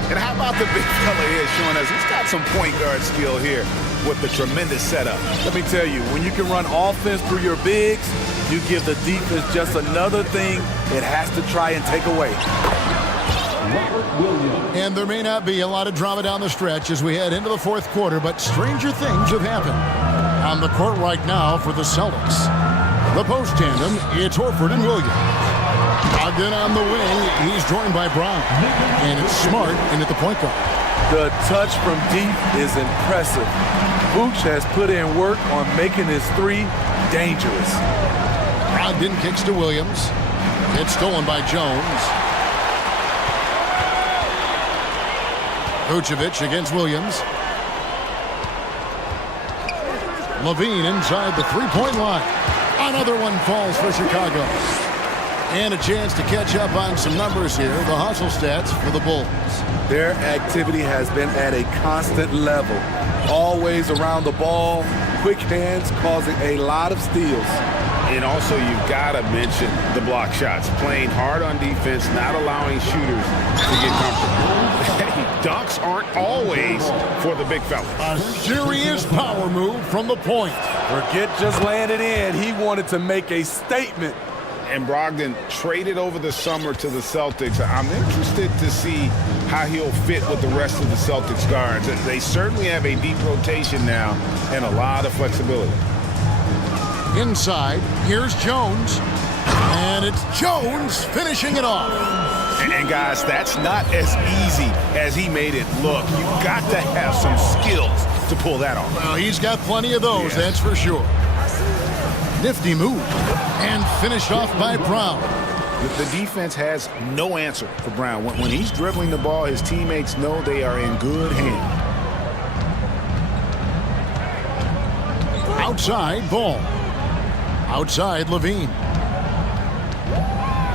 And how about the big fella here showing us he's got some point guard skill here with the tremendous setup. Let me tell you, when you can run offense through your bigs, you give the defense just another thing it has to try and take away. And there may not be a lot of drama down the stretch as we head into the fourth quarter, but stranger things have happened. On the court right now for the Celtics. The post tandem, it's Horford and Williams. Ogden on the wing, he's joined by Brown. And it's Smart in at the point guard. The touch from deep is impressive. Vooch has put in work on making his three dangerous. Ogden kicks to Williams. It's stolen by Jones. Vucevic against Williams. Levine inside the three-point line. Another one falls for Chicago. And a chance to catch up on some numbers here. The hustle stats for the Bulls. Their activity has been at a constant level. Always around the ball. Quick hands causing a lot of steals. And also you've got to mention the block shots. Playing hard on defense, not allowing shooters to get comfortable. Dunks aren't always for the big fella. A serious power move from the point. Forget just laying it in. He wanted to make a statement. And Brogdon traded over the summer to the Celtics. I'm interested to see how he'll fit with the rest of the Celtics guards. They certainly have a deep rotation now and a lot of flexibility. Inside, here's Jones. And it's Jones finishing it off. And guys, that's not as easy as he made it look. You've got to have some skills to pull that off. Well, he's got plenty of those, that's for sure. Nifty move. And finished off by Brown. The defense has no answer for Brown. When he's dribbling the ball, his teammates know they are in good hands. Outside, ball. Outside, Levine.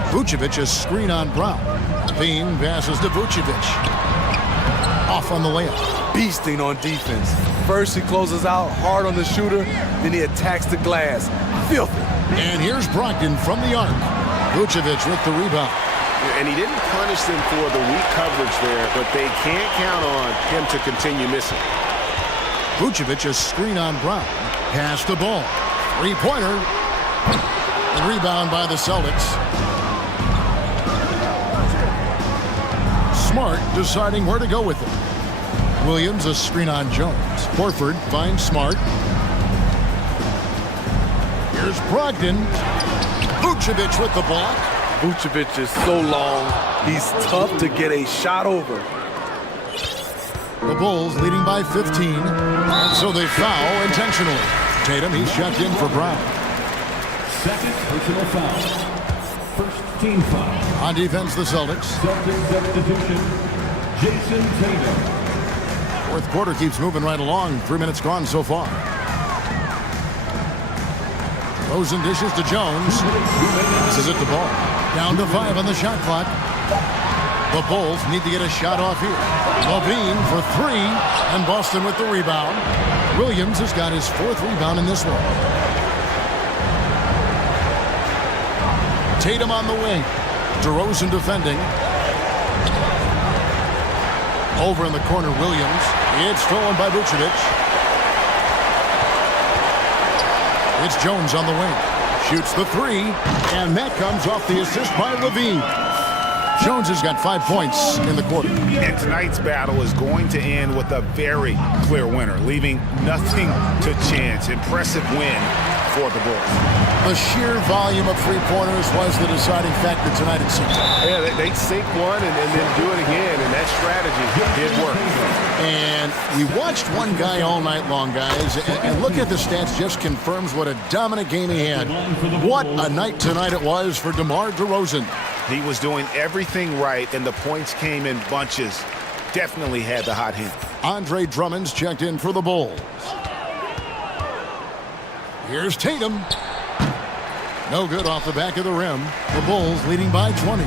Vucevic a screen on Brown. Levine passes to Vucevic. Off on the layup. Beasting on defense. First he closes out hard on the shooter, then he attacks the glass. Filthy. And here's Brogdon from the arc. Vucevic with the rebound. And he didn't punish them for the weak coverage there, but they can't count on him to continue missing. Vucevic a screen on Brown. Pass the ball. Three-pointer. And rebound by the Celtics. Smart deciding where to go with it. Williams a screen on Jones. Horford finds Smart. Here's Brogdon. Vucevic with the block. Vucevic is so long, he's tough to get a shot over. The Bulls leading by 15. And so they foul intentionally. Tatum, he's checked in for Brown. Second personal foul. First team foul. On defense, the Celtics. Celtics substitution, Jason Tatum. Fourth quarter keeps moving right along. 3 minutes gone so far. Rosen dishes to Jones. This is at the ball. Down to 5 on the shot clock. The Bulls need to get a shot off here. Levine for 3, and Boston with the rebound. Williams has got his 4th rebound in this one. Tatum on the wing. DeRozan defending. Over in the corner, Williams. It's stolen by Vucevic. It's Jones on the wing. Shoots the 3, and that comes off the assist by Levine. Jones has got 5 points in the quarter. And tonight's battle is going to end with a very clear winner, leaving nothing to chance. Impressive win for the Bulls. The sheer volume of three-pointers was the deciding factor tonight, it seems. Yeah, they sink one and then do it again, and that strategy did work. And we watched one guy all night long, guys, and look at the stats, just confirms what a dominant game he had. What a night tonight it was for DeMar DeRozan. He was doing everything right, and the points came in bunches. Definitely had the hot hand. Andre Drummond's checked in for the Bulls. Here's Tatum. No good off the back of the rim. The Bulls leading by 20.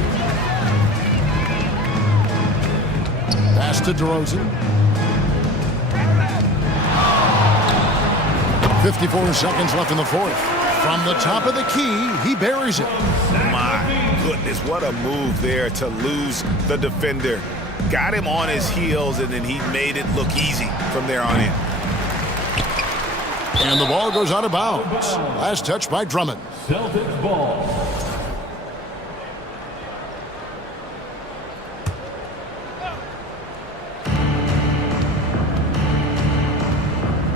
Pass to DeRozan. 54 seconds left in the fourth. From the top of the key, he buries it. My goodness, what a move there to lose the defender. Got him on his heels, and then he made it look easy from there on in. And the ball goes out of bounds. Last touch by Drummond. Celtics ball.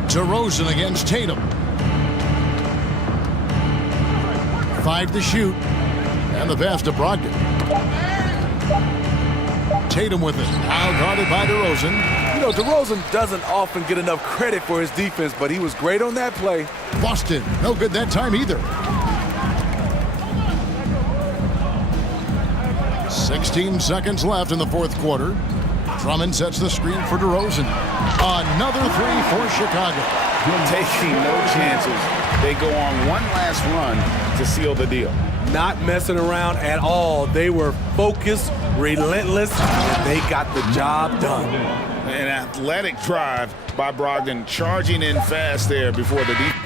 DeRozan against Tatum. 5 to shoot. And the pass to Brogdon. Tatum with it. Now guarded by DeRozan. You know, DeRozan doesn't often get enough credit for his defense, but he was great on that play. Boston, no good that time either. 16 seconds left in the fourth quarter. Drummond sets the screen for DeRozan. Another three for Chicago. Taking no chances. They go on one last run to seal the deal. Not messing around at all. They were focused, relentless, and they got the job done. An athletic drive by Brogdon, charging in fast there before the defense.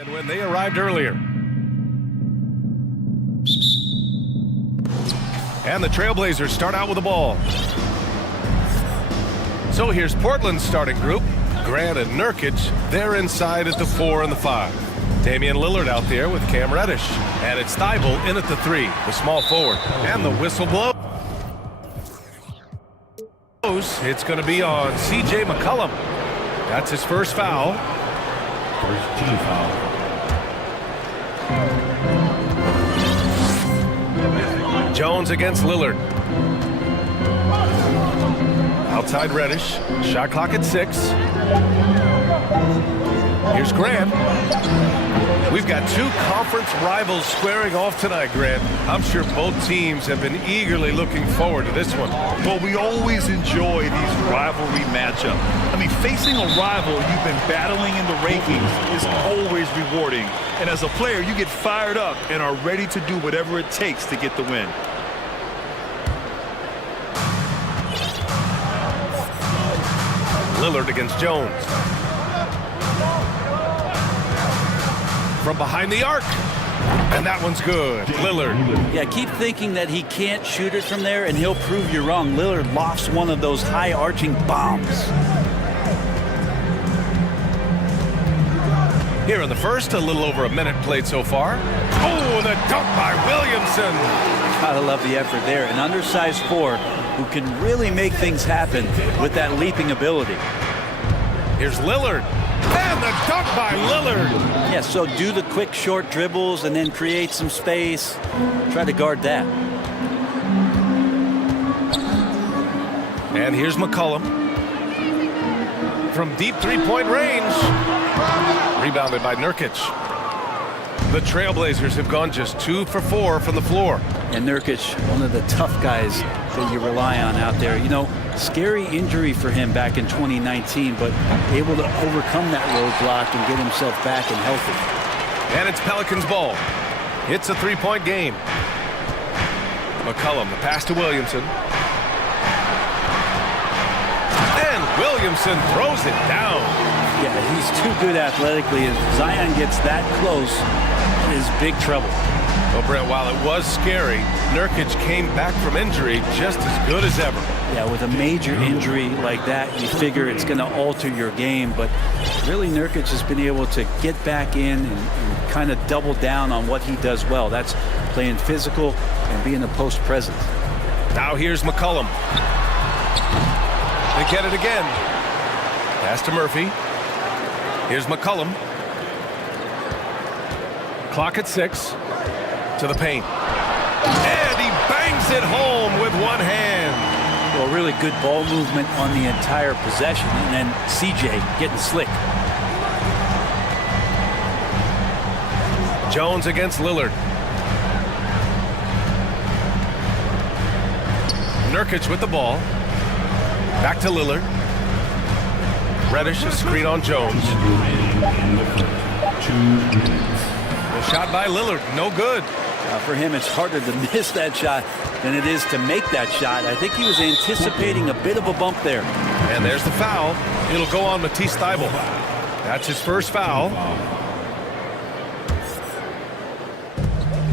than when they arrived earlier. And the Trailblazers start out with the ball. So here's Portland's starting group. Grant and Nurkic, they're inside at the 4 and the 5. Damian Lillard out there with Cam Reddish. And it's Thibault in at the 3, the small forward. And the whistle blows. It's going to be on C.J. McCollum. That's his first foul. First team foul. Jones against Lillard. Outside Reddish. Shot clock at 6. Here's Grant. We've got two conference rivals squaring off tonight, Grant. I'm sure both teams have been eagerly looking forward to this one. Well, we always enjoy these rivalry matchups. I mean, facing a rival you've been battling in the rankings is always rewarding. And as a player, you get fired up and are ready to do whatever it takes to get the win. Lillard against Jones. From behind the arc. And that one's good. Lillard. Yeah, keep thinking that he can't shoot it from there, and he'll prove you wrong. Lillard lofts one of those high-arching bombs. Here in the first, a little over a minute played so far. Oh, the dunk by Williamson. Gotta love the effort there. An undersized forward who can really make things happen with that leaping ability. Here's Lillard. And the dunk by Lillard. Yeah, so do the quick short dribbles and then create some space. Try to guard that. And here's McCollum. From deep three-point range. Rebounded by Nurkic. The Trailblazers have gone just 2 for 4 from the floor. And Nurkic, one of the tough guys that you rely on out there. You know, scary injury for him back in 2019, but able to overcome that roadblock and get himself back and healthy. And it's Pelicans ball. It's a three-point game. McCollum, the pass to Williamson. And Williamson throws it down. Yeah, he's too good athletically. If Zion gets that close, it is big trouble. Well, Brent, while it was scary, Nurkic came back from injury just as good as ever. Yeah, with a major injury like that, you figure it's going to alter your game. But really, Nurkic has been able to get back in and kind of double down on what he does well. That's playing physical and being a post presence. Now here's McCollum. They get it again. Pass to Murphy. Here's McCollum. Clock at 6. To the paint. And he bangs it home with one hand. Well, really good ball movement on the entire possession. And then CJ getting slick. Jones against Lillard. Nurkic with the ball. Back to Lillard. Reddish, a screen on Jones. The shot by Lillard, no good. For him, it's harder to miss that shot than it is to make that shot. I think he was anticipating a bit of a bump there. And there's the foul. It'll go on Matisse Thybulle. That's his first foul.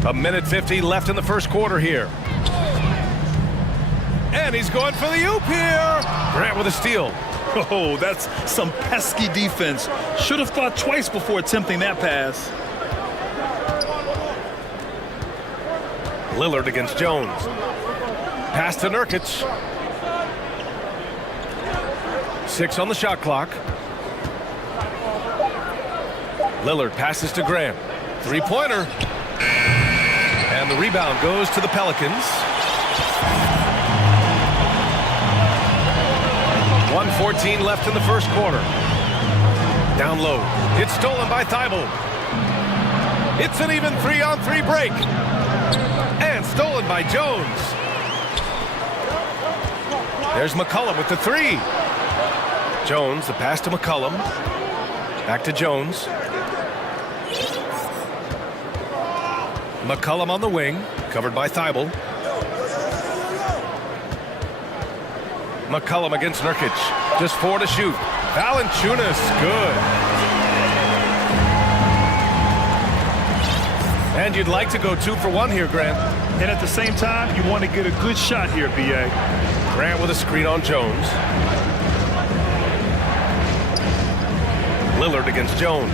1:50 left in the first quarter here. And he's going for the oop here. Grant with a steal. Oh, that's some pesky defense. Should have thought twice before attempting that pass. Lillard against Jones. Pass to Nurkic. 6 on the shot clock. Lillard passes to Grant. Three-pointer. And the rebound goes to the Pelicans. 1:14 left in the first quarter. Down low. It's stolen by Thybulle. It's an even 3-on-3 break. And stolen by Jones. There's McCollum with the 3. Jones, the pass to McCollum. Back to Jones. McCollum on the wing, covered by Thybulle. McCollum against Nurkic. Just 4 to shoot. Valanciunas, good. And you'd like to go 2 for 1 here, Grant. And at the same time, you want to get a good shot here, B.A. Grant with a screen on Jones. Lillard against Jones.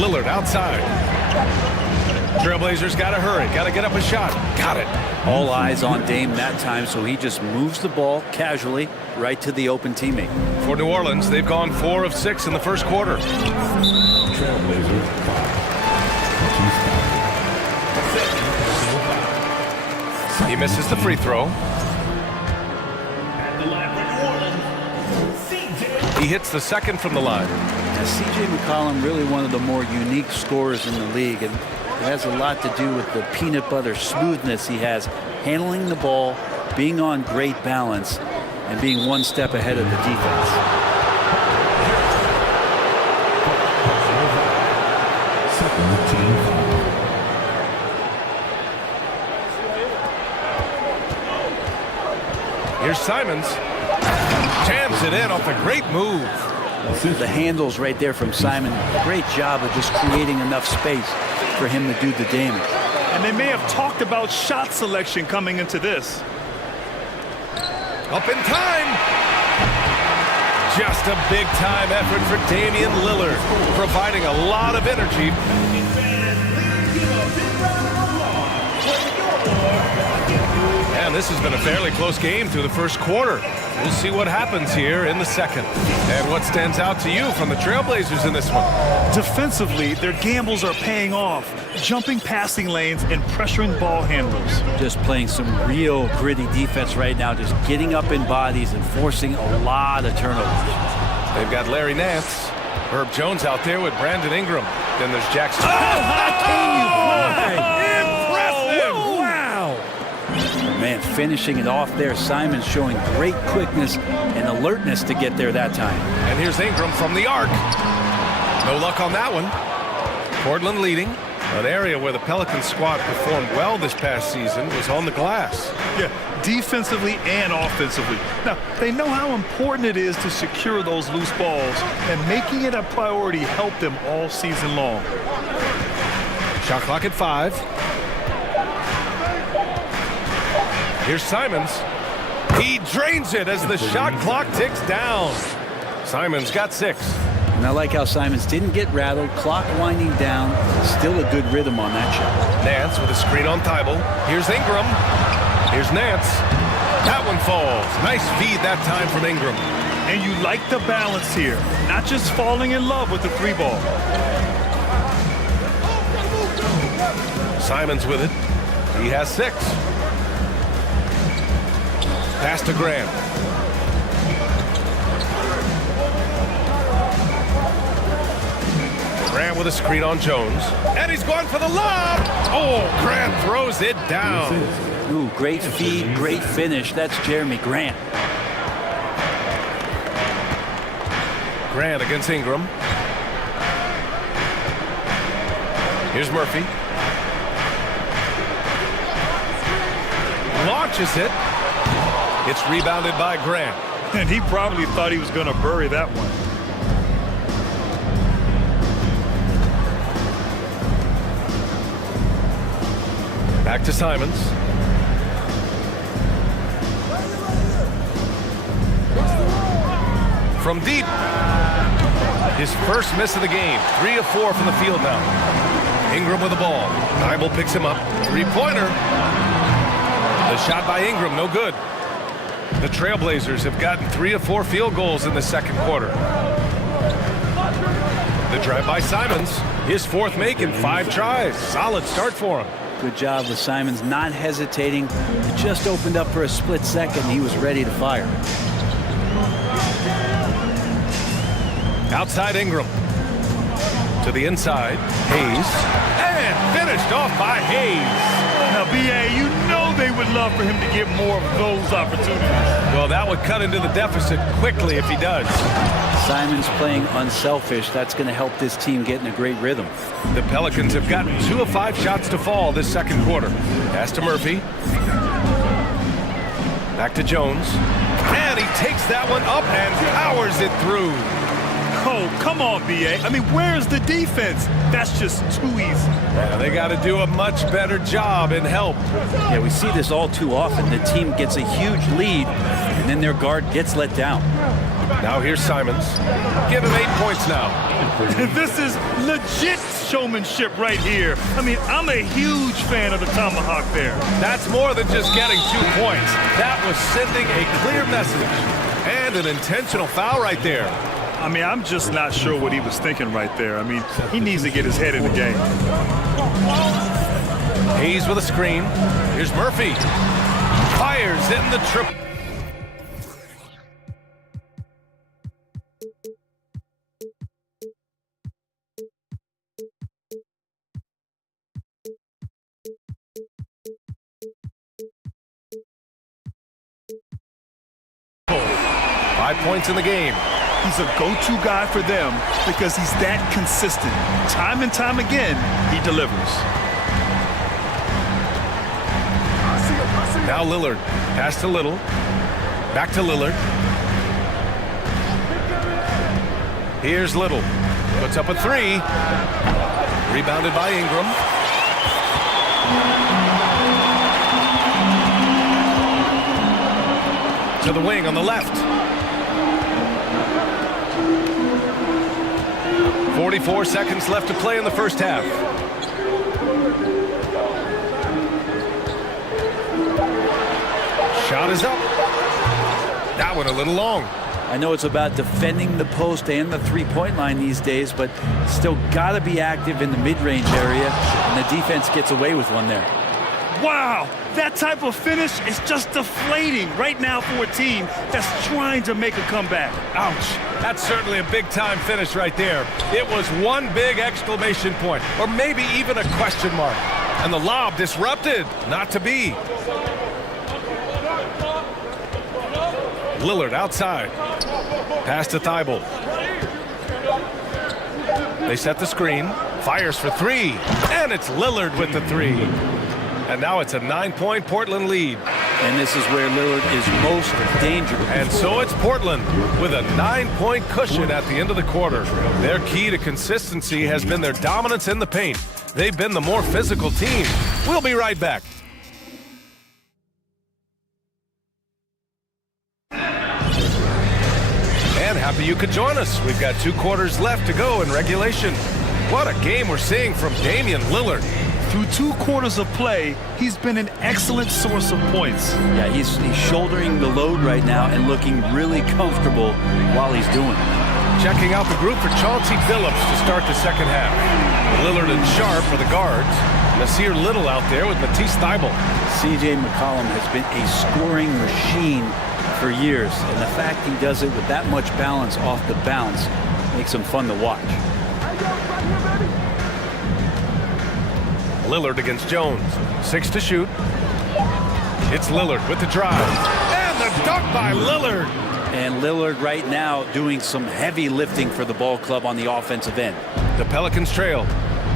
Lillard outside. Trailblazers got to hurry. Got to get up a shot. Got it. All eyes on Dame that time, so he just moves the ball casually right to the open teammate. For New Orleans, they've gone 4 of 6 in the first quarter. He misses the free throw. He hits the second from the line. Now, C.J. McCollum really one of the more unique scorers in the league, and it has a lot to do with the peanut butter smoothness he has, handling the ball, being on great balance, and being one step ahead of the defense. Here's Simons. Jams it in off a great move. The handles right there from Simon. Great job of just creating enough space for him to do the damage. And they may have talked about shot selection coming into this. Up in time. Just a big-time effort for Damian Lillard, providing a lot of energy. And this has been a fairly close game through the first quarter. We'll see what happens here in the second. And what stands out to you from the Trailblazers in this one? Defensively, their gambles are paying off. Jumping passing lanes and pressuring ball handlers. Just playing some real gritty defense right now, just getting up in bodies and forcing a lot of turnovers. They've got Larry Nance. Herb Jones out there with Brandon Ingram. Then there's Jackson. Man, finishing it off there. Simon showing great quickness and alertness to get there that time. And here's Ingram from the arc. No luck on that one. Portland leading. An area where the Pelicans squad performed well this past season was on the glass. Yeah, defensively and offensively. Now, they know how important it is to secure those loose balls, and making it a priority helped them all season long. Shot clock at 5. Here's Simons. He drains it as the shot clock ticks down. Simons got 6. And I like how Simons didn't get rattled. Clock winding down. Still a good rhythm on that shot. Nance with a screen on Thibault. Here's Ingram. Here's Nance. That one falls. Nice feed that time from Ingram. And you like the balance here. Not just falling in love with the 3-ball. Simons with it. He has 6. Pass to Graham. Graham with a screen on Jones. And he's going for the lob. Oh, Graham throws it down. Ooh, great feed, great finish. That's Jeremy Grant. Grant against Ingram. Here's Murphy. Launches it. It's rebounded by Grant. And he probably thought he was going to bury that one. Back to Simons. From deep. His first miss of the game. 3 of 4 from the field now. Ingram with the ball. Thibault picks him up. 3-pointer. The shot by Ingram, no good. The Trailblazers have gotten 3 of 4 field goals in the second quarter. The drive by Simons. His 4th make in 5 tries. Solid start for him. Good job with Simons not hesitating. It just opened up for a split second. He was ready to fire. Outside Ingram. To the inside. Hayes. And finished off by Hayes. Now, B.A., you know they would love for him to get more of those opportunities. Well, that would cut into the deficit quickly if he does. Simons playing unselfish. That's going to help this team get in a great rhythm. The Pelicans have gotten 2 of 5 shots to fall this second quarter. Pass to Murphy. Back to Jones. And he takes that one up and powers it through. Oh, come on, B.A. I mean, where's the defense? That's just too easy. Yeah, they got to do a much better job in help. Yeah, we see this all too often. The team gets a huge lead, and then their guard gets let down. Now here's Simons. Give him 8 points now. This is legit showmanship right here. I mean, I'm a huge fan of the tomahawk there. That's more than just getting 2 points. That was sending a clear message. And an intentional foul right there. I mean, I'm just not sure what he was thinking right there. I mean, he needs to get his head in the game. Hayes with a screen. Here's Murphy. Fires in the triple. Five points in the game. He's a go-to guy for them because he's that consistent. Time and time again, he delivers. Now Lillard. Pass to Little. Back to Lillard. Here's Little. Puts up a 3. Rebounded by Ingram. To the wing on the left. 44 seconds left to play in the first half. Shot is up. That one a little long. I know it's about defending the post and the three-point line these days, but still got to be active in the mid-range area, and the defense gets away with one there. Wow, that type of finish is just deflating right now for a team that's trying to make a comeback. Ouch. That's certainly a big-time finish right there. It was one big exclamation point, or maybe even a question mark. And the lob disrupted. Not to be. Lillard outside. Pass to Thibault. They set the screen. Fires for 3. And it's Lillard with the 3. And now it's a 9-point Portland lead. And this is where Lillard is most dangerous. And so it's Portland with a 9-point cushion at the end of the quarter. Their key to consistency has been their dominance in the paint. They've been the more physical team. We'll be right back. And happy you could join us. We've got 2 quarters left to go in regulation. What a game we're seeing from Damian Lillard. Through 2 quarters of play, he's been an excellent source of points. Yeah, he's shouldering the load right now and looking really comfortable while he's doing it. Checking out the group for Chauncey Billups to start the second half. Lillard and Sharp are the guards. Nasir Little out there with Matisse Thybulle. C.J. McCollum has been a scoring machine for years, and the fact he does it with that much balance off the bounce makes him fun to watch. Lillard against Jones. 6 to shoot. It's Lillard with the drive. And the dunk by Lillard. And Lillard right now doing some heavy lifting for the ball club on the offensive end. The Pelicans trail.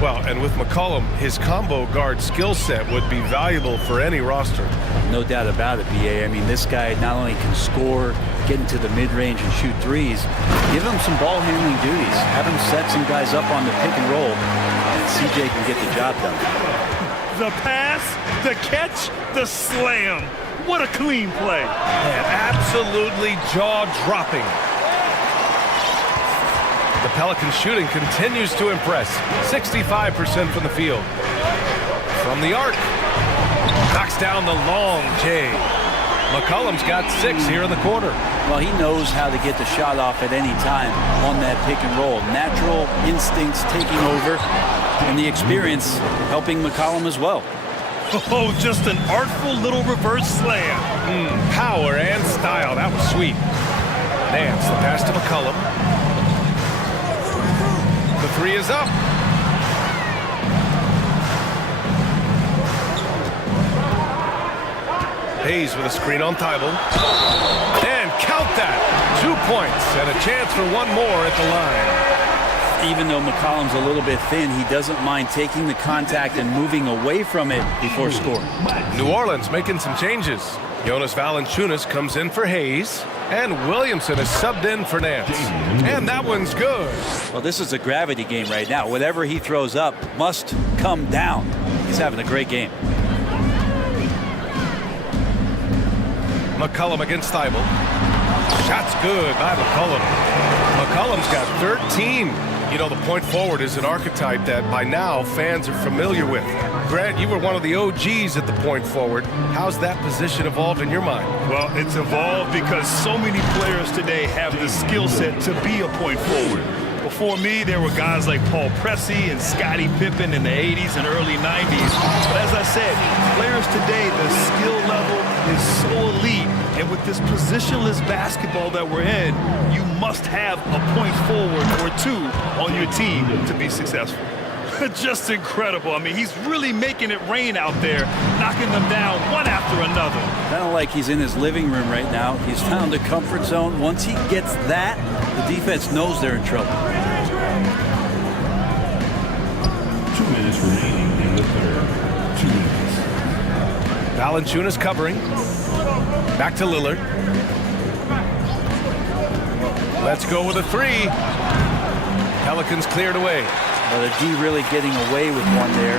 Well, and with McCollum, his combo guard skill set would be valuable for any roster. No doubt about it, B.A. I mean, this guy not only can score, get into the mid-range and shoot threes, give him some ball handling duties. Have him set some guys up on the pick and roll. CJ can get the job done. The pass, the catch, the slam. What a clean play. Man, absolutely jaw-dropping. The Pelicans shooting continues to impress. 65% from the field. From the arc. Knocks down the long J. McCollum's got 6 here in the quarter. Well, he knows how to get the shot off at any time on that pick and roll. Natural instincts taking over, and the experience helping McCollum as well. Oh, just an artful little reverse slam. Power and style. That was sweet. Nance, the pass to McCollum. The 3 is up. Hayes with a screen on Thybulle. And count that. 2 points and a chance for one more at the line. Even though McCollum's a little bit thin, he doesn't mind taking the contact and moving away from it before scoring. New Orleans making some changes. Jonas Valanciunas comes in for Hayes. And Williamson is subbed in for Nance. And that one's good. Well, this is a gravity game right now. Whatever he throws up must come down. He's having a great game. McCollum against Thibault. Shot's good by McCollum. McCollum's got 13. You know, the point forward is an archetype that by now fans are familiar with. Grant, you were one of the OGs at the point forward. How's that position evolved in your mind? Well, it's evolved because so many players today have the skill set to be a point forward. Before me, there were guys like Paul Pressey and Scottie Pippen in the 80s and early 90s. But as I said, players today, the skill level is so elite. And with this positionless basketball that we're in, you must have a point forward or two on your team to be successful. Just incredible. I mean, he's really making it rain out there, knocking them down one after another. Kind of like he's in his living room right now. He's found a comfort zone. Once he gets that, the defense knows they're in trouble. 2 minutes remaining in the third. 2 minutes. Valanciunas covering. Back to Lillard. Let's go with a three. Pelicans cleared away. Well, the D really getting away with one there.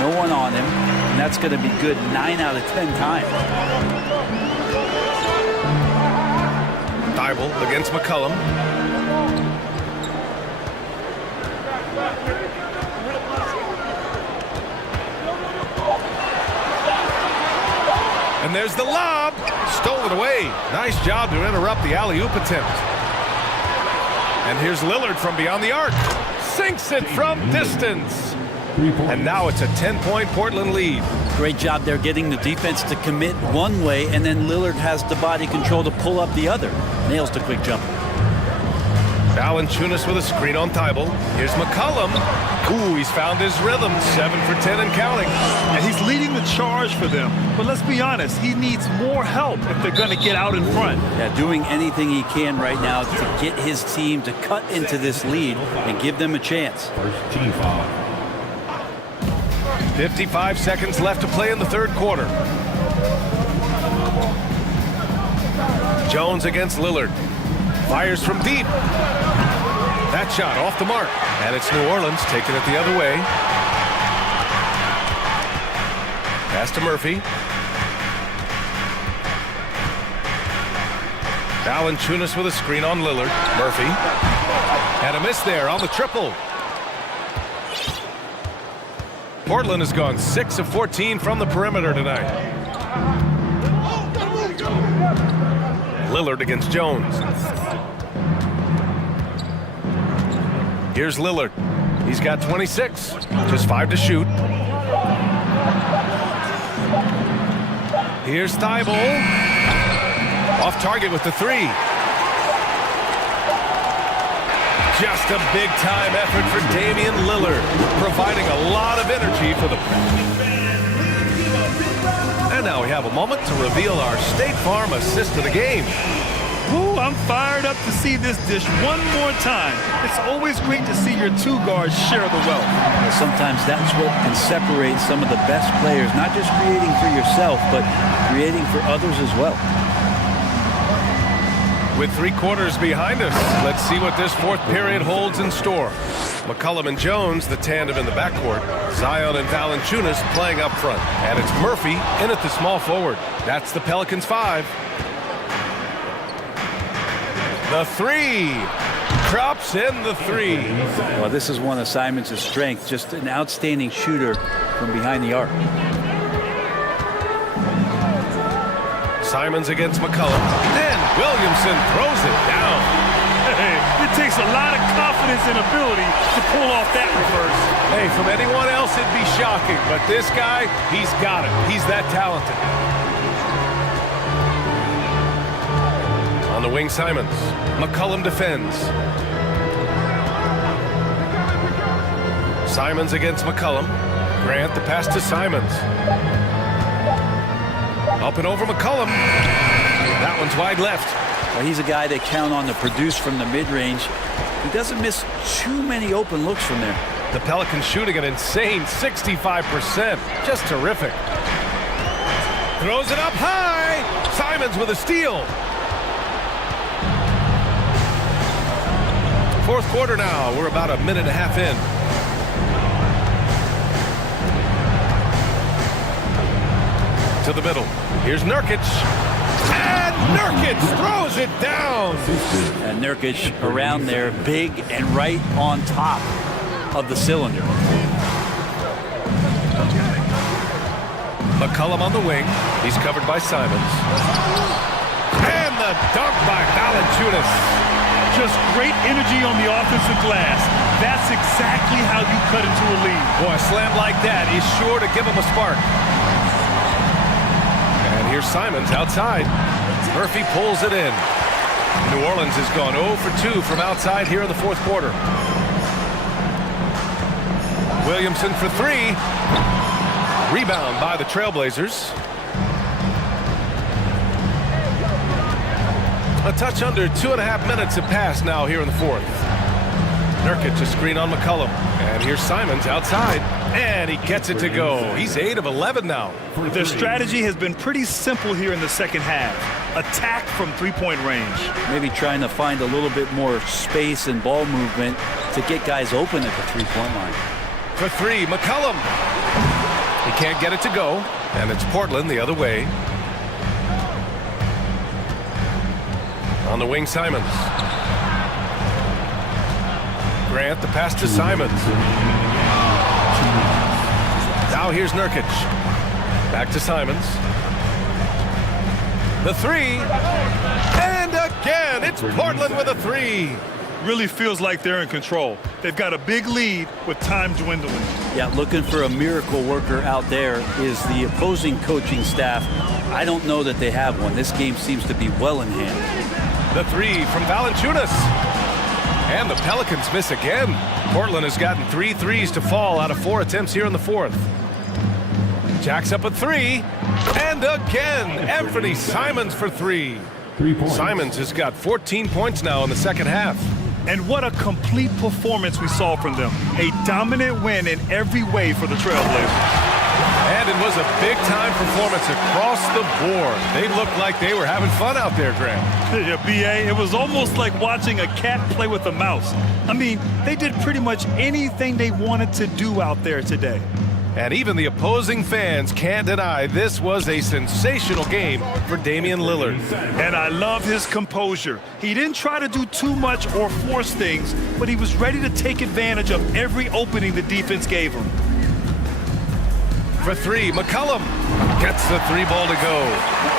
No one on him, and that's going to be good 9 out of 10 times. Thibault against McCollum. And there's the lob. Stolen away. Nice job to interrupt the alley-oop attempt. And here's Lillard from beyond the arc. Sinks it from distance. And now it's a 10-point Portland lead. Great job there getting the defense to commit one way, and then Lillard has the body control to pull up the other. Nails the quick jump. Valanciunas with a screen on Thibault. Here's McCollum. Ooh, he's found his rhythm. 7 for 10 and counting. And he's leading the charge for them. But let's be honest, he needs more help if they're going to get out in front. Yeah, doing anything he can right now to get his team to cut into this lead and give them a chance. First team foul. 55 seconds left to play in the third quarter. Jones against Lillard. Fires from deep. That shot off the mark. And it's New Orleans taking it the other way. Pass to Murphy. Valanciunas with a screen on Lillard. Murphy. And a miss there on the triple. Portland has gone 6 of 14 from the perimeter tonight. Lillard against Jones. Here's Lillard. He's got 26. Just 5 to shoot. Here's Thibault. Off target with the three. Just a big-time effort for Damian Lillard, providing a lot of energy for the... And now we have a moment to reveal our State Farm assist of the game. Ooh, I'm fired up to see this dish one more time. It's always great to see your two guards share the wealth. Well, sometimes that's what can separate some of the best players, not just creating for yourself, but creating for others as well. With 3 quarters behind us, let's see what this fourth period holds in store. McCollum and Jones, the tandem in the backcourt. Zion and Valanciunas playing up front. And it's Murphy in at the small forward. That's the Pelicans 5. The three. Drops in the three. Well, this is one of Simons' strengths, just an outstanding shooter from behind the arc. Simons against McCollum. And Williamson throws it down. Hey, it takes a lot of confidence and ability to pull off that reverse. Hey, from anyone else it'd be shocking, but this guy, he's got it. He's that talented. On the wing, Simons. McCollum defends. Simons against McCollum. Grant the pass to Simons. Up and over McCollum. That one's wide left. Well, he's a guy they count on to produce from the mid-range. He doesn't miss too many open looks from there. The Pelicans shooting an insane 65%. Just terrific. Throws it up high. Simons with a steal. Fourth quarter now. We're about a minute and a half in. To the middle. Here's Nurkic. And Nurkic throws it down. And Nurkic around there, big and right on top of the cylinder. McCollum on the wing. He's covered by Simons. And the dunk by Valanciunas. Just great energy on the offensive glass. That's exactly how you cut into a lead. Boy, a slam like that is sure to give him a spark. And here's Simons outside. Murphy pulls it in. New Orleans has gone 0 for 2 from outside here in the fourth quarter. Williamson for three. Rebound by the Trailblazers. A touch under 2.5 minutes have passed now here in the fourth. Nurkic a screen on McCollum. And here's Simons outside. And he gets it to go. He's 8 of 11 now. Their strategy has been pretty simple here in the second half. Attack from three-point range. Maybe trying to find a little bit more space and ball movement to get guys open at the three-point line. For three, McCollum. He can't get it to go. And it's Portland the other way. On the wing, Simons. Grant, the pass to Simons. Now here's Nurkic. Back to Simons. The three. And again, it's Portland with a three. Really feels like they're in control. They've got a big lead with time dwindling. Yeah, looking for a miracle worker out there is the opposing coaching staff. I don't know that they have one. This game seems to be well in hand. The three from Valanciunas. And the Pelicans miss again. Portland has gotten 3 threes to fall out of 4 attempts here in the fourth. Jacks up a three. And again, Anthony Simons for three. 3 points. Simons has got 14 points now in the second half. And what a complete performance we saw from them. A dominant win in every way for the Trailblazers. And it was a big-time performance across the board. They looked like they were having fun out there, Graham. Yeah, B.A., it was almost like watching a cat play with a mouse. I mean, they did pretty much anything they wanted to do out there today. And even the opposing fans can't deny this was a sensational game for Damian Lillard. And I love his composure. He didn't try to do too much or force things, but he was ready to take advantage of every opening the defense gave him. For three, McCollum gets the three ball to go.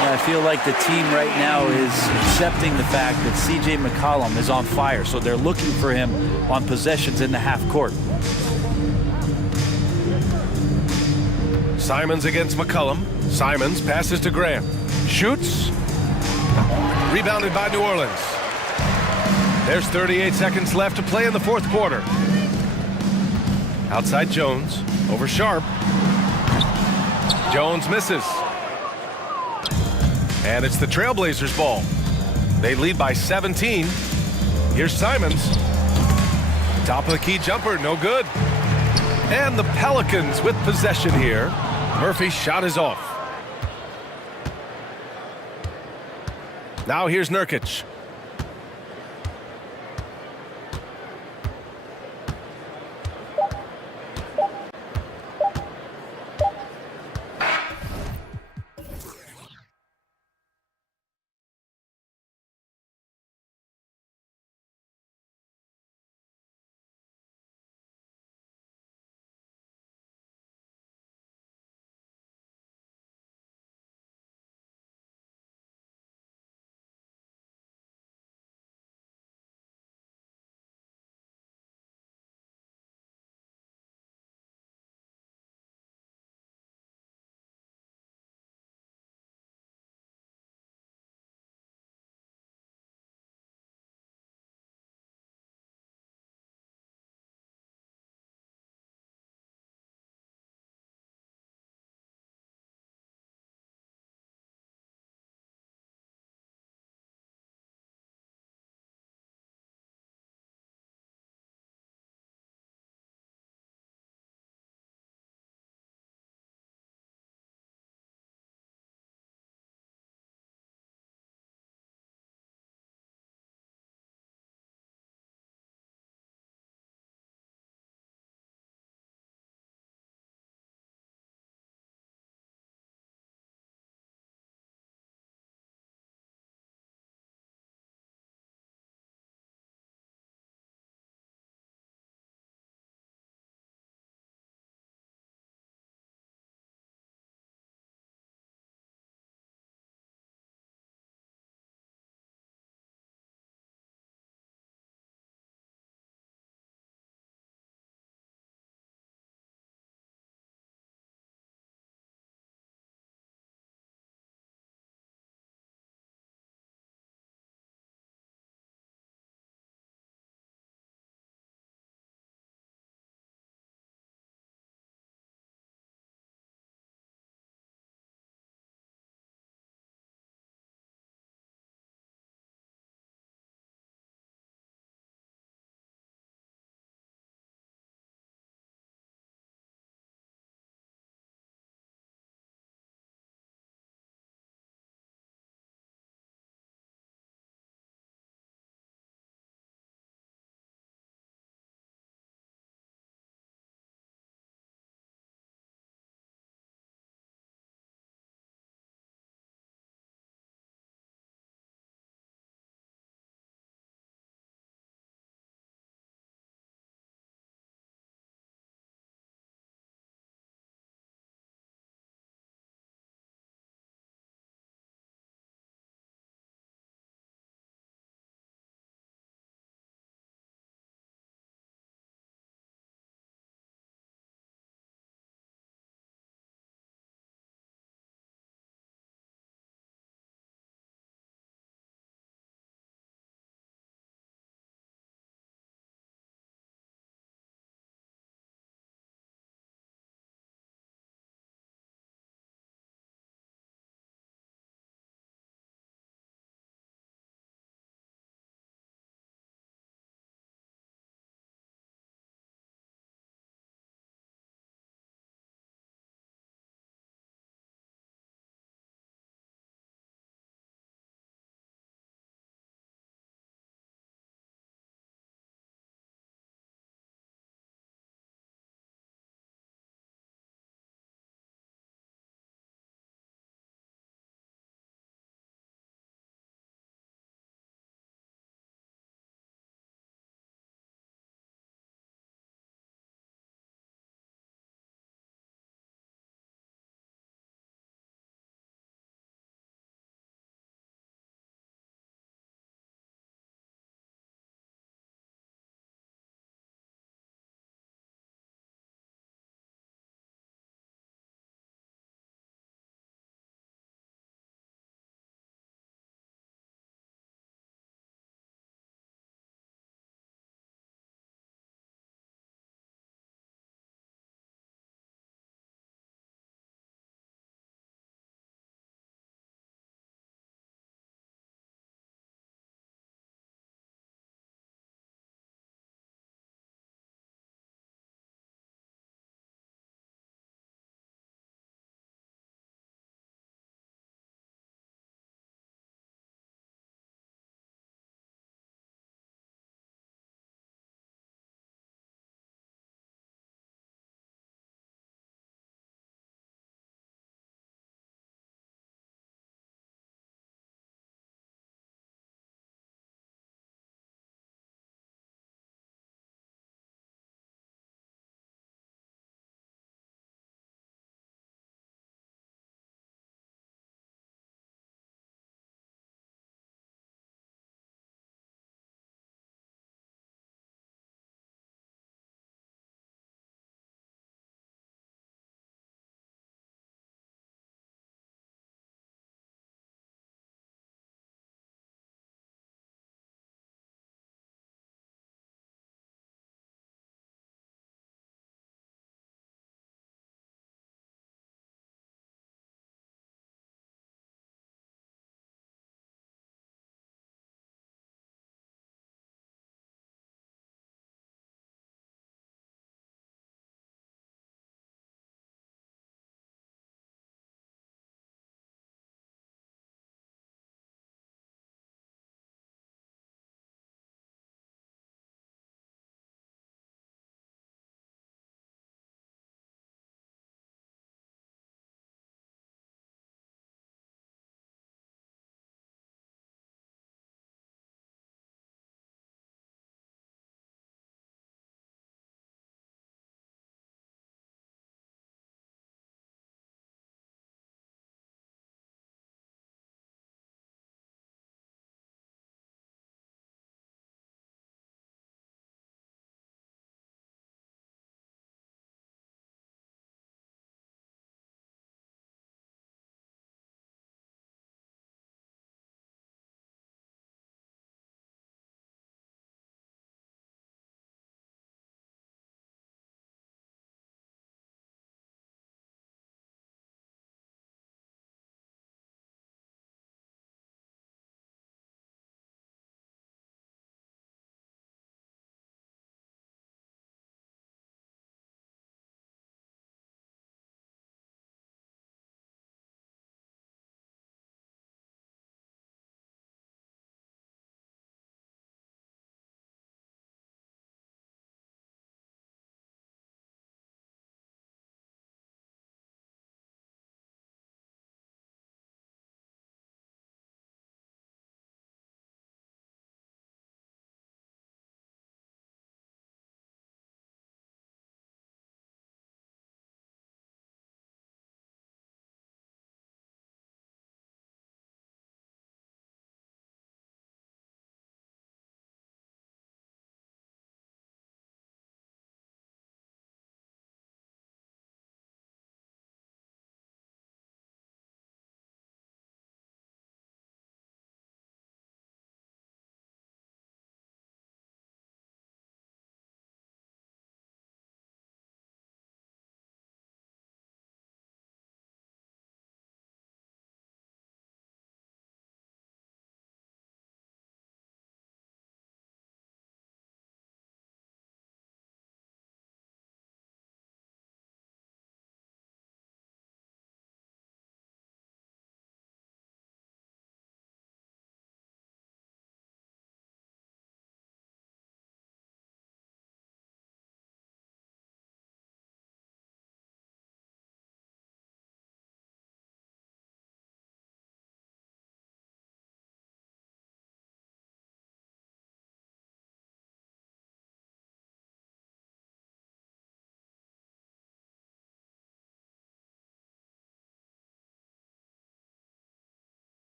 I feel like the team right now is accepting the fact that C.J. McCollum is on fire, so they're looking for him on possessions in the half court. Simons against McCollum. Simons passes to Grant. Shoots. Rebounded by New Orleans. There's 38 seconds left to play in the fourth quarter. Outside Jones. Over Sharp. Jones misses. And it's the Trailblazers' ball. They lead by 17. Here's Simons. Top of the key jumper, no good. And the Pelicans with possession here. Murphy's shot is off. Now here's Nurkic.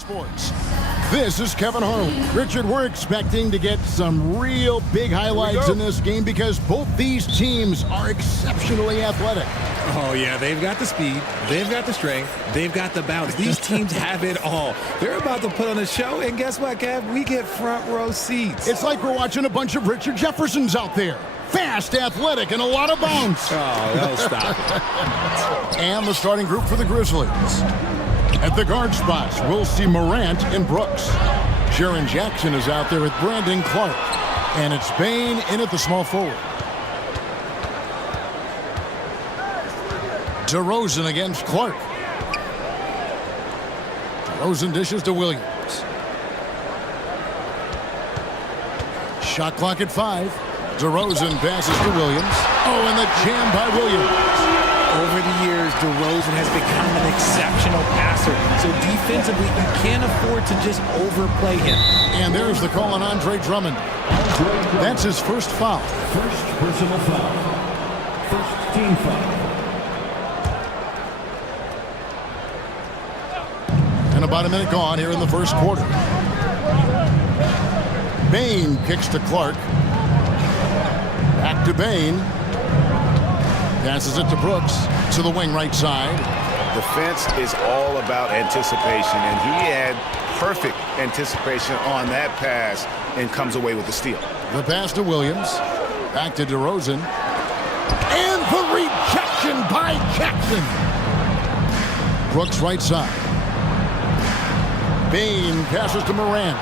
Sports. This is Kevin Harlan. Richard, we're expecting to get some real big highlights in this game because both these teams are exceptionally athletic. Oh, yeah, they've got the speed, they've got the strength, they've got the bounce. These teams have it all. They're about to put on a show, and guess what, Kev? We get front row seats. It's like we're watching a bunch of Richard Jeffersons out there. Fast, athletic, and a lot of bounce. Oh, they'll stop it. And the starting group for the Grizzlies. At the guard spots, we'll see Morant and Brooks. Jaren Jackson is out there with Brandon Clark. And it's Bane in at the small forward. DeRozan against Clark. DeRozan dishes to Williams. Shot clock at 5. DeRozan passes to Williams. Oh, and the jam by Williams. Over the years, DeRozan has become an exceptional passer. So defensively, you can't afford to just overplay him. And there's the call on Andre Drummond. That's his first foul. First personal foul. First team foul. And about a minute gone here in the first quarter. Bane kicks to Clark. Back to Bane. Passes it to Brooks to the wing right side. Defense is all about anticipation, and he had perfect anticipation on that pass and comes away with the steal. The pass to Williams. Back to DeRozan. And the rejection by Jackson. Brooks right side. Bane passes to Morant.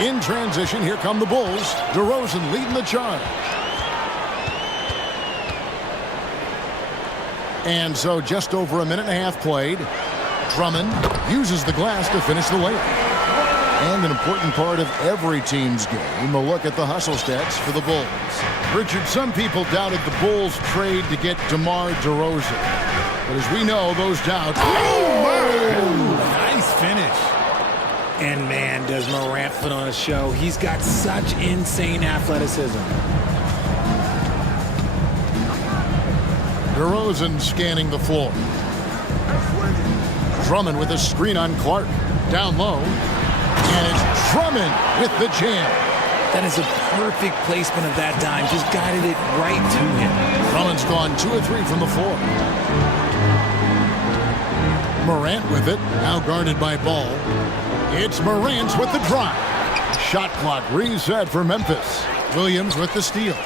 In transition, here come the Bulls. DeRozan leading the charge. And so just over a minute and a half played. Drummond uses the glass to finish the layup. And an important part of every team's game, a look at the hustle stats for the Bulls. Richard, some people doubted the Bulls' trade to get DeMar DeRozan. But as we know, those doubts... Oh, nice finish. And man, does Morant put on a show. He's got such insane athleticism. DeRozan scanning the floor. Drummond with a screen on Clark. Down low. And it's Drummond with the jam. That is a perfect placement of that dime. Just guided it right to him. Drummond's gone 2 of 3 from the floor. Morant with it. Now guarded by Ball. It's Morant with the drive. Shot clock reset for Memphis. Williams with the steal.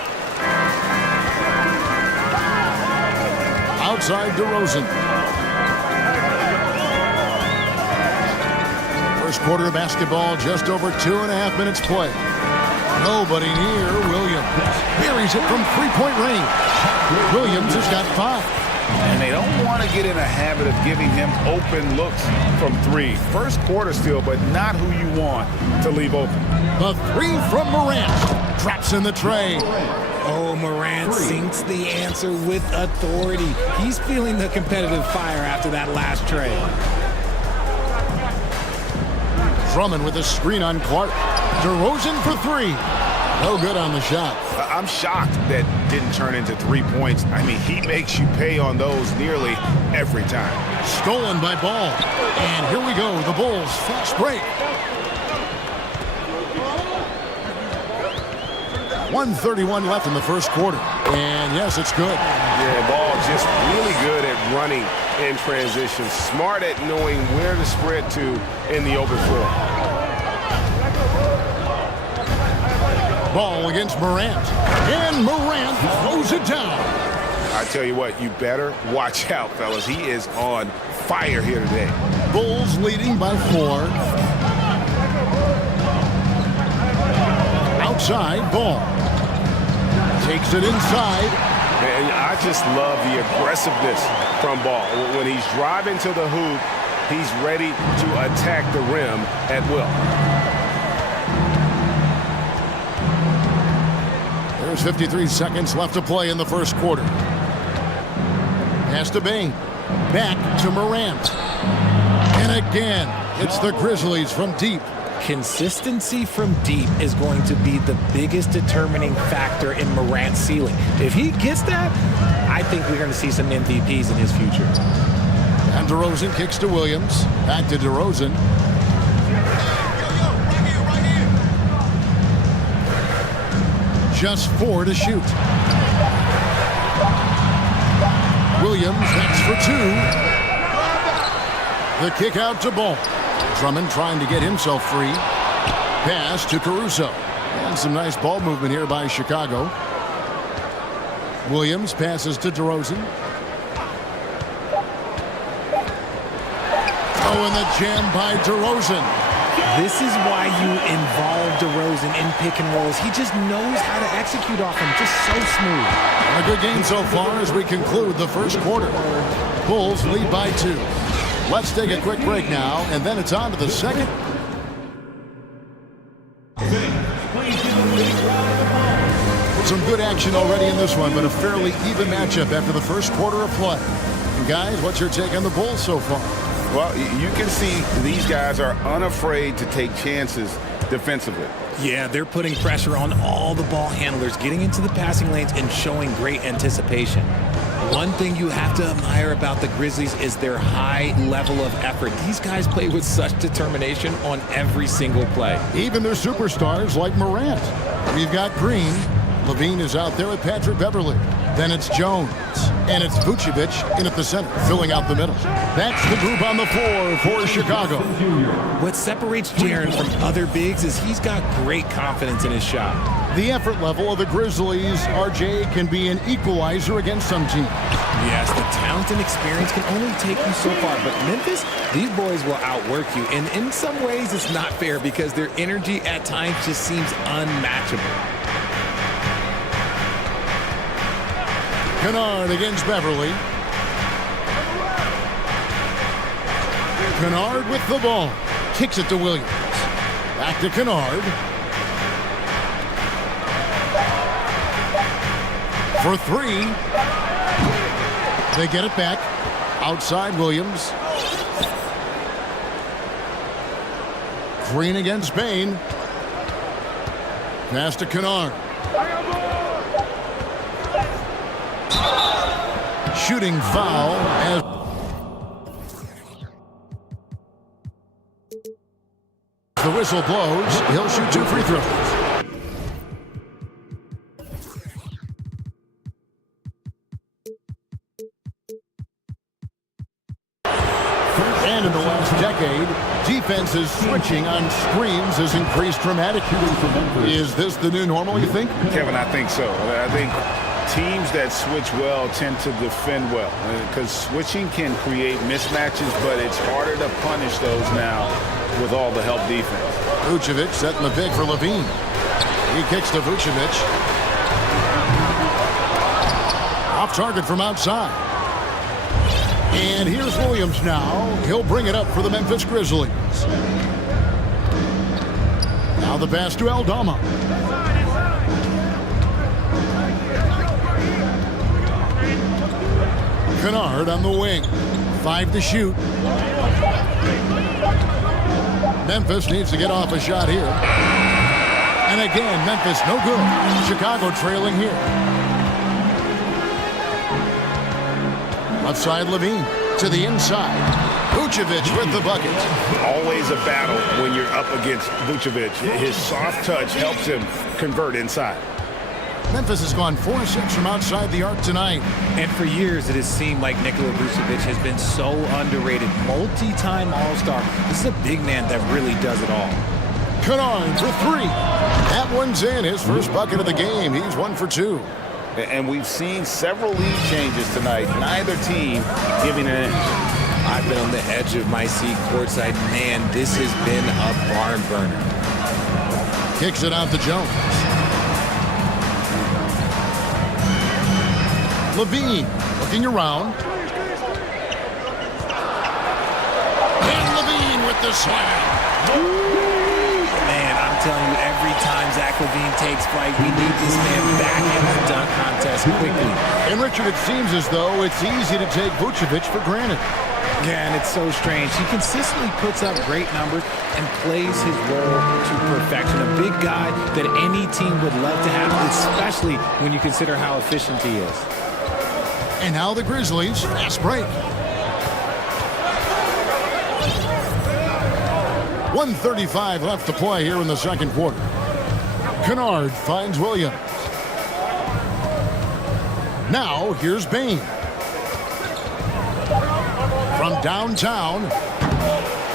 Outside DeRozan. First quarter of basketball, just over 2.5 minutes play. Nobody near Williams. Buries it from three-point range. Williams has got 5. And they don't want to get in a habit of giving him open looks from 3. First quarter still, but not who you want to leave open. The 3 from Morant. Drops in the tray. Oh, Morant sinks the answer with authority. He's feeling the competitive fire after that last tray. Drummond with a screen on Clark. DeRozan for 3. No good on the shot. I'm shocked that didn't turn into 3 points. I mean, he makes you pay on those nearly every time. Stolen by Ball. And here we go, the Bulls fast break. 1:31 left in the first quarter. And yes, it's good. Yeah, Ball just really good at running in transition. Smart at knowing where to spread to in the open floor. Ball against Morant. And Morant throws it down. I tell you what, you better watch out, fellas. He is on fire here today. Bulls leading by 4. Outside, Ball. Takes it inside. And I just love the aggressiveness from Ball. When he's driving to the hoop, he's ready to attack the rim at will. There's 53 seconds left to play in the first quarter. Pass to Bane. Back to Morant. And again, it's the Grizzlies from deep. Consistency from deep is going to be the biggest determining factor in Morant's ceiling. If he gets that, I think we're going to see some MVPs in his future. And DeRozan kicks to Williams. Back to DeRozan. Just 4 to shoot. Williams hits for 2. The kick out to Ball. Drummond trying to get himself free. Pass to Caruso. And some nice ball movement here by Chicago. Williams passes to DeRozan. Oh, and the jam by DeRozan. This is why you involve DeRozan in pick and rolls. He just knows how to execute off him, just so smooth. A good game so far as we conclude the first quarter. Bulls lead by 2. Let's take a quick break now, and then it's on to the second. Some good action already in this one, but a fairly even matchup after the first quarter of play. And guys, what's your take on the Bulls so far? Well, you can see these guys are unafraid to take chances defensively. Yeah, they're putting pressure on all the ball handlers, getting into the passing lanes and showing great anticipation. One thing you have to admire about the Grizzlies is their high level of effort. These guys play with such determination on every single play. Even their superstars like Morant. We've got Green. Levine is out there with Patrick Beverly. Then it's Jones. And it's Vucevic in at the center, filling out the middle. That's the group on the floor for Chicago. What separates Jaren from other bigs is he's got great confidence in his shot. The effort level of the Grizzlies, RJ, can be an equalizer against some teams. Yes, the talent and experience can only take you so far, but Memphis, these boys will outwork you. And in some ways, it's not fair because their energy at times just seems unmatchable. Kennard against Beverly. Kennard with the ball. Kicks it to Williams. Back to Kennard. For 3. They get it back. Outside Williams. Green against Bain. Pass to Kennard. Shooting foul as the whistle blows. He'll shoot 2 free throws. And in the last decade, defenses switching on screens has increased dramatically. Is this the new normal, you think? Kevin, I think so. I think teams that switch well tend to defend well because switching can create mismatches, but it's harder to punish those now with all the help defense. Vucevic setting the pick for Levine. He kicks to Vucevic. Off target from outside. And here's Williams now. He'll bring it up for the Memphis Grizzlies. Now the pass to Aldama. Kennard on the wing. 5 to shoot. Memphis needs to get off a shot here. And again, Memphis no good. Chicago trailing here. Left side Levine to the inside. Vucevic with the bucket. Always a battle when you're up against Vucevic. His soft touch helps him convert inside. Memphis has gone 4-6 from outside the arc tonight. And for years, it has seemed like Nikola Vucevic has been so underrated. Multi-time All-Star. This is a big man that really does it all. Kennard for 3. That one's in. His first bucket of the game. He's 1 for 2. And we've seen several lead changes tonight. Neither team giving an inch. I've been on the edge of my seat courtside. Man, this has been a barn burner. Kicks it out to Jones. Levine looking around. And Levine with the slam. Man, I'm telling you, every time Zach Levine takes flight, we need this man back in the dunk contest quickly. And Richard, it seems as though it's easy to take Vucevic for granted. Yeah, and it's so strange. He consistently puts up great numbers and plays his role to perfection. A big guy that any team would love to have, especially when you consider how efficient he is. And now the Grizzlies, fast break. 1:35 left to play here in the second quarter. Kennard finds Williams. Now, here's Bain. From downtown,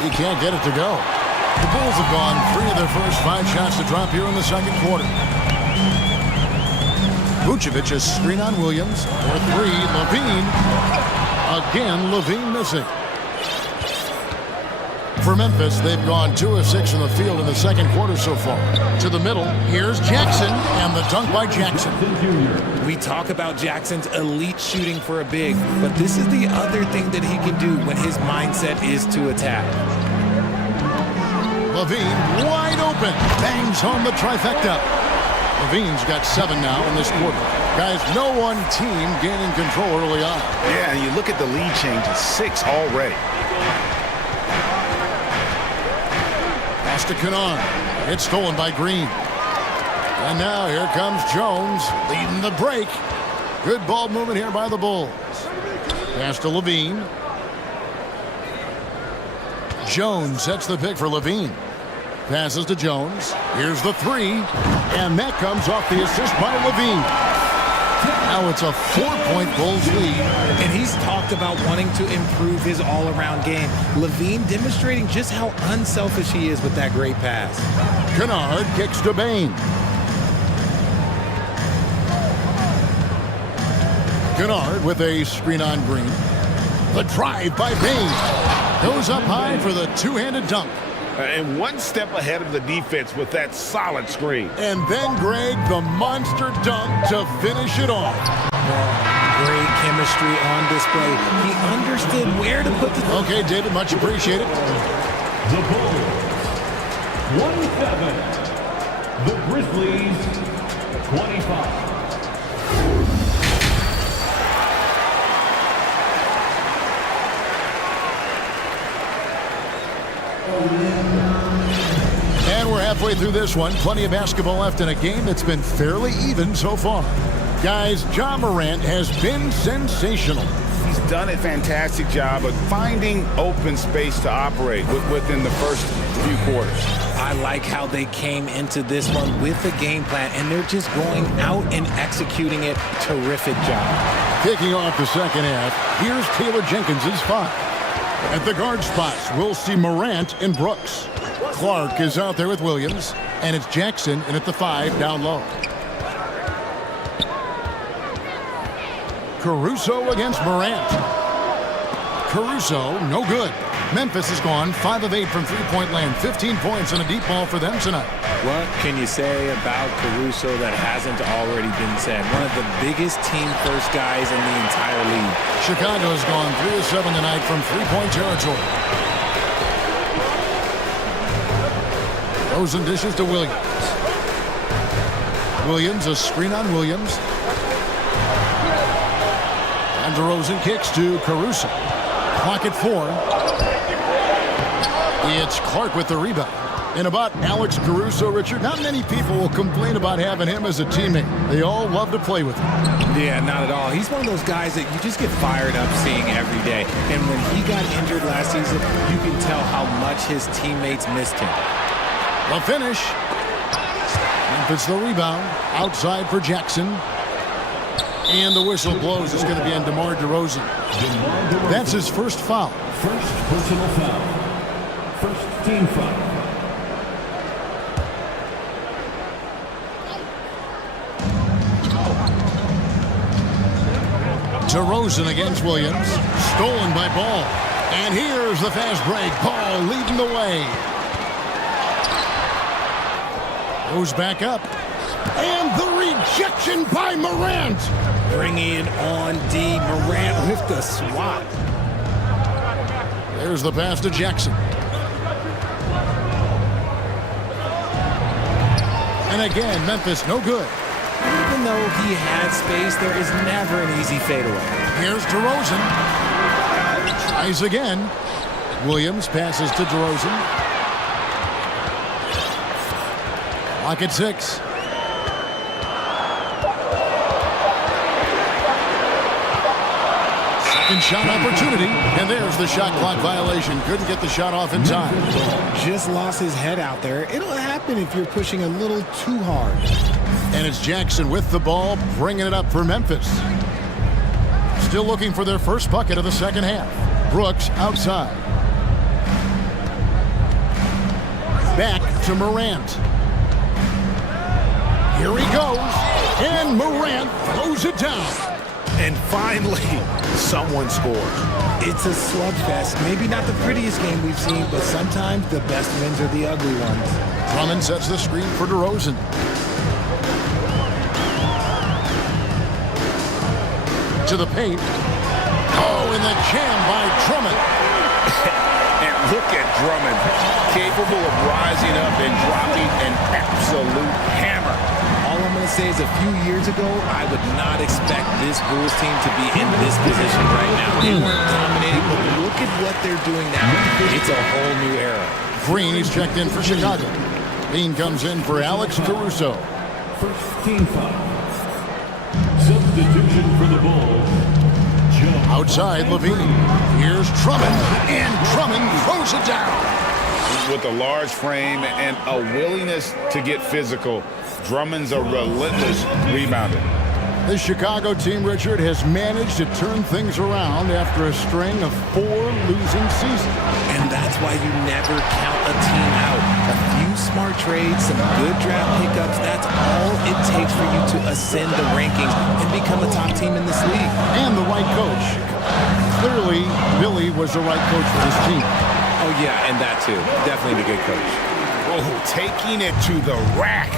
he can't get it to go. The Bulls have gone 3 of their first 5 shots to drop here in the second quarter. Vucevic is screen on Williams. For 3, Levine. Again, Levine missing. For Memphis, they've gone 2 of 6 from the field in the second quarter so far. To the middle, here's Jackson, and the dunk by Jackson. We talk about Jackson's elite shooting for a big, but this is the other thing that he can do when his mindset is to attack. Levine, wide open, bangs home the trifecta. Levine's got 7 now in this quarter. Guys, no one team gaining control early on. Yeah, and you look at the lead change, it's 6 already. Pass to Kennard. It's stolen by Green. And now here comes Jones leading the break. Good ball movement here by the Bulls. Pass to Levine. Jones sets the pick for Levine. Passes to Jones. Here's the 3. And that comes off the assist by Levine. Now it's a 4-point Bulls lead. And he's talked about wanting to improve his all-around game. Levine demonstrating just how unselfish he is with that great pass. Kennard kicks to Bain. Kennard with a screen on Green. The drive by Bain. Goes up high for the two-handed dunk. And one step ahead of the defense with that solid screen. And then, Greg, the monster dunk to finish it off. Great chemistry on display. He understood where to put the... Okay, David, much appreciated. The Bulls, 27. The Grizzlies, 25. And we're halfway through this one. Plenty of basketball left in a game that's been fairly even so far. Guys, Ja Morant has been sensational. He's done a fantastic job of finding open space to operate within the first few quarters. I like how they came into this one with a game plan, and they're just going out and executing it. Terrific job. Kicking off the second half, here's Taylor Jenkins's 5. At the guard spots, we'll see Morant and Brooks. Clark is out there with Williams, and it's Jackson in at the 5 down low. Caruso against Morant. Caruso, no good. Memphis has gone 5 of 8 from three-point land, 15 points and a deep ball for them tonight. What can you say about Caruso that hasn't already been said? One of the biggest team-first guys in the entire league. Chicago's gone 3 of 7 tonight from three-point territory. Rosen dishes to Williams. Williams, a screen on Williams. And DeRozan kicks to Caruso. Clock at 4. It's Clark with the rebound. And about Alex Caruso, Richard, not many people will complain about having him as a teammate. They all love to play with him. Yeah, not at all. He's one of those guys that you just get fired up seeing every day. And when he got injured last season, you can tell how much his teammates missed him. The finish. Memphis the rebound. Outside for Jackson. And the whistle blows. It's going to be on DeMar DeRozan. That's his first foul. First personal foul. First team foul. DeRozan against Williams. Stolen by Ball. And here's the fast break. Ball leading the way. Goes back up. And the rejection by Morant. Bringing it on D. Morant with the swat. There's the pass to Jackson. And again, Memphis no good. Even though he had space, there is never an easy fadeaway. Here's DeRozan. Tries again. Williams passes to DeRozan. Clock at 6. Second shot opportunity, and there's the shot clock violation. Couldn't get the shot off in time. Just lost his head out there. It'll happen if you're pushing a little too hard. And it's Jackson with the ball, bringing it up for Memphis. Still looking for their first bucket of the second half. Brooks outside. Back to Morant. Here he goes. And Morant throws it down. And finally, someone scores. It's a slugfest. Maybe not the prettiest game we've seen, but sometimes the best wins are the ugly ones. Drummond sets the screen for DeRozan. To the paint. Oh, and the jam by Drummond. And look at Drummond, capable of rising up and dropping an absolute hammer. All I'm going to say is a few years ago, I would not expect this Bulls team to be in this position right now. They weren't dominating, but look at what they're doing now. It's a whole new era. Green is checked in for Chicago. Bean comes in for Alex Caruso. First team foul. Substitution for the Bulls. Outside, Levine. Here's Drummond, and Drummond throws it down. With a large frame and a willingness to get physical, Drummond's a relentless rebounder. The Chicago team, Richard, has managed to turn things around after a string of 4 losing seasons. And that's why you never count a team out. A few smart trades, some good draft pickups, that's all it takes for you to ascend the rankings and become a top team in this league. And the right coach. Clearly, Billy was the right coach for this team. Oh, yeah, and that too. Definitely the good coach. Oh, taking it to the rack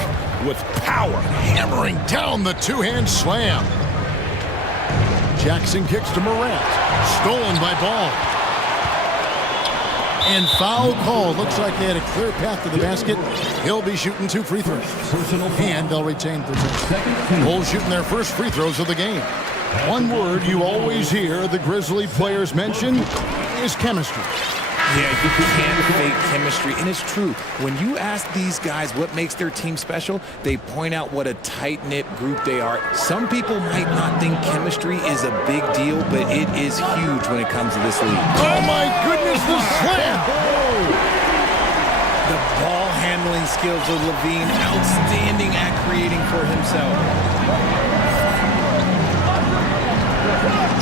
with power. Hammering down the two-hand slam. Jackson kicks to Morant. Stolen by Ball. And foul call. Looks like they had a clear path to the basket. He'll be shooting 2 free throws. And they'll retain possession. Bulls shooting their first free throws of the game. One word you always hear the Grizzly players mention is chemistry. Yeah, you can't fake chemistry, and it's true. When you ask these guys what makes their team special, they point out what a tight-knit group they are. Some people might not think chemistry is a big deal, but it is huge when it comes to this league. Oh my goodness, the slam! The ball handling skills of Levine, outstanding at creating for himself.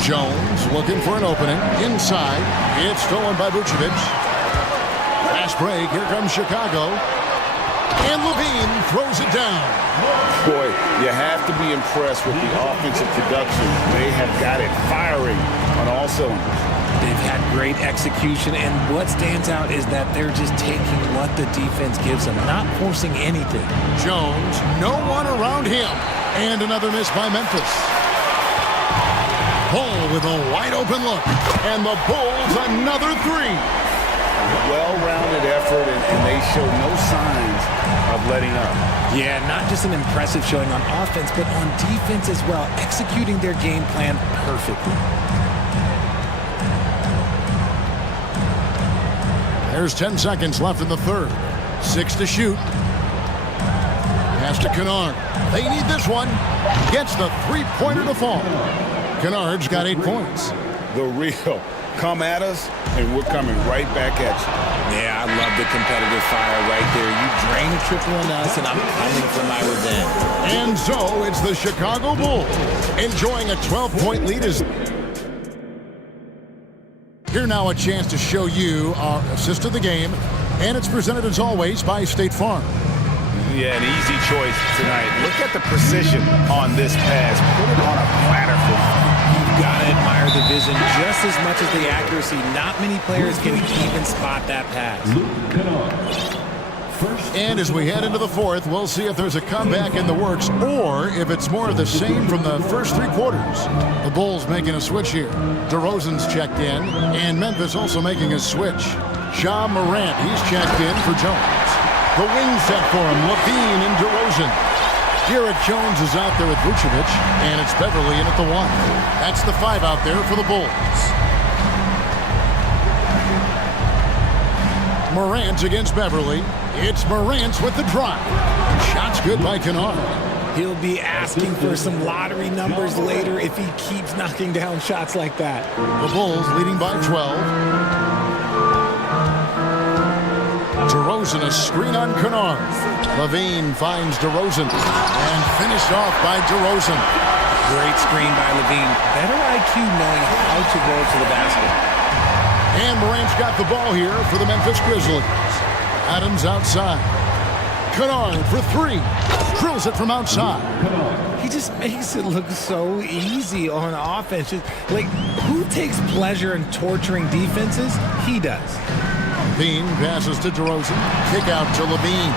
Jones looking for an opening. Inside. It's stolen by Vucevic. Fast break. Here comes Chicago. And Levine throws it down. Boy, you have to be impressed with the offensive production. They have got it firing on all cylinders. They've had great execution, and what stands out is that they're just taking what the defense gives them, not forcing anything. Jones, no one around him. And another miss by Memphis. Bull with a wide open look. And the Bulls another 3. Well-rounded effort, and they show no signs of letting up. Yeah, not just an impressive showing on offense, but on defense as well, executing their game plan perfectly. There's 10 seconds left in the third. 6 to shoot. Pass to Kennard. They need this one. Gets the three-pointer to fall. Kennard's got 8 points. The real. Come at us, and we're coming right back at you. Yeah, I love the competitive fire right there. You drain a triple on us, and I'm coming for my revenge. And so it's the Chicago Bulls enjoying a 12-point lead. Here now a chance to show you our assist of the game, and it's presented as always by State Farm. Yeah, an easy choice tonight. Look at the precision on this pass. Put it on a platter for him. You've got to admire the vision just as much as the accuracy. Not many players can even spot that pass. And as we head into the fourth, we'll see if there's a comeback in the works or if it's more of the same from the first 3 quarters. The Bulls making a switch here. DeRozan's checked in, and Memphis also making a switch. Ja Morant, he's checked in for Jones. The wing set for him, Levine and DeRozan. Derek Jones is out there with Vucevic, and it's Beverly in at the 1. That's the 5 out there for the Bulls. Morant against Beverly. It's Morant with the drive. Shot's good by Kennard. He'll be asking for some lottery numbers later if he keeps knocking down shots like that. The Bulls leading by 12. DeRozan, a screen on Kennard. Levine finds DeRozan and finished off by DeRozan. Great screen by Levine. Better IQ knowing how to roll to the basket. And Morant's got the ball here for the Memphis Grizzlies. Adams outside. Kennard for three. Drills it from outside. He just makes it look so easy on offense. Like, who takes pleasure in torturing defenses? He does. Bean passes to DeRozan. Kick out to Levine.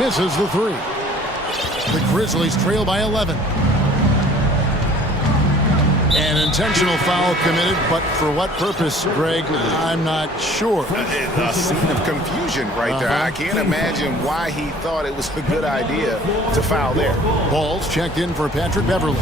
Misses the three. The Grizzlies trail by 11. An intentional foul committed, but for what purpose, Greg, I'm not sure. A scene of confusion right there. I can't imagine why he thought it was a good idea to foul there. Ball's checked in for Patrick Beverly.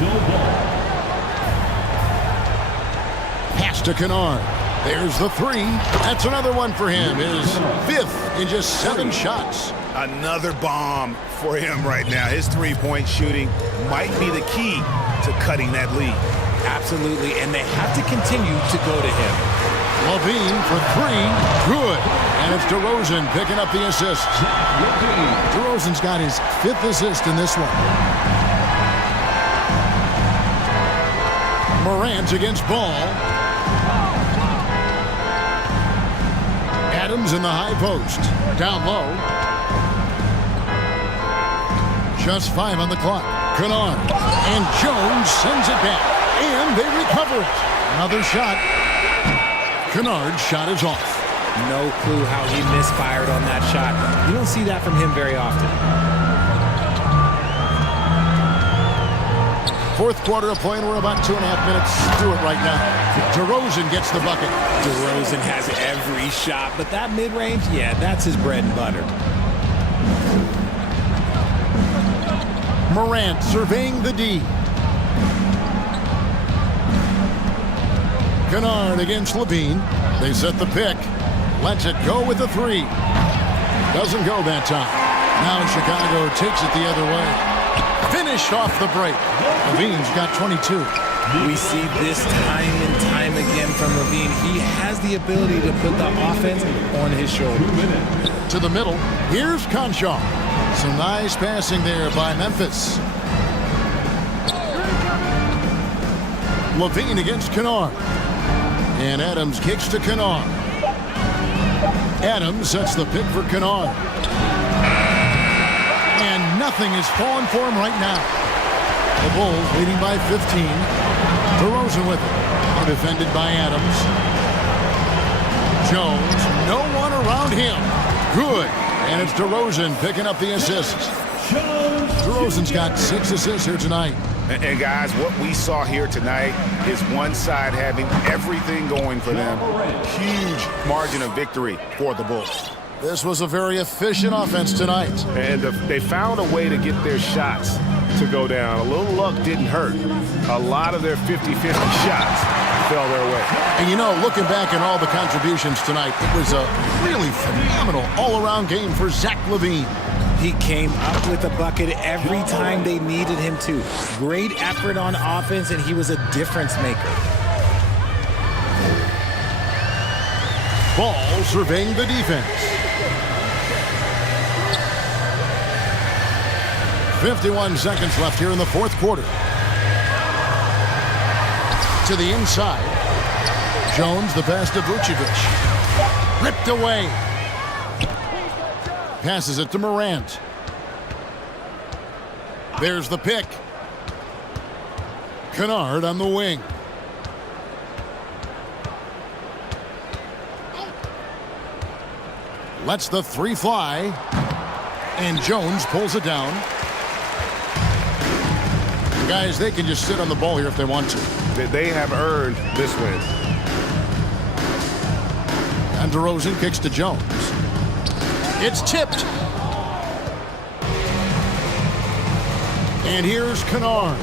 Pass to Kennard. There's the three. That's another one for him. His fifth in just 7 shots. Another bomb for him right now. His three-point shooting might be the key to cutting that lead. Absolutely, and they have to continue to go to him. Levine for three. Good. And it's DeRozan picking up the assists. DeRozan's got his 5th assist in this one. Morant against Ball. Adams in the high post. Down low. Just 5 on the clock. Kennard. And Jones sends it back. And they recover it. Another shot. Kennard's shot is off. No clue how he misfired on that shot. You don't see that from him very often. Fourth quarter of play, and we're about 2.5 minutes through it right now. DeRozan gets the bucket. DeRozan has every shot, but that mid-range, yeah, that's his bread and butter. Morant surveying the D. Kennard against Levine. They set the pick. Lets it go with the three. Doesn't go that time. Now Chicago takes it the other way. Finished off the break. Levine's got 22. We see this time and time again from Levine. He has the ability to put the offense on his shoulders. To the middle. Here's Conchar. Some nice passing there by Memphis. Levine against Kennard. And Adams kicks to Kennard. Adams sets the pick for Kennard. And nothing is falling for him right now. The Bulls leading by 15. DeRozan with it. Defended by Adams. Jones, no one around him. Good. And it's DeRozan picking up the assists. DeRozan's got 6 assists here tonight. And guys, what we saw here tonight is one side having everything going for them. Huge margin of victory for the Bulls. This was a very efficient offense tonight. And they found a way to get their shots to go down. A little luck didn't hurt. A lot of their 50-50 shots fell their way. And you know, looking back at all the contributions tonight, it was a really phenomenal all-around game for Zach LaVine. He came up with a bucket every time they needed him to. Great effort on offense, and he was a difference maker. Ball surveying the defense. 51 seconds left here in the fourth quarter. To the inside. Jones, the pass to Vucevic. Ripped away. Passes it to Morant. There's the pick. Kennard on the wing. Lets the three fly. And Jones pulls it down. Guys, they can just sit on the ball here if they want to. They have earned this win. And DeRozan kicks to Jones. It's tipped. And here's Kennard.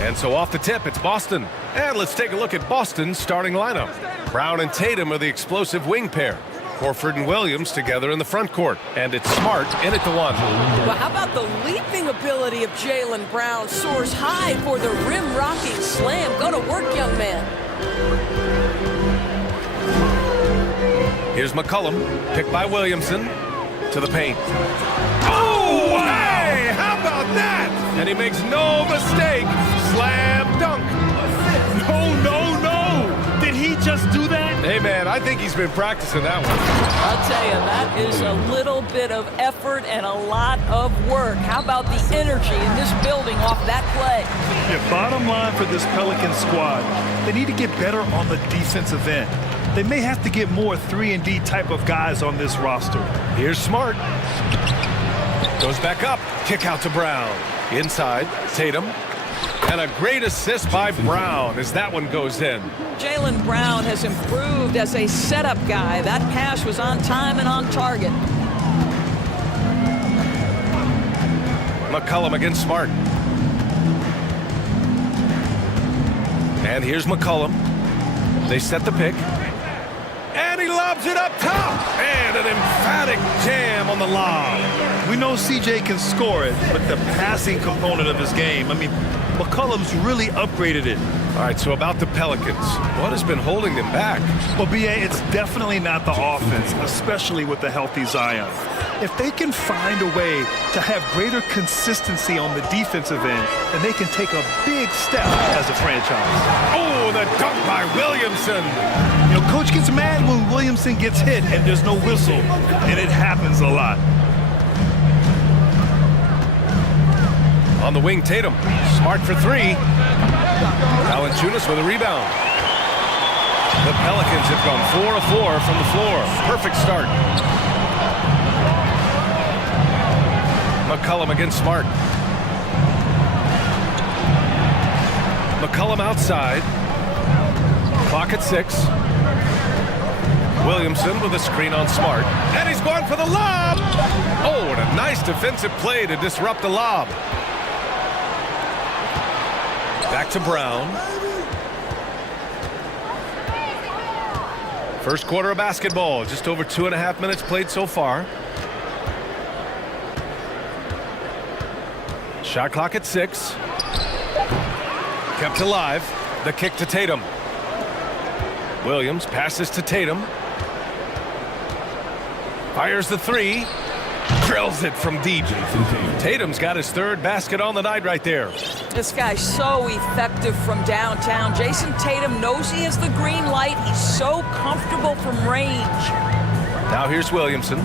And so off the tip, it's Boston. And let's take a look at Boston's starting lineup. Brown and Tatum are the explosive wing pair. Horford and Williams together in the front court. And it's Smart in at the one. Well, how about the leaping ability of Jaylen Brown? Soars high for the rim-rocking slam. Go to work, young man. Here's McCollum, picked by Williamson, to the paint. Oh, hey, how about that? And he makes no mistake. Slam dunk. No. Did he just do that? Hey, man, I think he's been practicing that one. I'll tell you, that is a little bit of effort and a lot of work. How about the energy in this building off that play? Yeah, bottom line for this Pelican squad, they need to get better on the defensive end. They may have to get more 3-and-D type of guys on this roster. Here's Smart. Goes back up. Kick out to Brown. Inside, Tatum. And a great assist by Brown as that one goes in. Jaylen Brown has improved as a setup guy. That pass was on time and on target. McCollum against Smart. And here's McCollum. They set the pick. And he lobs it up top. And an emphatic jam on the lob. We know CJ can score it, but the passing component of his game, I mean, McCollum's really upgraded it. All right, so about the Pelicans, what has been holding them back? Well, B.A., it's definitely not the offense, especially with the healthy Zion. If they can find a way to have greater consistency on the defensive end, then they can take a big step as a franchise. Oh, the dunk by Williamson. You know, coach gets mad when Williamson gets hit and there's no whistle, and it happens a lot. On the wing, Tatum. Smart for three. Valanciunas with a rebound. The Pelicans have gone 4 of 4 from the floor. Perfect start. McCollum against Smart. McCollum outside. Clock at 6. Williamson with a screen on Smart. And he's going for the lob. Oh, and a nice defensive play to disrupt the lob. Back to Brown. First quarter of basketball. Just over 2.5 minutes played so far. Shot clock at 6. Kept alive. The kick to Tatum. Williams passes to Tatum. Fires the three. Drills it from deep. Tatum's got his third basket on the night right there. This guy's so effective from downtown. Jason Tatum knows he has the green light. He's so comfortable from range. Now here's Williamson.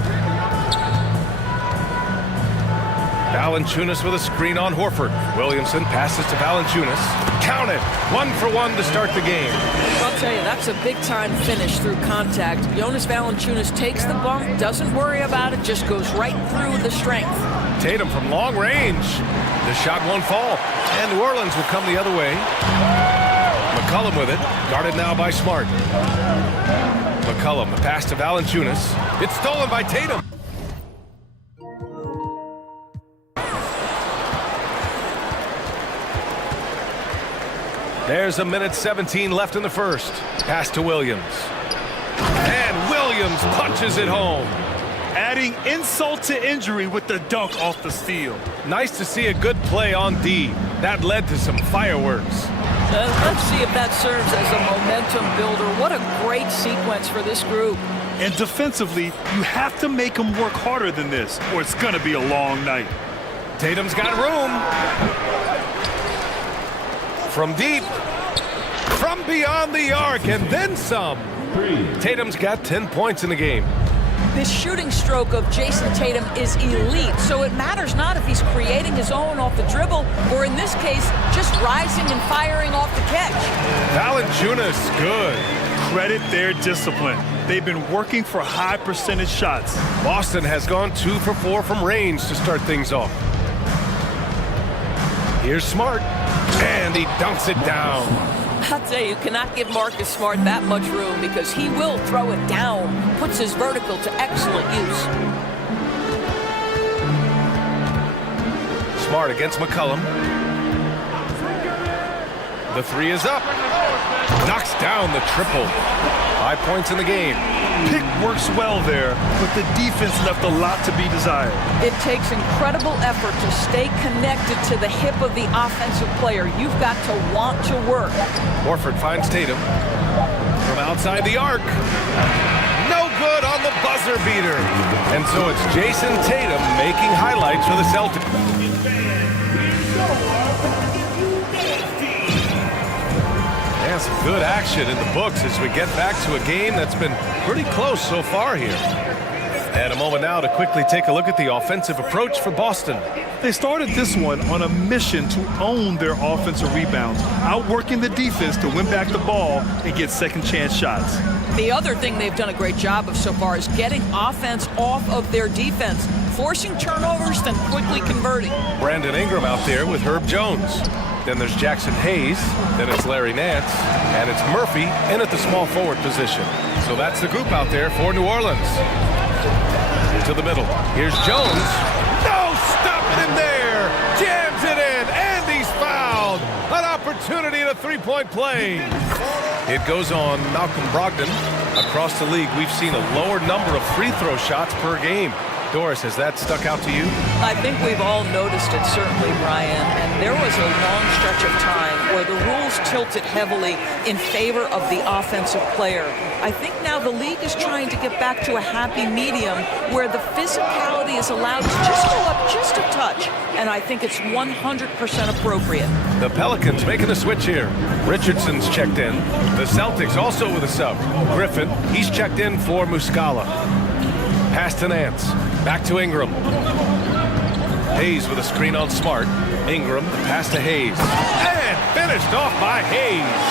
Valanciunas with a screen on Horford. Williamson passes to Valanciunas. Count it. 1 for 1 to start the game. I'll tell you, that's a big-time finish through contact. Jonas Valanciunas takes the bump, doesn't worry about it, just goes right through the strength. Tatum from long range. The shot won't fall. And New Orleans will come the other way. McCollum with it. Guarded now by Smart. McCollum, the pass to Valanciunas. It's stolen by Tatum. There's 1:17 left in the first. Pass to Williams. And Williams punches it home. Adding insult to injury with the dunk off the steal. Nice to see a good play on D. That led to some fireworks. Let's see if that serves as a momentum builder. What a great sequence for this group. And defensively, you have to make them work harder than this, or it's going to be a long night. Tatum's got room. From deep. From beyond the arc, and then some. Tatum's got 10 points in the game. This shooting stroke of Jason Tatum is elite, so it matters not if he's creating his own off the dribble, or in this case, just rising and firing off the catch. Valanciunas, good. Credit their discipline. They've been working for high percentage shots. Boston has gone 2 for 4 from range to start things off. Here's Smart, and he dunks it down. I'll tell you, you cannot give Marcus Smart that much room because he will throw it down, puts his vertical to excellent use. Smart against McCullum. The three is up. Knocks down the triple. 5 points in the game. Pick works well there, but the defense left a lot to be desired. It takes incredible effort to stay connected to the hip of the offensive player. You've got to want to work. Horford finds Tatum from outside the arc. No good on the buzzer beater. And so it's Jason Tatum making highlights for the Celtics. And some good action in the books as we get back to a game that's been pretty close so far here. And a moment now to quickly take a look at the offensive approach for Boston. They started this one on a mission to own their offensive rebounds, outworking the defense to win back the ball and get second chance shots. The other thing they've done a great job of so far is getting offense off of their defense, forcing turnovers, then quickly converting. Brandon Ingram out there with Herb Jones. Then there's Jackson Hayes, then it's Larry Nance, and it's Murphy in at the small forward position. So that's the group out there for New Orleans. To the middle. Here's Jones. No, stopping him there. Jams it in, and he's fouled. An opportunity at a three-point play. It goes on Malcolm Brogdon. Across the league, we've seen a lower number of free throw shots per game. Doris, has that stuck out to you? I think we've all noticed it, certainly, Brian. And there was a long stretch of time where the rules tilted heavily in favor of the offensive player. I think now the league is trying to get back to a happy medium where the physicality is allowed to just go up just a touch. And I think it's 100% appropriate. The Pelicans making a switch here. Richardson's checked in. The Celtics also with a sub. Griffin, he's checked in for Muscala. Pass to Nance. Back to Ingram. Hayes with a screen on Smart. Ingram, the pass to Hayes. And finished off by Hayes.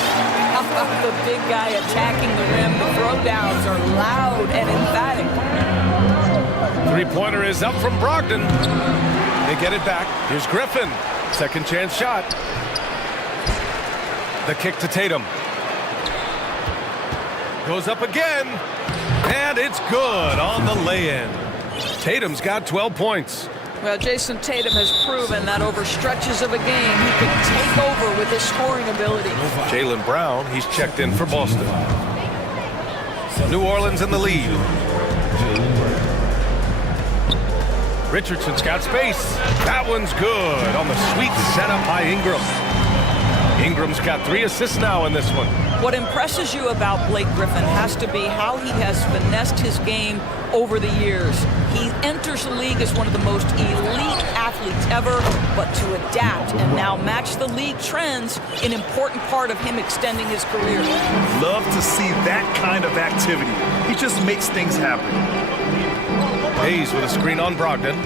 The big guy attacking the rim. The throwdowns are loud and emphatic. Three-pointer is up from Brogdon. They get it back. Here's Griffin. Second chance shot. The kick to Tatum. Goes up again. And it's good on the lay-in. Tatum's got 12 points. Well, Jason Tatum has proven that over stretches of a game, he can take over with his scoring ability. Jaylen Brown, he's checked in for Boston. New Orleans in the lead. Richardson's got space. That one's good on the sweet setup by Ingram. Ingram's got 3 assists now in this one. What impresses you about Blake Griffin has to be how he has finessed his game over the years. He enters the league as one of the most elite athletes ever, but to adapt and now match the league trends, an important part of him extending his career. Love to see that kind of activity. He just makes things happen. Hayes with a screen on Brogdon.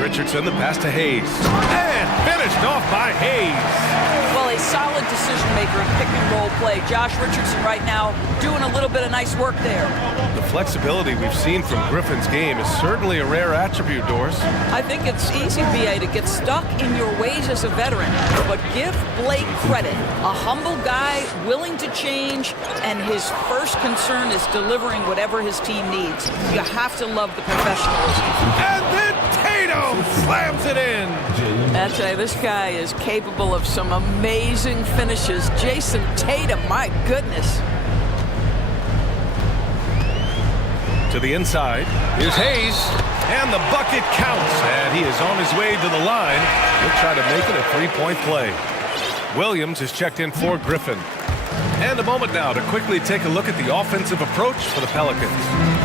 Richardson, the pass to Hayes. And finished off by Hayes. Well, a solid decision maker in pick and roll play. Josh Richardson right now doing a little bit of nice work there. The flexibility we've seen from Griffin's game is certainly a rare attribute, Doris. I think it's easy, BA, to get stuck in your ways as a veteran, but give Blake credit. A humble guy, willing to change, and his first concern is delivering whatever his team needs. You have to love the professionalism. And then Tatum slams it in. I tell you, this guy is capable of some amazing finishes. Jason Tatum, my goodness. To the inside. Here's Hayes. And the bucket counts. And he is on his way to the line. He'll try to make it a three-point play. Williams is checked in for Griffin. And a moment now to quickly take a look at the offensive approach for the Pelicans.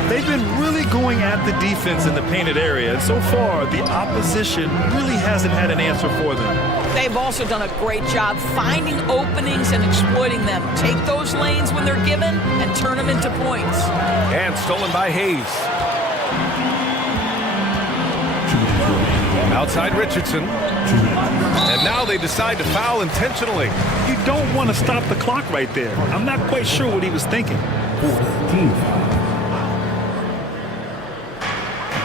They've been really going at the defense in the painted area, and so far the opposition really hasn't had an answer for them. They've also done a great job finding openings and exploiting them. Take those lanes when they're given and turn them into points. And stolen by Hayes. Outside Richardson. And now they decide to foul intentionally. You don't want to stop the clock right there. I'm not quite sure what he was thinking.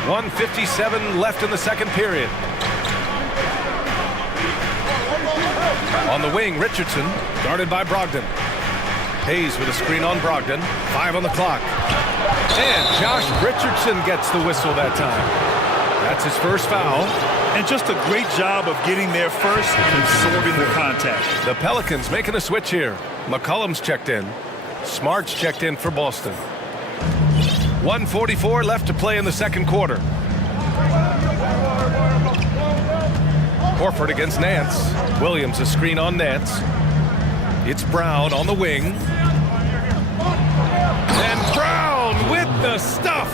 1:57 left in the second period. On the wing, Richardson, guarded by Brogdon. Hayes with a screen on Brogdon. 5 on the clock. And Josh Richardson gets the whistle that time. That's his first foul. And just a great job of getting there first and absorbing the contact. The Pelicans making a switch here. McCollum's checked in. Smart's checked in for Boston. 1:44 left to play in the second quarter. Horford against Nance. Williams a screen on Nance. It's Brown on the wing. And Brown with the stuff.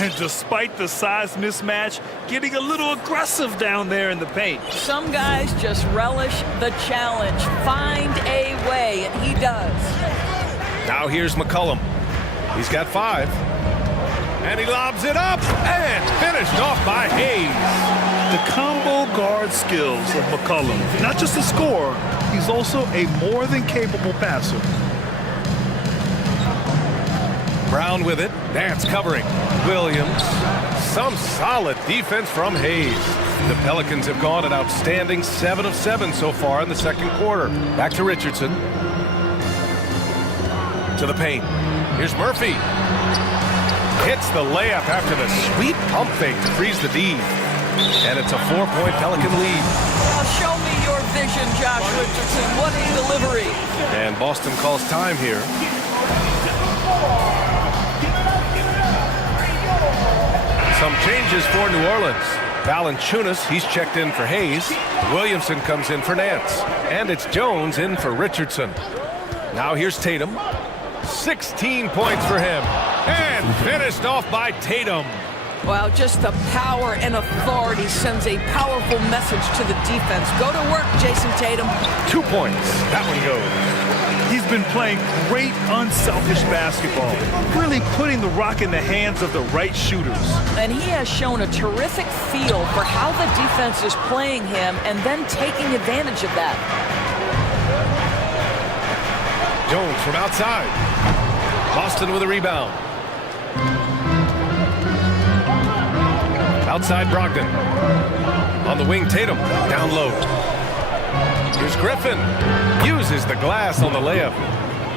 And despite the size mismatch, getting a little aggressive down there in the paint. Some guys just relish the challenge. Find a way, and he does. Now here's McCollum. He's got 5. And he lobs it up and finished off by Hayes. The combo guard skills of McCollum. Not just a scorer, he's also a more than capable passer. Brown with it. Nance covering. Williams. Some solid defense from Hayes. The Pelicans have gone an outstanding 7 of 7 so far in the second quarter. Back to Richardson. To the paint. Here's Murphy. Hits the layup after the sweet pump fake to freeze the D. And it's a 4-point Pelican lead. Now show me your vision, Josh Richardson. What a delivery. And Boston calls time here. Some changes for New Orleans. Valanciunas, he's checked in for Hayes. Williamson comes in for Nance. And it's Jones in for Richardson. Now here's Tatum. 16 points for him. And finished off by Tatum. Wow, just the power and authority sends a powerful message to the defense. Go to work, Jason Tatum. 2 points. That one goes. He's been playing great, unselfish basketball, really putting the rock in the hands of the right shooters. And he has shown a terrific feel for how the defense is playing him and then taking advantage of that. Jones from outside. Boston with a rebound. Outside Brogdon. On the wing, Tatum. Down low. Here's Griffin. Uses the glass on the layup.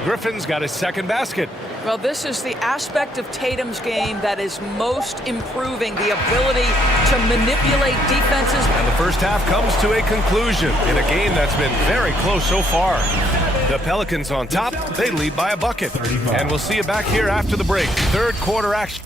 Griffin's got his second basket. Well, this is the aspect of Tatum's game that is most improving, the ability to manipulate defenses. And the first half comes to a conclusion in a game that's been very close so far. The Pelicans on top, they lead by a bucket. And we'll see you back here after the break. Third quarter action.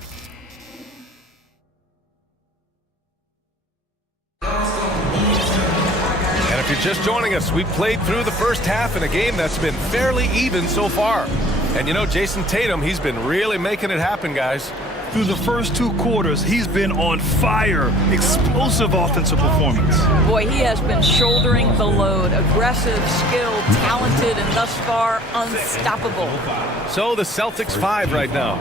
And if you're just joining us, we played through the first half in a game that's been fairly even so far. And you know, Jason Tatum, he's been really making it happen, guys. Through the first 2 quarters, he's been on fire. Explosive offensive performance. Boy, he has been shouldering the load. Aggressive, skilled, talented, and thus far, unstoppable. So the Celtics 5 right now.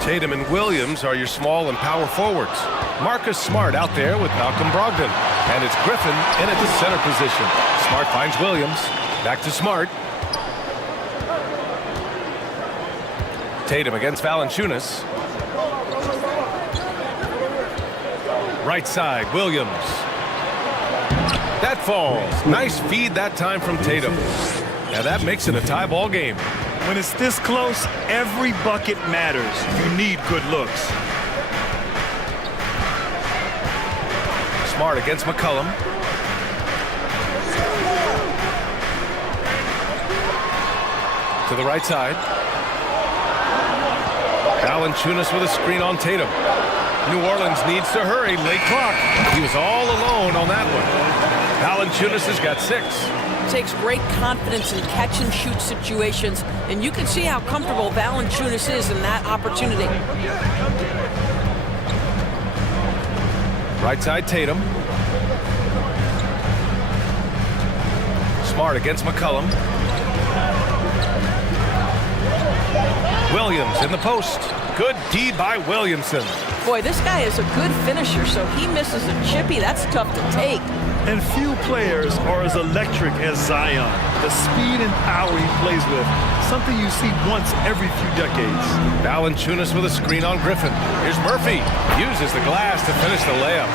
Tatum and Williams are your small and power forwards. Marcus Smart out there with Malcolm Brogdon. And it's Griffin in at the center position. Smart finds Williams. Back to Smart. Tatum against Valanciunas. Right side, Williams. That falls. Nice feed that time from Tatum. Now that makes it a tie ball game. When it's this close, every bucket matters. You need good looks. Smart against McCollum. To the right side. Valanciunas with a screen on Tatum. New Orleans needs to hurry. Late clock. He was all alone on that one. Valanciunas has got 6. Takes great confidence in catch-and-shoot situations, and you can see how comfortable Valanciunas is in that opportunity. Right side, Tatum. Smart against McCollum. Williams in the post. Good D by Williamson. Boy, this guy is a good finisher, so he misses a chippy. That's tough to take. And few players are as electric as Zion. The speed and power he plays with, something you see once every few decades. Valanciunas with a screen on Griffin. Here's Murphy. Uses the glass to finish the layup.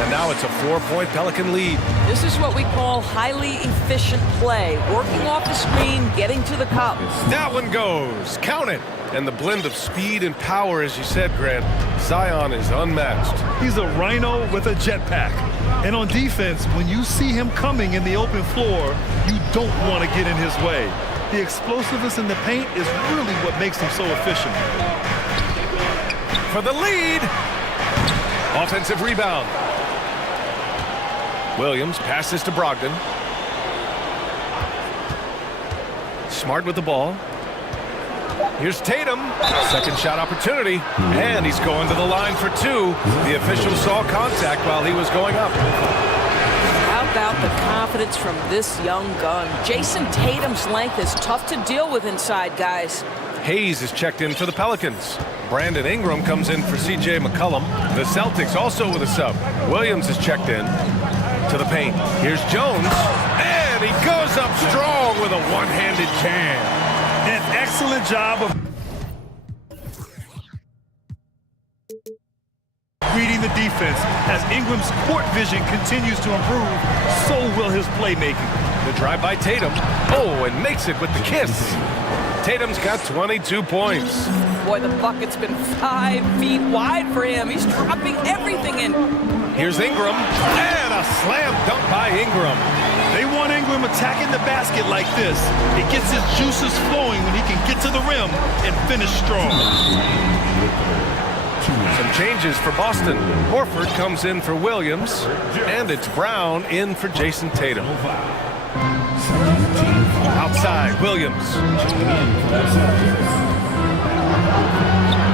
And now it's a 4-point Pelican lead. This is what we call highly efficient play. Working off the screen, getting to the cup. That one goes. Count it. And the blend of speed and power, as you said, Grant, Zion is unmatched. He's a rhino with a jetpack. And on defense, when you see him coming in the open floor, you don't want to get in his way. The explosiveness in the paint is really what makes him so efficient. For the lead. Offensive rebound. Williams passes to Brogdon. Smart with the ball. Here's Tatum. Second shot opportunity. And he's going to the line for two. The official saw contact while he was going up. How about the confidence from this young gun? Jason Tatum's length is tough to deal with inside, guys. Hayes is checked in for the Pelicans. Brandon Ingram comes in for C.J. McCollum. The Celtics also with a sub. Williams is checked in to the paint. Here's Jones. And he goes up strong with a one-handed jam. An excellent job of reading the defense. As Ingram's court vision continues to improve, so will his playmaking. The drive by Tatum. Oh, and makes it with the kiss. Tatum's got 22 points. Boy, the bucket's been 5 feet wide for him. He's dropping everything in. Here's Ingram. And a slam dunk by Ingram. They want Ingram attacking the basket like this. It gets his juices flowing when he can get to the rim and finish strong. Some changes for Boston. Horford comes in for Williams. And it's Brown in for Jason Tatum. Outside, Williams.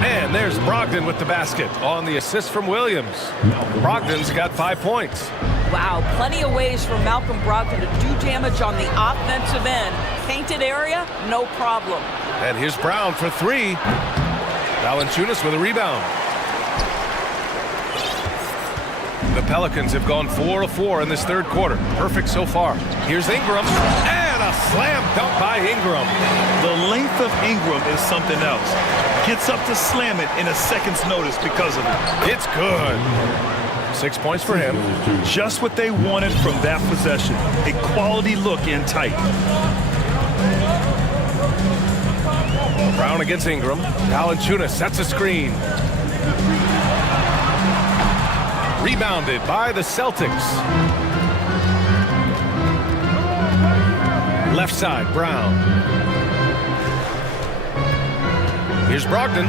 And there's Brogdon with the basket on the assist from Williams. Brogdon's got 5 points. Wow, plenty of ways for Malcolm Brogdon to do damage on the offensive end. Painted area, no problem. And here's Brown for three. Valanciunas with a rebound. The Pelicans have gone 4 of 4 in this third quarter. Perfect so far. Here's Ingram. And a slam dunk by Ingram. The length of Ingram is something else. Gets up to slam it in a second's notice because of it. It's good. 6 points for him. Just what they wanted from that possession. A quality look in tight. Brown against Ingram. Valanciunas sets a screen. Rebounded by the Celtics. Left side, Brown. Here's Brogdon.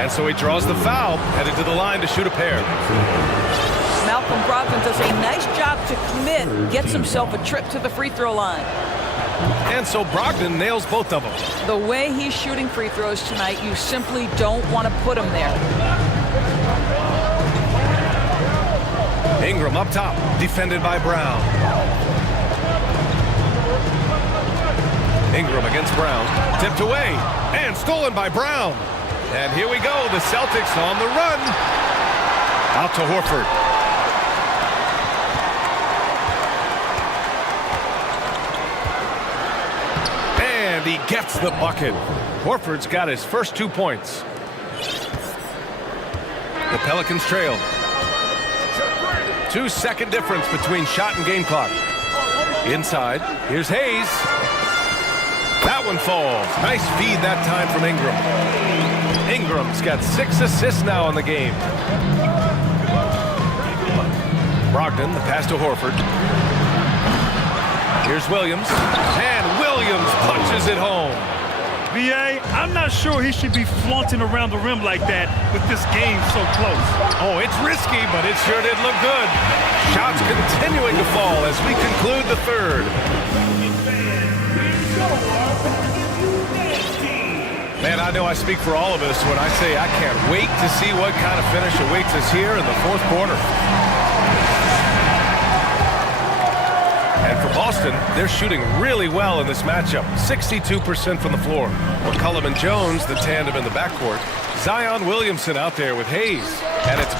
And so he draws the foul, headed to the line to shoot a pair. Malcolm Brogdon does a nice job to commit, gets himself a trip to the free throw line. And so Brogdon nails both of them. The way he's shooting free throws tonight, you simply don't want to put him there. Ingram up top, defended by Brown. Ingram against Brown, tipped away, and stolen by Brown. And here we go, the Celtics on the run. Out to Horford. And he gets the bucket. Horford's got his first 2 points. The Pelicans trail. 2-second difference between shot and game clock. Inside, here's Hayes. That one falls. Nice feed that time from Ingram. Ingram's got 6 assists now in the game. Brogdon, the pass to Horford. Here's Williams. And Williams punches it home. B.A., I'm not sure he should be flaunting around the rim like that with this game so close. Oh, it's risky, but it sure did look good. Shots continuing to fall as we conclude the third. Man, I know I speak for all of us when I say I can't wait to see what kind of finish awaits us here in the fourth quarter. And for Boston, they're shooting really well in this matchup. 62% from the floor. McCollum and Jones, the tandem in the backcourt. Zion Williamson out there with Hayes. And it's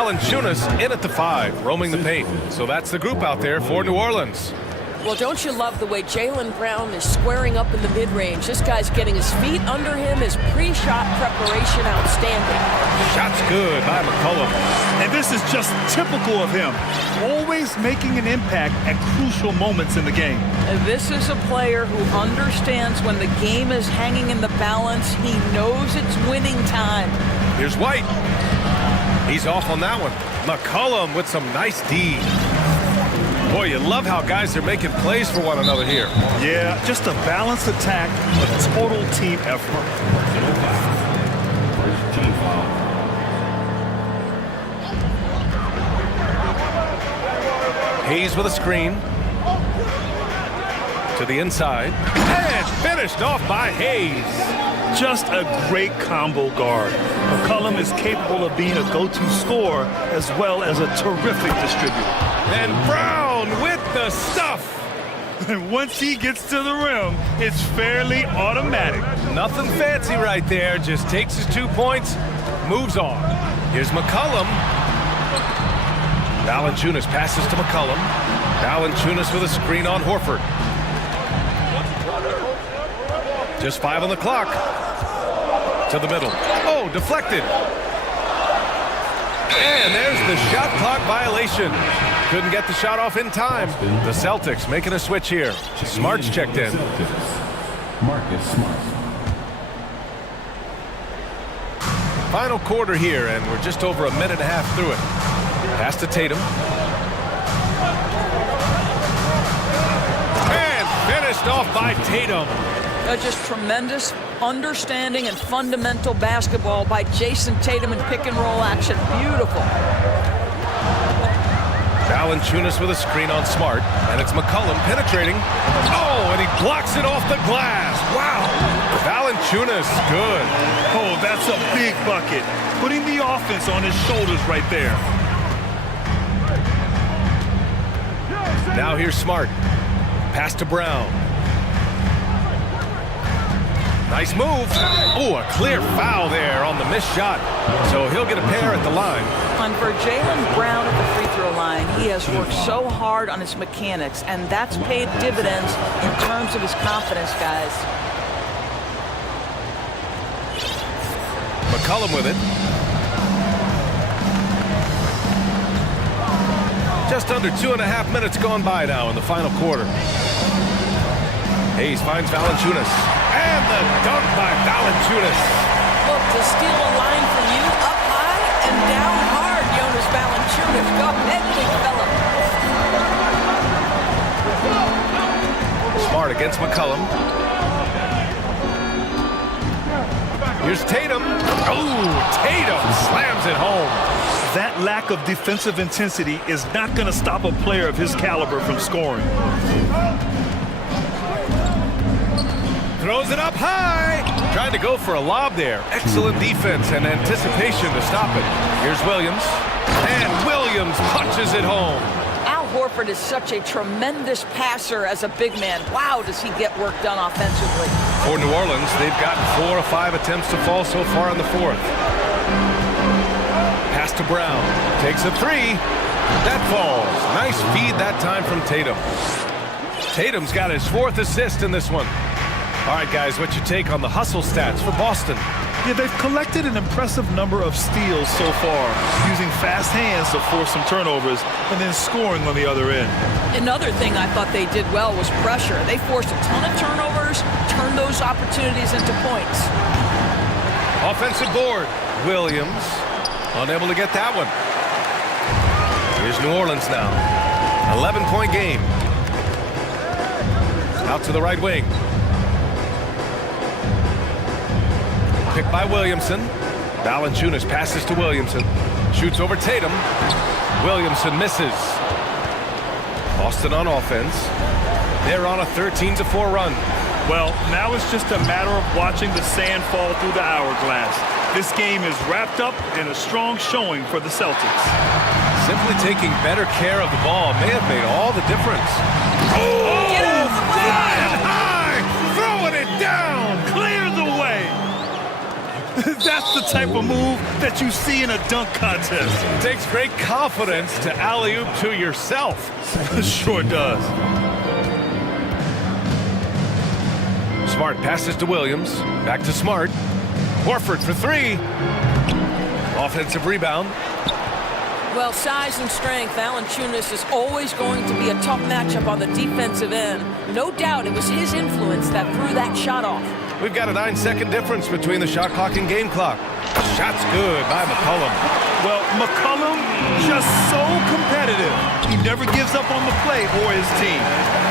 Valanciunas in at the 5, roaming the paint. So that's the group out there for New Orleans. Well, don't you love the way Jaylen Brown is squaring up in the mid-range? This guy's getting his feet under him, his pre-shot preparation outstanding. Shot's good by McCollum. And this is just typical of him, always making an impact at crucial moments in the game. And this is a player who understands when the game is hanging in the balance. He knows it's winning time. Here's White. He's off on that one. McCollum with some nice D. Boy, you love how guys are making plays for one another here. Yeah, just a balanced attack, a total team effort. First team foul. Hayes with a screen. To the inside. And finished off by Hayes. Just a great combo guard. McCollum is capable of being a go-to scorer as well as a terrific distributor. And Brown with the stuff. And once he gets to the rim, it's fairly automatic. Nothing fancy right there. Just takes his 2 points, moves on. Here's McCollum. Valanciunas passes to McCollum. Valanciunas with a screen on Horford. Just 5 on the clock. To the middle. Oh, deflected. And there's the shot clock violation. Couldn't get the shot off in time. The Celtics making a switch here. Smart's checked in. Marcus Smart. Final quarter here, and we're just over a minute and a half through it. Pass to Tatum. And finished off by Tatum. Just tremendous understanding and fundamental basketball by Jason Tatum in pick-and-roll action. Beautiful. Valanciunas with a screen on Smart, and it's McCollum penetrating. Oh, and he blocks it off the glass. Wow. Valanciunas, good. Oh, that's a big bucket. Putting the offense on his shoulders right there. Now here's Smart. Pass to Brown. Nice move. Oh, a clear foul there on the missed shot. So he'll get a pair at the line. And for Jaylen Brown at the free throw line, he has worked so hard on his mechanics, and that's paid dividends in terms of his confidence, guys. McCollum with it. Just under 2.5 minutes gone by now in the final quarter. Hayes finds Valanciunas. And the dunk by Valanciunas. Look, to steal a line from you, up high and down hard, Jonas Valanciunas. Go ahead, big fella. Smart against McCollum. Here's Tatum. Oh, Tatum slams it home. That lack of defensive intensity is not going to stop a player of his caliber from scoring. Throws it up high. Trying to go for a lob there. Excellent defense and anticipation to stop it. Here's Williams. And Williams punches it home. Al Horford is such a tremendous passer as a big man. Wow, does he get work done offensively. For New Orleans, they've gotten 4 or 5 attempts to fall so far in the fourth. Pass to Brown. Takes a 3. That falls. Nice feed that time from Tatum. Tatum's got his 4th assist in this one. All right, guys, what's your take on the hustle stats for Boston? Yeah, they've collected an impressive number of steals so far, using fast hands to force some turnovers and then scoring on the other end. Another thing I thought they did well was pressure. They forced a ton of turnovers, turned those opportunities into points. Offensive board. Williams unable to get that one. Here's New Orleans now. 11-point game. Out to the right wing. Picked by Williamson. Valanciunas passes to Williamson. Shoots over Tatum. Williamson misses. Boston on offense. They're on a 13-4 run. Well, now it's just a matter of watching the sand fall through the hourglass. This game is wrapped up in a strong showing for the Celtics. Simply taking better care of the ball may have made all the difference. Oh! Get out of the way! High! Throwing it down! Clear the way! That's the type of move that you see in a dunk contest. It takes great confidence to alley-oop to yourself. Sure does. Smart passes to Williams. Back to Smart. Horford for three. Offensive rebound. Well, size and strength, Valanciunas is always going to be a tough matchup on the defensive end. No doubt it was his influence that threw that shot off. We've got a 9-second difference between the shot clock and game clock. Shot's good by McCollum. Well, McCollum just so competitive. He never gives up on the play or his team.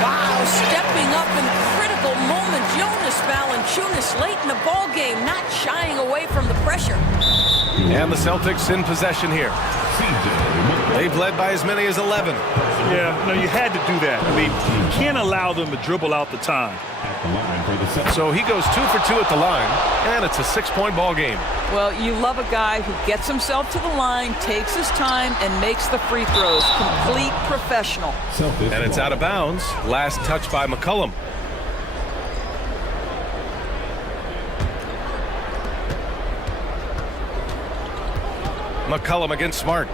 Wow, stepping up in critical moments. Jonas Valanciunas late in the ball game, not shying away from the pressure. And the Celtics in possession here. They've led by as many as 11. Yeah, no, you had to do that. I mean, you can't allow them to dribble out the time. So he goes 2 for 2 at the line, and it's a 6-point ball game. Well, you love a guy who gets himself to the line, takes his time, and makes the free throws. Complete professional. And it's out of bounds. Last touch by McCollum. McCollum against Smart.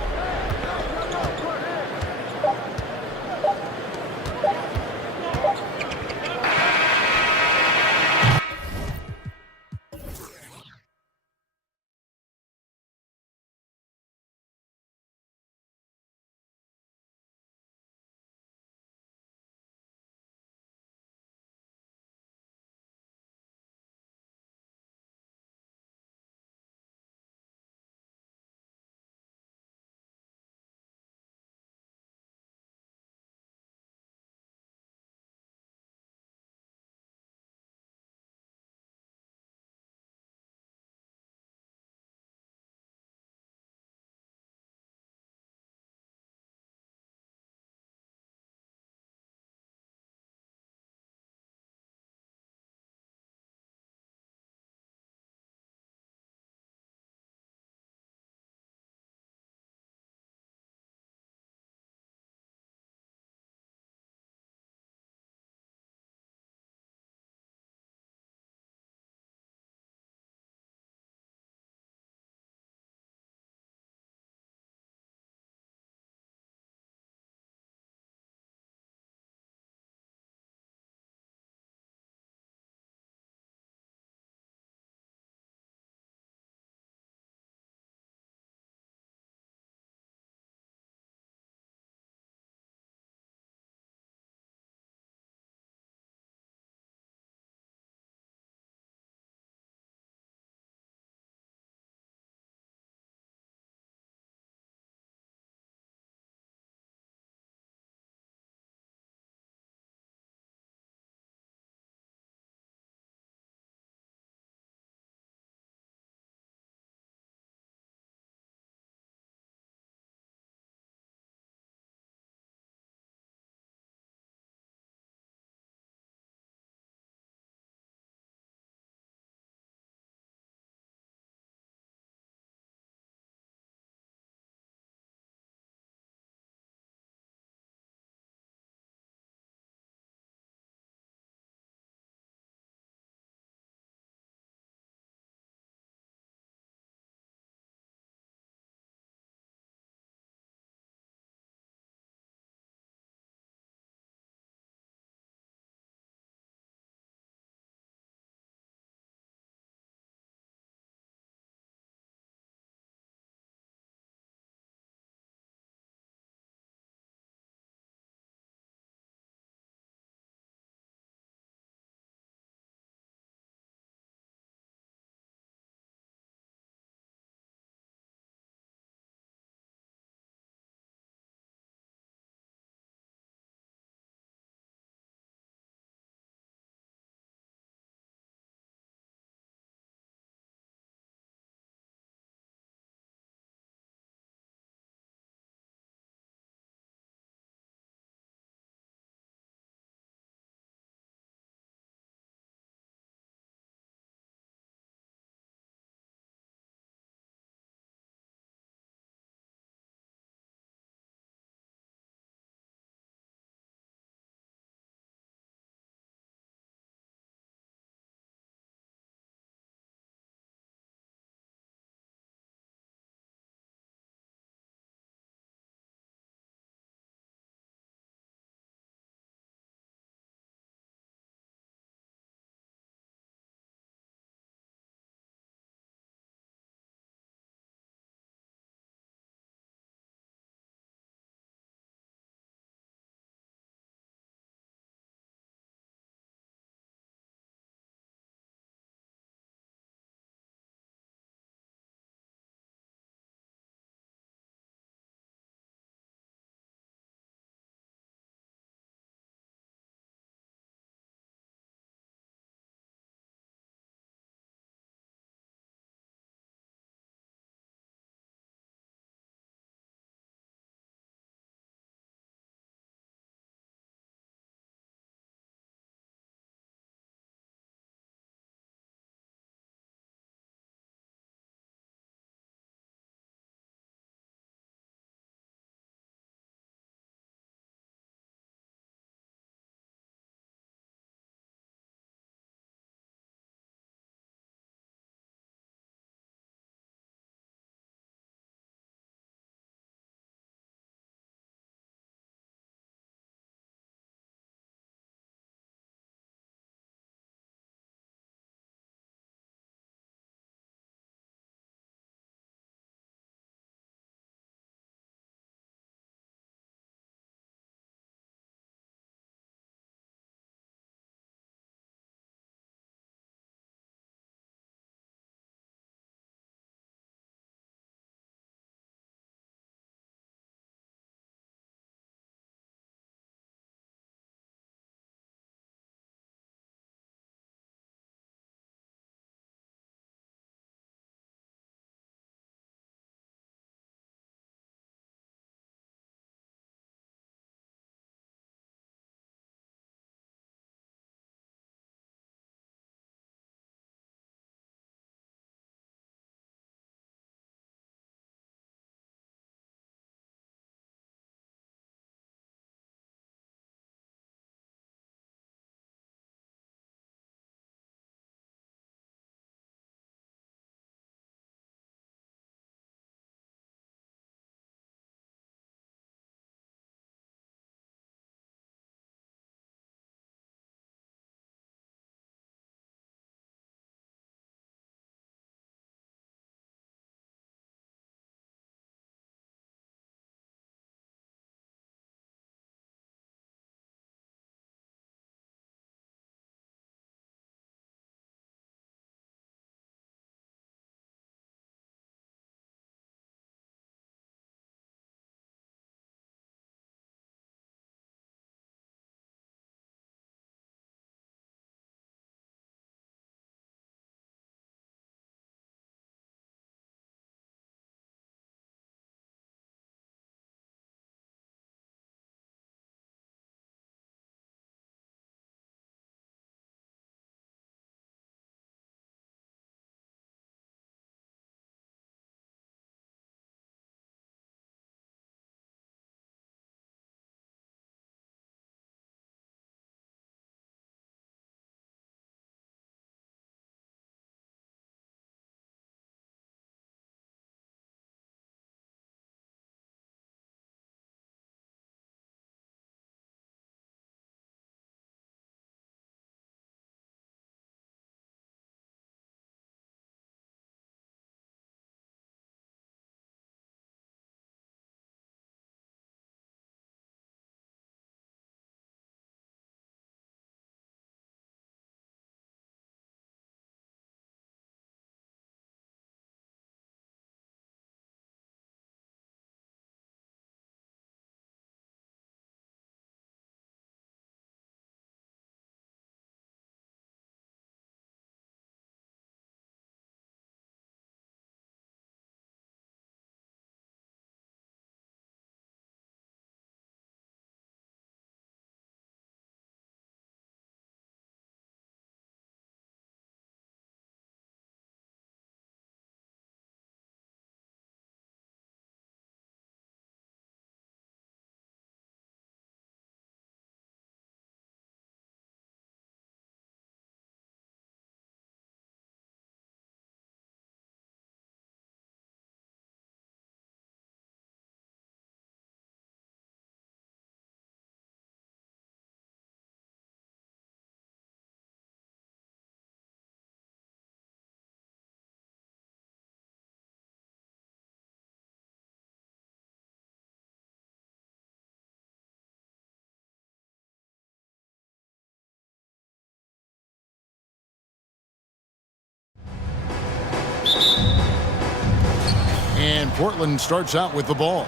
Portland starts out with the ball.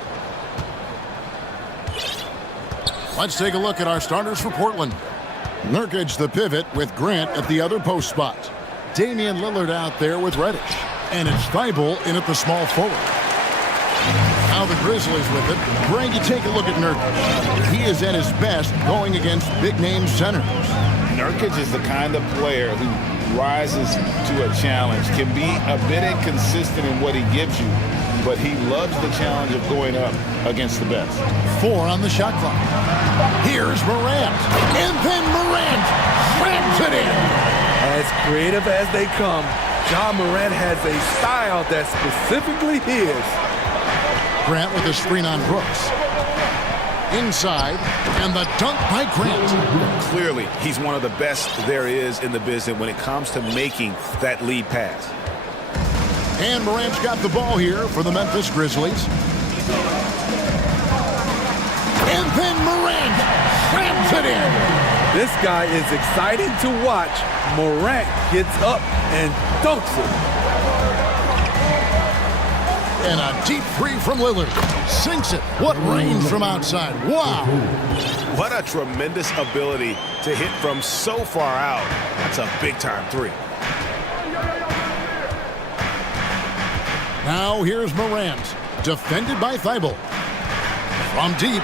Let's take a look at our starters for Portland. Nurkic the pivot with Grant at the other post spot. Damian Lillard out there with Reddish. And it's Thibault in at the small forward. Now the Grizzlies with it. Greg, you take a look at Nurkic. He is at his best going against big-name centers. Nurkic is the kind of player who rises to a challenge, can be a bit inconsistent in what he gives you, but he loves the challenge of going up against the best. 4 on the shot clock. Here's Morant. And then Morant slams it in. As creative as they come, Ja Morant has a style that's specifically his. Grant with a screen on Brooks. Inside, and the dunk by Grant. Clearly, he's one of the best there is in the business when it comes to making that lead pass. And Morant's got the ball here for the Memphis Grizzlies. And then Morant slams it in. This guy is exciting to watch. Morant gets up and dunks it. And a deep three from Lillard. Sinks it. What range from outside. Wow. What a tremendous ability to hit from so far out. That's a big-time three. Now here's Morant. Defended by Thibault. From deep.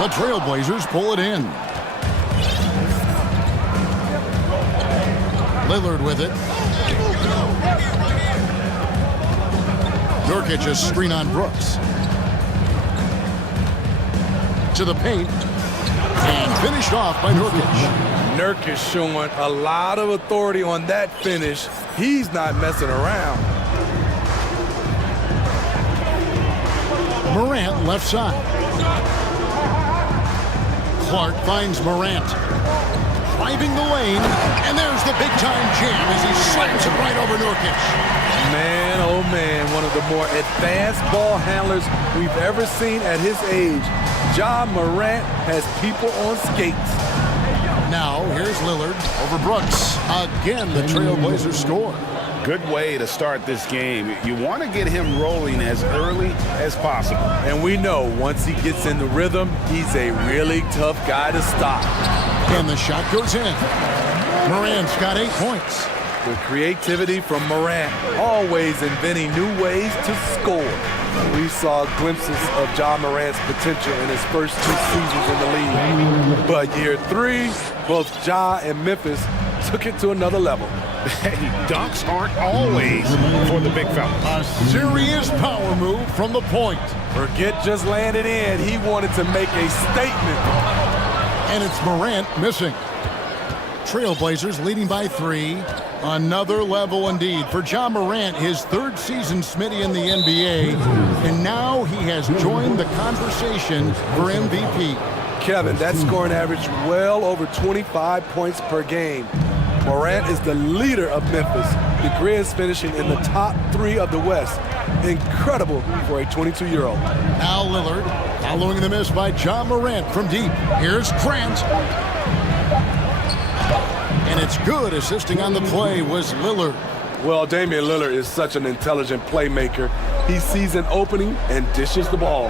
The Trailblazers pull it in. Lillard with it. Nurkic a screen on Brooks. To the paint. And finished off by Nurkic. Nurkic showing a lot of authority on that finish. He's not messing around. Morant left side. Clark finds Morant. Driving the lane. And there's the big-time jam as he slams it right over Nurkic. Man, oh man, one of the more advanced ball handlers we've ever seen at his age. Ja Morant has people on skates. Now, here's Lillard over Brooks. Again, the Trailblazers score. Good way to start this game. You want to get him rolling as early as possible. And we know once he gets in the rhythm, he's a really tough guy to stop. And the shot goes in. Morant's got 8 points. The creativity from Morant, always inventing new ways to score. We saw glimpses of Ja Morant's potential in his first 2 seasons in the league. But year 3, both Ja and Memphis took it to another level. Hey, dunks aren't always for the big fellas. A serious power move from the point. Forget just laying it in. He wanted to make a statement. And it's Morant missing. Trailblazers leading by 3. Another level indeed for Ja Morant, his 3rd season Smitty in the NBA. And now he has joined the conversation for MVP. Kevin, that scoring average well over 25 points per game. Morant is the leader of Memphis. The Grizz finishing in the top 3 of the West. Incredible for a 22-year-old. Now Lillard following the miss by Ja Morant from deep. Here's Grant. And it's good. Assisting on the play was Lillard. Well, Damian Lillard is such an intelligent playmaker. He sees an opening and dishes the ball.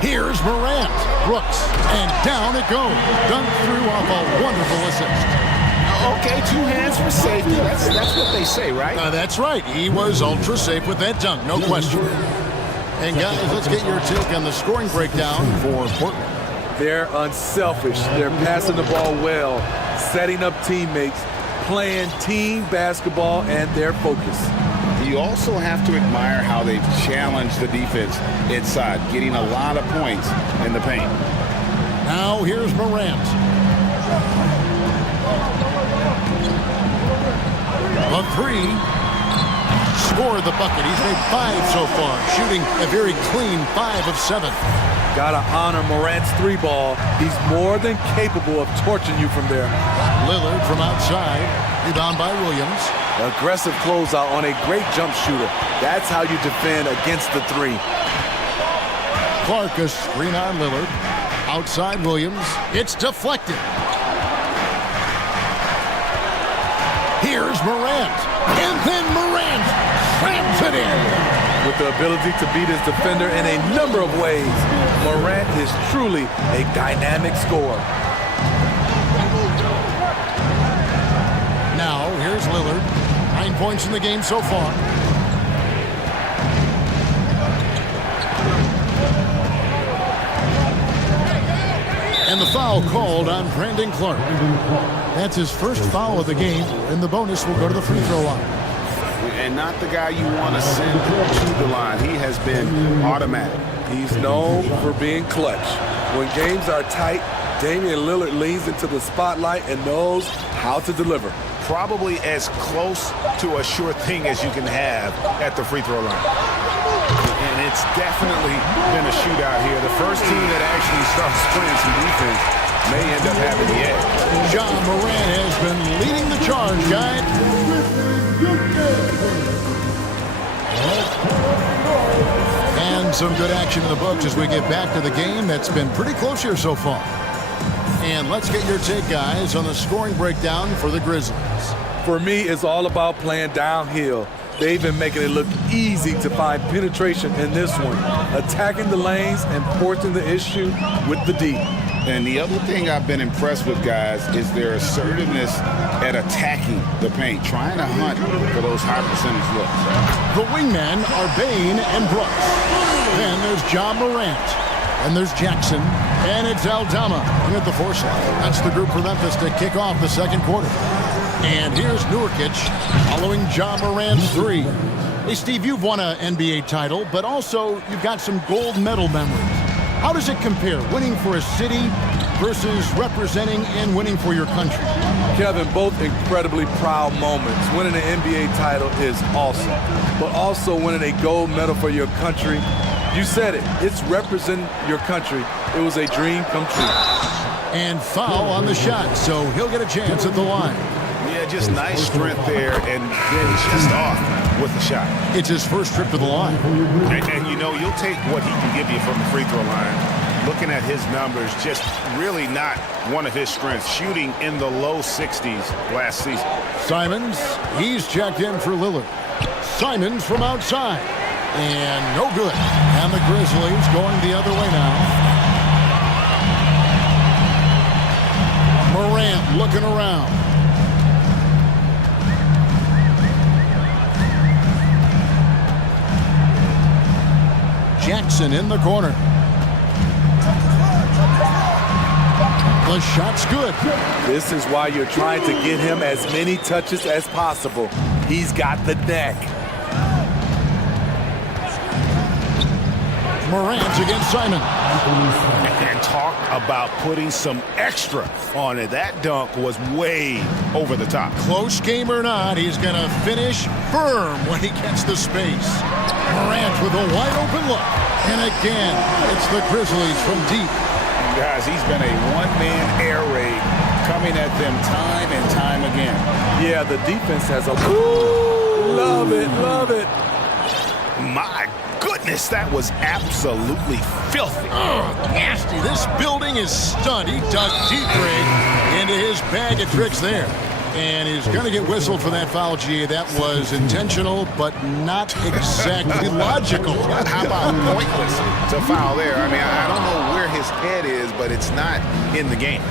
Here's Morant. Brooks. And down it goes. Dunked through off a wonderful assist. Okay, 2 hands for safety. That's what they say, right? That's right. He was ultra safe with that dunk, no question. And guys, let's get your take on the scoring breakdown for Portland. They're unselfish. They're passing the ball well, setting up teammates, playing team basketball, and their focus. You also have to admire how they've challenged the defense inside, getting a lot of points in the paint. Now here's Morant. A 3. Scored the bucket. He's made 5 so far, shooting a very clean 5 of 7. Gotta honor Morant's 3 ball. He's more than capable of torching you from there. Lillard from outside. Rebound by Williams. Aggressive closeout on a great jump shooter. That's how you defend against the 3. Clark a screen on Lillard. Outside Williams. It's deflected. Here's Morant. And then Morant slams it in. With the ability to beat his defender in a number of ways, Morant is truly a dynamic scorer. Now, here's Lillard. 9 points in the game so far. And the foul called on Brandon Clark. That's his first foul of the game, and the bonus will go to the free throw line. And not the guy you want to send to the line. He has been automatic. He's known for being clutch. When games are tight, Damian Lillard leans into the spotlight and knows how to deliver. Probably as close to a sure thing as you can have at the free throw line. And it's definitely been a shootout here. The first team that actually starts playing some defense may end up having the edge. John Morant has been leading the charge, guys. And some good action in the books as we get back to the game. That's been pretty close here so far. And let's get your take, guys, on the scoring breakdown for the Grizzlies. For me, it's all about playing downhill. They've been making it look easy to find penetration in this one, attacking the lanes and forcing the issue with the D. And the other thing I've been impressed with, guys, is their assertiveness at attacking the paint, trying to hunt for those high percentage looks. The wingmen are Bane and Brooks. Then there's John Morant. And there's Jackson. And it's Aldama at the force line. That's the group for Memphis to kick off the second quarter. And here's Nurkic following John Morant's three. Hey, Steve, you've won an NBA title, but also you've got some gold medal memories. How does it compare, winning for a city versus representing and winning for your country? Kevin, both incredibly proud moments. Winning an NBA title is awesome, but also winning a gold medal for your country, you said it, it's representing your country. It was a dream come true. And foul on the shot, so he'll get a chance at the line. Yeah, just nice strength there, and then just off with the shot. It's his first trip to the line. And you know, you'll take what he can give you from the free throw line. Looking at his numbers, just really not one of his strengths. Shooting in the low 60s last season. Simons, he's checked in for Lillard. Simons from outside. And no good. And the Grizzlies going the other way now. Morant looking around. Jackson in the corner. The shot's good. This is why you're trying to get him as many touches as possible. He's got the neck. Morant against Simon. And talk about putting some extra on it. That dunk was way over the top. Close game or not, he's going to finish firm when he gets the space. Morant with a wide open look. And again, it's the Grizzlies from deep. Guys, he's been a one-man air raid coming at them time and time again. Yeah, the defense has a... Ooh, love it, love it. My goodness, that was absolutely filthy. Nasty. This building is stunned. He dug deep right into his bag of tricks there. And he's going to get whistled for that foul, G. That was intentional, but not exactly logical. How about pointless to foul there? I mean, I don't know where his head is, but it's not in the game.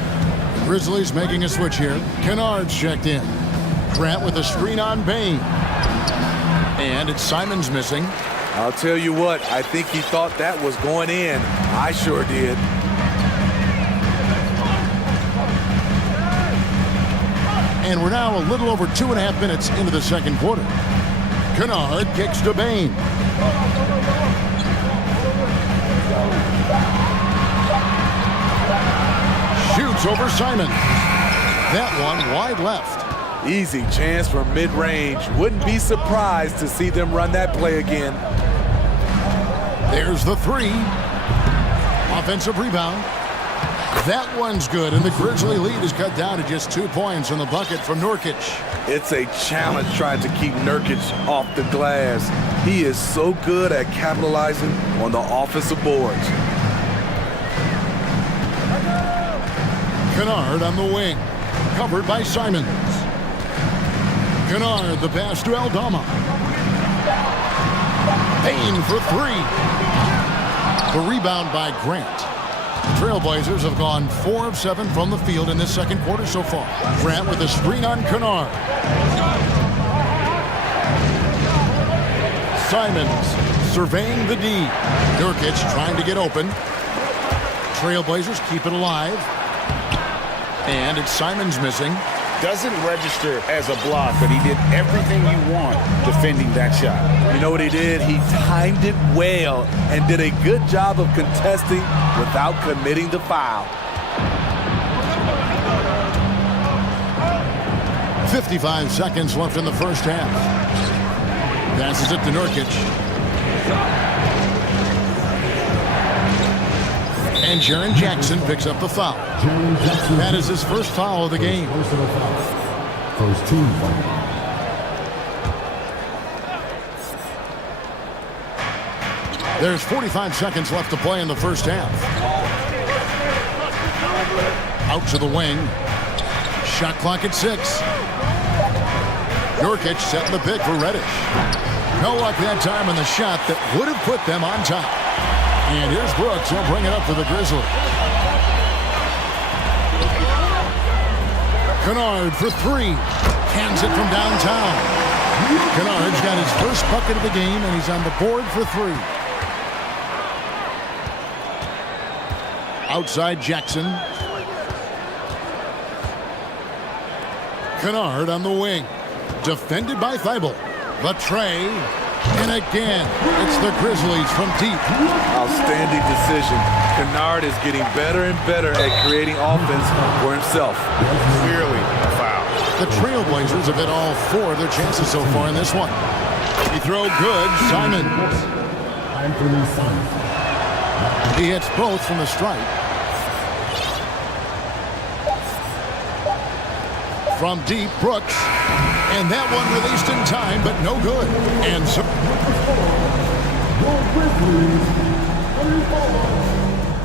Grizzlies making a switch here. Kennard's checked in. Grant with a screen on Bane. And it's Simons missing. I'll tell you what, I think he thought that was going in. I sure did. And we're now a little over 2.5 minutes into the second quarter. Kennard kicks to Bane. Shoots over Simon. That one wide left. Easy chance from mid-range. Wouldn't be surprised to see them run that play again. There's the three. Offensive rebound. That one's good, and the Grizzly lead is cut down to just 2 points on the bucket from Nurkic. It's a challenge trying to keep Nurkic off the glass. He is so good at capitalizing on the offensive boards. Kennard on the wing, covered by Simons. Kennard, the pass to Aldama. Payne for three. The rebound by Grant. The Trailblazers have gone 4 of 7 from the field in this second quarter so far. Grant with a screen on Kennard. Simons surveying the D. Nurkic trying to get open. Trailblazers keep it alive. And it's Simons missing. Doesn't register as a block, but he did everything you want defending that shot. You know what he did? He timed it well and did a good job of contesting without committing the foul. 55 seconds left in the first half. Passes it to Nurkic. And Jaren Jackson picks up the foul. That is his first foul of the game. First team foul. There's 45 seconds left to play in the first half. Out to the wing. Shot clock at 6. Nurkic setting the pick for Reddish. No luck that time on the shot that would have put them on top. And here's Brooks. He'll bring it up for the Grizzlies. Kennard for three. Cans it from downtown. Kennard's got his first bucket of the game, and he's on the board for three. Outside Jackson. Kennard on the wing. Defended by Thibault. The tray. And again, it's the Grizzlies from deep. Outstanding decision. Kennard is getting better and better at creating offense for himself. Clearly a foul. The Trailblazers have hit all 4 of their chances so far in this one. He throw good. Simons. Anthony Simons. He hits both from the stripe. From deep, Brooks. And that one released in time, but no good. And so...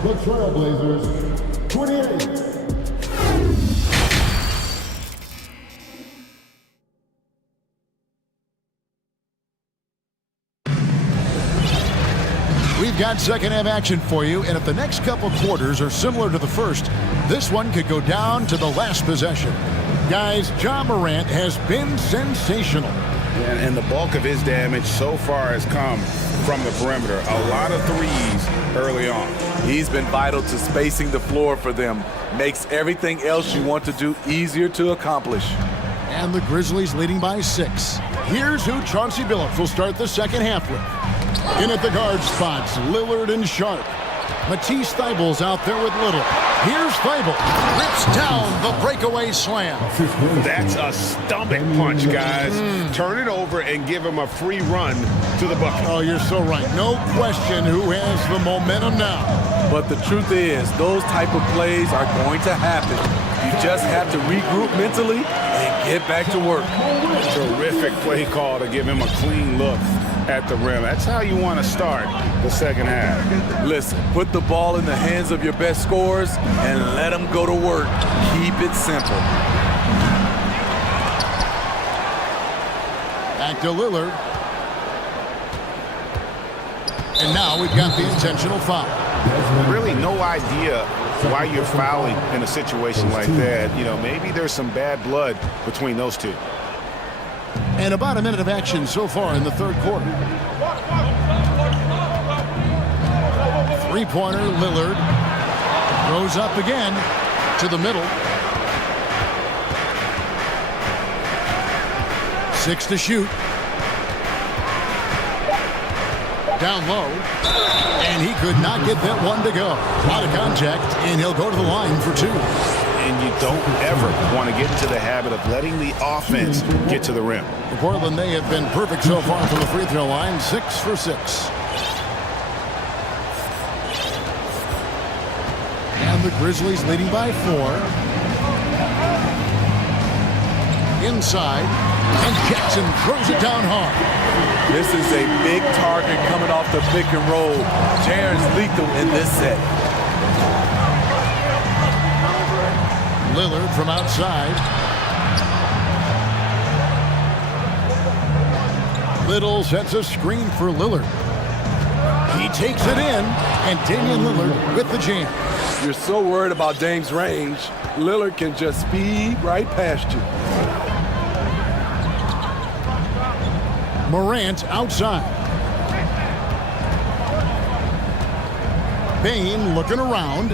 The Trailblazers, 28. We've got second half action for you, and if the next couple quarters are similar to the first, this one could go down to the last possession. Guys, Ja Morant has been sensational. And the bulk of his damage so far has come from the perimeter. A lot of threes early on. He's been vital to spacing the floor for them. Makes everything else you want to do easier to accomplish. And the Grizzlies leading by 6. Here's who Chauncey Billups will start the second half with. In at the guard spots, Lillard and Sharp. Matisse Thybulle's out there with Little. Here's Thibault. Rips down the breakaway slam. That's a stomach punch, guys. Turn it over and give him a free run to the bucket. Oh, you're so right. No question who has the momentum now. But the truth is, those type of plays are going to happen. You just have to regroup mentally and get back to work. Terrific play call to give him a clean look at the rim. That's how you want to start the second half. Listen, put the ball in the hands of your best scorers and let them go to work. Keep it simple. Back to Lillard. And now we've got the intentional foul. Really no idea why you're fouling in a situation like that. You know, maybe there's some bad blood between those two. And about a minute of action so far in the third quarter. Three-pointer, Lillard. Goes up again to the middle. 6 to shoot. Down low. And he could not get that one to go. Out of contact, and he'll go to the line for 2. And you don't ever want to get into the habit of letting the offense get to the rim. For Portland, they have been perfect so far from the free throw line, 6 for 6. And the Grizzlies leading by 4. Inside, and Jackson throws it down hard. This is a big target coming off the pick and roll. Jaren's lethal in this set. Lillard from outside. Little sets a screen for Lillard. He takes it in, and Damian Lillard with the jam. You're so worried about Dame's range, Lillard can just speed right past you. Morant outside. Bane looking around.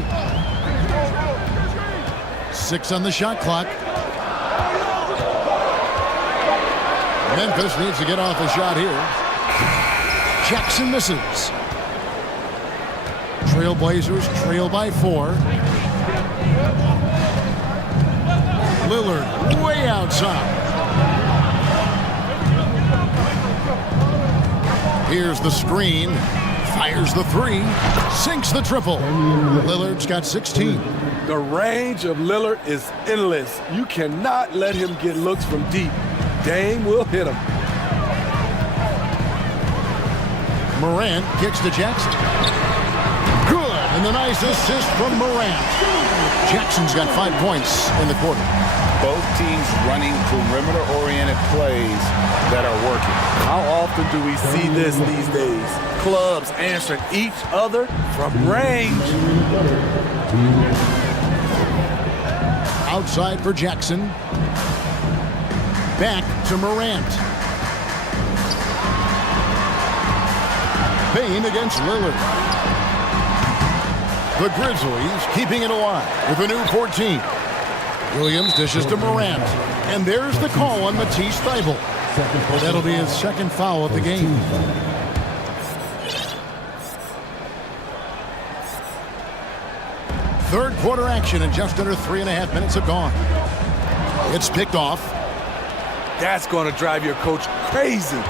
6 on the shot clock. Memphis needs to get off a shot here. Jackson misses. Trailblazers trail by 4. Lillard way outside. Here's the screen. Fires the 3. Sinks the triple. Lillard's got 16. The range of Lillard is endless. You cannot let him get looks from deep. Dame will hit him. Morant kicks to Jackson. Good, and the nice assist from Morant. Jackson's got 5 points in the quarter. Both teams running perimeter-oriented plays that are working. How often do we see this these days? Clubs answering each other from range. Outside for Jackson. Back to Morant. Bane against Lillard. The Grizzlies keeping it alive with a new 14. Williams dishes to Morant. And there's the call on Matisse Thybulle. That'll be his second foul of the game. Third quarter action, and just under 3.5 minutes have gone. It's picked off. That's going to drive your coach crazy.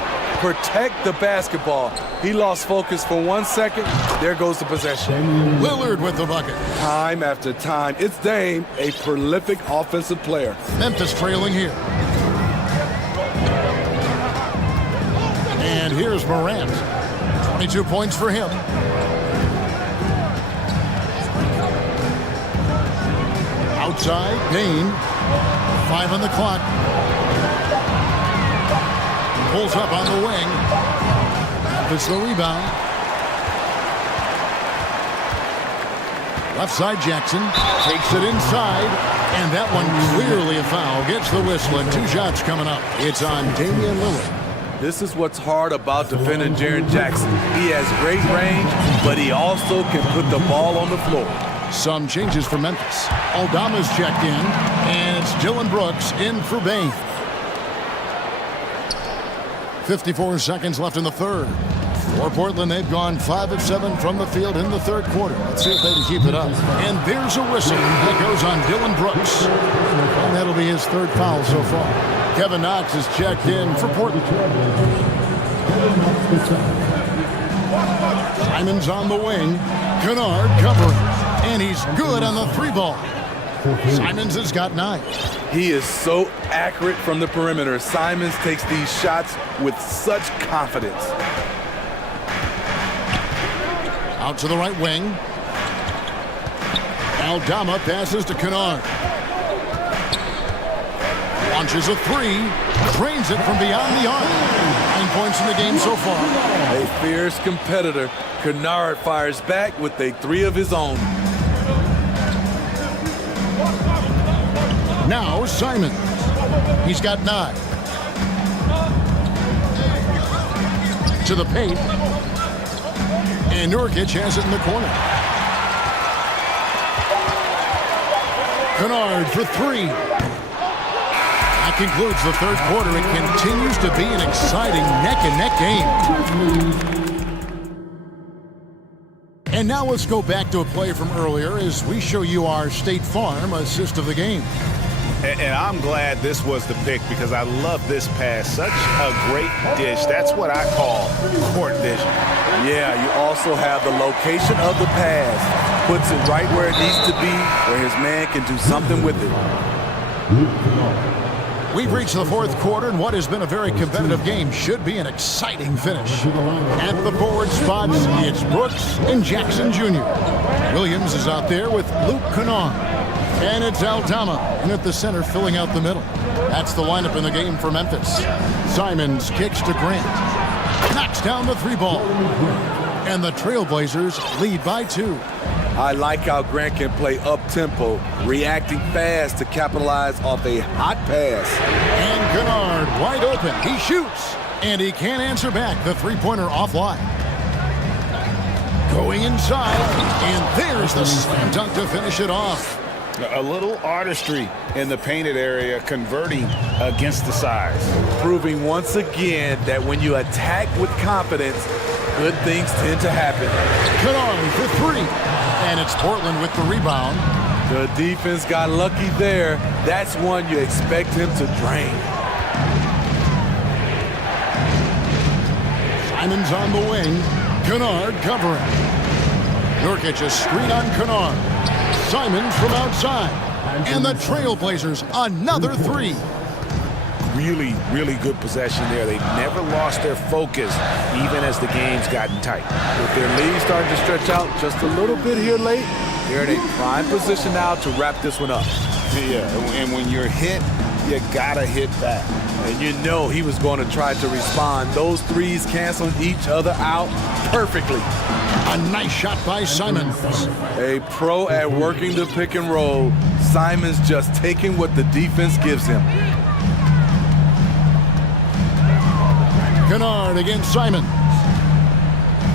Protect the basketball. He lost focus for 1 second. There goes the possession. Lillard with the bucket. Time after time. It's Dame, a prolific offensive player. Memphis trailing here. And here's Morant. 22 points for him. Outside, Bane. 5 on the clock. Pulls up on the wing. It's the rebound. Left side, Jackson takes it inside, and that one clearly a foul. Gets the whistle, and 2 shots coming up. It's on Damian Lillard. This is what's hard about defending Jaren Jackson. He has great range, but he also can put the ball on the floor. Some changes for Memphis. Aldama's checked in, and it's Dylan Brooks in for Bane. 54 seconds left in the third. For Portland, they've gone 5 of 7 from the field in the third quarter. Let's see if they can keep it up. And there's a whistle that goes on Dylan Brooks. And that'll be his third foul so far. Kevin Knox is checked in for Portland. Simon's on the wing. Kennard covering. And he's good on the 3-ball. Simons has got 9. He is so accurate from the perimeter. Simons takes these shots with such confidence. Out to the right wing. Aldama passes to Kennard. Launches a 3. Drains it from beyond the arc. 9 points in the game so far. A fierce competitor. Kennard fires back with a 3 of his own. Now Simon. He's got 9. To the paint. And Nurkic has it in the corner. Kennard for 3. That concludes the third quarter. It continues to be an exciting neck-and-neck game. And now let's go back to a play from earlier as we show you our State Farm assist of the game. And I'm glad this was the pick because I love this pass. Such a great dish. That's what I call court vision. Yeah, you also have the location of the pass. Puts it right where it needs to be, where his man can do something with it. We've reached the fourth quarter, and what has been a very competitive game should be an exciting finish. At the forward spots, it's Brooks and Jackson Jr. Williams is out there with Luke Kennard. And it's Aldama, and at the center, filling out the middle. That's the lineup in the game for Memphis. Simons kicks to Grant. Knocks down the three ball. And the Trailblazers lead by 2. I like how Grant can play up-tempo, reacting fast to capitalize off a hot pass. And Kennard wide open. He shoots. And he can't answer back. The three-pointer offline. Going inside. And there's the slam dunk to finish it off. A little artistry in the painted area, converting against the size. Proving once again that when you attack with confidence, good things tend to happen. Kennard for 3. And it's Portland with the rebound. The defense got lucky there. That's one you expect him to drain. Simons on the wing. Kennard covering. Nurkic a screen on Kennard. Simons from outside. And the Trailblazers another 3. Really, really good possession there. They've never lost their focus, even as the game's gotten tight. With their lead starting to stretch out just a little bit here late, they're in a prime position now to wrap this one up. Yeah, and when you're hit, you gotta hit back. And you know he was going to try to respond. Those threes canceling each other out perfectly. A nice shot by Simons. A pro at working the pick and roll. Simons just taking what the defense gives him. Kennard against Simons.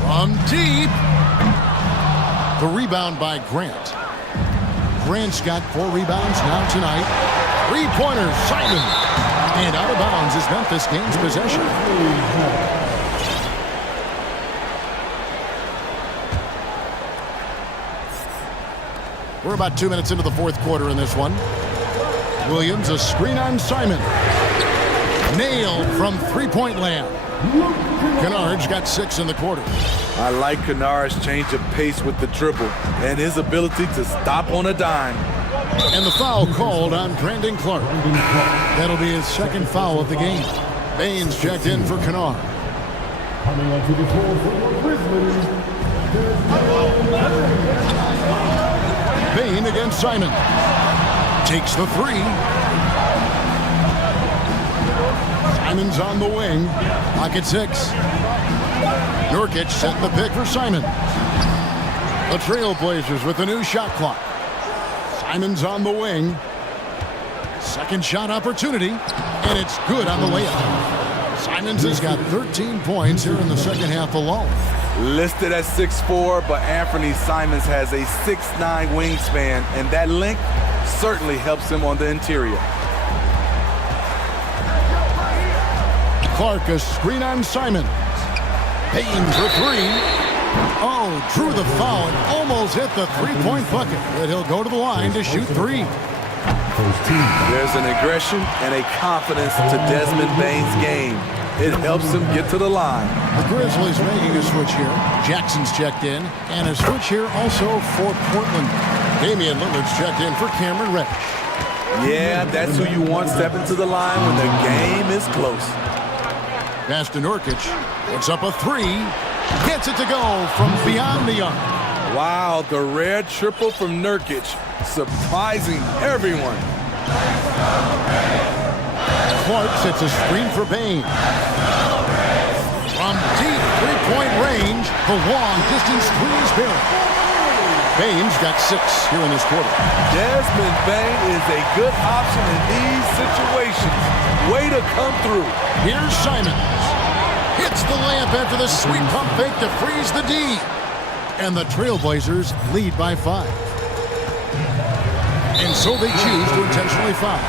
From deep. The rebound by Grant. Grant's got 4 rebounds now tonight. 3-pointers, Simons. And out of bounds as Memphis gains possession. We're about 2 minutes into the fourth quarter in this one. Williams a screen on Simon. Nailed from three-point land. Kennard's got 6 in the quarter. I like Kennard's change of pace with the dribble and his ability to stop on a dime. And the foul called on Brandon Clark. That'll be his second foul of the game. Baines checked in for Kennard. Coming onto the floor for the Grizzlies. Bain against Simon. Takes the 3. Simon's on the wing. Pocket 6. Nurkic set the pick for Simon. The Trailblazers with a new shot clock. Simon's on the wing. Second shot opportunity. And it's good on the layup. Simons has got 13 points here in the second half alone. Listed at 6'4", but Anthony Simons has a 6'9" wingspan, and that length certainly helps him on the interior. Clark a screen on Simon. Baines for 3. Oh, drew the foul and almost hit the three-point bucket, but he'll go to the line to shoot 3. There's an aggression and a confidence to Desmond Bain's game. It helps him get to the line. The Grizzlies making a switch here. Jackson's checked in, and a switch here also for Portland. Damian Lillard's checked in for Cameron Reddish. Yeah, that's who you want stepping to the line when the game is close. Pass to Nurkic. Puts up a 3. Gets it to go from beyond the arc. Wow, the rare triple from Nurkic. Surprising everyone. Clark sets a screen for Bain. From deep three-point range, the long-distance three is buried. Bain's got 6 here in this quarter. Desmond Bain is a good option in these situations. Way to come through. Here's Simons. Hits the layup after the sweet pump fake to freeze the D. And the Trailblazers lead by 5. And so they choose to intentionally foul.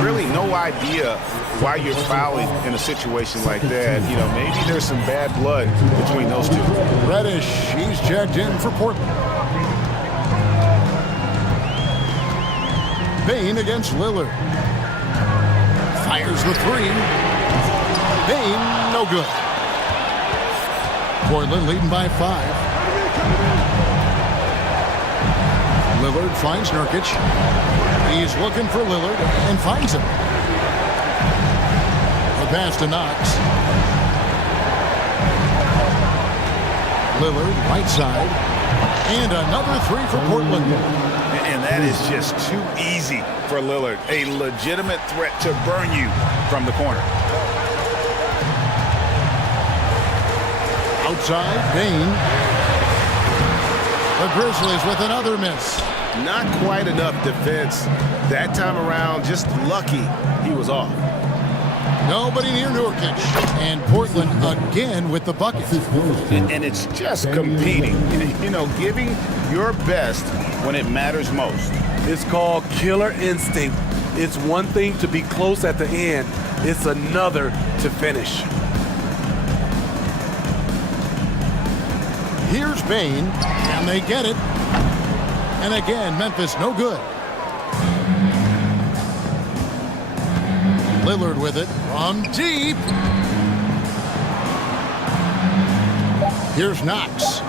Really no idea why you're fouling in a situation like that. You know, maybe there's some bad blood between those two. Reddish, he's checked in for Portland. Bain against Lillard. Fires the 3. Bain, no good. Portland leading by 5. Lillard finds Nurkic. He's looking for Lillard and finds him. The pass to Knox. Lillard, right side. And another three for Portland. And that is just too easy for Lillard. A legitimate threat to burn you from the corner. Outside, Bain. The Grizzlies with another miss. Not quite enough defense. That time around, just lucky he was off. Nobody near Nurkic. And Portland again with the bucket. And it's just competing. You know, giving your best when it matters most. It's called killer instinct. It's one thing to be close at the end. It's another to finish. Here's Bain, and they get it. And again, Memphis no good. Lillard with it from deep. Here's Knox.